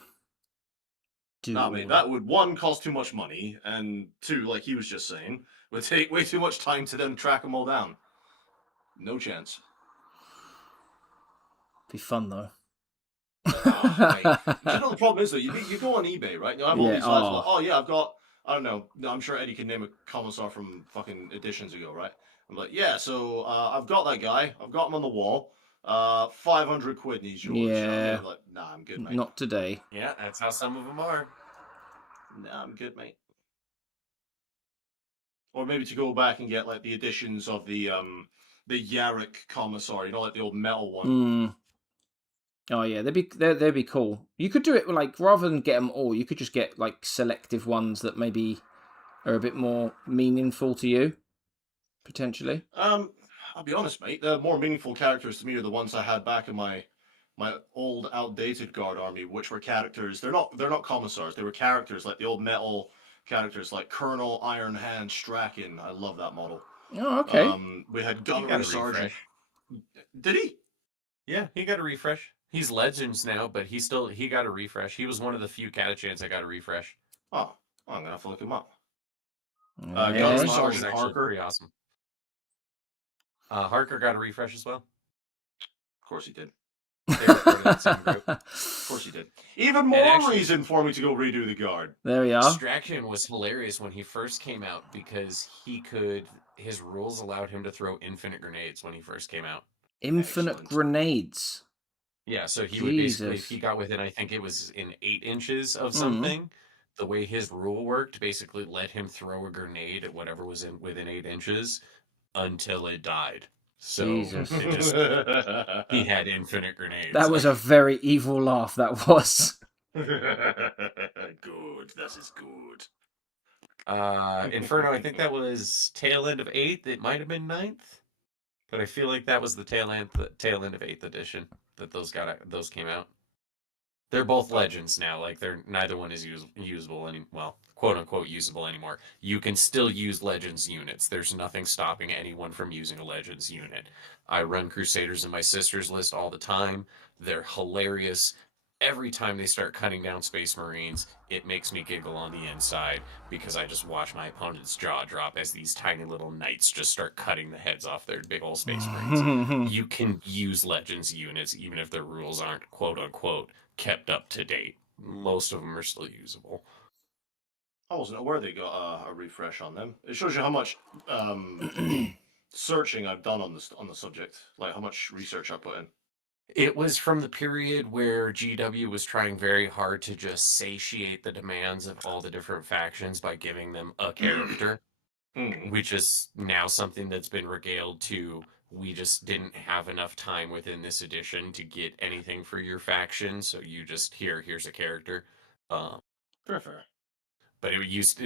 I mean, that would, one, cost too much money, and two, like he was just saying, would take way too much time to then track them all down. No chance. Be fun, though. Mate. You know, the problem is, though, you go on eBay, right? You have all these sites like, oh yeah, I've got, I don't know, I'm sure Eddie can name a commissar from fucking editions ago, right? I'm like, yeah, so I've got that guy, I've got him on the wall, 500 quid and he's yours. Yeah. I'm like, nah, I'm good, mate. Not today. Yeah, that's how some of them are. Nah, I'm good, mate. Or maybe to go back and get like the editions of the Yarrick commissar, you know, like the old metal one. Mm. Oh yeah, they'd be cool. You could do it like rather than get them all, you could just get like selective ones that maybe are a bit more meaningful to you, potentially. I'll be honest, mate. The more meaningful characters to me are the ones I had back in my old outdated guard army, which were characters. They're not commissars. They were characters like the old metal characters like Colonel Iron Hand Strachan. I love that model. Oh, okay. We had He Gunnery got a Sergeant. refresh. Did he? Yeah, he got a refresh. He's Legends now, but he got a refresh. He was one of the few Catachans that got a refresh. Oh, I'm gonna have to look him up. Yeah. Gunnery His model was Sergeant actually Harker. pretty awesome. Harker got a refresh as well. Of course he did. They were part of that same group. Of course he did. Even more actually- reason for me to go redo the guard. There we are. Strachan was hilarious when he first came out because his rules allowed him to throw infinite grenades when he first came out. Infinite Excellent. grenades. Yeah, so he would basically, Jesus. if he got within, I think it was in 8 inches of something, the way his rule worked basically let him throw a grenade at whatever was within 8 inches until it died. So Jesus. it just, he had infinite grenades. That was a very evil laugh, that was. Good. That is good. Inferno, I think that was tail end of 8th. It might have been 9th. But I feel like that was the tail end of 8th edition that those came out. They're both legends now. Like neither one is usable quote unquote usable anymore. You can still use legends units. There's nothing stopping anyone from using a legends unit. I run Crusaders in my sister's list all the time. They're hilarious. Every time they start cutting down Space Marines, it makes me giggle on the inside because I just watch my opponent's jaw drop as these tiny little knights just start cutting the heads off their big old Space Marines. You can use Legends units even if their rules aren't quote-unquote kept up to date. Most of them are still usable. I wasn't aware they got a refresh on them. It shows you how much searching I've done on the subject, like how much research I put in. It was from the period where GW was trying very hard to just satiate the demands of all the different factions by giving them a character, which is now something that's been regaled to we just didn't have enough time within this edition to get anything for your faction, so you just here's a character. Fair. But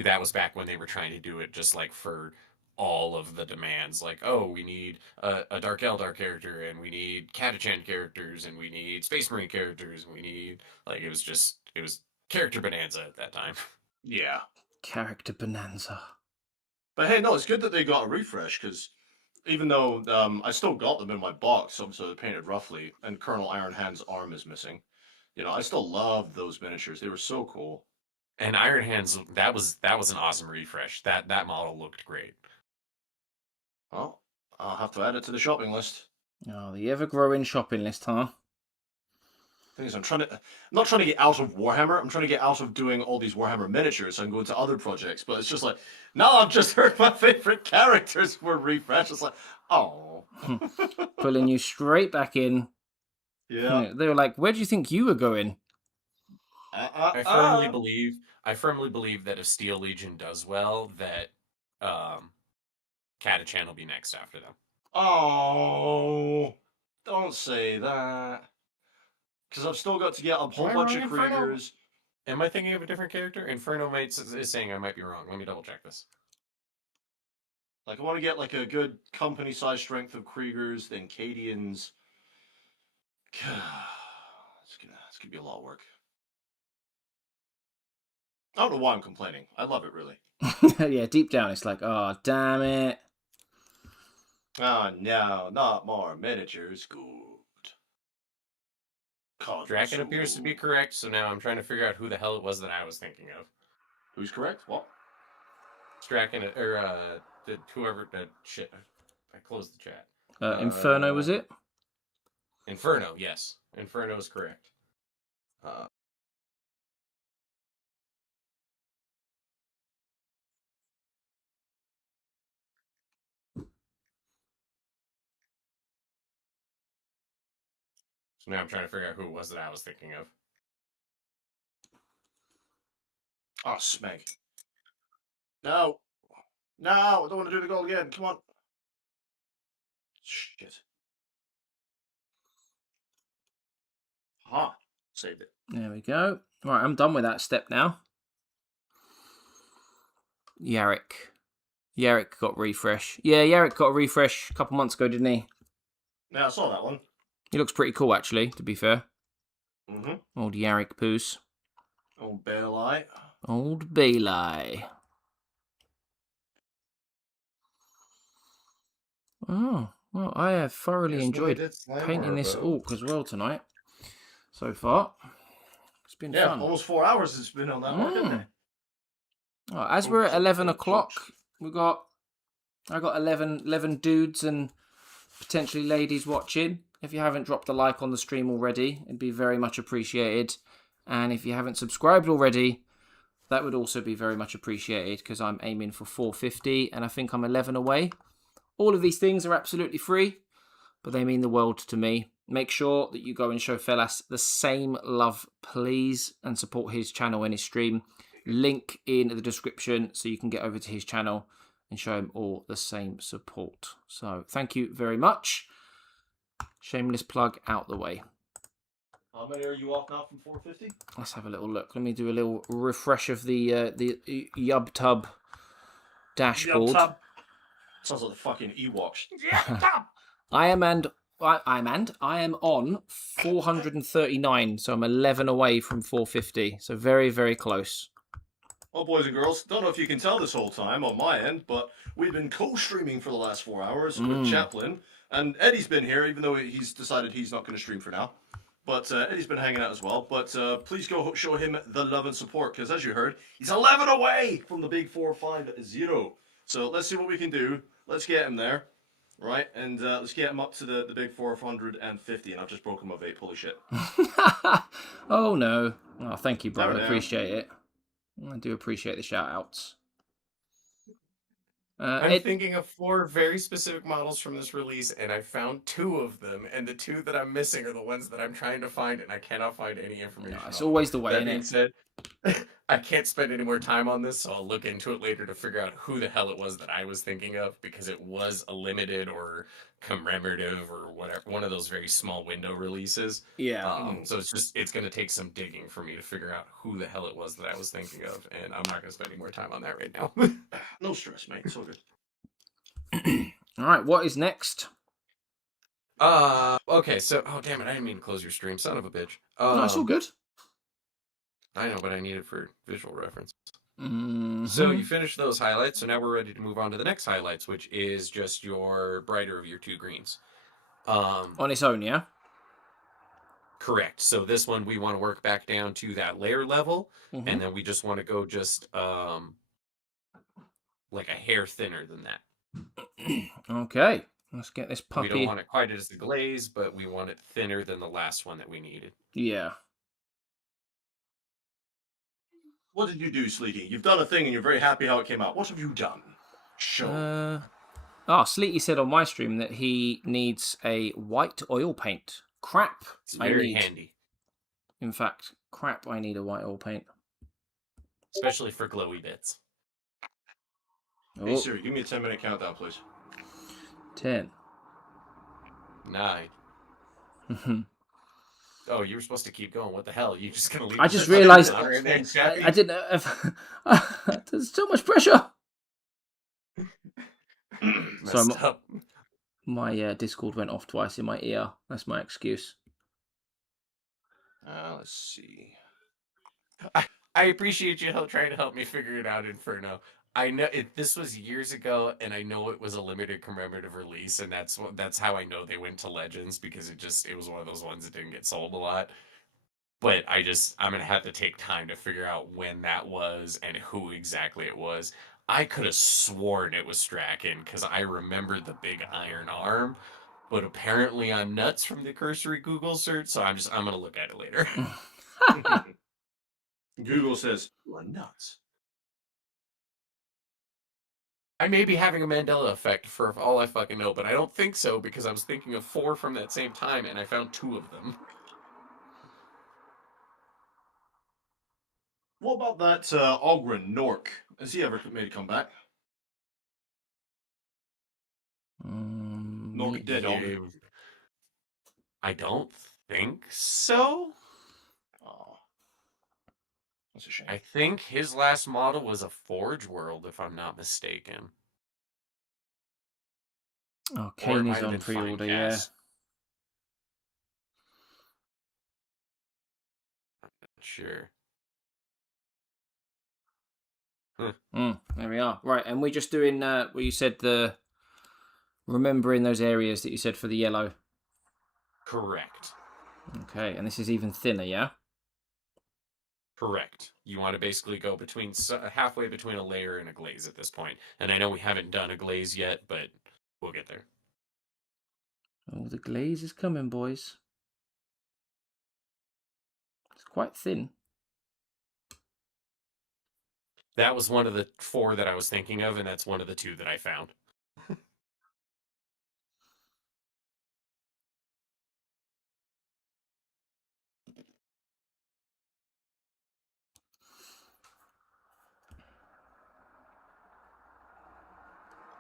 that was back when they were trying to do it just like for all of the demands, like, oh, we need a Dark Eldar character, and we need Catachan characters, and we need Space Marine characters, and we need, like, it was character bonanza at that time. Yeah. Character bonanza. But hey, no, it's good that they got a refresh, because even though I still got them in my box, so they're painted roughly, and Colonel Ironhand's arm is missing, I still love those miniatures. They were so cool. And Iron Hands, that was an awesome refresh. That model looked great. Well, I'll have to add it to the shopping list. Oh, the ever-growing shopping list, huh? Thing is, I'm not trying to get out of Warhammer. I'm trying to get out of doing all these Warhammer miniatures and go into other projects. But it's just like, now I've just heard my favorite characters were refreshed. It's like, oh. Pulling you straight back in. Yeah. They were like, where do you think you were going? I firmly believe that if Steel Legion does well, that Catachan will be next after them. Oh, don't say that. Because I've still got to get a whole bunch of Kriegers. Am I thinking of a different character? Inferno Mates is saying I might be wrong. Let me double check this. Like, I want to get like a good company size strength of Kriegers, then Cadians. It's gonna be a lot of work. I don't know why I'm complaining. I love it, really. Yeah, deep down it's like, oh, damn it. Oh, no, not more miniatures. Good. Draken appears to be correct, so now I'm trying to figure out who the hell it was that I was thinking of. Who's correct? What? Draken, or whoever, shit. I closed the chat. Inferno, was it? Inferno, yes. Inferno is correct. So now I'm trying to figure out who it was that I was thinking of. Oh, smeg. No. No, I don't want to do the goal again. Come on. Shit. Aha. Saved it. There we go. Right, I'm done with that step now. Yarrick. Yarrick got refresh. Yeah, Yarrick got a refresh a couple months ago, didn't he? Yeah, I saw that one. He looks pretty cool, actually, to be fair. Mm-hmm. Old Yarrick Poos. Old Baelai. Old Baelai. Oh, well, I have thoroughly enjoyed painting this Ork as well tonight. So far. It's been fun. Almost 4 hours it's been on that one, isn't it? Oh, as we're at 11 o'clock, I got 11 dudes and potentially ladies watching. If you haven't dropped a like on the stream already, it'd be very much appreciated. And if you haven't subscribed already, that would also be very much appreciated, because I'm aiming for 450 and I think I'm 11 away. All of these things are absolutely free, but they mean the world to me. Make sure that you go and show Fellas the same love, please, and support his channel and his stream. Link in the description so you can get over to his channel and show him all the same support. So thank you very much. Shameless plug out the way. How many are you off now from 450? Let's have a little look. Let me do a little refresh of the YubTub dashboard. YubTub. Sounds like the fucking Ewoks. I am on 439, so I'm 11 away from 450. So very, very close. Well, boys and girls, don't know if you can tell this whole time on my end, but we've been co-streaming for the last 4 hours with Chaplain, and Eddie's been here, even though he's decided he's not going to stream for now. But Eddie's been hanging out as well. But please go show him the love and support, because as you heard, he's 11 away from the big 450. So let's see what we can do. Let's get him there, right? And let's get him up to the big 450. And I've just broken my vape. Holy shit. Oh, no. Oh, thank you, bro. No, I appreciate it. I do appreciate the shout-outs. I'm thinking of 4 very specific models from this release, and I found 2 of them, and the 2 that I'm missing are the ones that I'm trying to find, and I cannot find any information. No, it's always the way, that innit? being said, I can't spend any more time on this, so I'll look into it later to figure out who the hell it was that I was thinking of, because it was a limited or commemorative or whatever, one of those very small window releases. Yeah. So it's going to take some digging for me to figure out who the hell it was that I was thinking of, and I'm not going to spend any more time on that right now. No stress, mate. It's all good. All right, what is next? Okay, so oh damn it, I didn't mean to close your stream, son of a bitch. No, it's all good. I know, but I need it for visual reference. Mhm. So you finished those highlights, so now we're ready to move on to the next highlights, which is just your brighter of your two greens. On its own, yeah? Correct. So this one we want to work back down to that layer level, Mhm. and then we just want to go just like a hair thinner than that. Okay, let's get this puppy. We don't want it quite as the glaze, but we want it thinner than the last one that we needed. Yeah. What did you do, Sleety? You've done a thing and you're very happy how it came out. What have you done? Show. Sleety said on my stream that he needs a white oil paint. Crap. It's very handy. In fact, crap, I need a white oil paint. Especially for glowy bits. Oh. Hey Siri, give me a 10-minute countdown, please. 10. 9. Oh, you were supposed to keep going. What the hell? You just gonna leave? I just realized I didn't know. There's so much pressure. So my Discord went off twice in my ear. That's my excuse. Let's see. I appreciate you trying to help me figure it out, Inferno. I know this was years ago, and I know it was a limited commemorative release, and that's how I know they went to Legends, because it was one of those ones that didn't get sold a lot. But I'm gonna have to take time to figure out when that was and who exactly it was. I could have sworn it was Strachan because I remembered the big iron arm, but apparently I'm nuts from the cursory Google search, so I'm gonna look at it later. Google says you are nuts. I may be having a Mandela effect for all I fucking know, but I don't think so, because I was thinking of 4 from that same time, and I found 2 of them. What about that Ogren Nork? Has he ever made a comeback? Nork dead Ogren. I don't think so. Oh, that's a shame. I think his last model was a Forge World, if I'm not mistaken. Oh, Kane is on Finecast. pre-order, yeah. I'm not sure. There we are. Right, and we're just doing where you said remembering those areas that you said for the yellow. Correct. Okay, and this is even thinner, yeah? Correct. You want to basically go halfway between a layer and a glaze at this point. And I know we haven't done a glaze yet, but we'll get there. Oh, the glaze is coming, boys. It's quite thin. That was one of the 4 that I was thinking of, and that's one of the 2 that I found.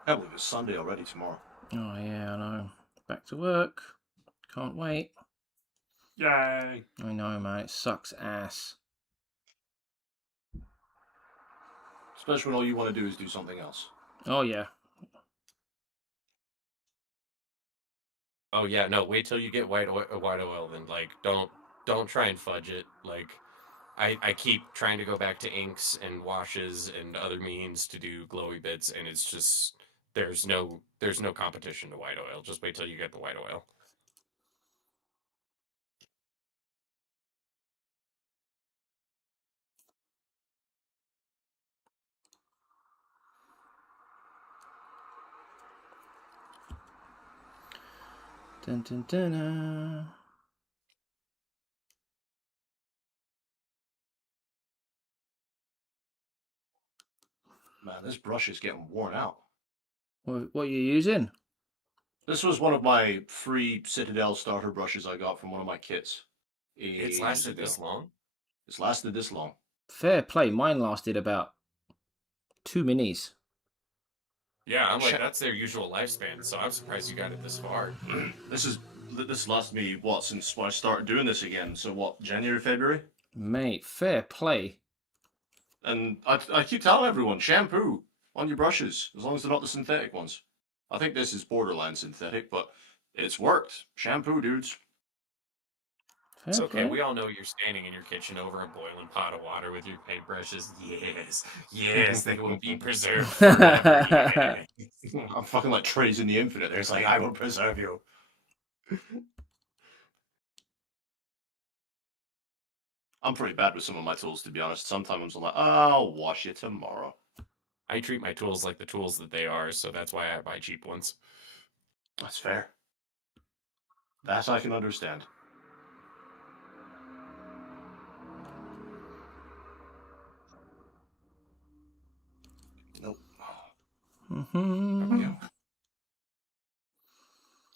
I believe it's Sunday already tomorrow. Oh, yeah, I know. Back to work. Can't wait. Yay! I know, man. It sucks ass. Especially when all you want to do is do something else. Oh, yeah. Oh yeah, no, wait till you get white oil, then like don't try and fudge it. Like I keep trying to go back to inks and washes and other means to do glowy bits, and it's just there's no competition to white oil. Just wait till you get the white oil. Dun, dun, dun, dun. Man, this brush is getting worn out. What are you using? This was one of my free Citadel starter brushes I got from one of my kits. It's lasted this long? It's lasted this long. Fair play. Mine lasted about 2 minis. Yeah, I'm like, that's their usual lifespan, so I'm surprised you got it this far. This lasted me what since I started doing this again. So what, January, February? Mate, fair play. And I keep telling everyone, shampoo on your brushes, as long as they're not the synthetic ones. I think this is borderline synthetic, but it's worked. Shampoo, dudes. It's Fair okay. play. We all know you're standing in your kitchen over a boiling pot of water with your paintbrushes. Yes, they will be preserved forever. I'm fucking like Trays in the Infinite. There's like, I will preserve you. I'm pretty bad with some of my tools, to be honest. Sometimes I'm like, I'll wash it tomorrow. I treat my tools like the tools that they are, so that's why I buy cheap ones. That's fair. That I can understand. Nope. Mm-hmm. Yeah.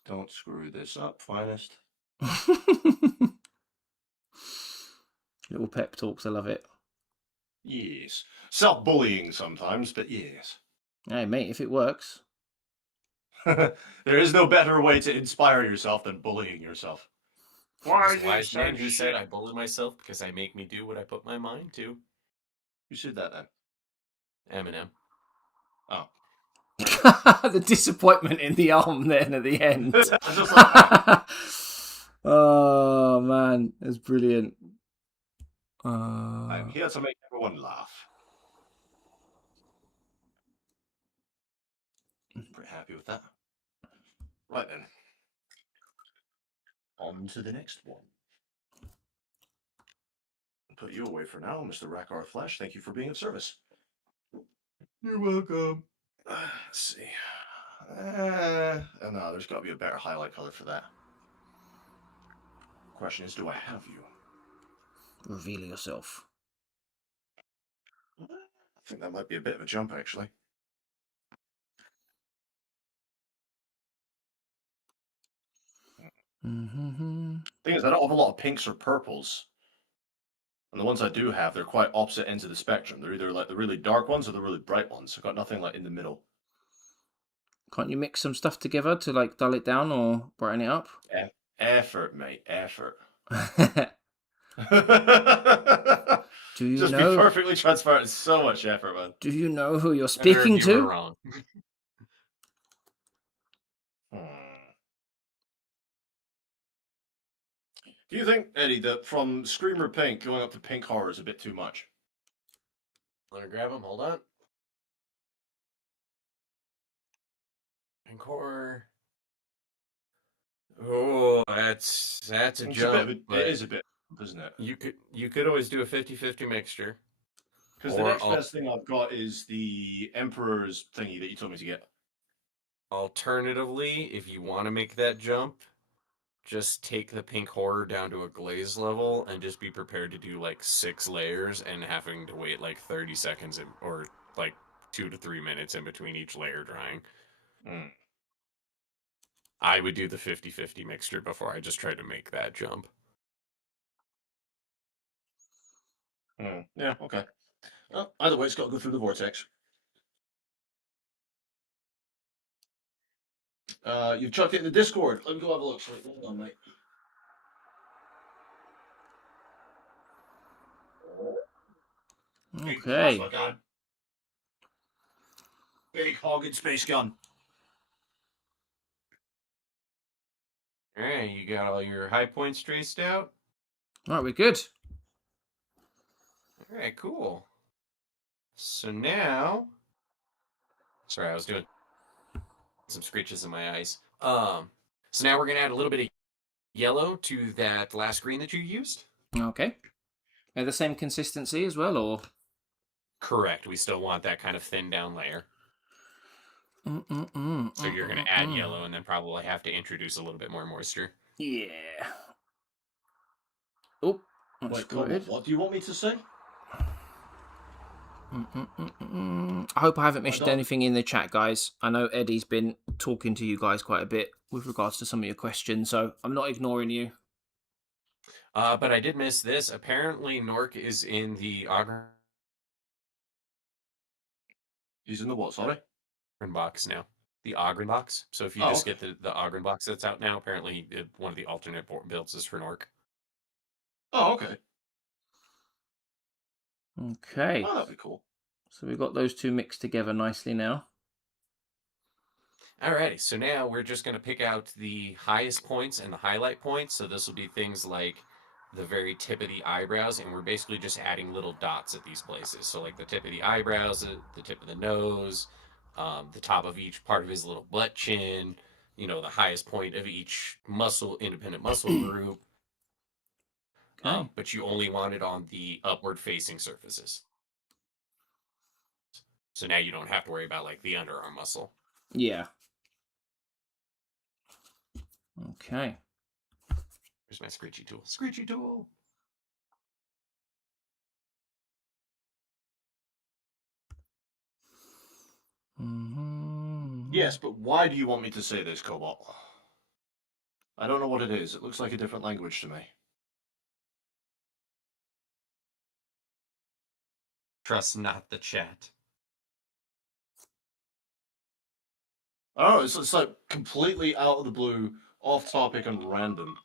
Don't screw this up, finest. Little pep talks, I love it. Yes. Self-bullying sometimes, but yes. Hey, mate, if it works. There is no better way to inspire yourself than bullying yourself. Why is wise man who said I bully myself because I make me do what I put my mind to? Who said that then? Eminem. Oh. The disappointment in the arm then at the end. Just like, Oh, man. That's brilliant. I'm here to make everyone laugh. Pretty happy with that. Right then. On to the next one. Put you away for now, Mr. Rackar Flash. Thank you for being of service. You're welcome. Let's see. No, there's got to be a better highlight color for that. Question is, do I have you? Reveal yourself. I think that might be a bit of a jump, actually. Mm-hmm. Thing is, I don't have a lot of pinks or purples. And the ones I do have, they're quite opposite ends of the spectrum. They're either like the really dark ones or the really bright ones. I've got nothing like in the middle. Can't you mix some stuff together to like dull it down or brighten it up? Effort, mate. Effort. Do you Just know? be perfectly transparent. It's so much effort, man. Do you know who you're speaking You were to? wrong. Do you think, Eddie, that from Screamer Pink going up to Pink Horror is a bit too much? Let me grab them. Hold on. Pink horror. Oh, that's a It's jump. it is a bit, isn't it? You could always do a 50-50 mixture. Because the next best thing I've got is the Emperor's thingy that you told me to get. Alternatively, if you want to make that jump, just take the pink horror down to a glaze level and just be prepared to do like 6 layers and having to wait like 30 seconds or like 2 to 3 minutes in between each layer drying. I would do the 50-50 mixture before I just try to make that jump. Yeah, okay. Well, either way, it's got to go through the vortex. You've chucked it in the Discord. Let me go have a look. Sorry, hold on, mate. Okay. Big hogging space gun. Alright, you got all your high points traced out? Alright, we're good. Alright, cool. So now... Sorry, I was doing some screeches in my eyes. So now we're going to add a little bit of yellow to that last green that you used. Okay. Are they the same consistency as well, or? Correct. We still want that kind of thin down layer. So you're going to add yellow and then probably have to introduce a little bit more moisture. Yeah. Oh, that's Wait, good. what do you want me to say? I hope I haven't missed anything in the chat, guys. I know Eddie's been talking to you guys quite a bit with regards to some of your questions, so I'm not ignoring you. But I did miss this. Apparently, Nork is in the Ogren He's in the what? Sorry. box now. The Ogren box. So if you Oh, just okay. get the Ogren box that's out now, apparently one of the alternate builds is for Nork. Oh, okay. Okay. Oh, that'd be cool. So we've got those two mixed together nicely now. Alrighty, so now we're just going to pick out the highest points and the highlight points. So this will be things like the very tip of the eyebrows, and we're basically just adding little dots at these places. So like the tip of the eyebrows, the tip of the nose, the top of each part of his little butt chin, you know, the highest point of each muscle, independent muscle group. Okay. But you only want it on the upward facing surfaces. So now you don't have to worry about like the underarm muscle. Yeah. Okay. Here's my screechy tool. Screechy tool. Yes, but why do you want me to say this, Cobalt? I don't know what it is. It looks like a different language to me. Trust not the chat. Oh, it's like completely out of the blue, off topic, and random.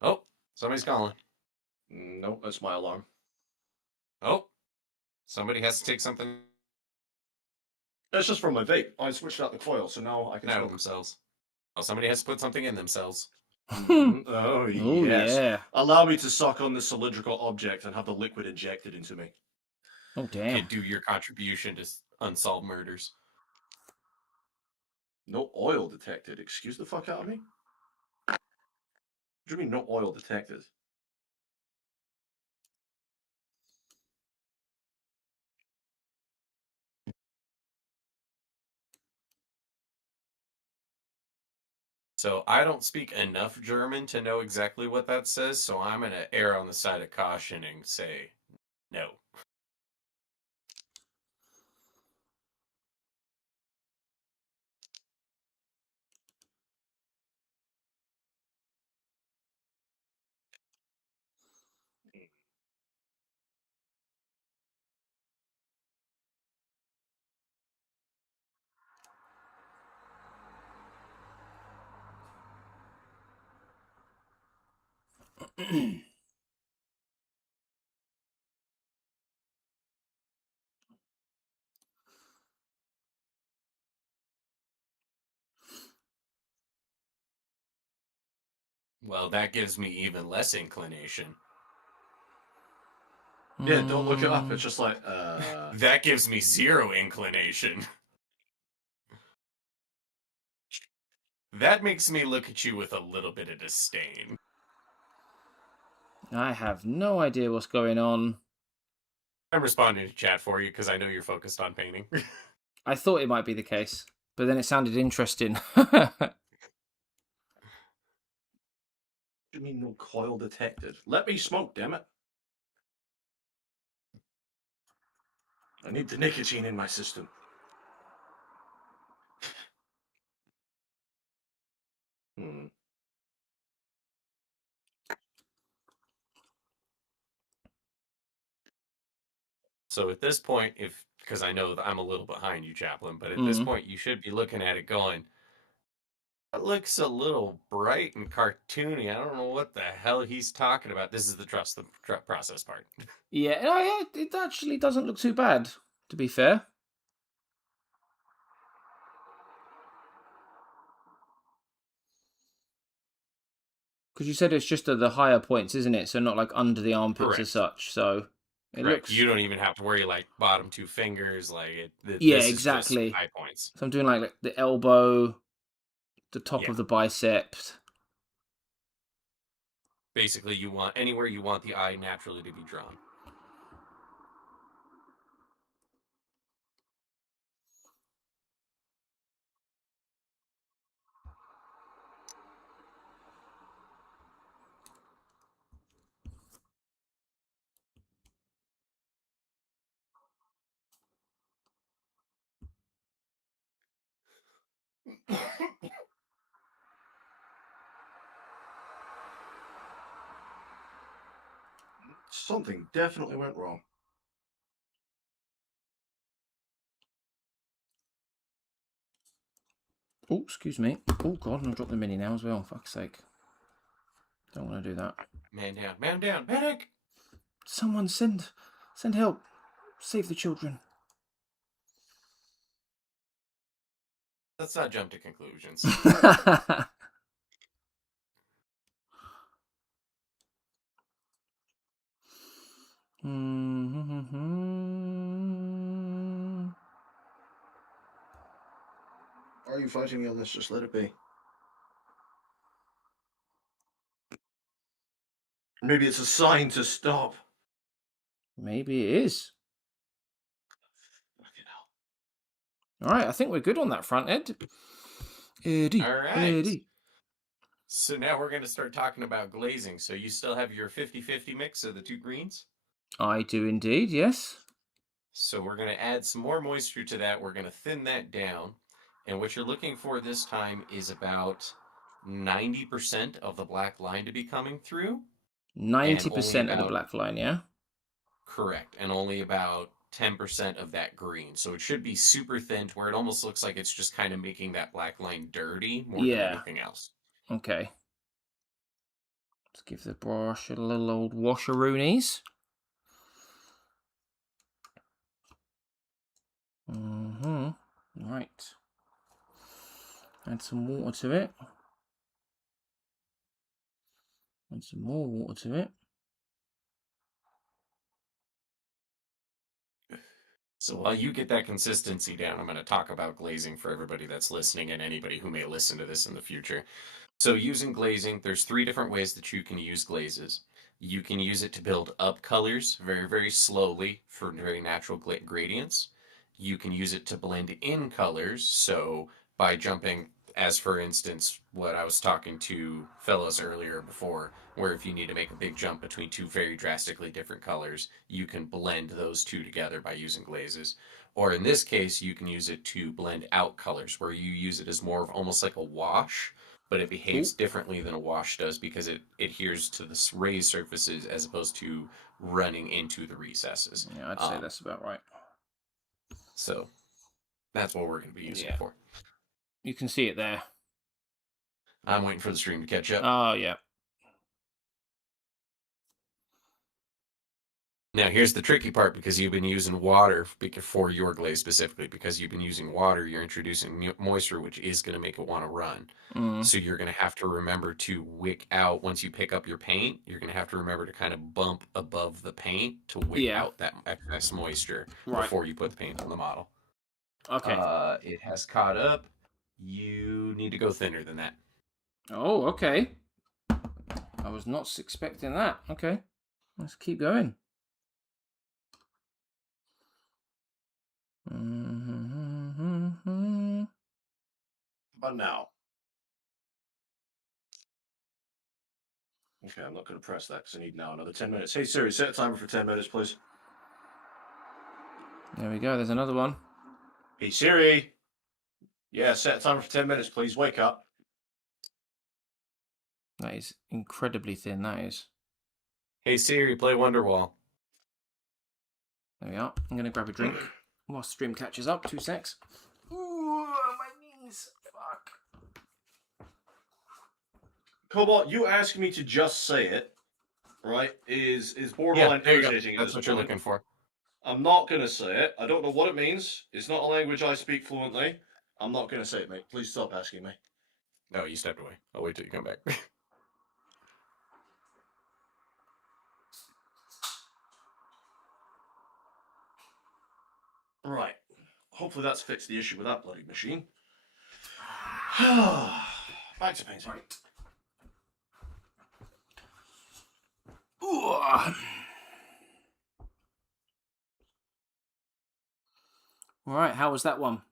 Oh, somebody's calling. Nope, that's my alarm. Oh, somebody has to take something That's just from my vape. I switched out the coil, so now I can out of smoke. themselves. Oh, somebody has to put something in themselves. Oh, Oh yes. yeah. Allow me to suck on the cylindrical object and have the liquid injected into me. Oh damn. Kid, do your contribution to unsolved murders. No oil detected. Excuse the fuck out of me? What do you mean no oil detected? So I don't speak enough German to know exactly what that says, so I'm going to err on the side of caution and say no. Well, that gives me even less inclination. Yeah, don't look it up. It's just like, That gives me zero inclination. That makes me look at you with a little bit of disdain. I have no idea what's going on. I'm responding to chat for you because I know you're focused on painting. I thought it might be the case, but then it sounded interesting. What do you mean no coil detected? Let me smoke, damn it. I need the nicotine in my system. Hmm. So at this point, because I know that I'm a little behind you, Chaplain, but at this Mm. point, you should be looking at it going, that looks a little bright and cartoony. I don't know what the hell he's talking about. This is the trust the process part. Yeah, it actually doesn't look too bad, to be fair. Because you said it's just at the higher points, isn't it? So not like under the armpits Correct. as such. So it Right. looks. You don't even have to worry like bottom two fingers. Like Yeah, this is exactly. just high points. So I'm doing like the elbow, the top Yeah. of the biceps. Basically, you want anywhere you want the eye naturally to be drawn. Something definitely went wrong. Oh, excuse me. Oh, God, I've dropped the mini now as well. Fuck's sake. Don't want to do that. Man down, medic! Someone send help. Save the children. Let's not jump to conclusions. Why are you fighting me on this? Just let it be. Maybe it's a sign to stop. Maybe it is. Fucking hell. All right, I think we're good on that front, Ed. Eddie. All right. Eddie. So now we're going to start talking about glazing. So you still have your 50-50 mix of the two greens? I do indeed, yes. So we're going to add some more moisture to that. We're going to thin that down. And what you're looking for this time is about 90% of the black line to be coming through. 90% of the about- black line, yeah? Correct. And only about 10% of that green. So it should be super thin to where it almost looks like it's just kind of making that black line dirty more than anything else. Okay. Let's give the brush a little old washeroonies. Right. Add some water to it. Add some more water to it. So while you get that consistency down, I'm going to talk about glazing for everybody that's listening and anybody who may listen to this in the future. So using glazing, there's 3 different ways that you can use glazes. You can use it to build up colors very, very slowly for very natural gradients. You can use it to blend in colors. So by jumping, as for instance, what I was talking to fellows earlier before, where if you need to make a big jump between 2 very drastically different colors, you can blend those 2 together by using glazes. Or in this case, you can use it to blend out colors, where you use it as more of almost like a wash, but it behaves differently than a wash does because it adheres to the raised surfaces as opposed to running into the recesses. Yeah, I'd say that's about right. So that's what we're going to be using it for. You can see it there. I'm waiting for the stream to catch up. Oh, yeah. Now, here's the tricky part, because you've been using water for your glaze specifically. Because you've been using water, you're introducing moisture, which is going to make it want to run. So you're going to have to remember to wick out. Once you pick up your paint, you're going to have to remember to kind of bump above the paint to wick out that excess moisture before you put the paint on the model. Okay. It has caught up. You need to go thinner than that. Oh, okay. I was not expecting that. Okay. Let's keep going. But now. Okay, I'm not going to press that because I need now another 10 minutes. Hey Siri, set a timer for 10 minutes, please. There we go. There's another one. Hey Siri. Yeah, set a timer for 10 minutes, please. Wake up. That is incredibly thin, that is. Hey Siri, play Wonderwall. There we are. I'm going to grab a drink while stream catches up. 2 secs. Ooh, my knees. Fuck. Cobalt, you asked me to just say it, right? Is borderline irritating. That's what you're looking for. I'm not going to say it. I don't know what it means. It's not a language I speak fluently. I'm not going to say it, mate. Please stop asking me. No, you stepped away. I'll wait till you come back. Right. Hopefully that's fixed the issue with that bloody machine. Back to painting. Right. Ooh. All right, how was that one?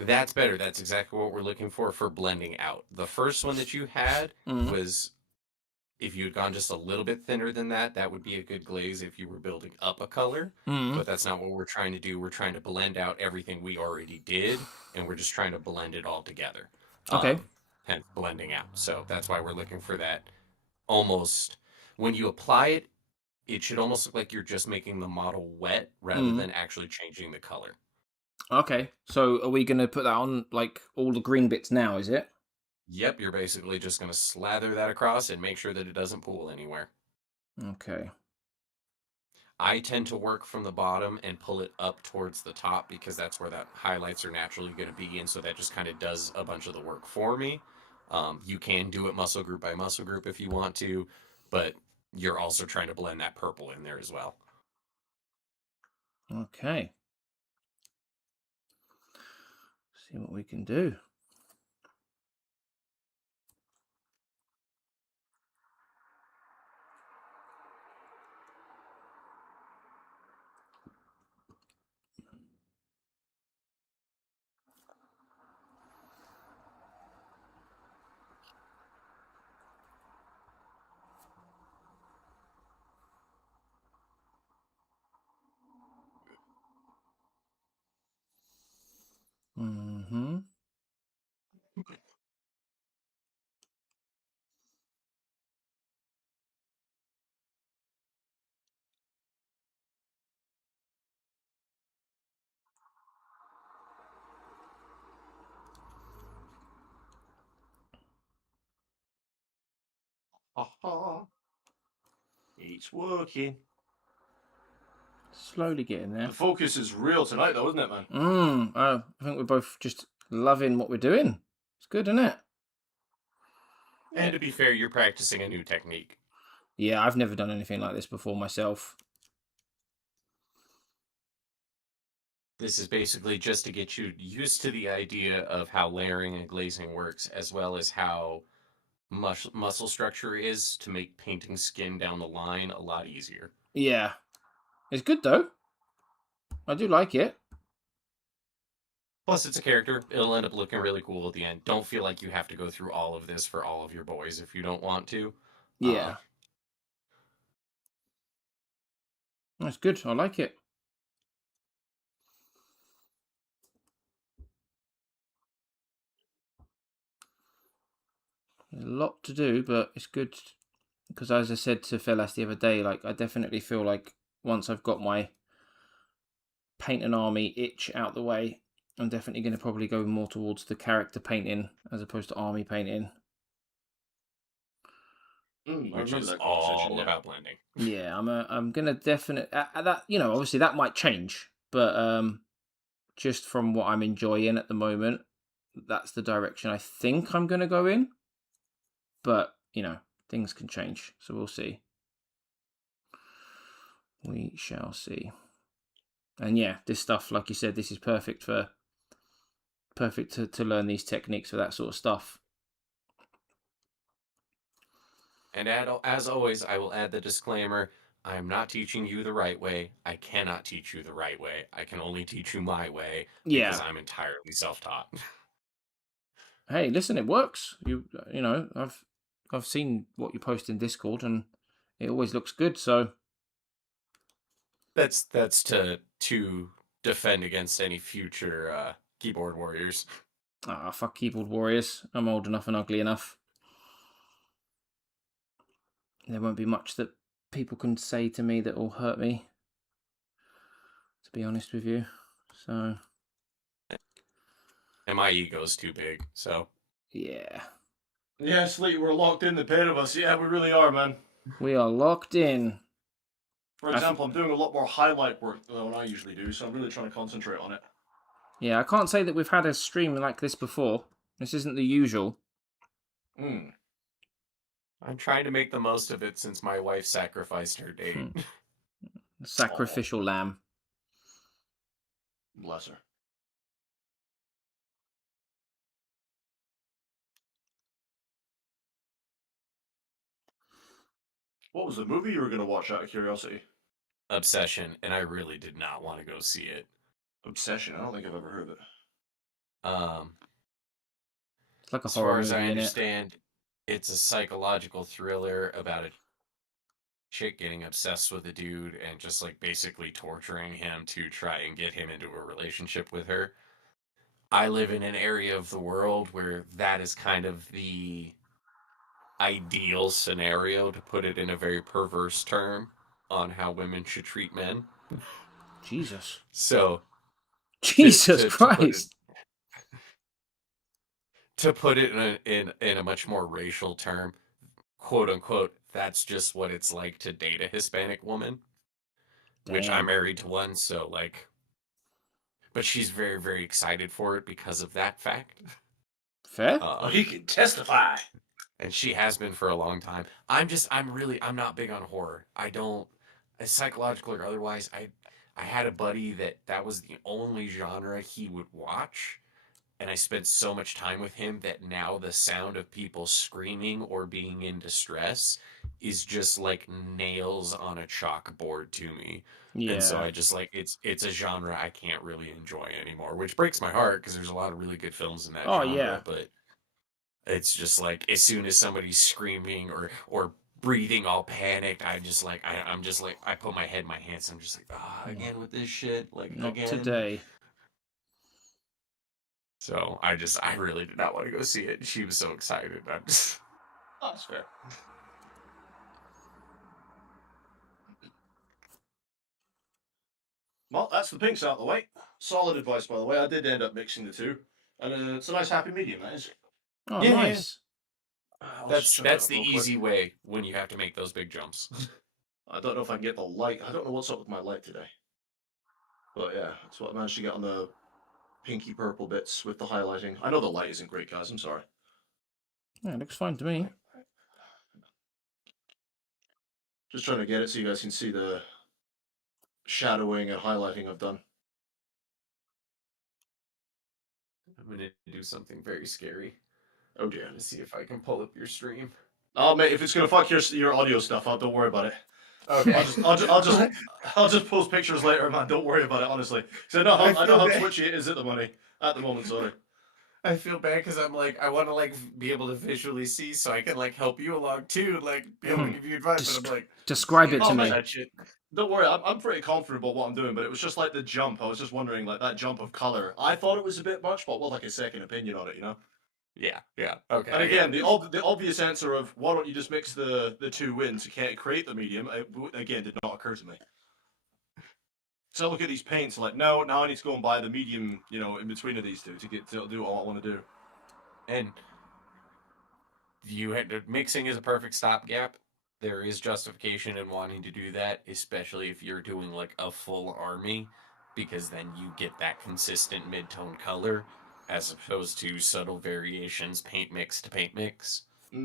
That's better. That's exactly what we're looking for blending out. The first one that you had was, if you had gone just a little bit thinner than that, that would be a good glaze if you were building up a color. But that's not what we're trying to do. We're trying to blend out everything we already did, and we're just trying to blend it all together. Okay. And blending out. So that's why we're looking for that almost, when you apply it, it should almost look like you're just making the model wet rather than actually changing the color. Okay, so are we going to put that on, like, all the green bits now, is it? Yep, you're basically just going to slather that across and make sure that it doesn't pool anywhere. Okay. I tend to work from the bottom and pull it up towards the top because that's where that highlights are naturally going to be, and so that just kind of does a bunch of the work for me. You can do it muscle group by muscle group if you want to, but you're also trying to blend that purple in there as well. Okay. See what we can do. Mm-hmm. Aha. It's working. Slowly getting there. The focus is real tonight, though, isn't it, man? I think we're both just loving what we're doing. It's good, isn't it? And to be fair, you're practicing a new technique. Yeah, I've never done anything like this before myself. This is basically just to get you used to the idea of how layering and glazing works, as well as how muscle structure is to make painting skin down the line a lot easier. Yeah. It's good, though. I do like it. Plus, it's a character. It'll end up looking really cool at the end. Don't feel like you have to go through all of this for all of your boys if you don't want to. Yeah. That's good. I like it. There's a lot to do, but it's good because, as I said to Fellas the other day, like, I definitely feel like once I've got my paint an army itch out the way, I'm definitely going to probably go more towards the character painting as opposed to army painting. Which is all about blending. Yeah, I'm gonna definitely that, you know, obviously that might change, but just from what I'm enjoying at the moment, that's the direction I think I'm gonna go in. But you know, things can change, so we'll see. We shall see. And yeah, this stuff, like you said, this is perfect to learn these techniques for that sort of stuff. And as always, I will add the disclaimer: I am not teaching you the right way. I cannot teach you the right way. I can only teach you my way because I'm entirely self-taught. Hey, listen, it works. You know, I've seen what you post in Discord, and it always looks good. So that's to defend against any future keyboard warriors. Ah, fuck keyboard warriors. I'm old enough and ugly enough. There won't be much that people can say to me that will hurt me, to be honest with you. So. And my ego's too big, so. Yeah. Yeah, Sleet, we're locked in, the pair of us. Yeah, we really are, man. We are locked in. For example, I'm doing a lot more highlight work than I usually do, so I'm really trying to concentrate on it. Yeah, I can't say that we've had a stream like this before. This isn't the usual. I'm trying to make the most of it since my wife sacrificed her date. Sacrificial lamb. Bless her. What was the movie you were going to watch out of curiosity? Obsession, and I really did not want to go see it. Obsession? I don't think I've ever heard of it. It's like a as horror far as movie, I understand, it's a psychological thriller about a chick getting obsessed with a dude and just like basically torturing him to try and get him into a relationship with her. I live in an area of the world where that is kind of the ideal scenario, to put it in a very perverse term. on how women should treat men. Jesus. So Jesus to Christ. put it in a much more racial term, quote unquote, that's just what it's like to date a Hispanic woman. Which I'm Damn. married to one, so like, but she's very, very excited for it because of that fact. Fair. He can testify. And she has been for a long time. I'm not big on horror. I don't, psychological or otherwise. I had a buddy that was the only genre he would watch, and I spent so much time with him that now the sound of people screaming or being in distress is just like nails on a chalkboard to me. And so Yeah. I just like it's a genre I can't really enjoy anymore, which breaks my heart because there's a lot of really good films in that Oh, genre, yeah. but it's just like as soon as somebody's screaming or breathing all panicked, I'm just like I put my head in my hands and I'm just like, again with this shit, like Not again. today. So I really did not want to go see it. She was so excited. I'm just Oh, that's fair. Well, that's the pinks out of the way. Solid advice, by the way. I did end up mixing the two, and it's a nice happy medium, that is. Oh, Yeah, nice. That's the easy way when you have to make those big jumps. I don't know if I can get the light. I don't know what's up with my light today. But yeah, that's what I managed to get on the pinky purple bits with the highlighting. I know the light isn't great, guys. I'm sorry. Yeah, it looks fine to me. Just trying to get it so you guys can see the shadowing and highlighting I've done. I'm gonna do something very scary. Oh dear. To see if I can pull up your stream. Oh mate, if it's gonna fuck your audio stuff, don't worry about it. Okay. I'll just post pictures later, man. Don't worry about it, honestly. Because I know how twitchy it is at the moment. Sorry. I feel bad because I'm like I want to like be able to visually see so I can like help you along too, like be able to give you advice. But I'm like, describe it to me. Don't worry, I'm pretty confident about what I'm doing, but it was just like the jump. I was just wondering, like that jump of color. I thought it was a bit much, but we'll like a second opinion on it, you know. Yeah. Okay. And again, the obvious answer of why don't you just mix the two in to create the medium, again, did not occur to me. So I look at these paints like, no, now I need to go and buy the medium, you know, in between of these two to do what I want to do. And mixing is a perfect stopgap. There is justification in wanting to do that, especially if you're doing like a full army, because then you get that consistent mid-tone color as opposed to subtle variations paint mix to paint mix. I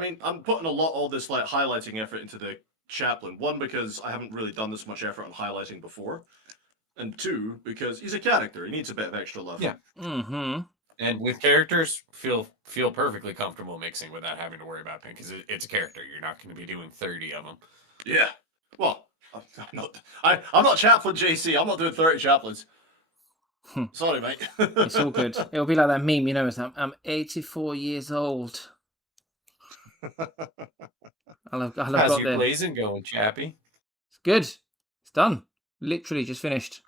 mean, I'm putting all this like highlighting effort into the Chaplain. One, because I haven't really done this much effort on highlighting before, and two, because he's a character. He needs a bit of extra love. Yeah. Mm-hmm. And with characters, feel perfectly comfortable mixing without having to worry about paint because it's a character. You're not going to be doing 30 of them. Yeah. Well, I'm not Chaplain JC. I'm not doing 30 Chaplains. Sorry, mate. It's all good. It'll be like that meme, you know. It's like, I'm 84 years old. How's your blazing going, Chappie? It's good. It's done. Literally just finished.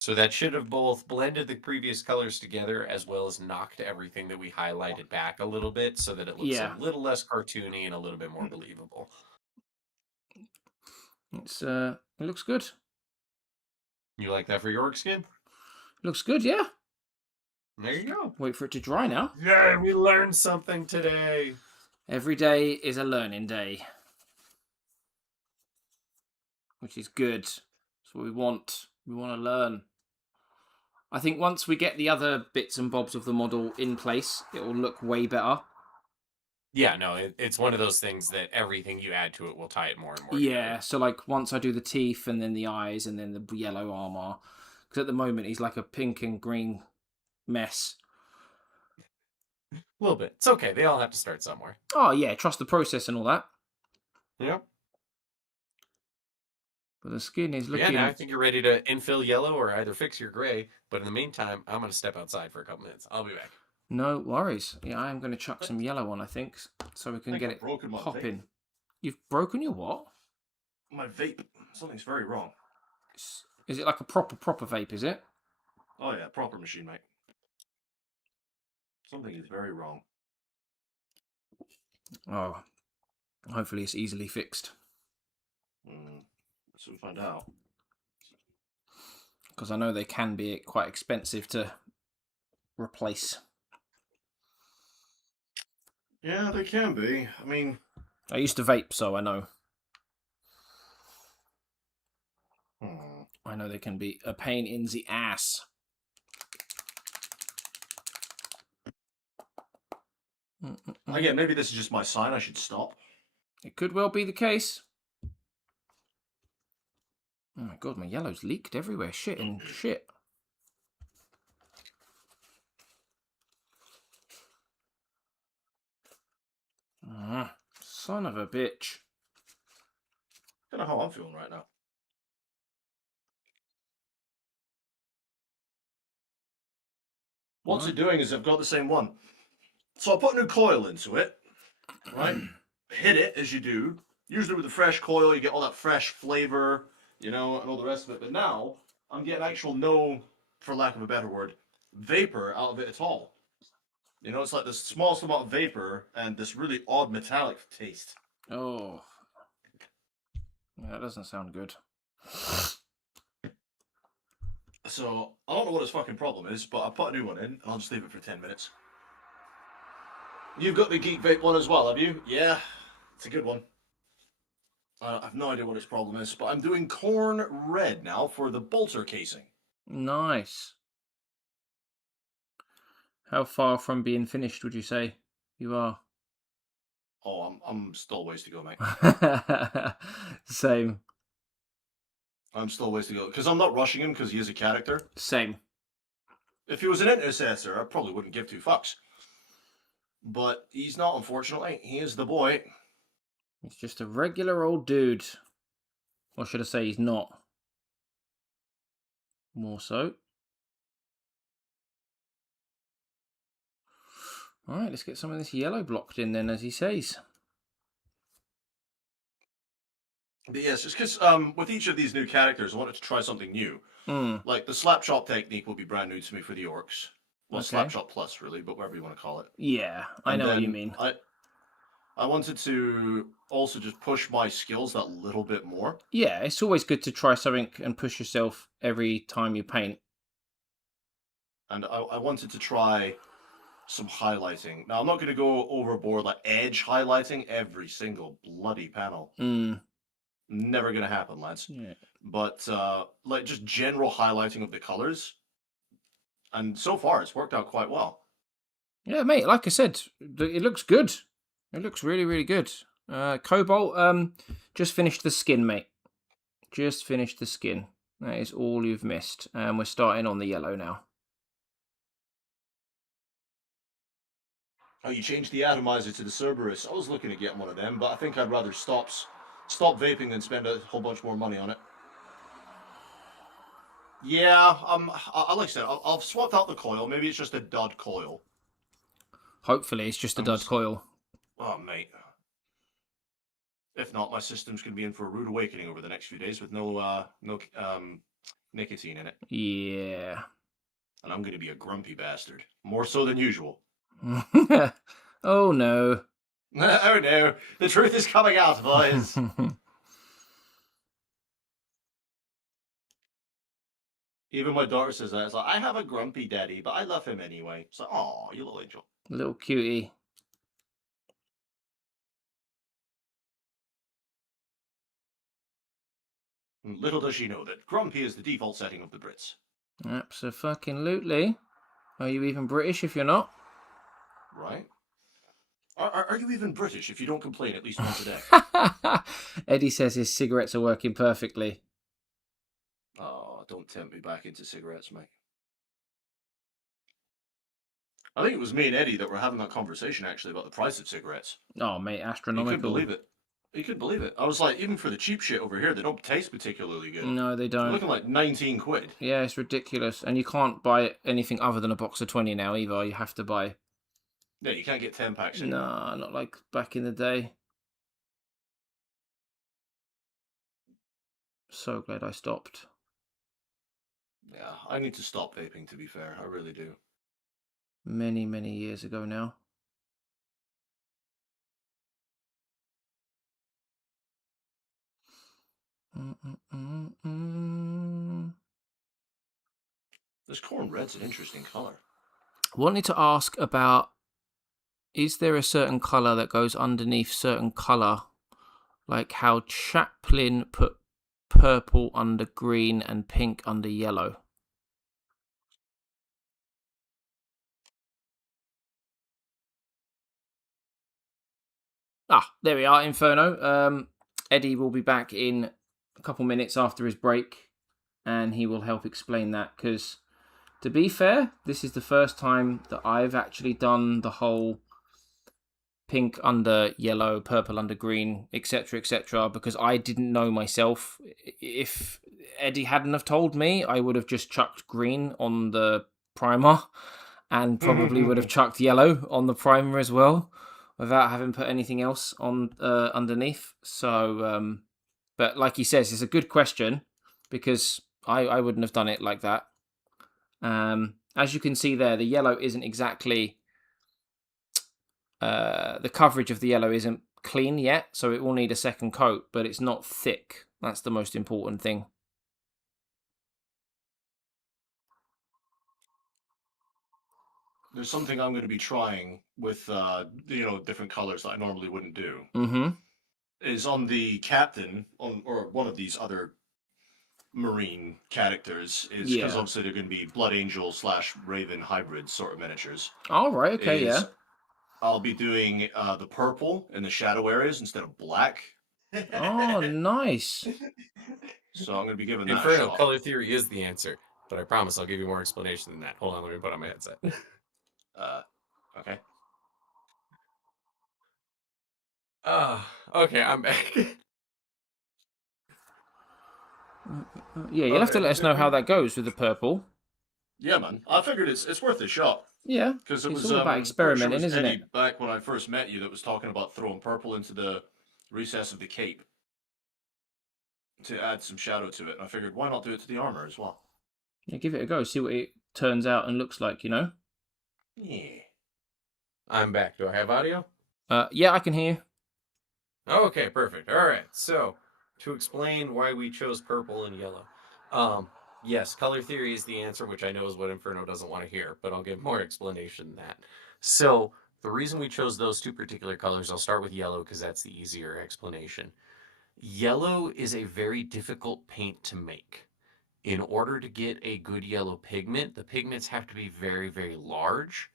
So that should have both blended the previous colors together as well as knocked everything that we highlighted back a little bit so that it looks a little less cartoony and a little bit more believable. It looks good. You like that for your orc skin? Looks good, yeah. There you go. Wait for it to dry now. Yeah, we learned something today. Every day is a learning day. Which is good. That's what we want. We want to learn. I think once we get the other bits and bobs of the model in place, it will look way better. Yeah, no, it's one of those things that everything you add to it will tie it more and more together. together. So like once I do the teeth and then the eyes and then the yellow armor, because at the moment he's like a pink and green mess. A little bit. It's okay. They all have to start somewhere. Oh yeah, trust the process and all that. Yep. But the skin is looking... Yeah, now I think you're ready to infill yellow or either fix your gray. But in the meantime, I'm going to step outside for a couple minutes. I'll be back. No worries. Yeah, I am going to chuck some yellow on, I think, so we can get it popping. You've broken your what? My vape. Something's very wrong. Is it like a proper vape, is it? Oh yeah, proper machine, mate. Something is very wrong. Oh, hopefully it's easily fixed. So we find out. Because I know they can be quite expensive to replace. Yeah, they can be. I mean, I used to vape, so I know. I know they can be a pain in the ass. again, maybe this is just my sign. I should stop. It could well be the case. Oh my god, my yellow's leaked everywhere. Shit and shit. Son of a bitch. Don't know how I'm feeling right now. What's it doing is I've got the same one. So I put a new coil into it, right? Hit it as you do. Usually with a fresh coil, you get all that fresh flavor, you know, and all the rest of it. But now I'm getting actual no, for lack of a better word, vapor out of it at all. You know, it's like this smallest amount of vapor and this really odd metallic taste. Oh. Yeah, that doesn't sound good. So, I don't know what his fucking problem is, but I put a new one in, and I'll just leave it for 10 minutes. You've got the Geek Vape one as well, have you? Yeah, it's a good one. I have no idea what his problem is, but I'm doing corn red now for the bolter casing. Nice. How far from being finished would you say you are? Oh, I'm still a ways to go, mate. Same. I'm still a ways to go. Because I'm not rushing him because he is a character. Same. If he was an intercessor, I probably wouldn't give two fucks. But he's not, unfortunately. He is the boy. He's just a regular old dude. Or should I say he's not? More so. Alright, let's get some of this yellow blocked in then, as he says. But yes, just because with each of these new characters, I wanted to try something new. Like the slap shot technique will be brand new to me for the Orks. Well, Okay. slap shot plus, really, but whatever you want to call it. Yeah, I know what you mean. I wanted to also just push my skills that little bit more. Yeah, it's always good to try something and push yourself every time you paint. And I wanted to try some highlighting. Now, I'm not going to go overboard, like edge highlighting every single bloody panel. Never going to happen, lads. Yeah. But like just general highlighting of the colors. And so far, it's worked out quite well. Yeah, mate, like I said, it looks good. It looks really, really good. Cobalt, just finished the skin, mate. Just finished the skin. That is all you've missed. And we're starting on the yellow now. Oh, you changed the atomizer to the Cerberus. I was looking at getting one of them, but I think I'd rather stop vaping than spend a whole bunch more money on it. Yeah, like I said, I've swapped out the coil. Maybe it's just a dud coil. Hopefully, it's just a dud coil. Oh, mate. If not, my system's going to be in for a rude awakening over the next few days with no nicotine in it. Yeah. And I'm going to be a grumpy bastard. More so than usual. Oh, no. Oh, no. The truth is coming out, boys. Even my daughter says that. It's like, I have a grumpy daddy, but I love him anyway. It's like, oh, you little angel. Little cutie. Little does she know that grumpy is the default setting of the Brits. Abso-fucking-lutely. Are you even British if you're not? Right? Are you even British if you don't complain at least once a day? Eddie says his cigarettes are working perfectly. Oh, don't tempt me back into cigarettes, mate. I think it was me and Eddie that were having that conversation, actually, about the price of cigarettes. Oh, mate, astronomical. You couldn't believe it. You couldn't believe it. I was like, even for the cheap shit over here, they don't taste particularly good. No, they don't. They're looking like 19 quid. Yeah, it's ridiculous. And you can't buy anything other than a box of 20 now either. You have to buy... Yeah, you can't get 10 packs anymore. No, not like back in the day. So glad I stopped. Yeah, I need to stop vaping, to be fair. I really do. Many, many years ago now. This corn red's an interesting color. Wanted to ask about, is there a certain colour that goes underneath certain colour? Like how Chaplain put purple under green and pink under yellow. Ah, there we are, Inferno. Eddie will be back in a couple minutes after his break, and he will help explain that, because, to be fair, this is the first time that I've actually done the whole pink under yellow, purple under green, etc., because I didn't know myself. If Eddie hadn't have told me, I would have just chucked green on the primer, and probably would have chucked yellow on the primer as well, without having put anything else on underneath. So, but like he says, it's a good question, because I wouldn't have done it like that. As you can see there, the yellow isn't exactly... the coverage of the yellow isn't clean yet, so it will need a second coat, but it's not thick. That's the most important thing. There's something I'm going to be trying with, different colors that I normally wouldn't do. Mm-hmm. Is on the captain, or one of these other marine characters, is because Yeah. obviously they're going to be Blood Angel / Raven hybrid sort of miniatures. All right. Okay. is Yeah. I'll be doing the purple in the shadow areas instead of black. Oh, nice. So I'm going to be giving that a Inferno, shot. color theory is the answer, but I promise I'll give you more explanation than that. Hold on, let me put on my headset. Okay. Okay, I'm back. Yeah, you'll have to Okay. let us know how that goes with the purple. Yeah, man. I figured it's worth a shot. Yeah, Because it it's was all about experimenting, isn't Eddie it? back when I first met you that was talking about throwing purple into the recess of the cape to add some shadow to it. And I figured, why not do it to the armor as well? Yeah, give it a go. See what it turns out and looks like. You know. Yeah. I'm back. Do I have audio? Yeah, I can hear. Okay, perfect. All right. So, to explain why we chose purple and yellow. Yes, color theory is the answer, which I know is what Inferno doesn't want to hear, but I'll give more explanation than that. So, the reason we chose those two particular colors, I'll start with yellow because that's the easier explanation. Yellow is a very difficult paint to make. In order to get a good yellow pigment, the pigments have to be very, very large.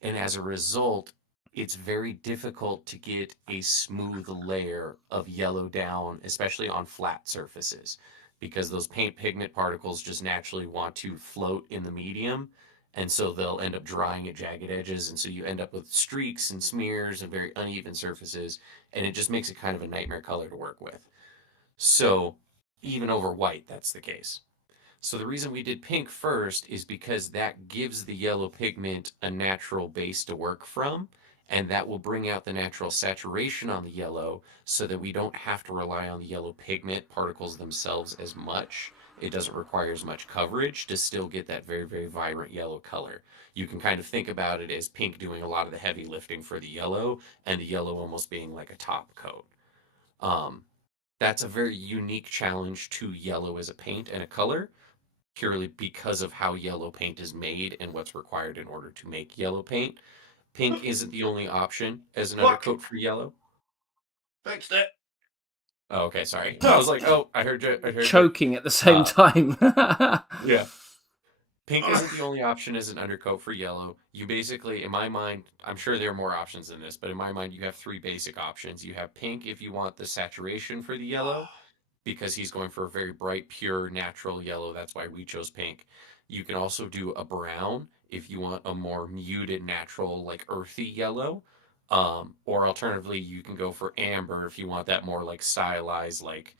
And as a result, it's very difficult to get a smooth layer of yellow down, especially on flat surfaces, because those paint pigment particles just naturally want to float in the medium. And so they'll end up drying at jagged edges. And so you end up with streaks and smears and very uneven surfaces. And it just makes it kind of a nightmare color to work with. So even over white, that's the case. So the reason we did pink first is because that gives the yellow pigment a natural base to work from, and that will bring out the natural saturation on the yellow so that we don't have to rely on the yellow pigment particles themselves as much. It doesn't require as much coverage to still get that very, very vibrant yellow color. You can kind of think about it as pink doing a lot of the heavy lifting for the yellow, and the yellow almost being like a top coat. That's a very unique challenge to yellow as a paint and a color, purely because of how yellow paint is made and what's required in order to make yellow paint. Pink isn't the only option as an undercoat for yellow. Fixed it. Oh, okay, sorry. I was like, oh, I heard you. Choking at the same time. Yeah. Pink isn't the only option as an undercoat for yellow. You basically, in my mind, I'm sure there are more options than this, but in my mind, you have three basic options. You have pink if you want the saturation for the yellow, because he's going for a very bright, pure, natural yellow. That's why we chose pink. You can also do a brown if you want a more muted, natural, like earthy yellow. Or alternatively, you can go for amber if you want that more like stylized, like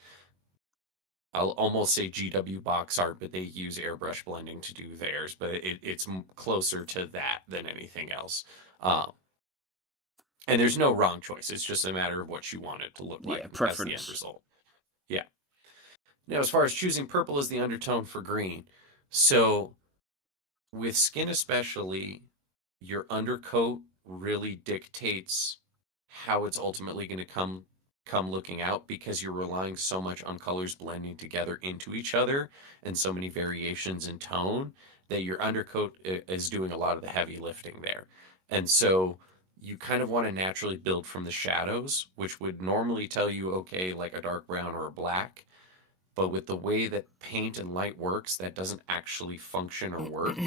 I'll almost say GW box art, but they use airbrush blending to do theirs. But it's closer to that than anything else. And there's no wrong choice. It's just a matter of what you want it to look like. Yeah, As the end preference. result. Yeah. Now, as far as choosing purple as the undertone for green, so with skin especially, your undercoat really dictates how it's ultimately going to come come looking out because you're relying so much on colors blending together into each other and so many variations in tone that your undercoat is doing a lot of the heavy lifting there. And so you kind of want to naturally build from the shadows, which would normally tell you, okay, like a dark brown or a black. But with the way that paint and light works, that doesn't actually function or work.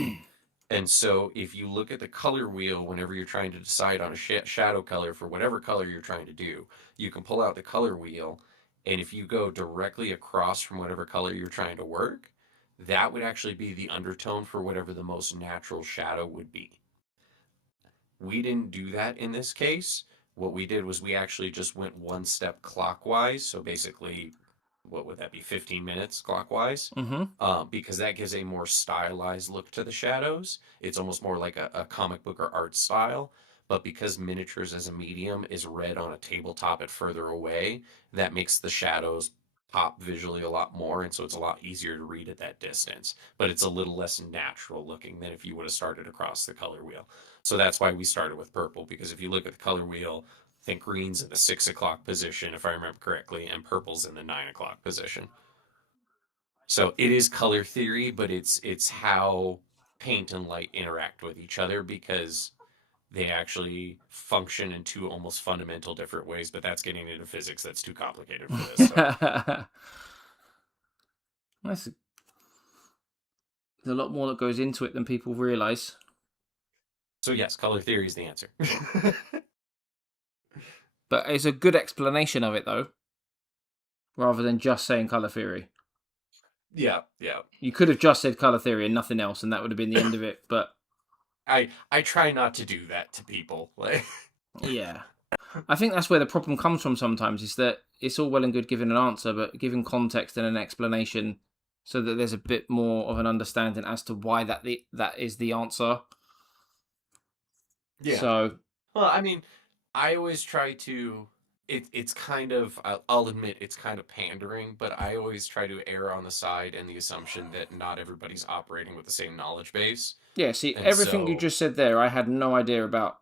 And so if you look at the color wheel whenever you're trying to decide on a shadow color for whatever color you're trying to do, you can pull out the color wheel. And if you go directly across from whatever color you're trying to work, that would actually be the undertone for whatever the most natural shadow would be. We didn't do that in this case. What we did was we actually just went one step clockwise. So basically, what would that be, 15 minutes clockwise? Because that gives a more stylized look to the shadows. It's almost more like a comic book or art style. But because miniatures as a medium is read on a tabletop at further away, that makes the shadows pop visually a lot more. And so it's a lot easier to read at that distance. But it's a little less natural looking than if you would have started across the color wheel. So that's why we started with purple, because if you look at the color wheel, I think green's in the 6 o'clock position, if I remember correctly, and purple's in the 9 o'clock position. So it is color theory, but it's how paint and light interact with each other, because they actually function in two almost fundamental different ways, but that's getting into physics that's too complicated for this. So. There's a lot more that goes into it than people realize. So yes, color theory is the answer. But it's a good explanation of it, though, rather than just saying color theory. Yeah. You could have just said color theory and nothing else, and that would have been the end of it. But I try not to do that to people. Like, yeah, I think that's where the problem comes from sometimes, is that it's all well and good giving an answer, but giving context and an explanation so that there's a bit more of an understanding as to why that is the answer. Yeah. So, well, I mean, I always try to. It's kind of. I'll admit it's kind of pandering, but I always try to err on the side and the assumption that not everybody's operating with the same knowledge base. Yeah. See, And everything you so- just said there, I had no idea about.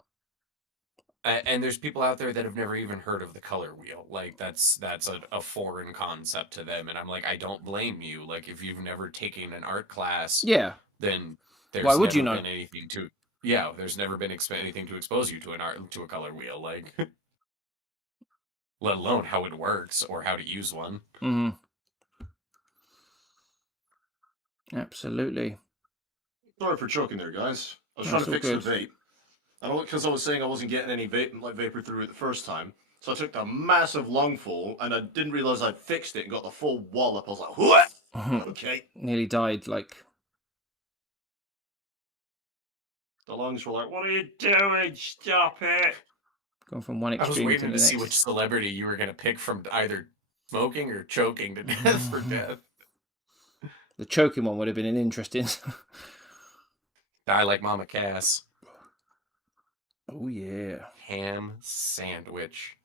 And there's people out there that have never even heard of the color wheel. Like that's a foreign concept to them, and I'm like, I don't blame you. Like if you've never taken an art class, Yeah. then there's Why would never you know? been anything to. Yeah, there's never been anything to expose you to a color wheel, like let alone how it works or how to use one. Mm-hmm. Absolutely. Sorry for choking there, guys. I was That's trying to all fix the good. vape. I don't, because I was saying I wasn't getting any vapor through it the first time. So I took the massive lungful and I didn't realize I'd fixed it and got the full wallop. I was like, what? Okay. Nearly died, like. The lungs were like, what are you doing? Stop it. Gone from one I was extreme to waiting the to see next. which celebrity you were going to pick from either smoking or choking to death for death. The choking one would have been an interesting. Die like Mama Cass. Oh yeah, Ham sandwich.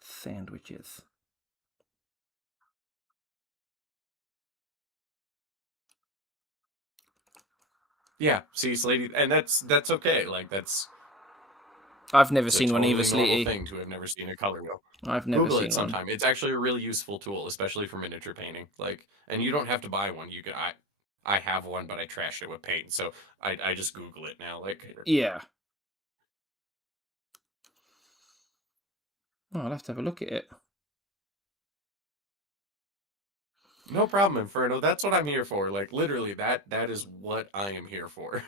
sandwiches. Yeah, see, Slady, and that's okay. Like that's I've never it's a seen one totally either, normal Sleety. thing to have never seen a color wheel. I've never Google seen it one. sometime. It's actually a really useful tool, especially for miniature painting. Like, and you don't have to buy one. You can I have one, but I trashed it with paint, so I just Google it now. Like, Yeah. Oh, I'll have to have a look at it. no problem, Inferno. That's what I'm here for. Like, literally, that is what I am here for.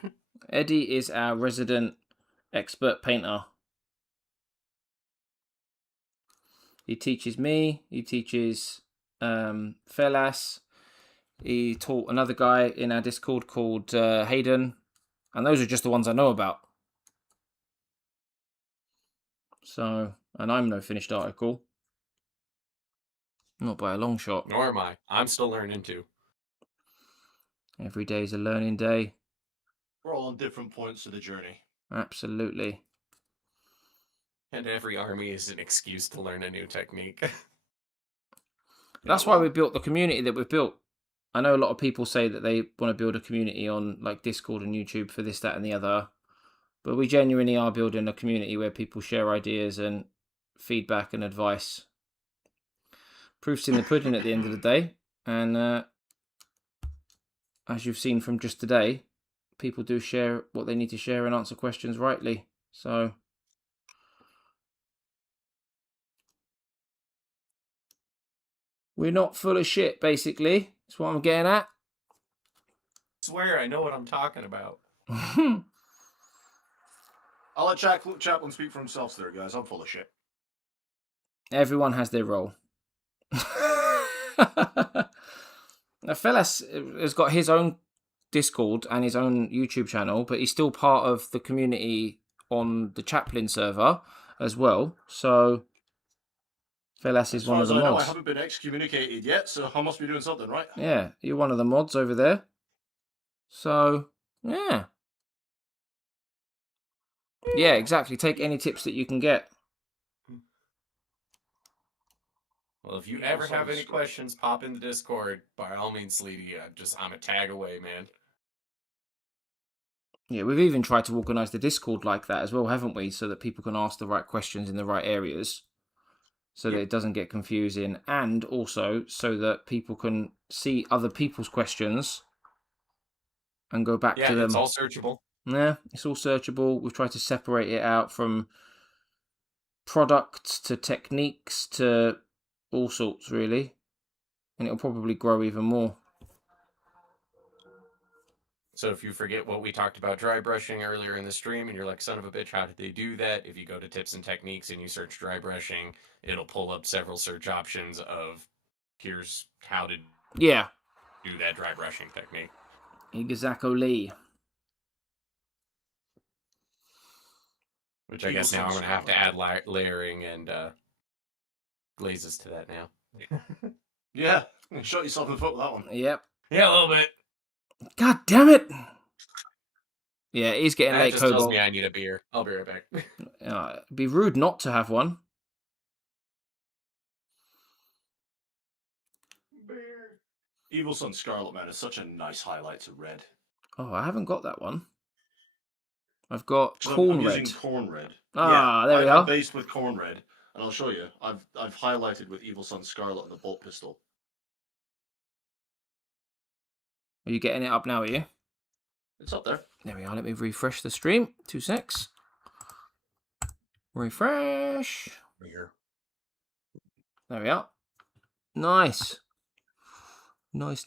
Eddie is our resident expert painter. He teaches me. He teaches Felas. He taught another guy in our Discord called Hayden. And those are just the ones I know about. So, and I'm no finished article. Not by a long shot. Nor am I. I'm still learning too. Every day is a learning day. We're all on different points of the journey. Absolutely. And every army is an excuse to learn a new technique. That's why we built the community that we've built. I know a lot of people say that they want to build a community on like Discord and YouTube for this, that, and the other. But we genuinely are building a community where people share ideas and feedback and advice. proof's in the pudding at the end of the day. And as you've seen from just today, people do share what they need to share and answer questions rightly. So we're not full of shit, basically. That's what I'm getting at. Swear, I know what I'm talking about. I'll let Chaplain speak for himself there, guys. I'm full of shit. Everyone has their role. Now, Fellas has got his own Discord and his own YouTube channel, but he's still part of the community on the Chaplain server as well. So, Fellas is one of the I know, I mods. haven't been excommunicated yet, so I must be doing something right. Yeah, you're one of the mods over there. So, yeah. Yeah, exactly. Take any tips that you can get. Well, if you ever have any questions, pop in the Discord. By all means, Sleety. I'm a tag away, man. Yeah, we've even tried to organise the Discord like that as well, haven't we? So that people can ask the right questions in the right areas. So that it doesn't get confusing. And also so that people can see other people's questions and go back to them. Yeah, it's all searchable. Yeah, it's all searchable. We've tried to separate it out from products to techniques to all sorts, really. And it'll probably grow even more. So if you forget what we talked about dry brushing earlier in the stream and you're like, son of a bitch, how did they do that? If you go to tips and techniques and you search dry brushing, it'll pull up several search options of here's how to do that dry brushing technique. Exactly. Which I guess now I'm going to have to add layering and glazes to that now. Yeah, you shot yourself in the foot with that one. Yep. Yeah, a little bit. God damn it! Yeah, he's getting That late, just tells Cobalt. me I need a beer. I'll be right back. It'd be rude not to have one. Beer. Evil Sun Scarlet, man, is such a nice highlight to red. Oh, I haven't got that one. I've got corn I'm red. using corn red. Ah, yeah, there we are. I'm based with corn red, and I'll show you. I've highlighted with Evil Sun Scarlet and the bolt pistol. Are you getting it up now, are you? It's up there. There we are. Let me refresh the stream. 2 secs. Refresh. Beer. There we are. Nice. Nice.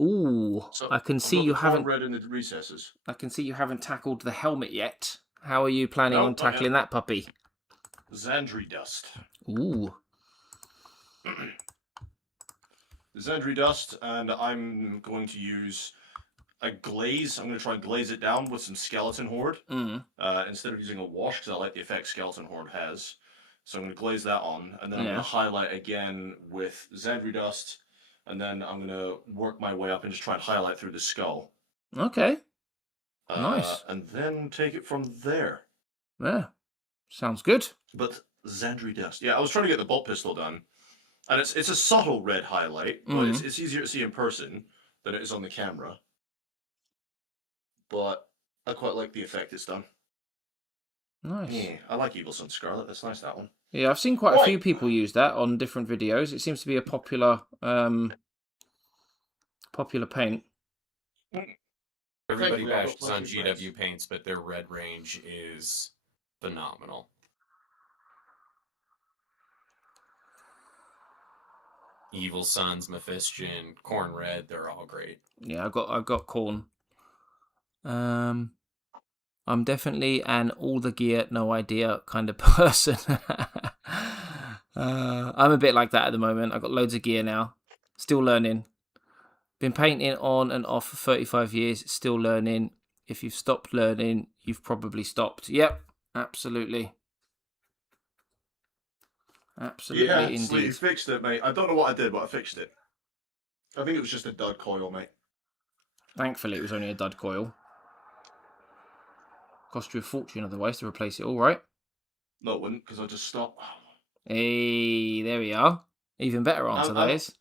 Ooh, So, I can I've see got you the corn haven't. red in the recesses. I can see you haven't tackled the helmet yet. How are you planning on tackling that puppy? Xandri Dust. Ooh. Xandri Dust, and I'm going to use a glaze. I'm going to try and glaze it down with some Skeleton Horde instead of using a wash, because I like the effect Skeleton Horde has. So I'm going to glaze that on, and then I'm going to highlight again with Xandri Dust, and then I'm going to work my way up and just try and highlight through the skull. Okay. Nice. And then take it from there. Yeah. Sounds good. But Xandri Dust. Yeah, I was trying to get the bolt pistol done. And it's a subtle red highlight, but it's easier to see in person than it is on the camera. But I quite like the effect it's done. Nice. Yeah, I like Evil Sun Scarlet. That's nice, that one. Yeah, I've seen quite a few people use that on different videos. It seems to be a popular paint. Everybody bashes on GW paints, but their red range is phenomenal. Evil Suns, Mephistian, Corn Red, they're all great. Yeah, I got corn. I'm definitely an all the gear, no idea kind of person. I'm a bit like that at the moment. I've got loads of gear now. Still learning. Been painting on and off for 35 years. Still learning. If you've stopped learning, you've probably stopped. Yep, absolutely. Absolutely, yeah, indeed. You fixed it, mate. I don't know what I did, but I fixed it. I think it was just a dud coil, mate. Thankfully, it was only a dud coil. Cost you a fortune otherwise to replace it all, right? No, it wouldn't, because I just stopped. Hey, there we are. Even better answer, that is.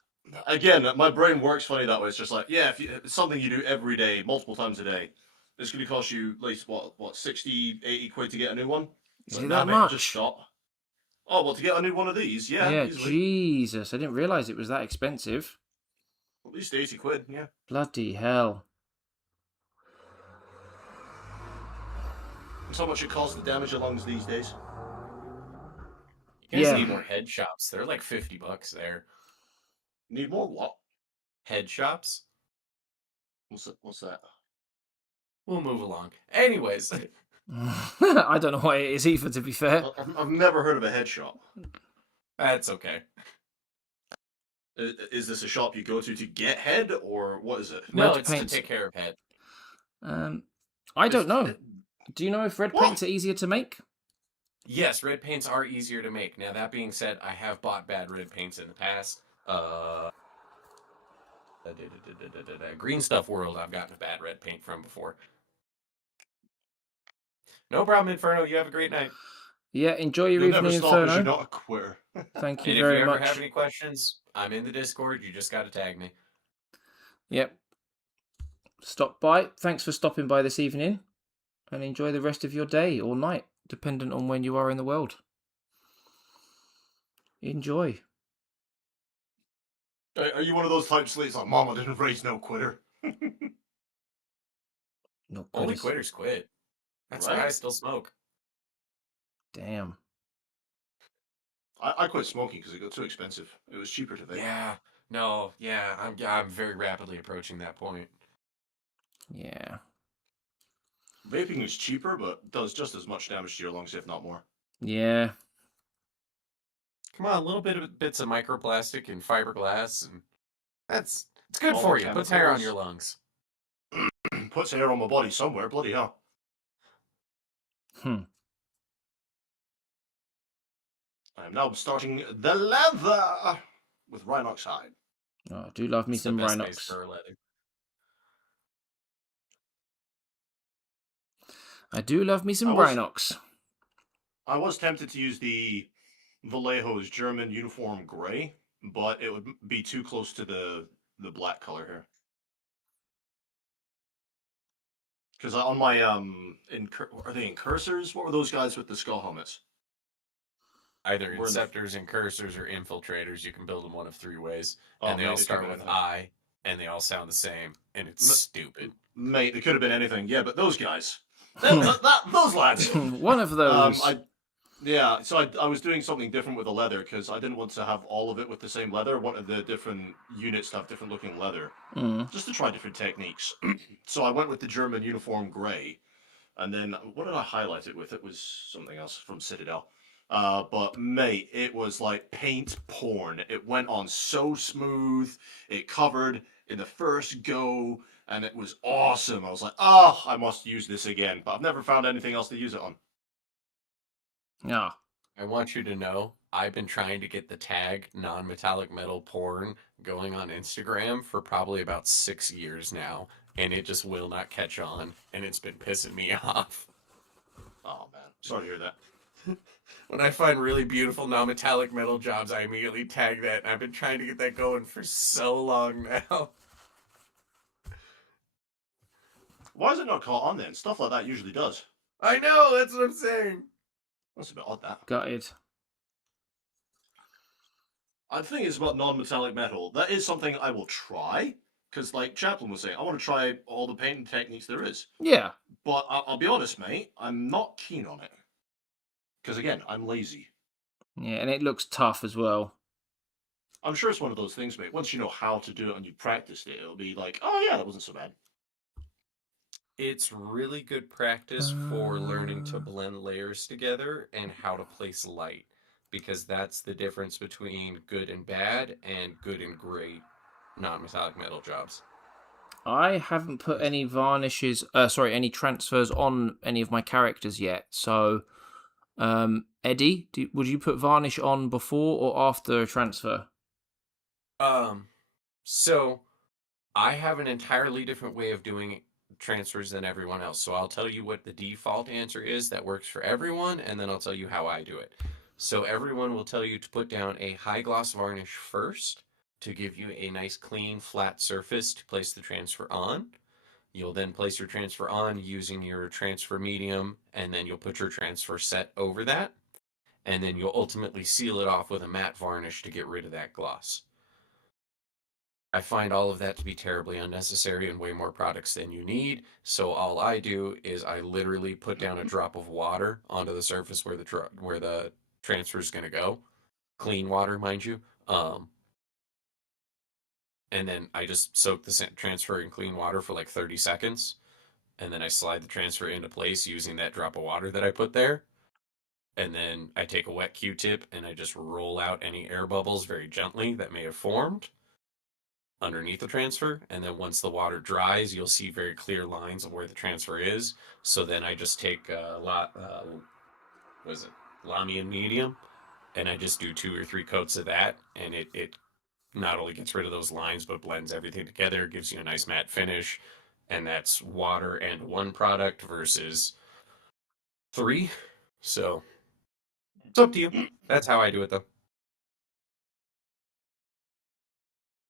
Again, my brain works funny that way. It's just like, yeah, if it's something you do every day, multiple times a day, it's going to cost you at least, what, 60, 80 quid to get a new one? Is Like, it nah, that mate, much? Just stop. Oh, well, to get a new one of these, yeah, easily. Jesus, I didn't realise it was that expensive. At least 80 quid, yeah. Bloody hell. That's how much it costs to damage your lungs these days. You guys Yeah. need more head shops. They're like $50 there. Need more what? Head shops? What's that? We'll move along. Anyways, I don't know what it is either, to be fair. I've never heard of a head shop. that's okay. Is this a shop you go to get head, or what is it? No, Red it's paints. to take care of head. I don't know. Do you know if red What? paints are easier to make? Yes, red paints are easier to make. Now, that being said, I have bought bad red paints in the past. Green Stuff World, I've gotten a bad red paint from before. No problem, Inferno. You have a great night. Yeah, enjoy your You'll never evening, stop because Inferno. you're not a quitter. Thank And you if very you ever much. have any questions, I'm in the Discord. You just got to tag me. Yep. Stop by. Thanks for stopping by this evening. And enjoy the rest of your day or night, dependent on when you are in the world. Enjoy. Are you one of those types that's like, Mom, I didn't raise no quitter? Not Only quitters. quitters quit. That's Right. why I still smoke. Damn. I quit smoking because it got too expensive. It was cheaper to vape. Yeah. No. Yeah. I'm very rapidly approaching that point. Yeah. Vaping is cheaper, but does just as much damage to your lungs, if not more. Yeah. Come on, a little bit of bits of microplastic and fiberglass, and it's good All for the you. Puts hair on chemicals. your lungs. Puts hair on my body somewhere, bloody hell. I am now starting the leather with Rhinox hide. Oh, I do love me It's the some best base Rhinox. fur leather. I do love me some I was- Rhinox. I was tempted to use the Vallejo's German uniform gray, but it would be too close to the black color here. Because on my are they incursors? What were those guys with the skull helmets? Either We're in the- inceptors, incursors, or infiltrators. You can build them one of three ways. Oh, And they mate, all it could start be with anything. I, and they all sound the same. And it's stupid. Mate, they could have been anything. Yeah, but those guys, those lads. One of those. So I was doing something different with the leather because I didn't want to have all of it with the same leather. I wanted the different units to have different looking leather, just to try different techniques. So I went with the German uniform gray, and then what did I highlight it with? It was something else from Citadel. But mate, it was like paint porn. It went on so smooth. It covered in the first go, and it was awesome. I was like, oh, I must use this again. But I've never found anything else to use it on. Yeah. I want you to know, I've been trying to get the tag non-metallic metal porn going on Instagram for probably about 6 years now, and it just will not catch on, and it's been pissing me off. Oh man, sorry to hear that. When I find really beautiful non-metallic metal jobs, I immediately tag that, and I've been trying to get that going for so long now. Why is it not caught on then? Stuff like that usually does. I know, that's what I'm saying. That's a bit odd, that. Gutted. I think it's about non-metallic metal. That is something I will try, because like Chaplain was saying, I want to try all the painting techniques there is. Yeah. But I'll be honest, mate, I'm not keen on it. Because again, I'm lazy. Yeah, and it looks tough as well. I'm sure it's one of those things, mate. Once you know how to do it and you practiced it, it'll be like, oh yeah, that wasn't so bad. It's really good practice for learning to blend layers together and how to place light, because that's the difference between good and bad and good and great non-metallic metal jobs. I haven't put any varnishes, any transfers on any of my characters yet. So, Eddie, would you put varnish on before or after a transfer? So I have an entirely different way of doing transfers than everyone else. So I'll tell you what the default answer is that works for everyone, and then I'll tell you how I do it. So everyone will tell you to put down a high gloss varnish first to give you a nice clean flat surface to place the transfer on. You'll then place your transfer on using your transfer medium, and then you'll put your transfer set over that. and then you'll ultimately seal it off with a matte varnish to get rid of that gloss. I find all of that to be terribly unnecessary and way more products than you need. So all I do is I literally put down a drop of water onto the surface where the transfer is going to go. Clean water, mind you. And then I just soak the transfer in clean water for like 30 seconds. And then I slide the transfer into place using that drop of water that I put there. And then I take a wet Q-tip and I just roll out any air bubbles very gently that may have formed underneath the transfer. And then once the water dries, you'll see very clear lines of where the transfer is. So then I just take Lamian medium, and I just do 2 or 3 coats of that, and it not only gets rid of those lines, but blends everything together, gives you a nice matte finish. And that's water and 1 product versus 3. So it's up to you. That's how I do it, though.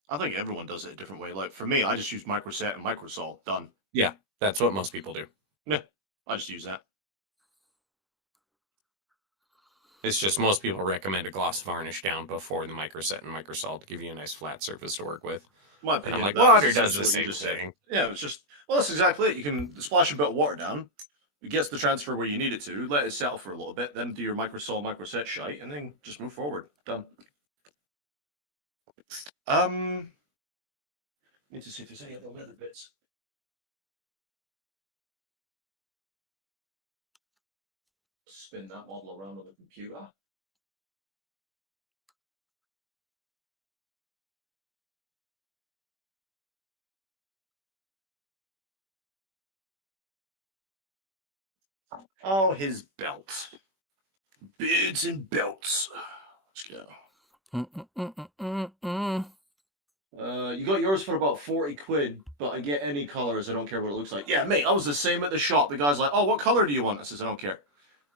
I think everyone does it a different way. Like for me, I just use microset and microsol. Done. Yeah, that's what most people do. Yeah, I just use that. It's just most people recommend a gloss varnish down before the microset and microsol to give you a nice flat surface to work with. My And opinion. I'm like, that water is does the essentially what you same just said. thing. Yeah, it's just that's exactly it. You can splash a bit of water down. It gets the transfer where you need it to. Let it settle for a little bit. Then do your microsol, microset shite, and then just move forward. Done. Need to see if there's any other leather bits. Spin that model around on the computer. Oh, his belts. Beards and belts. Let's go. You got yours for about 40 quid, but I get any colors. I don't care what it looks like. Yeah, mate, I was the same at the shop. The guy's like, oh, what color do you want? I says, I don't care.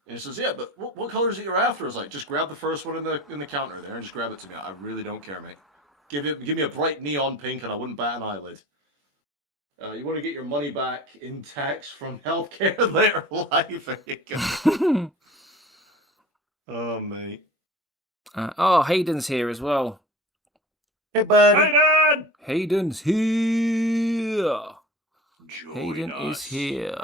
And he says, yeah, but what color is it you're after? I was like, just grab the first one in the counter there and just grab it to me. I really don't care, mate. Give me a bright neon pink and I wouldn't bat an eyelid. You want to get your money back in tax from healthcare later life? There you go. Oh, mate. Hayden's here as well. Hey, buddy. Hayden! Hayden's here. Join Hayden us. is here.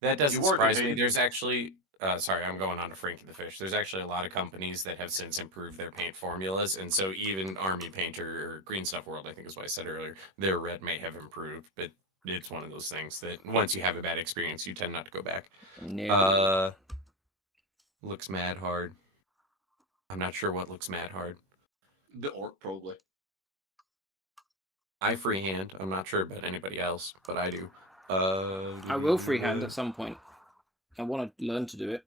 That doesn't You working, surprise me. Hayden? There's actually, sorry, I'm going on to Frankie the Fish. There's actually a lot of companies that have since improved their paint formulas, and so even Army Painter or Green Stuff World, I think is what I said earlier, their red may have improved, but it's one of those things that once you have a bad experience, you tend not to go back. No. Looks mad hard. I'm not sure what looks mad hard. The orc, probably. I freehand. I'm not sure about anybody else, but I do. I will freehand at some point. I want to learn to do it.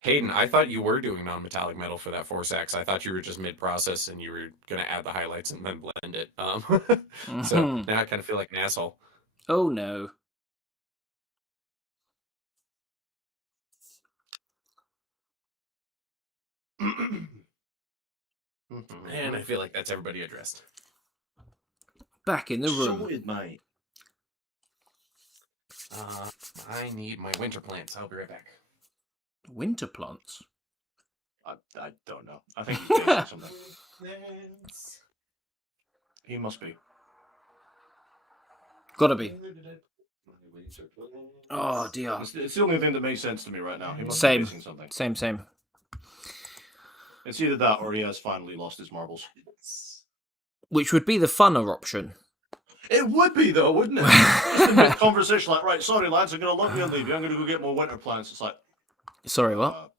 Hayden, I thought you were doing non-metallic metal for that Force X. I thought you were just mid-process and you were going to add the highlights and then blend it. So now I kind of feel like an asshole. Oh, no. And I feel like that's everybody addressed. Back in the room. Sorted, mate. I need my winter plants. I'll be right back. Winter plants? I don't know. I think he's facing something. He must be. Gotta be. Oh, dear. It's the only thing that makes sense to me right now. He must Same. be facing something. Same. It's either that or he has finally lost his marbles. Which would be the funner option. It would be, though, wouldn't it? Just a mid-conversation like, right, sorry, lads, I'm going to love you and leave you. I'm going to go get more winter plants. It's like... Sorry, what?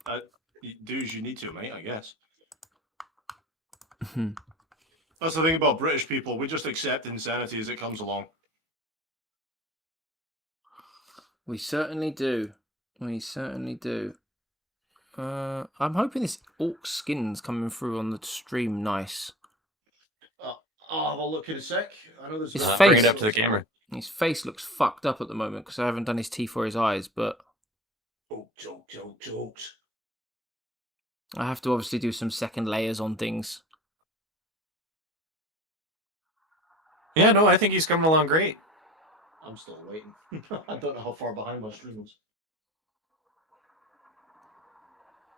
Do as you need to, mate, I guess. That's the thing about British people. We just accept insanity as it comes along. We certainly do. We certainly do. I'm hoping this orc skin's coming through on the stream nice. I'll have a look in a sec. I know there's His Bring face- it up to the camera. His face looks fucked up at the moment because I haven't done his teeth or his eyes, but Jokes. I have to obviously do some second layers on things. Yeah, no, I think he's coming along great. I'm still waiting. I don't know how far behind my stream is.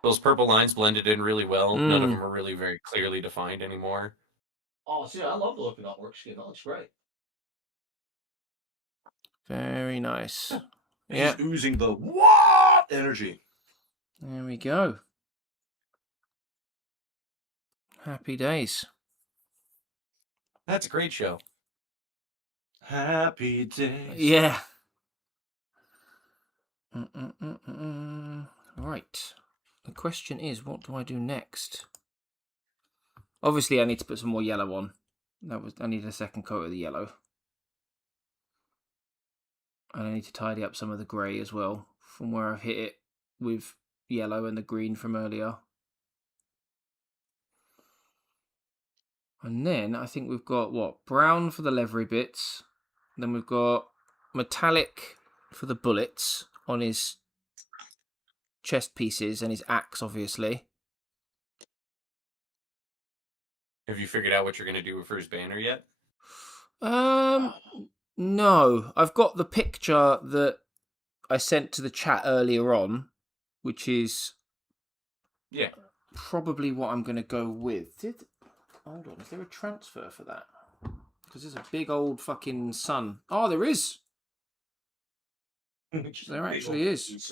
Those purple lines blended in really well. None of Mm. them are really very clearly defined anymore. Oh, see, I love the look of that Orc skin. That looks great. Very nice. He's Yeah, oozing the what energy. there we go. Happy days. That's a great show. Happy days. Yeah. Right. The question is, what do I do next? Obviously, I need to put some more yellow on. I need a second coat of the yellow. And I need to tidy up some of the grey as well, from where I've hit it with yellow and the green from earlier. And then I think we've got, what, brown for the leathery bits. Then we've got metallic for the bullets on his chest pieces and his axe, obviously. Have you figured out what you're going to do for his banner yet? No. I've got the picture that I sent to the chat earlier on, which is probably what I'm going to go with. Hold on, is there a transfer for that? Because there's a big old fucking sun. Oh, there is. There actually is.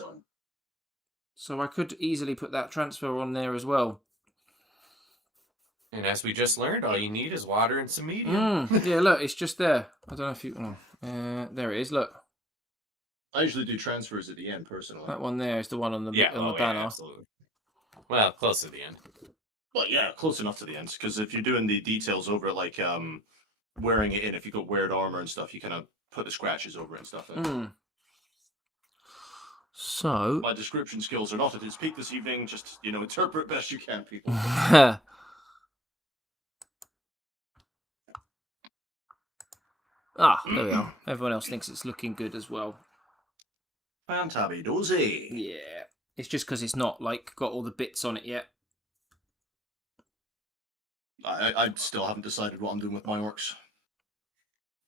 So I could easily put that transfer on there as well. And as we just learned, all you need is water and some medium. Yeah, look, it's just there. I don't know if you... there it is, look. I usually do transfers at the end, personally. That one there is the one on the, Yeah, on the yeah, banner. absolutely. Well, close to the end. Well, yeah, close enough to the end. Because if you're doing the details over, like wearing it in, if you got weared armor and stuff, you kind of put the scratches over it and stuff. So... My description skills are not at its peak this evening. Just, interpret best you can, people. There we are. Everyone else thinks it's looking good as well. Fantabi-dozy. Yeah. It's just because it's not, like, got all the bits on it yet. I still haven't decided what I'm doing with my orcs.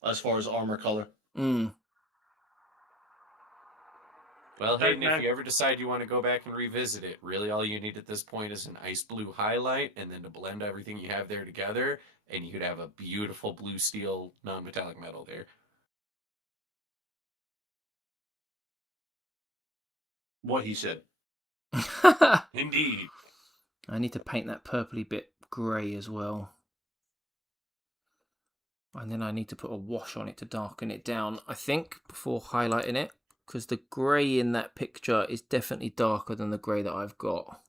As far as armor color. Well, Hayden, if you ever decide you want to go back and revisit it, really all you need at this point is an ice blue highlight, and then to blend everything you have there together, and you could have a beautiful blue steel non-metallic metal there. What he said. Indeed. I need to paint that purpley bit grey as well. And then I need to put a wash on it to darken it down, I think, before highlighting it. Because the grey in that picture is definitely darker than the grey that I've got.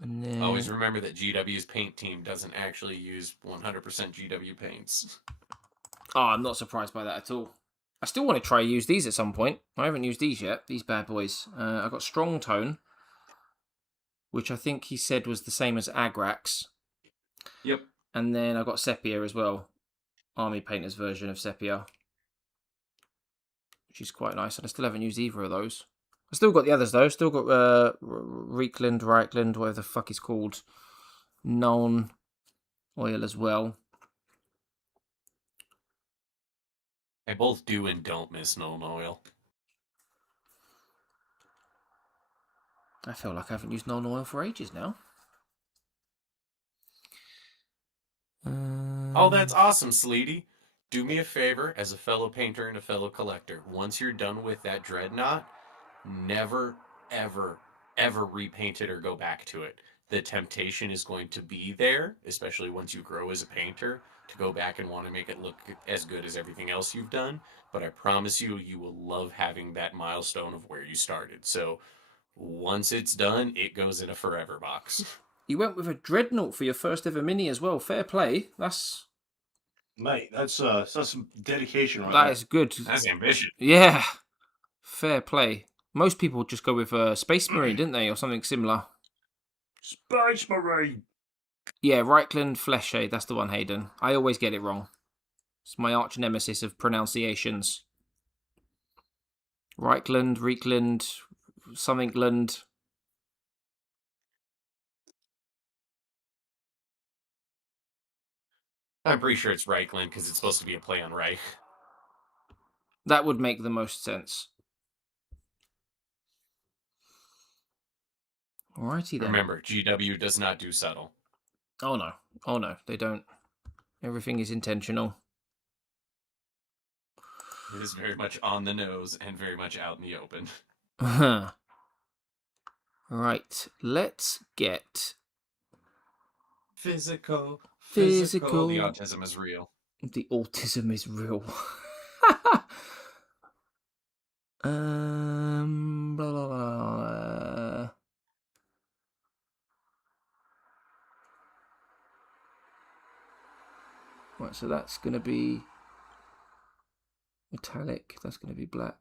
And then... Always remember that GW's paint team doesn't actually use 100% GW paints. Oh, I'm not surprised by that at all. I still want to try use these at some point. I haven't used these yet, these bad boys. I've got Strong Tone, which I think he said was the same as Agrax. Yep. And then I've got Sepia as well. Army Painter's version of Sepia. Which is quite nice. And I still haven't used either of those. I still got the others though. Still got Reichland, whatever the fuck it's called. Known oil as well. I both do and don't miss known oil. I feel like I haven't used known oil for ages now. Oh, that's awesome, Sleety. Do me a favor as a fellow painter and a fellow collector. Once you're done with that dreadnought, never, ever, ever repaint it or go back to it. The temptation is going to be there, especially once you grow as a painter, to go back and want to make it look as good as everything else you've done. But I promise you, you will love having that milestone of where you started. So once it's done, it goes in a forever box. You went with a dreadnought for your first ever mini as well. Fair play. Mate, that's some dedication right That there. is good. That's ambition. Yeah. Fair play. Most people just go with a Space Marine, didn't they? Or something similar. Space Marine! Yeah, Reichland Fleshshade. That's the one, Hayden. I always get it wrong. It's my arch nemesis of pronunciations. Reichland, somethingland. I'm pretty sure it's Reichland because it's supposed to be a play on Reich. That would make the most sense. Alrighty then. Remember, GW does not do subtle. Oh no, they don't. Everything is intentional. It is very much on the nose and very much out in the open. Right, let's get Physical. Physical. The autism is real. The autism is real. Blah, blah, blah. Right, so that's going to be metallic. That's going to be black.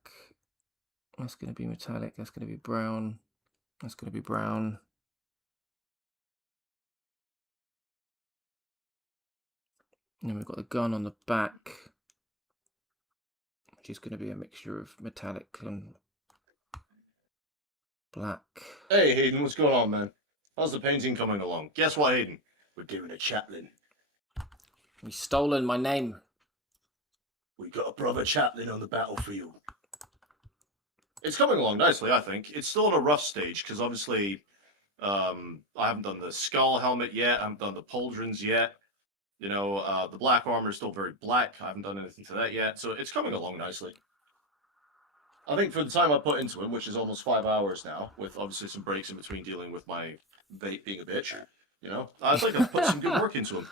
That's going to be metallic. That's going to be brown. That's going to be brown. And then we've got the gun on the back, which is going to be a mixture of metallic and black. Hey, Hayden, what's going on, man? How's the painting coming along? Guess what, Hayden? We're doing a Chaplain. You've stolen my name. We got a brother Chaplain on the battlefield. It's coming along nicely, I think. It's still in a rough stage, because obviously I haven't done the skull helmet yet. I haven't done the pauldrons yet. You know, the black armor is still very black. I haven't done anything to that yet. So it's coming along nicely. I think for the time I put into him, which is almost 5 hours now, with obviously some breaks in between dealing with my vape being a bitch, you know, I think I've put some good work into him.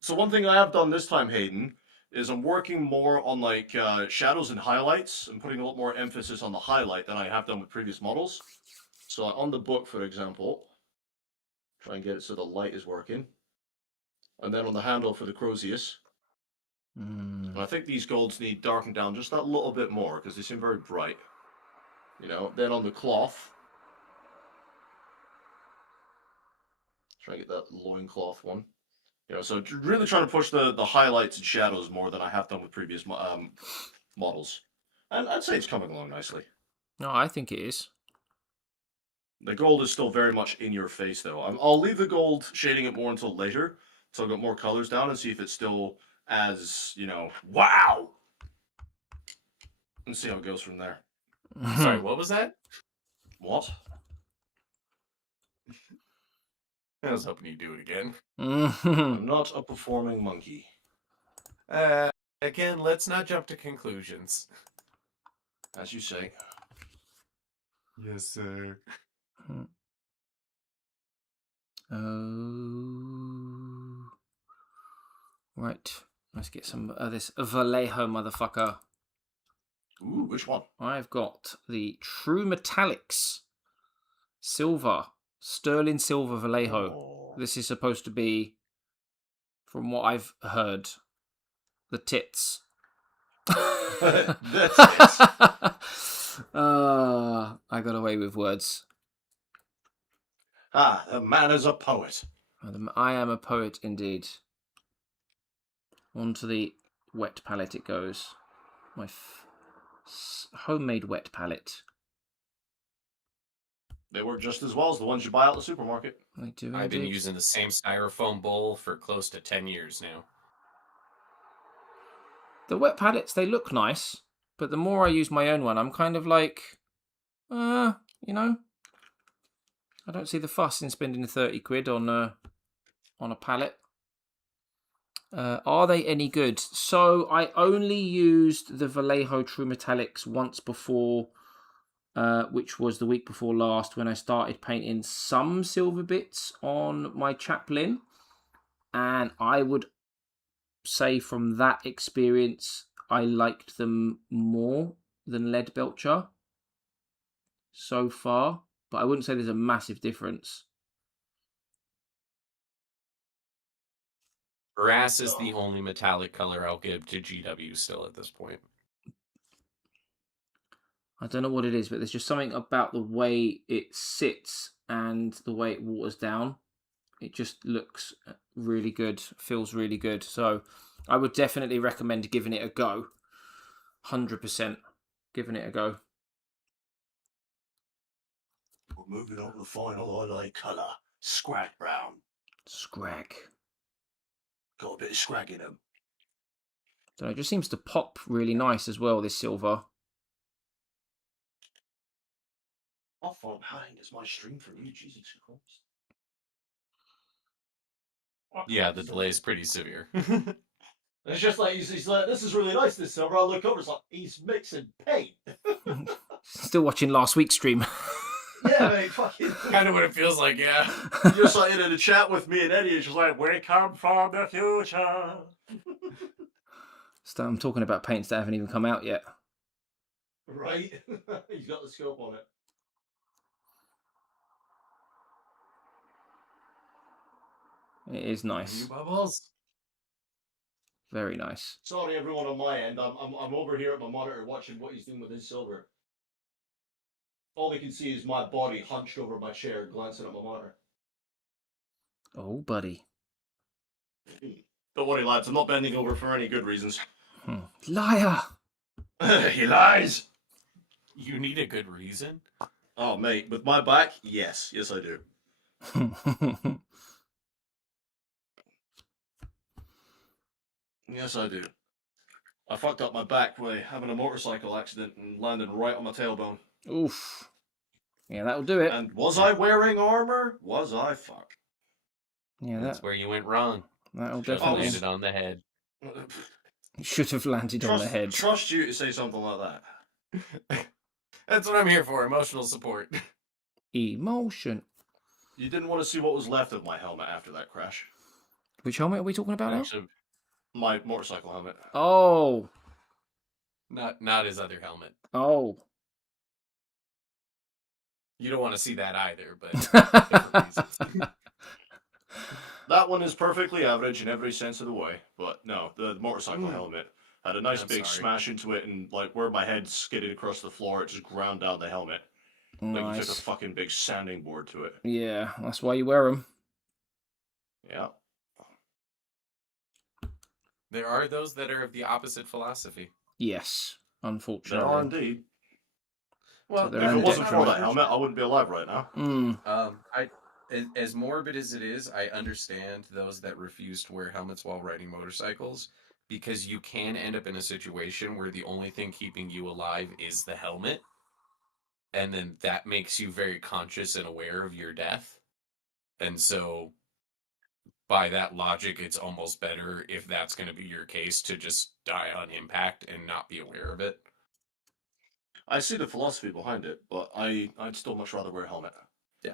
So one thing I have done this time, Hayden, is I'm working more on like shadows and highlights and putting a lot more emphasis on the highlight than I have done with previous models. So on the book, for example, try and get it so the light is working. And then on the handle for the Crozius. And I think these golds need darkened down just that little bit more because they seem very bright. You know, then on the cloth, try and get that loincloth one. You know, so really trying to push the highlights and shadows more than I have done with previous models. And I'd say it's coming along nicely. No, I think it is. The gold is still very much in your face, though. I'll leave the gold shading it more until later, so I'll get more colors down and see if it's still as, you know, wow! And see how it goes from there. Sorry, what was that? What? I was hoping you'd do it again. I'm not a performing monkey. Again, let's not jump to conclusions. As you say. Yes, sir. Oh. Right. Let's get some of this Vallejo motherfucker. Ooh, which one? I've got the True Metallics Silver. Sterling Silver Vallejo. Oh. This is supposed to be, from what I've heard, the tits. The tits. I got away with words. Ah, the man is a poet. I am a poet indeed. Onto the wet palette it goes. My homemade wet palette. They work just as well as the ones you buy out the supermarket. I do. I've been using the same styrofoam bowl for close to 10 years now. The wet palettes, they look nice, but the more I use my own one, I'm kind of like, you know, I don't see the fuss in spending 30 quid on a palette. Are they any good? So I only used the Vallejo True Metallics once before, which was the week before last when I started painting some silver bits on my Chaplain. And I would say from that experience, I liked them more than Lead Belcher so far. But I wouldn't say there's a massive difference. Brass is the only metallic color I'll give to GW still at this point. I don't know what it is, but there's just something about the way it sits and the way it waters down. It just looks really good, feels really good. So I would definitely recommend giving it a go. 100% giving it a go. We're moving on to the final highlight colour. Scrag brown. Scrag. Got a bit of scrag in them. Don't know, it just seems to pop really nice as well, this silver. How far behind is my stream from you, Jesus Christ? Yeah, the delay is pretty severe. It's just like he's like, this is really nice. This silver. I look over, it's like he's mixing paint. Still watching last week's stream. Yeah, mate, fucking. Kind of what it feels like, yeah. You're just like in a chat with me and Eddie. It's just like, we come from the future. So I'm talking about paints that haven't even come out yet. Right? He's got the scope on it. It is nice. Bubbles. Very nice. Sorry, everyone on my end. I'm over here at my monitor watching what he's doing with his silver. All they can see is my body hunched over my chair, glancing at my monitor. Oh, buddy. Don't worry, lads. I'm not bending over for any good reasons. Liar! He lies. You need a good reason? Oh, mate, with my back, yes, I do. Yes, I do. I fucked up my back by having a motorcycle accident and landing right on my tailbone. Oof. Yeah, that'll do it. And was I wearing armor? Was I fuck? Yeah, That's where you went wrong. that'll Should've definitely. landed on the head. Should have landed on the head. Trust you to say something like that. That's what I'm here for, emotional support. Emotion. You didn't want to see what was left of my helmet after that crash. Which helmet are we talking about now? Actually, My motorcycle helmet. Oh. not his other helmet. Oh. You don't want to see that either, but different reasons. That one is perfectly average in every sense of the way. But no, the motorcycle helmet had a nice I'm big sorry. smash into it, and like where my head skidded across the floor, it just ground down the helmet. Like you took a Nice. fucking big sanding board to it. Yeah, that's why you wear them. Yeah. There are those that are of the opposite philosophy. Yes, There unfortunately. are indeed. Well, they're If it only wasn't for detrimental. that helmet, I wouldn't be alive right now. As morbid as it is, I understand those that refuse to wear helmets while riding motorcycles, because you can end up in a situation where the only thing keeping you alive is the helmet, and then that makes you very conscious and aware of your death. And so, by that logic, it's almost better, if that's going to be your case, to just die on impact and not be aware of it. I see the philosophy behind it, but I'd still much rather wear a helmet.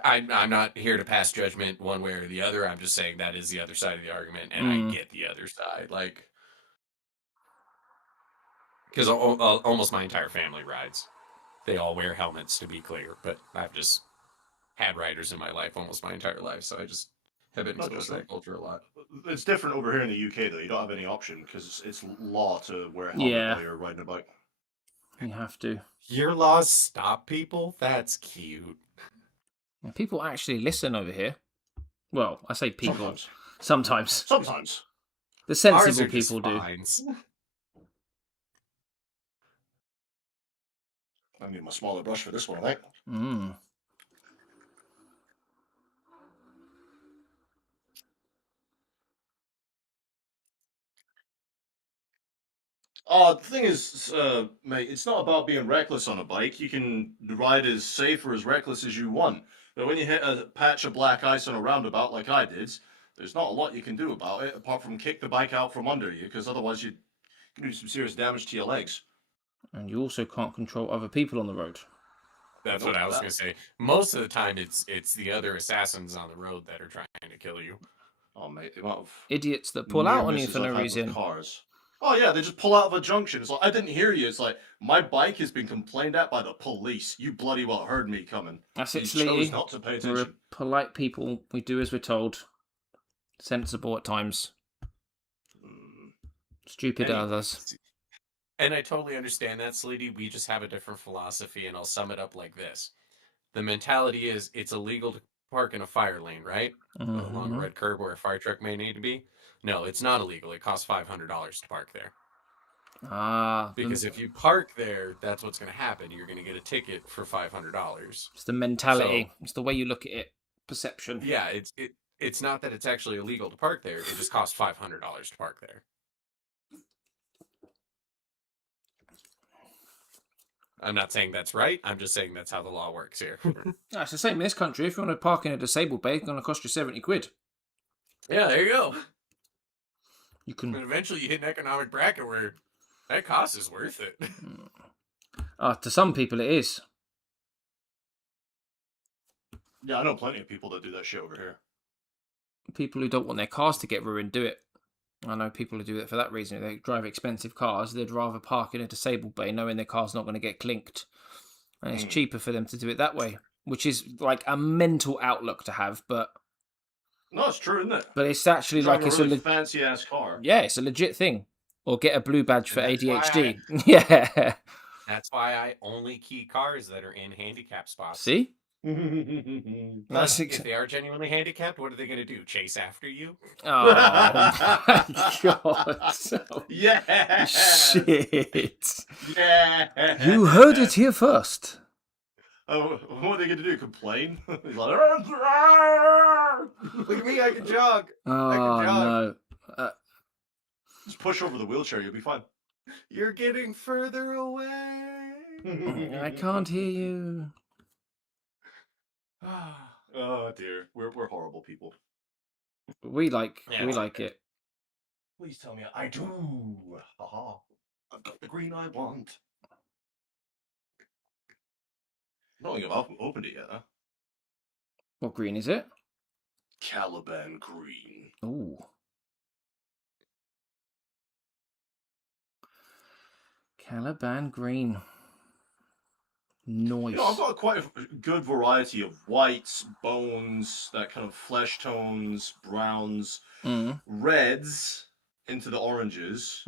I'm not here to pass judgment one way or the other. I'm just saying that is the other side of the argument, and I get the other side. Like, because almost my entire family rides. They all wear helmets, to be clear, but I've just had riders in my life almost my entire life, so I just have been exposed to that culture a lot. It's different over here in the UK, though. You don't have any option, because it's law to wear a helmet Yeah. while you're riding a bike. You have to. Your laws stop people? That's cute. People actually listen over here. Well, I say people. Sometimes. Sometimes. Sometimes. The Ours sensible are just people do. fines. I need my smaller brush for this one, I think. Mm. The thing is, mate, it's not about being reckless on a bike. You can ride as safe or as reckless as you want. But when you hit a patch of black ice on a roundabout like I did, there's not a lot you can do about it apart from kick the bike out from under you, because otherwise you can do some serious damage to your legs. And you also can't control other people on the road. That's what I was going to say. Most of the time, it's the other assassins on the road that are trying to kill you. Oh, mate, the amount of Idiots that pull out on you near for no misses I've had with reason. cars. Oh yeah, they just pull out of a junction. It's like, I didn't hear you. It's like, my bike has been complained at by the police. You bloody well heard me coming. That's You it, chose Sleety. not to pay We're attention. polite people. We do as we're told. Sensible at times. Stupid at others. And I totally understand that, Sleety. We just have a different philosophy, and I'll sum it up like this. The mentality is, it's illegal to park in a fire lane, right? Along a red curb where a fire truck may need to be. No, it's not illegal. It costs $500 to park there. Because if you park there, that's what's going to happen. You're going to get a ticket for $500. It's the mentality. It's the way you look at it. Perception. Yeah, it's not that it's actually illegal to park there. It just costs $500 to park there. I'm not saying that's right. I'm just saying that's how the law works here. No, it's the same in this country. If you want to park in a disabled bay, it's going to cost you 70 quid. Yeah, there you go. You can. And eventually you hit an economic bracket where that cost is worth it. To some people, it is. Yeah, I know plenty of people that do that shit over here. People who don't want their cars to get ruined do it. I know people who do it for that reason. If they drive expensive cars, they'd rather park in a disabled bay knowing their car's not going to get clinked. And it's cheaper for them to do it that way, which is like a mental outlook to have, but... No, it's true, isn't it? But it's actually Drive like it's really a fancy-ass car. Yeah, it's a legit thing. Or get a blue badge for And that's ADHD. Yeah. That's why I only key cars that are in handicap spots. See? Plus, if they are genuinely handicapped, what are they going to do? Chase after you? Oh my god. Yeah. Shit. Yeah. You heard it here first. Oh, what are they going to do? Complain? He's like, Look at me, I can jog. Oh jog. no. just push over the wheelchair, you'll be fine. You're getting further away. I can't hear you. Oh dear, we're horrible people. We like Yeah, it. Please tell me I do. Haha. I've got the green I want. I don't think I've opened it yet, huh? What green is it? Caliban green. Ooh. Caliban green. Nice. You know, I've got quite a good variety of whites, bones, that kind of flesh tones, browns, reds into the oranges,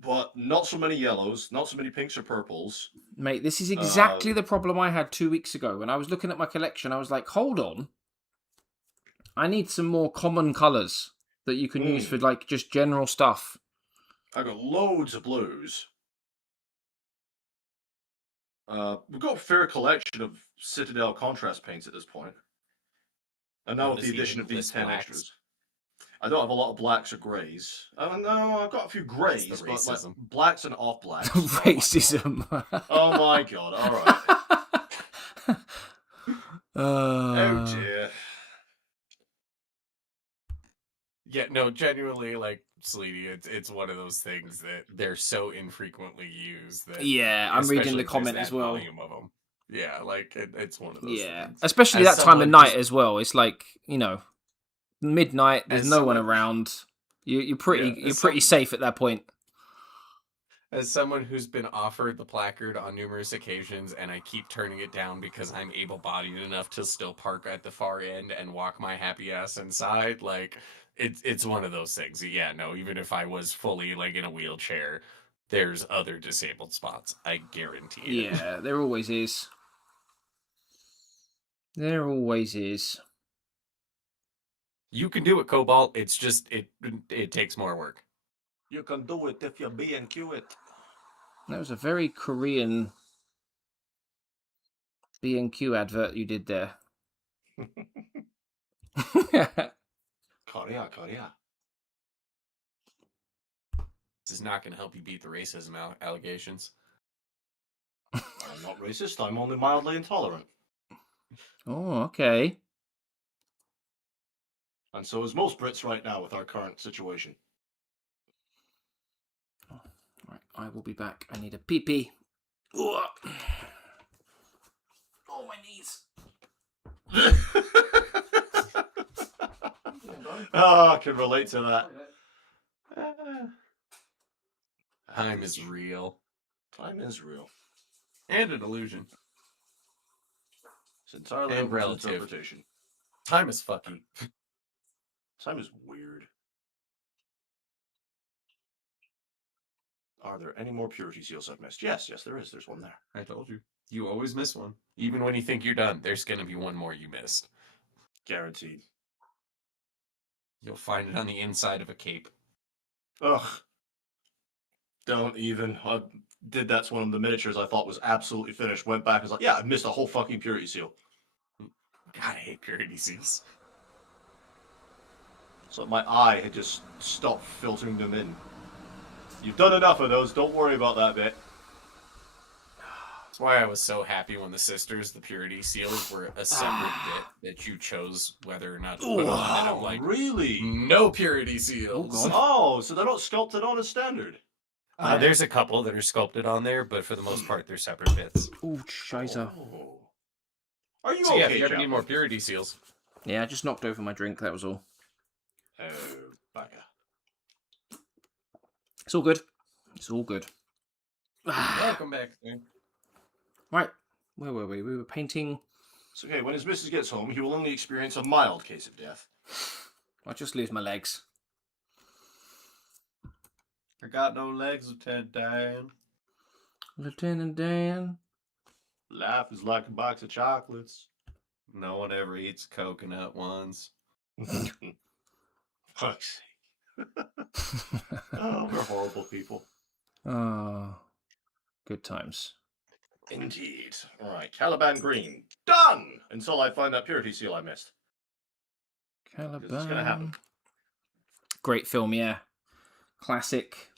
but not so many yellows, not so many pinks or purples. Mate, this is exactly the problem I had 2 weeks ago. When I was looking at my collection, I was like, hold on. I need some more common colours that you can use for like just general stuff. I've got loads of blues. We've got a fair collection of Citadel contrast paints at this point. And now with the addition of these 10 extras. I don't have a lot of blacks or greys. No, I've got a few greys, but like blacks and off blacks. Racism. Oh my god, alright. Oh dear. Yeah, no, genuinely, like, Sleety, it's one of those things that they're so infrequently used that... Yeah, I'm reading the comment as well. Volume of them. Yeah, like, it's one of those things. Especially that time of night as well. It's like, you know, midnight, there's no one around. You're pretty safe at that point. As someone who's been offered the placard on numerous occasions, and I keep turning it down because I'm able-bodied enough to still park at the far end and walk my happy ass inside, like... It's one of those things. Yeah, no, even if I was fully like in a wheelchair, there's other disabled spots. I guarantee it. Yeah, there always is. There always is. You can do it, Cobalt. It's just it takes more work. You can do it if you B&Q it. That was a very Korean B&Q advert you did there. Korea. This is not going to help you beat the racism allegations. I'm not racist. I'm only mildly intolerant. Oh, okay. And so is most Brits right now with our current situation. Right, I will be back. I need a pee-pee. Oh, my knees. Oh, I can relate to that. Time is real. Time is real. And an illusion. It's entirely and open to relative. interpretation. Time is fucky. Time is weird. Are there any more purity seals I've missed? Yes, there is. There's one there. I told you. You always miss one. Even when you think you're done, there's going to be one more you missed. Guaranteed. You'll find it on the inside of a cape. Ugh. Don't even. I did that to one of the miniatures I thought was absolutely finished. Went back and was like, yeah, I missed a whole fucking purity seal. God, I hate purity seals. So my eye had just stopped filtering them in. You've done enough of those. Don't worry about that bit. That's why I was so happy when the sisters, the purity seals, were a separate bit that you chose whether or not to put on. And I'm like, really? no purity seals. Oh, so they're not sculpted on as standard. There's a couple that are sculpted on there, but for the most part, they're separate bits. Oh, scheiße. Oh. Are you So yeah, okay, if you ever need Chaplain? more purity seals, Yeah, I just knocked over my drink, that was all. Oh, bugger. It's all good. It's all good. welcome back. Right, where were we? We were painting... It's okay, when his missus gets home, he will only experience a mild case of death. I just lose my legs. I got no legs, Lieutenant Dan. Lieutenant Dan. Life is like a box of chocolates. No one ever eats coconut ones. Fuck's sake. Oh, we're horrible people. Oh, good times. Indeed. Alright, Caliban Green. Done! Until I find that purity seal I missed. Caliban. It's gonna happen. Great film, yeah. Classic.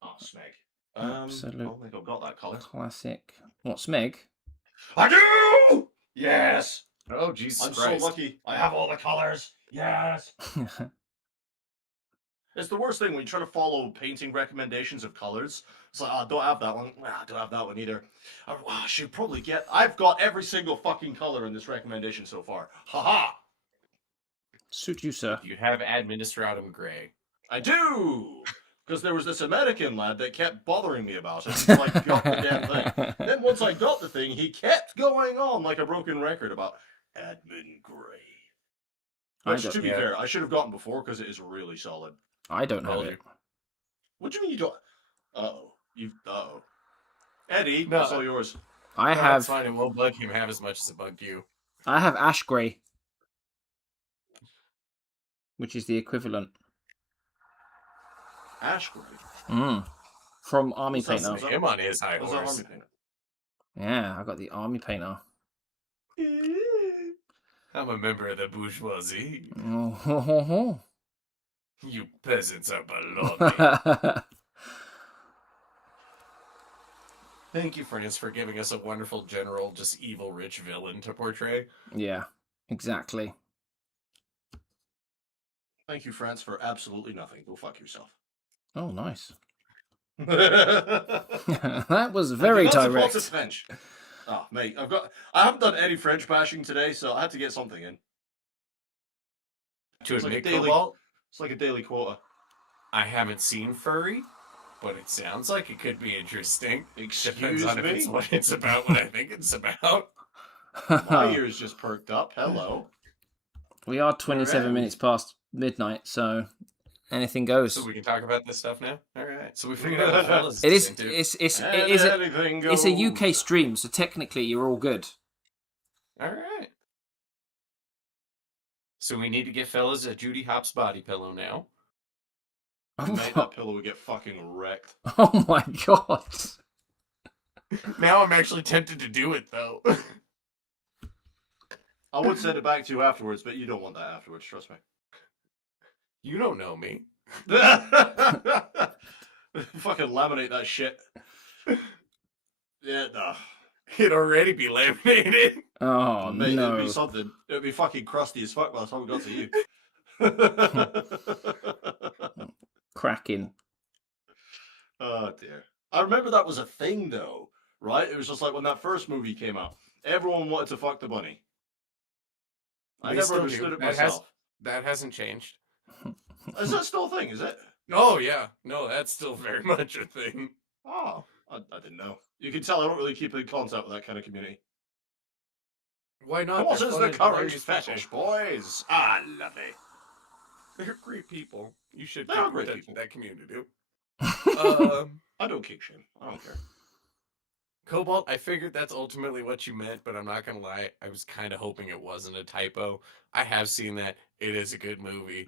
Oh, Smeg. Absolute I don't think I've got that colour. Classic. What, Smeg? I do! Yes! Oh, Jesus I'm Christ. so lucky. I have all the colours. Yes! It's the worst thing when you try to follow painting recommendations of colours. It's like, I don't have that one. I don't have that one either. I should probably get... I've got every single fucking colour in this recommendation so far. Haha! Suit you, sir. You have Administratum Gray. I do! Because there was this American lad that kept bothering me about it until I got the damn thing. Then once I got the thing, he kept going on like a broken record about Admin Gray. Which, to be fair, I should have gotten before because it is really solid. I don't have it. What do you mean you don't? Uh-oh. Uh-oh. Eddie, No. that's all yours. I No, have... It's fine. It won't bug him half as much as it bugged you. I have ash grey, which is the equivalent. Ash Gray. From Army What's that? Painter. Was that- Him on his high Was that horse. Army Painter? Yeah, I got the Army Painter. I'm a member of the bourgeoisie. Oh, ho, ho, ho. You peasants are below me. Thank you, France, for giving us a wonderful general, just evil rich villain to portray. Yeah, exactly. Thank you, France, for absolutely nothing. Go fuck yourself. Oh, nice. That That was very direct. French. Oh, mate, I haven't done any French bashing today, so I had to get something in. To It's like admit, a daily- Cobalt, It's like a daily quota. I haven't seen Furry, but it sounds like it could be interesting. Depends Excuse on if it's me? what it's about, what I think it's about. My ears just perked up. Hello. We are 27 Alright. minutes past midnight, so anything goes. So we can talk about this stuff now? Alright. So we figured out what fellas It is. into. Anything goes. It's a UK stream, so technically you're all good. Alright. So we need to get fellas a Judy Hopps body pillow now. Mate, that pillow would get fucking wrecked. Oh my god! Now I'm actually tempted to do it though. I would send it back to you afterwards, but you don't want that afterwards, trust me. You don't know me. Fucking laminate that shit. Yeah, nah. It'd already be laminated. Oh Mate, no! it'd be something. It'd be fucking crusty as fuck by the time we got to you. Cracking. Oh dear. I remember that was a thing though, right? It was just like when that first movie came out. Everyone wanted to fuck the bunny. I They never still do. understood it That myself. That hasn't changed. Is that still a thing, is it? Oh yeah, no, that's still very much a thing. Oh, I didn't know. You can tell I don't really keep in contact with that kind of community. Why not? What They're is fun the and courage hilarious fetish, people. boys? Ah, lovely. They're great people. You should They keep are great that, people. that community. I don't kick shame. I don't care. Cobalt, I figured that's ultimately what you meant, but I'm not gonna lie, I was kind of hoping it wasn't a typo. I have seen that. It is a good movie.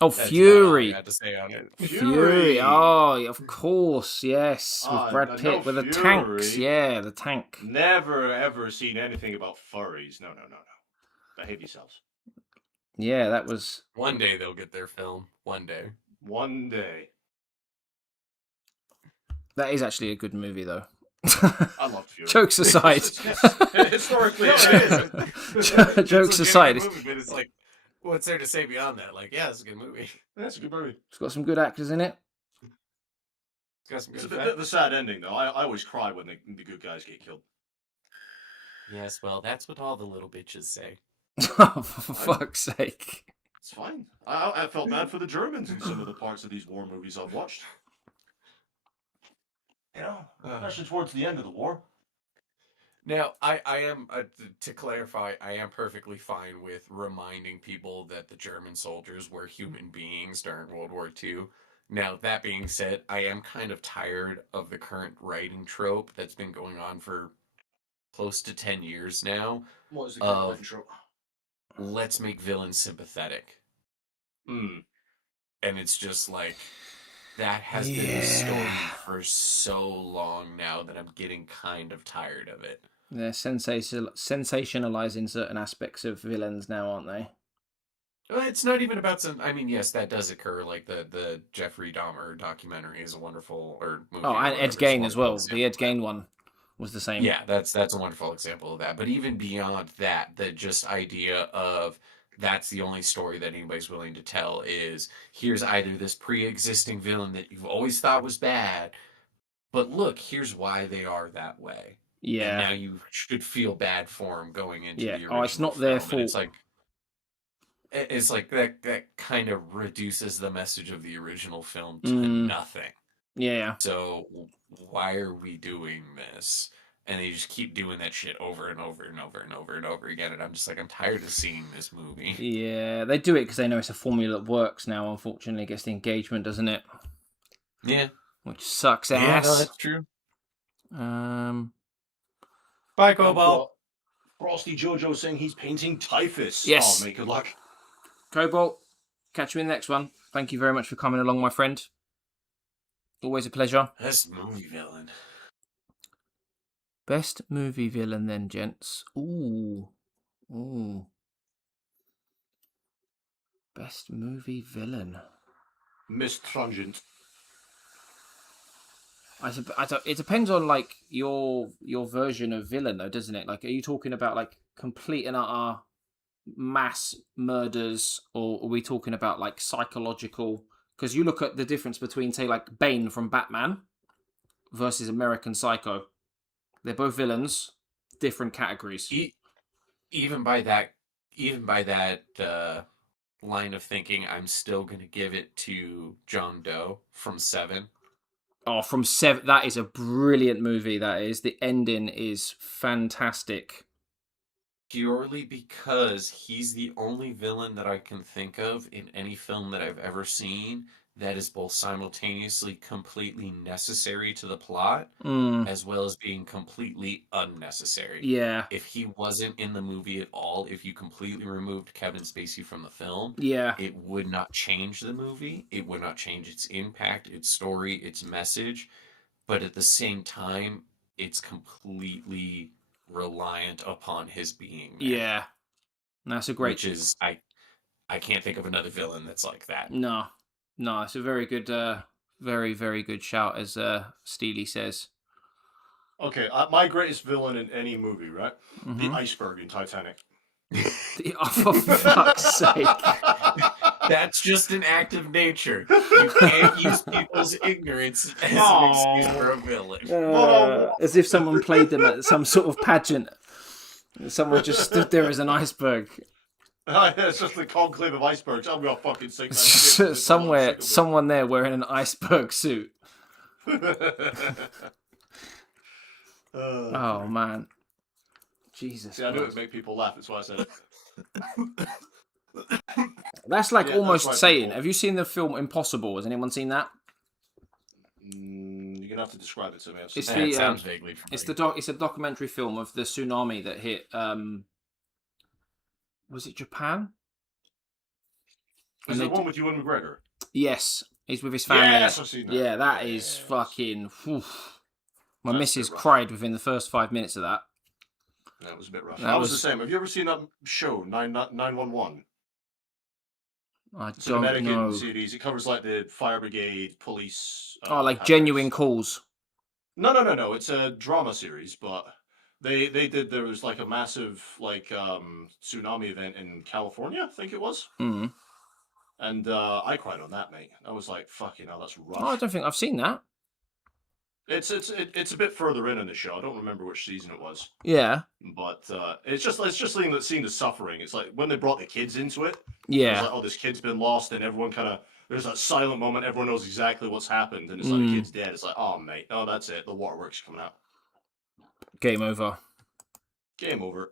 Oh, That's Fury! all I had to say on it. Fury! Oh, of course, yes, with Ah, Brad no, Pitt with the Fury. tanks. Yeah, the tank. Never ever seen anything about furries. No. Behave yourselves. Yeah, that was. One day they'll get their film. One day. One day. That is actually a good movie, though. I love Fury. Jokes aside. Historically, it is. Jokes aside, movie, but it's like, what's there to say beyond that? Like, yeah, it's a good movie. That's a good movie. it's got some good actors in it. It's got some It's good a bit effects. of a sad ending, though. I always cry when the good guys get killed. Yes, well, that's what all the little bitches say. Oh, for fuck's sake. It's fine. I felt bad for the Germans in some of the parts of these war movies I've watched. You know, especially towards the end of the war. Now, I am, to clarify, I am perfectly fine with reminding people that the German soldiers were human beings during World War II. Now, that being said, I am kind of tired of the current writing trope that's been going on for close to 10 years now. What is the Of- intro? Let's make villains sympathetic. Hmm. And it's just like, that has been the story for so long now that I'm getting kind of tired of it. They're sensationalizing certain aspects of villains now, aren't they? It's not even about some. I mean, yes, that does occur. Like the Jeffrey Dahmer documentary is a wonderful movie. Oh, or and whatever, Ed it's a Gein as well. wonderful The Ed example of Gein one was the same. that. Yeah, that's a wonderful example of that. But even beyond that, the just idea of that's the only story that anybody's willing to tell is here's either this pre-existing villain that you've always thought was bad, but look, here's why they are that way. And Yeah. now you should feel bad for them going into Yeah. the Oh, it's original not their film, and fault. it's like that kind of reduces the message of the original film to Mm. nothing. Yeah. So why are we doing this? And they just keep doing that shit over and over and over and over and over again. And I'm just like, I'm tired of seeing this movie. Yeah. They do it because they know it's a formula that works now, unfortunately. It gets the engagement, doesn't it? Yeah. Which sucks Yeah, no, ass. that's true. Um, Bye, I've Cobalt. got Frosty Jojo saying he's painting typhus. Yes. Oh, mate, good luck. Cobalt, catch you in the next one. Thank you very much for coming along, my friend. Always a pleasure. Best movie villain. Best movie villain then, gents. Ooh. Best movie villain. Miss Trungent. It depends on like your version of villain though, doesn't it? Like, are you talking about like complete and utter mass murders, or are we talking about like psychological? Because you look at the difference between, say, like Bane from Batman versus American Psycho. They're both villains, different categories. Even by that line of thinking, I'm still going to give it to John Doe from Seven. Oh, from Seven, that is a brilliant movie. That is. The ending is fantastic. Purely because he's the only villain that I can think of in any film that I've ever seen that is both simultaneously completely necessary to the plot as well as being completely unnecessary. Yeah. If he wasn't in the movie at all, if you completely removed Kevin Spacey from the film, Yeah. it would not change the movie. It would not change its impact, its story, its message. But at the same time, it's completely reliant upon his being there. Yeah. That's a great... Which is, I can't think of another villain that's like that. No, it's a very good, very, very good shout, as Steely says. Okay, my greatest villain in any movie, right? Mm-hmm. The iceberg in Titanic. Oh, for fuck's sake. That's just an act of nature. You can't use people's ignorance as an excuse for a villain. As if someone played them at some sort of pageant. Someone just stood there as an iceberg. It's just the conclave of icebergs. I'm gonna fucking sink that shit. Someone there wearing an iceberg suit. Oh, man. Jesus. See, I knew it would make people laugh. That's why I said it. That's like almost that's saying, people. have you seen the film Impossible? Has anyone seen that? You're gonna have to describe it to me. It's That sounds vaguely familiar. It's a documentary film of the tsunami that hit. Was it Japan? Is it the one with Ewan McGregor? Yes, he's with his family. Yes, I've seen that. Yeah, that is fucking. My missus cried within the first 5 minutes of that. That was a bit rough. That was was the same. Have you ever seen that show 911? I It's an don't American know. series. It covers like the fire brigade, police. Oh, like paramedics. genuine calls. No. It's a drama series, but they did. There was like a massive tsunami event in California, I think it was, Mm. and I cried on that, mate. I was like, "Fucking hell, that's rough." Oh, I don't think I've seen that. It's a bit further in the show. I don't remember which season it was, Yeah. but it's just seeing the suffering. It's like when they brought the kids into it. It's Yeah. like, oh, this kid's been lost, and everyone kind of there's that silent moment. Everyone knows exactly what's happened, and it's like the kid's dead. It's like, oh, mate, oh, that's it. The waterworks coming out. Game over. Game over,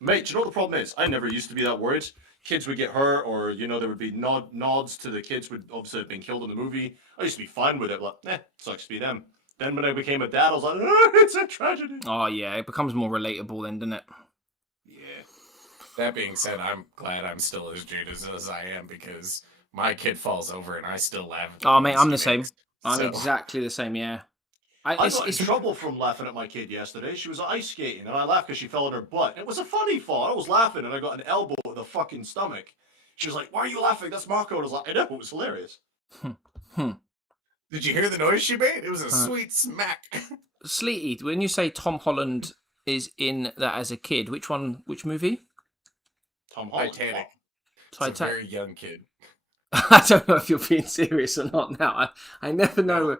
mate. Do you know what the problem is? I never used to be that worried. Kids would get hurt, or there would be nods to the kids would obviously have been killed in the movie. I used to be fine with it, like, sucks to be them. Then when I became a dad, I was like, it's a tragedy. Oh, yeah. It becomes more relatable then, doesn't it? Yeah. That being said, I'm glad I'm still as jaded as I am because my kid falls over and I still laugh. Oh, mate, I'm the same. Makes. I'm So- exactly the same, yeah. I got in trouble from laughing at my kid yesterday. She was ice skating, and I laughed because she fell on her butt. It was a funny fall. I was laughing, and I got an elbow in the fucking stomach. She was like, "Why are you laughing? That's Marco." And I was like, "I know, it was hilarious." Did you hear the noise she made? It was a sweet smack. Sleety, when you say Tom Holland is in that as a kid, which movie? Tom Holland. Titanic. It's a Titanic. very young kid. I don't know if you're being serious or not now. I never know.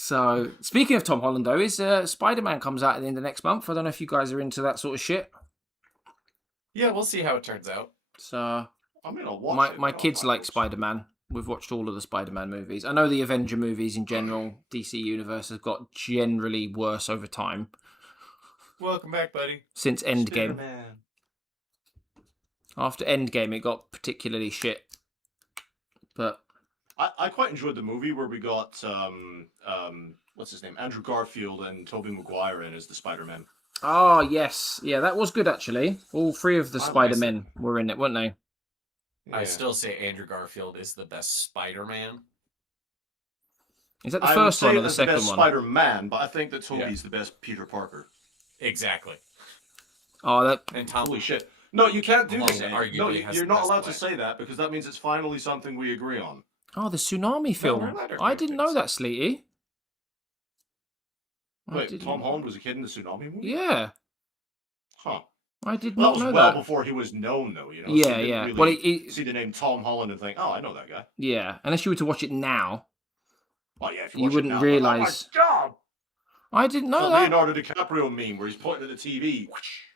So, speaking of Tom Holland, though, is Spider-Man comes out at the end of next month. I don't know if you guys are into that sort of shit. Yeah, we'll see how it turns out. So, I mean, I'll watch it. my kids like Spider-Man. We've watched all of the Spider-Man movies. I know the Avenger movies in general, DC Universe has got generally worse over time. Welcome back, buddy. Since Endgame. Spider-Man. After Endgame, it got particularly shit. But I quite enjoyed the movie where we got what's his name, Andrew Garfield and Tobey Maguire in as the Spider-Man. oh yes, yeah, that was good actually. All three of the I Spider-Men were in it, weren't they? I still say Andrew Garfield is the best Spider-Man. Is that the I first would say one or the that's second the best one? Spider-Man, but I think that Tobey's the best Peter Parker. Exactly. Oh, that And Tom, Holy shit! No, you can't do Along this. that Ed. arguably No, has you're the not best allowed to way. say that because that means it's finally something we agree on. the tsunami film. we're allowed to I agree didn't with know that, Sleety. I Wait, didn't- Tom Holland was a kid in the Tsunami movie? Yeah, Huh. I did Well, not that was know well that. before he was known, though. You know. Yeah, so you didn't yeah. Really Well, it- see the name Tom Holland and think, oh, I know that guy. Yeah, unless you were to watch it now, Oh yeah, if You watch it wouldn't now, realise- Oh my god! I didn't know That that. Leonardo DiCaprio meme where he's pointing at the TV.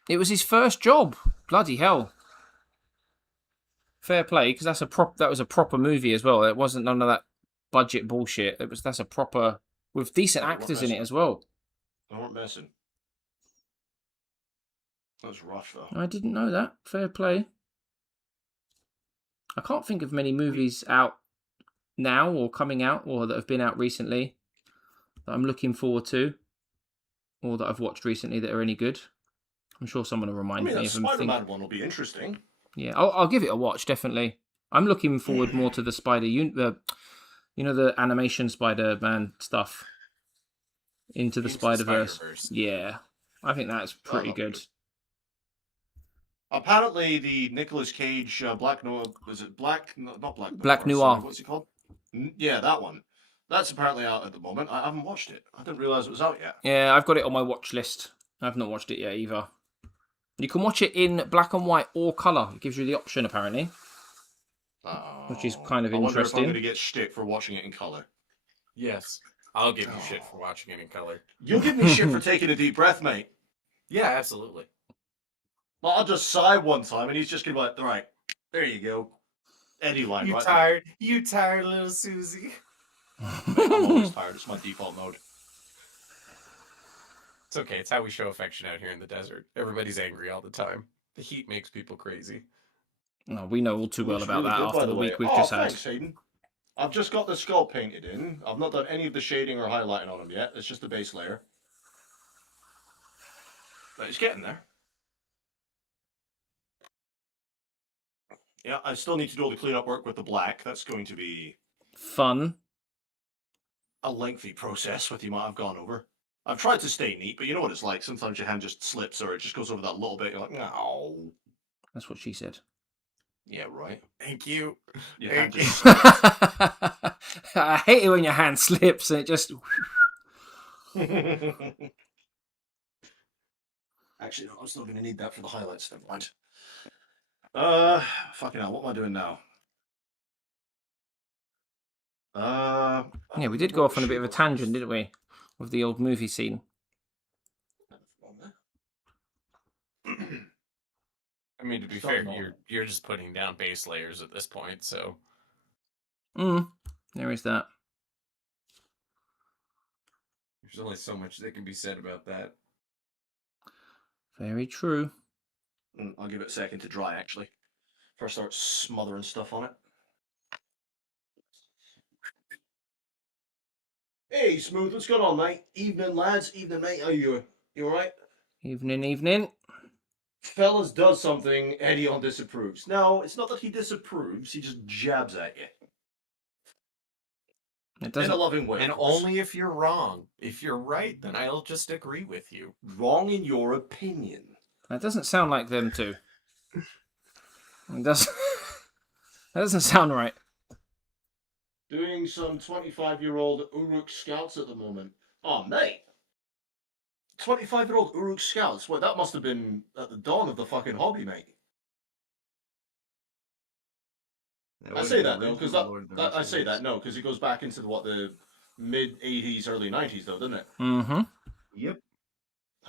It was his first job. Bloody hell. Fair play, because that was a proper movie as well. It wasn't none of that budget bullshit. That's a proper with decent Yeah, it actors in wasn't. it as well. They weren't messing. That was rough though. I didn't know that. Fair play. I can't think of many movies out now or coming out or that have been out recently that I'm looking forward to or that I've watched recently that are any good. I'm sure someone will I remind mean, me that of them. Spider-Man one will be interesting. Yeah, I'll give it a watch, definitely. I'm looking forward more to the the animation Spider-Man stuff. Into the Spider-Verse. Spider-Verse. Yeah, I think that's pretty that'll be good. good. Apparently, the Nicolas Cage Black Noir is it Black? No, not Black. Black Noir, Noir. sorry, what's it called? Yeah, that one. That's apparently out at the moment. I haven't watched it. I didn't realize it was out yet. Yeah, I've got it on my watch list. I've not watched it yet either. You can watch it in black and white or colour. It gives you the option, apparently. Which is kind of I wonder if I'm interesting. going to get shtick for watching it in color. Yes. I'll give you shit for watching it in color. You'll give me shit for taking a deep breath, mate. Yeah, absolutely. Like, I'll just sigh one time, and he's just going to be like, all right, there you go. Eddie line, You right tired? You tired, little Susie? there. Mate, I'm always tired. It's my default mode. It's okay. It's how we show affection out here in the desert. Everybody's angry all the time. The heat makes people crazy. No, we know all too well Looks about really that good, after by the way. week we've Oh, just had. thanks, Hayden. I've just got the skull painted in. I've not done any of the shading or highlighting on him yet. It's just the base layer. But it's getting there. Yeah, I still need to do all the cleanup work with the black. That's going to be Fun. a lengthy process with the amount I've gone over. I've tried to stay neat, but you know what it's like. Sometimes your hand just slips or it just goes over that little bit. You're like, no. That's what she said. Yeah, right. Thank you. Your hand Thank just I hate it when your hand slips and it just... Actually, no, I'm still going to need that for the highlights. Never mind. Fucking hell, what am I doing now? Yeah, we did go off on a bit of a tangent, didn't we? With the old movie scene. I mean, to be fair, you're just putting down base layers at this point, so. There is that. There's only so much that can be said about that. Very true. I'll give it a second to dry, actually. First start smothering stuff on it. Hey, Smooth, what's going on, mate? Evening, lads. Evening, mate. How you doing? You alright? Evening. Fellas does something Eddie disapproves. Now, it's not that he disapproves, he just jabs at you. It In a doesn't. loving way. And of course. only if you're wrong. If you're right, then I'll just agree with you. Wrong in your opinion. That doesn't sound like them two. It does. That doesn't sound right. Doing some 25-year-old Uruk Scouts at the moment. Oh, mate. 25-year-old Uruk Scouts? Well, that must have been at the dawn of the fucking hobby, mate. I say that though, because I say that no, because it goes back into the mid 80s, early 90s though, doesn't it? Mm-hmm. Yep.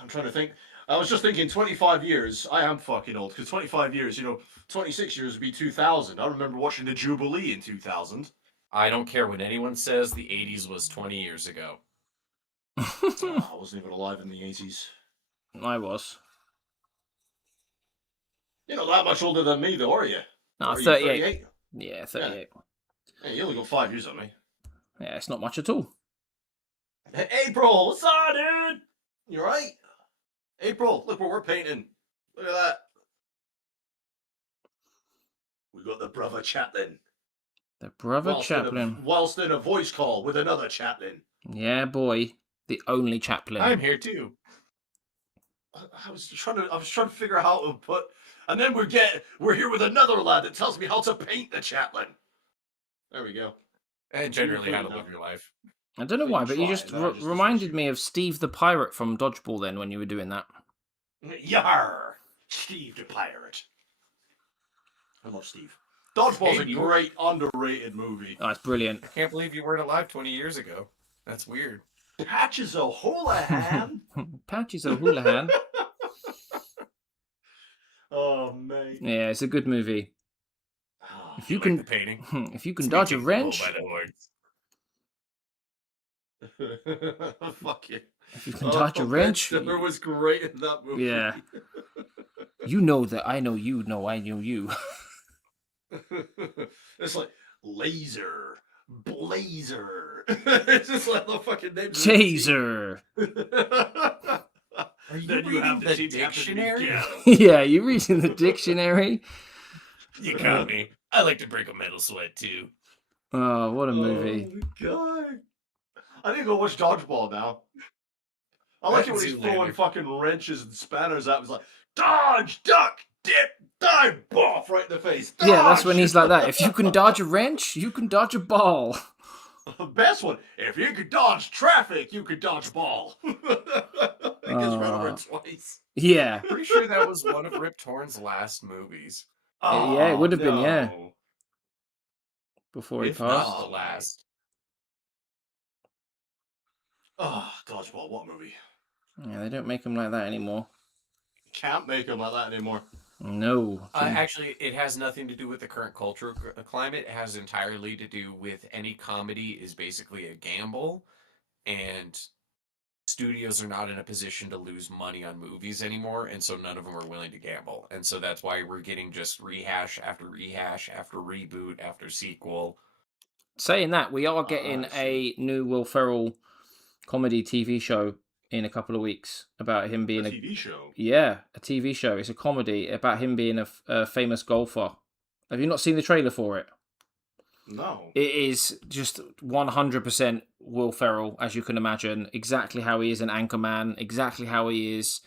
I'm trying to think. I was just thinking 25 years. I am fucking old, because 25 years, 26 years would be 2000. I remember watching the Jubilee in 2000. I don't care what anyone says, the 80s was 20 years ago. Oh, I wasn't even alive in the 80s. I was. You're not that much older than me, though, are you? No, Are you 38. Yeah, 38. Hey, you only got 5 years on me. Yeah, it's not much at all. Hey, April, what's up, dude? You right? April, look what we're painting. Look at that. We got the brother Chaplain. The brother Chaplain. Whilst in a voice call with another Chaplain. Yeah, boy. The only Chaplain. I'm here too. I was trying to figure out how to put, and then we're here with another lad that tells me how to paint the Chaplain. There we go. And generally how to live your life. I don't know why, but you just reminded me of Steve the Pirate from Dodgeball then when you were doing that. Yar! Steve the Pirate. I love Steve. Dodgeball's a great, underrated movie. Oh, it's brilliant. I can't believe you weren't alive 20 years ago. That's weird. Patches O'Houlihan. Patches O'Houlihan. Oh, man. Yeah, it's a good movie. Oh, If you Like can, the painting. if you can dodge a wrench, By the horns. fuck you. if you can dodge a wrench, There was great in that movie. yeah. You know that I know you know I know you. It's like laser, blazer. It's just like the fucking name. Taser. Are you reading the dictionary? Yeah, you're reading the dictionary. You got me. I like to break a metal sweat too. Oh, what a movie. Oh, God. I need to go watch Dodgeball now. I like it when he's throwing fucking wrenches and spanners at him. He's like, dodge, duck, dip, dive, boff, right in the face. Dodge! Yeah, that's when he's like that. If you can dodge a wrench, you can dodge a ball. The best one. If you could dodge traffic, you could dodge ball. He gets run over twice. Yeah. Pretty sure that was one of Rip Torn's last movies. Yeah, it would have been, yeah. no. Before he If passed. not the last. Oh, Dodgeball, what movie? Yeah, they don't make them like that anymore. Can't make them like that anymore. No. Actually, it has nothing to do with the current cultural climate. It has entirely to do with any comedy is basically a gamble, and studios are not in a position to lose money on movies anymore, and so none of them are willing to gamble. And so that's why we're getting just rehash after reboot after sequel. Saying that, we are getting a new Will Ferrell comedy TV show in a couple of weeks about him being a TV show. Yeah, a TV show. It's a comedy about him being a famous golfer. Have you not seen the trailer for it? No. It is just 100% Will Ferrell, as you can imagine. Exactly how he is in Anchorman. Exactly how he is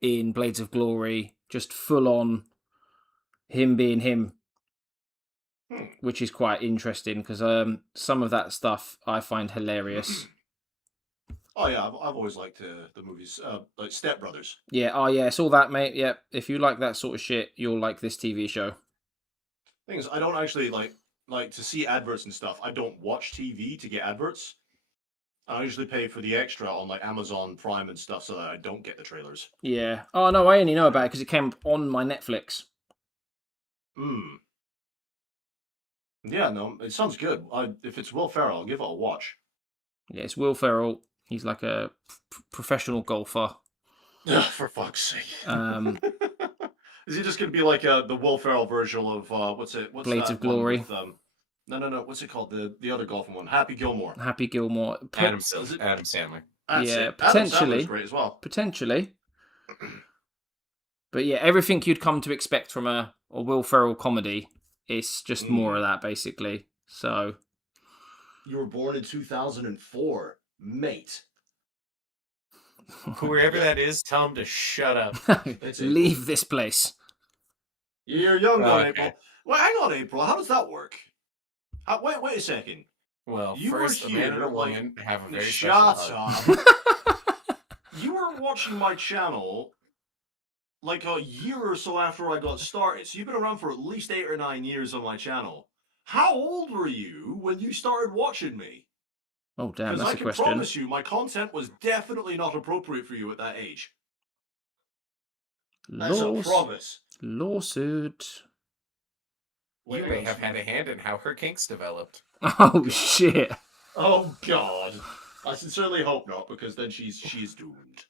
in Blades of Glory. Just full on him being him. Which is quite interesting because some of that stuff I find hilarious. Oh yeah, I've always liked the movies, like Step Brothers. Yeah, oh yeah, it's all that, mate. Yeah, if you like that sort of shit, you'll like this TV show. Thing is, I don't actually like to see adverts and stuff. I don't watch TV to get adverts. I usually pay for the extra on like Amazon Prime and stuff so that I don't get the trailers. Yeah. Oh no, I only know about it because it came on my Netflix. Hmm. Yeah, no, it sounds good. If it's Will Ferrell, I'll give it a watch. Yeah, it's Will Ferrell. He's like a professional golfer. For fuck's sake. Um, Is he just going to be like the Will Ferrell version of what's Blades that of Glory. One with, no. What's it called? The other golfing one, Happy Gilmore. Happy Gilmore. Adam Sandler. That's Yeah, it. Adam potentially. Sandler's great as well. Potentially. But yeah, everything you'd come to expect from a Will Ferrell comedy, it's just more of that, basically. So. You were born in 2004, mate. Whoever that is, tell him to shut up. Leave this place. You're young though, Okay. April. Well, hang on, April. How does that work? Wait a second. Well, You first, were a man and here, a woman have a very Shut special heart. up. You were watching my channel like a year or so after I got started, so you've been around for at least 8 or 9 years on my channel. How old were you when you started watching me? Oh, damn, Because that's I a can question. promise you, my content was definitely not appropriate for you at that age. That's a promise. Lawsuit. You may have had a hand in how her kinks developed. Oh, shit. Oh, God. I sincerely hope not, because then she's doomed.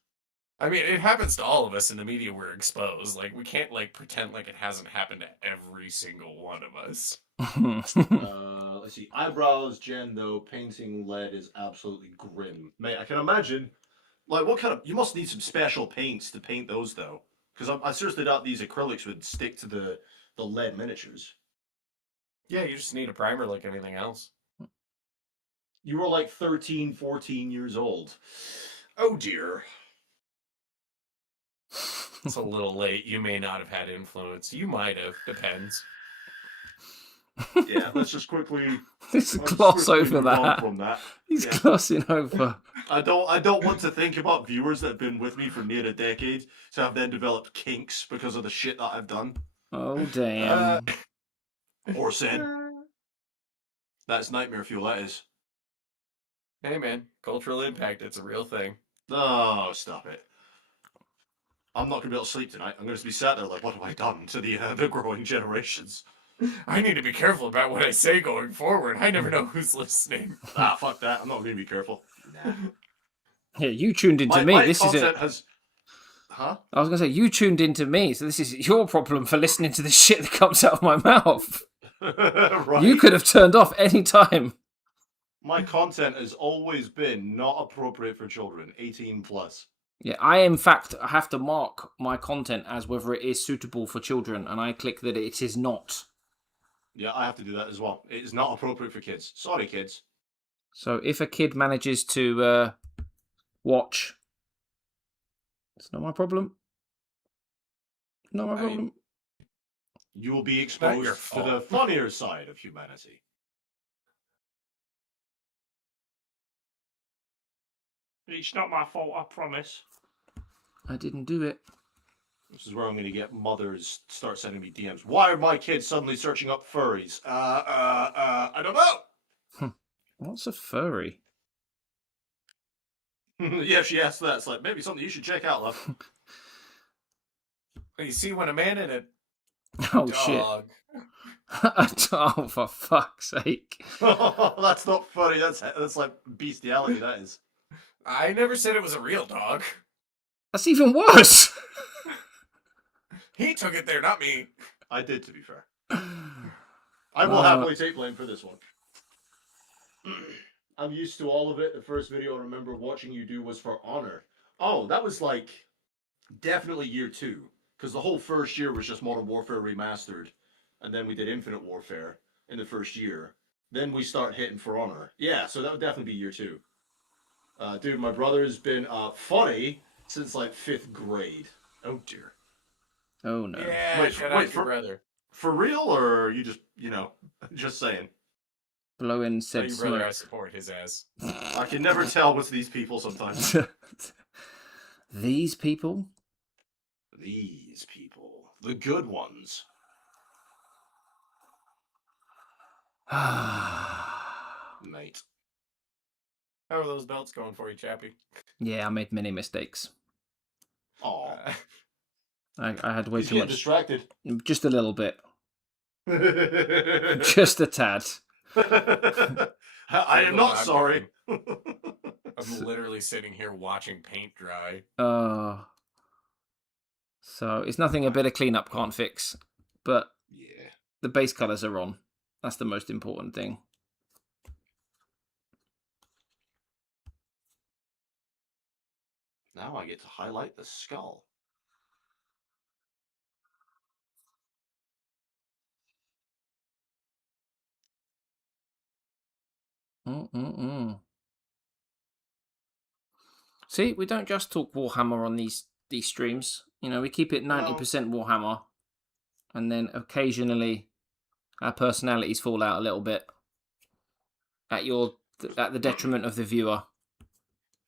I mean, it happens to all of us in the media. We're exposed. Like, we can't, like, pretend like it hasn't happened to every single one of us. Let's see. Eyebrows, Jen, though, painting lead is absolutely grim. Mate, I can imagine. Like, what kind of... You must need some special paints to paint those, though. Because I seriously doubt these acrylics would stick to the lead miniatures. Yeah, you just need a primer like anything else. You were like 13, 14 years old. Oh, dear. It's a little late. You may not have had influence. You might have. Depends. Yeah, let's just quickly... Let's gloss over move on that. from that. He's Yeah. glossing over. I don't want to think about viewers that have been with me for near a decade to have then developed kinks because of the shit that I've done Oh, damn. or said. That's nightmare fuel, that is. Hey, man. Cultural impact. It's a real thing. Oh, stop it. I'm not going to be able to sleep tonight. I'm going to be sat there like, what have I done to the growing generations? I need to be careful about what I say going forward. I never know who's listening. Ah, fuck that. I'm not going to be careful. Nah. Yeah, you tuned into me. My This is it. content has... Huh? I was going to say, you tuned into me, so this is your problem for listening to the shit that comes out of my mouth. Right. You could have turned off any time. My content has always been not appropriate for children, 18 plus. Yeah, I in fact have to mark my content as whether it is suitable for children, and I click that it is not. Yeah, I have to do that as well. It is not appropriate for kids. Sorry, kids. So if a kid manages to watch, it's not my problem. Not my problem. You will be your exposed to fault. the funnier side of humanity. It's not my fault, I promise. I didn't do it. This is where I'm going to get mothers start sending me DMs. Why are my kids suddenly searching up furries? I don't know. What's a furry? Yeah, she asked that. It's like, maybe something you should check out, love. You see when a man and a Oh, dog. shit. Oh, for fuck's sake. That's not funny. That's like bestiality, that is. I never said it was a real dog. That's even worse. He took it there, not me. I did, to be fair. I will happily take blame for this one. I'm used to all of it. The first video I remember watching you do was for Honor. Oh, that was like definitely year 2. Because the whole first year was just Modern Warfare Remastered. And then we did Infinite Warfare in the first year. Then we start hitting For Honor. Yeah, so that would definitely be year 2. Dude, my brother's been funny since like 5th grade. Oh dear. Oh, no. Yeah, Wait, shut wait, out your brother. For real, or are you just, just saying? Blowing Tell said your brother I smoke. support his ass. I can never tell with these people sometimes. These people? These people. The good ones. Mate. How are those belts going for you, Chappie? Yeah, I made many mistakes. Aw. I had way He's too getting much. distracted. Just a little bit. Just a tad. I am not sorry. I'm literally sitting here watching paint dry. So it's nothing a bit of cleanup can't fix, but Yeah. the base colors are on. That's the most important thing. Now I get to highlight the skull. See, we don't just talk Warhammer on these streams. You know, we keep it 90% Warhammer, and then occasionally our personalities fall out a little bit at the detriment of the viewer.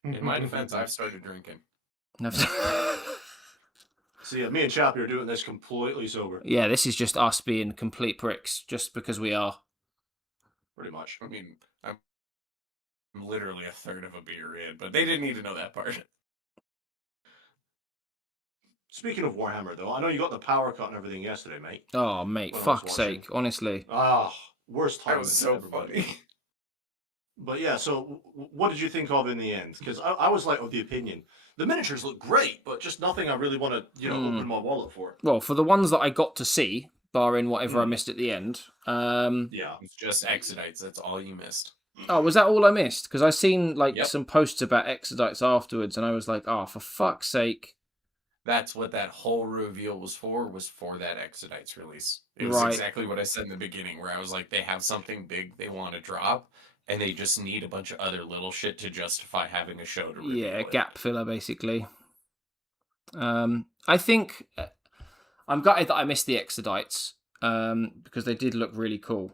In my defense, I've started drinking. See, me and Chappie are doing this completely sober. Yeah, this is just us being complete pricks, just because we are. Pretty much. I mean, I'm literally a third of a beer in, but they didn't need to know that part. Speaking of Warhammer, though, I know you got the power cut and everything yesterday, mate. Oh, mate, When I was fuck's watching. sake, honestly. Worst time. That was so funny. But yeah, so what did you think of in the end? Because I was like of the opinion, the miniatures look great, but just nothing I really want to, open my wallet for. Well, for the ones that I got to see, barring whatever I missed at the end. Yeah. It's just Exodites. That's all you missed. Oh, was that all I missed? Because I seen some posts about Exodites afterwards, and I was like, oh, for fuck's sake. That's what that whole reveal was for that Exodites release. It was exactly what I said in the beginning, where I was like, they have something big they want to drop, and they just need a bunch of other little shit to justify having a show to reveal it. Gap filler, basically. I think I'm gutted that I missed the Exodites, because they did look really cool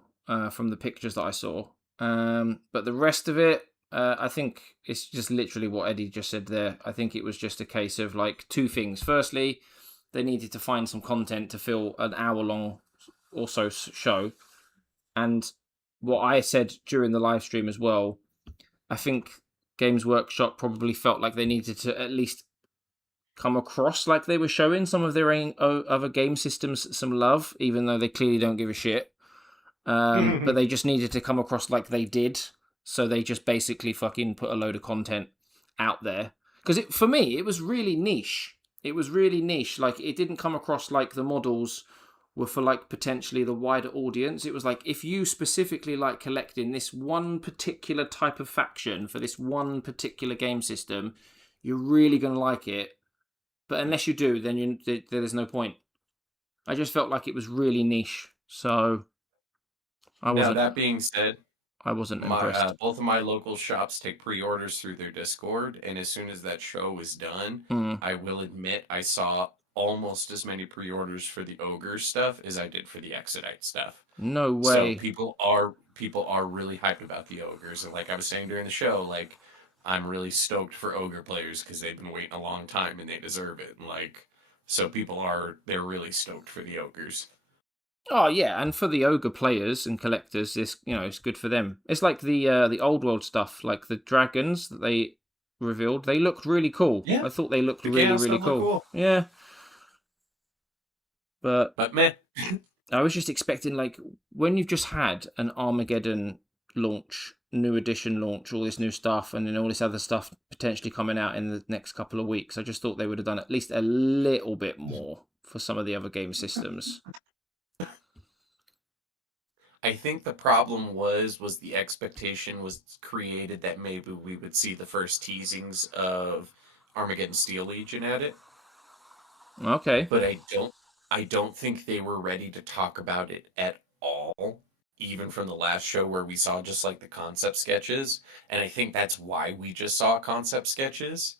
from the pictures that I saw. But the rest of it, I think it's just literally what Eddie just said there. I think it was just a case of like two things. Firstly, they needed to find some content to fill an hour-long or so show. And what I said during the live stream as well, I think Games Workshop probably felt like they needed to at least come across like they were showing some of their own other game systems some love, even though they clearly don't give a shit. But they just needed to come across like they did. So they just basically fucking put a load of content out there. Because for me, it was really niche. It was really niche. Like, it didn't come across like the models were for, like, potentially the wider audience. It was like, if you specifically like collecting this one particular type of faction for this one particular game system, you're really going to like it. But unless you do, then there's no point. I just felt like it was really niche. So Now, that being said, I wasn't impressed. Both of my local shops take pre-orders through their Discord, and as soon as that show was done, I will admit I saw almost as many pre-orders for the Ogre stuff as I did for the Exodite stuff. No way. So people are really hyped about the Ogres, and like I was saying during the show, like I'm really stoked for Ogre players because they've been waiting a long time and they deserve it. And like, so they're really stoked for the Ogres. Oh yeah, and for the ogre players and collectors, it's good for them. It's like the old world stuff, like the dragons that they revealed. They looked really cool. Yeah. I thought they looked really cool. Yeah, but meh. I was just expecting, like, when you've just had an Armageddon launch, new edition launch, all this new stuff, and then all this other stuff potentially coming out in the next couple of weeks. I just thought they would have done at least a little bit more for some of the other game systems. I think the problem was the expectation was created that maybe we would see the first teasings of Armageddon Steel Legion at it. Okay. But I don't think they were ready to talk about it at all, even from the last show where we saw just like the concept sketches. And I think that's why we just saw concept sketches,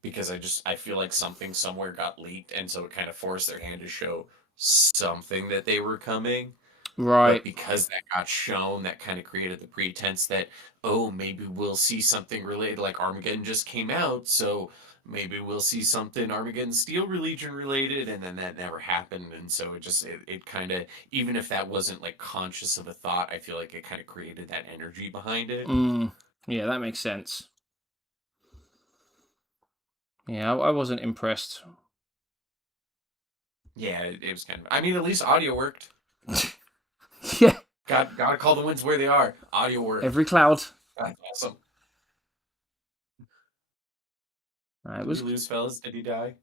because I feel like something somewhere got leaked, and so it kind of forced their hand to show something that they were coming. Right. But because that got shown, that kind of created the pretense that, oh, maybe we'll see something related, like Armageddon just came out, so maybe we'll see something Armageddon Steel Legion related, and then that never happened, and so it kind of, even if that wasn't like conscious of a thought, I feel like it kind of created that energy behind it. Yeah, that makes sense. Yeah, I wasn't impressed. Yeah, it was kind of, I mean, at least audio worked. Yeah. Gotta call the winds where they are. Audio worked. Every cloud. That's awesome. It Did was... we lose fellas? Did he die?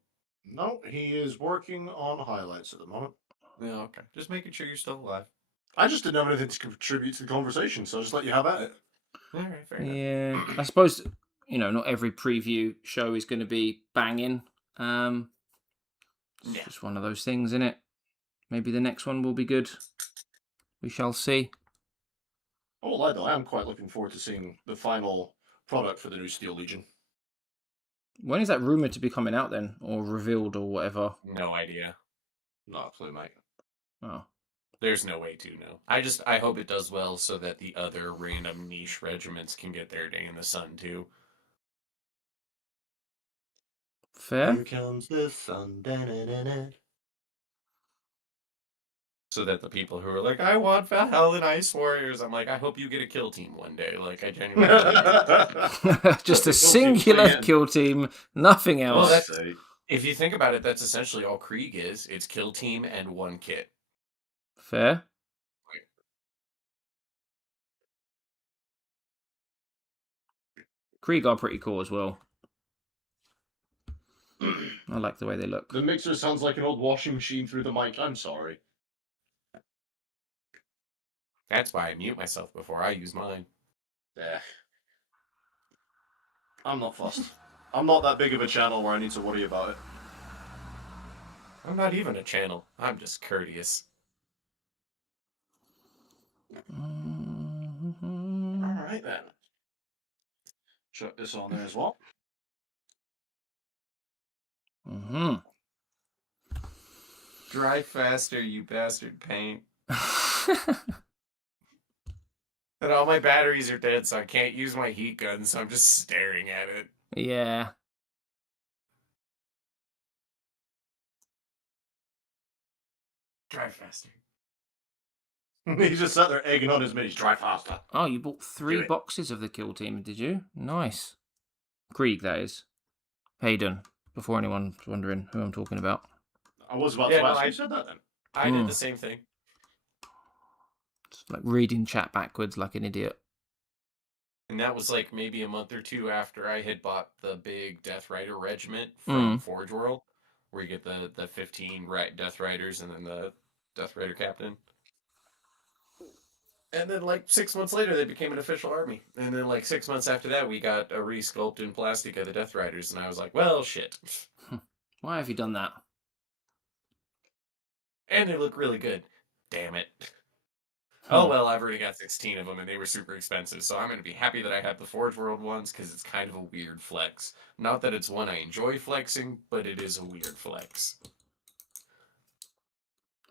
No, he is working on highlights at the moment. No, okay. Just making sure you're still alive. I just didn't have anything to contribute to the conversation, so I'll just let you have at it. All right, fair enough. Yeah, I suppose, not every preview show is going to be banging. It's just one of those things, isn't it? Maybe the next one will be good. We shall see. Oh, lie though, I am quite looking forward to seeing the final product for the new Steel Legion. When is that rumored to be coming out then, or revealed, or whatever? No idea. Not a clue, mate. Oh, There's no way to know. I hope it does well so that the other random niche regiments can get their day in the sun too. fair. Here comes the sun. Da-na-na-na. So that the people who are like, I want Valhalla and Ice Warriors, I'm like, I hope you get a kill team one day. Like, I genuinely. Just a singular kill team, nothing else. Well, that's, if you think about it, that's essentially all Krieg is. It's kill team and one kit. Fair. Krieg are pretty cool as well. I like the way they look. The mixer sounds like an old washing machine through the mic. I'm sorry. That's why I mute myself before I use mine. I'm not fussed. I'm not that big of a channel where I need to worry about it. I'm not even a channel. I'm just courteous. Alright then. Chuck this on there as well. Drive faster, you bastard paint. And all my batteries are dead, so I can't use my heat gun, so I'm just staring at it. Yeah. Drive faster. He just sat there egging on his minis. Drive faster. Oh, you bought 3 boxes of the kill team, did you? Nice. Krieg, that is. Hayden, before anyone's wondering who I'm talking about. I was about to ask you said that then. I did the same thing. It's like reading chat backwards like an idiot. And that was like maybe a month or two after I had bought the big Death Rider regiment from Forge World, where you get the 15 Death Riders and then the Death Rider captain. And then like 6 months later, they became an official army. And then like 6 months after that, we got a re-sculpt in plastic of the Death Riders. And I was like, well, shit. Why have you done that? And they look really good. Damn it. Oh, well, I've already got 16 of them, and they were super expensive, so I'm going to be happy that I have the Forge World ones, because it's kind of a weird flex. Not that it's one I enjoy flexing, but it is a weird flex.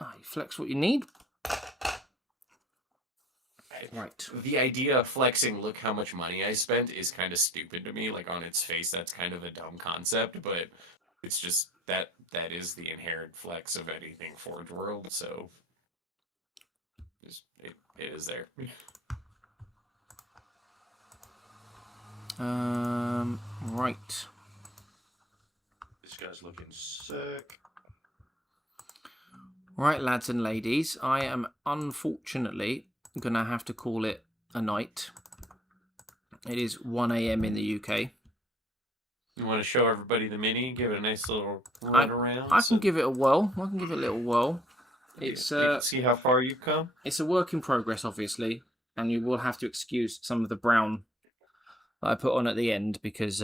Oh, you flex what you need. Right. The idea of flexing, look how much money I spent, is kind of stupid to me. Like, on its face, that's kind of a dumb concept, but it's just that is the inherent flex of anything Forge World, so... It is there. Right. This guy's looking sick. Right, lads and ladies, I am unfortunately gonna have to call it a night. It is 1 a.m. in the UK. You want to show everybody the mini? Give it a nice little run around? I can give it a whirl. I can give it a little whirl. It's you can see how far you've come. It's a work in progress, obviously, and you will have to excuse some of the brown that I put on at the end because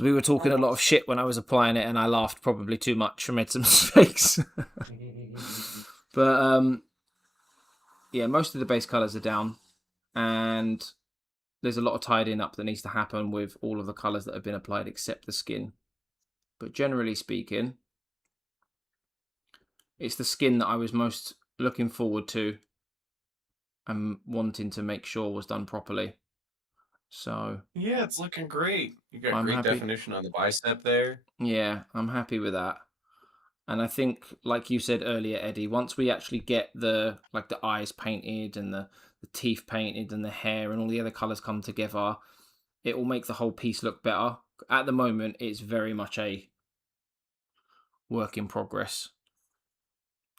we were talking a lot of shit when I was applying it, and I laughed probably too much and made some mistakes. But yeah, most of the base colours are down, and there's a lot of tidying up that needs to happen with all of the colours that have been applied except the skin. But generally speaking, It's the skin that I was most looking forward to and wanting to make sure was done properly. So Yeah, it's looking great. You got I'm great happy. definition on the bicep there. Yeah, I'm happy with that. And I think, like you said earlier, Eddie, once we actually get the eyes painted and the teeth painted and the hair and all the other colours come together, it will make the whole piece look better. At the moment, it's very much a work in progress.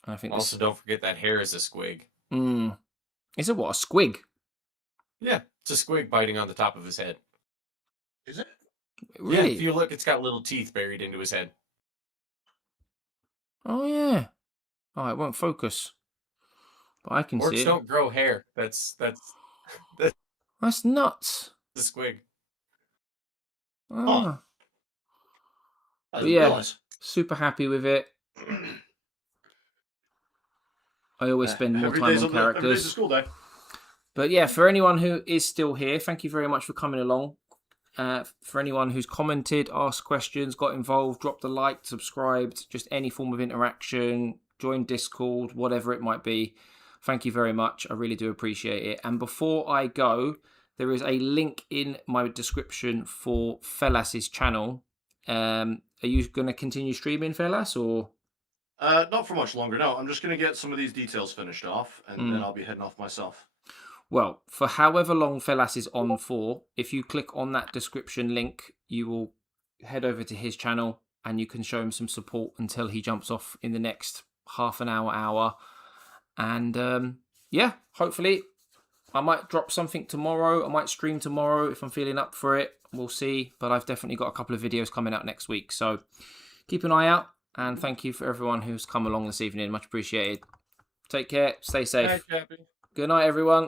And I think Also, don't forget that hair is a squig. Is it what, a squig? Yeah, it's a squig biting on the top of his head. Is it? Really? Yeah, if you look, it's got little teeth buried into his head. Oh yeah. Oh, it won't focus. But I can see Orcs it. don't grow hair. That's That's nuts. the squig. Ah. I But didn't yeah, realize. super happy with it. I always spend more Every time day's on every day's a characters. school day. But yeah, for anyone who is still here, thank you very much for coming along. For anyone who's commented, asked questions, got involved, dropped a like, subscribed, just any form of interaction, joined Discord, whatever it might be, thank you very much. I really do appreciate it. And before I go, there is a link in my description for Felas's channel. Are you going to continue streaming, Felas, or? Not for much longer, no. I'm just going to get some of these details finished off, and then I'll be heading off myself. Well, for however long Felas is on for, if you click on that description link, you will head over to his channel and you can show him some support until he jumps off in the next half an hour. And yeah, hopefully I might drop something tomorrow. I might stream tomorrow if I'm feeling up for it. We'll see. But I've definitely got a couple of videos coming out next week. So keep an eye out. And thank you for everyone who's come along this evening. Much appreciated. Take care. Stay safe. Hi, Chappy. Good night, everyone.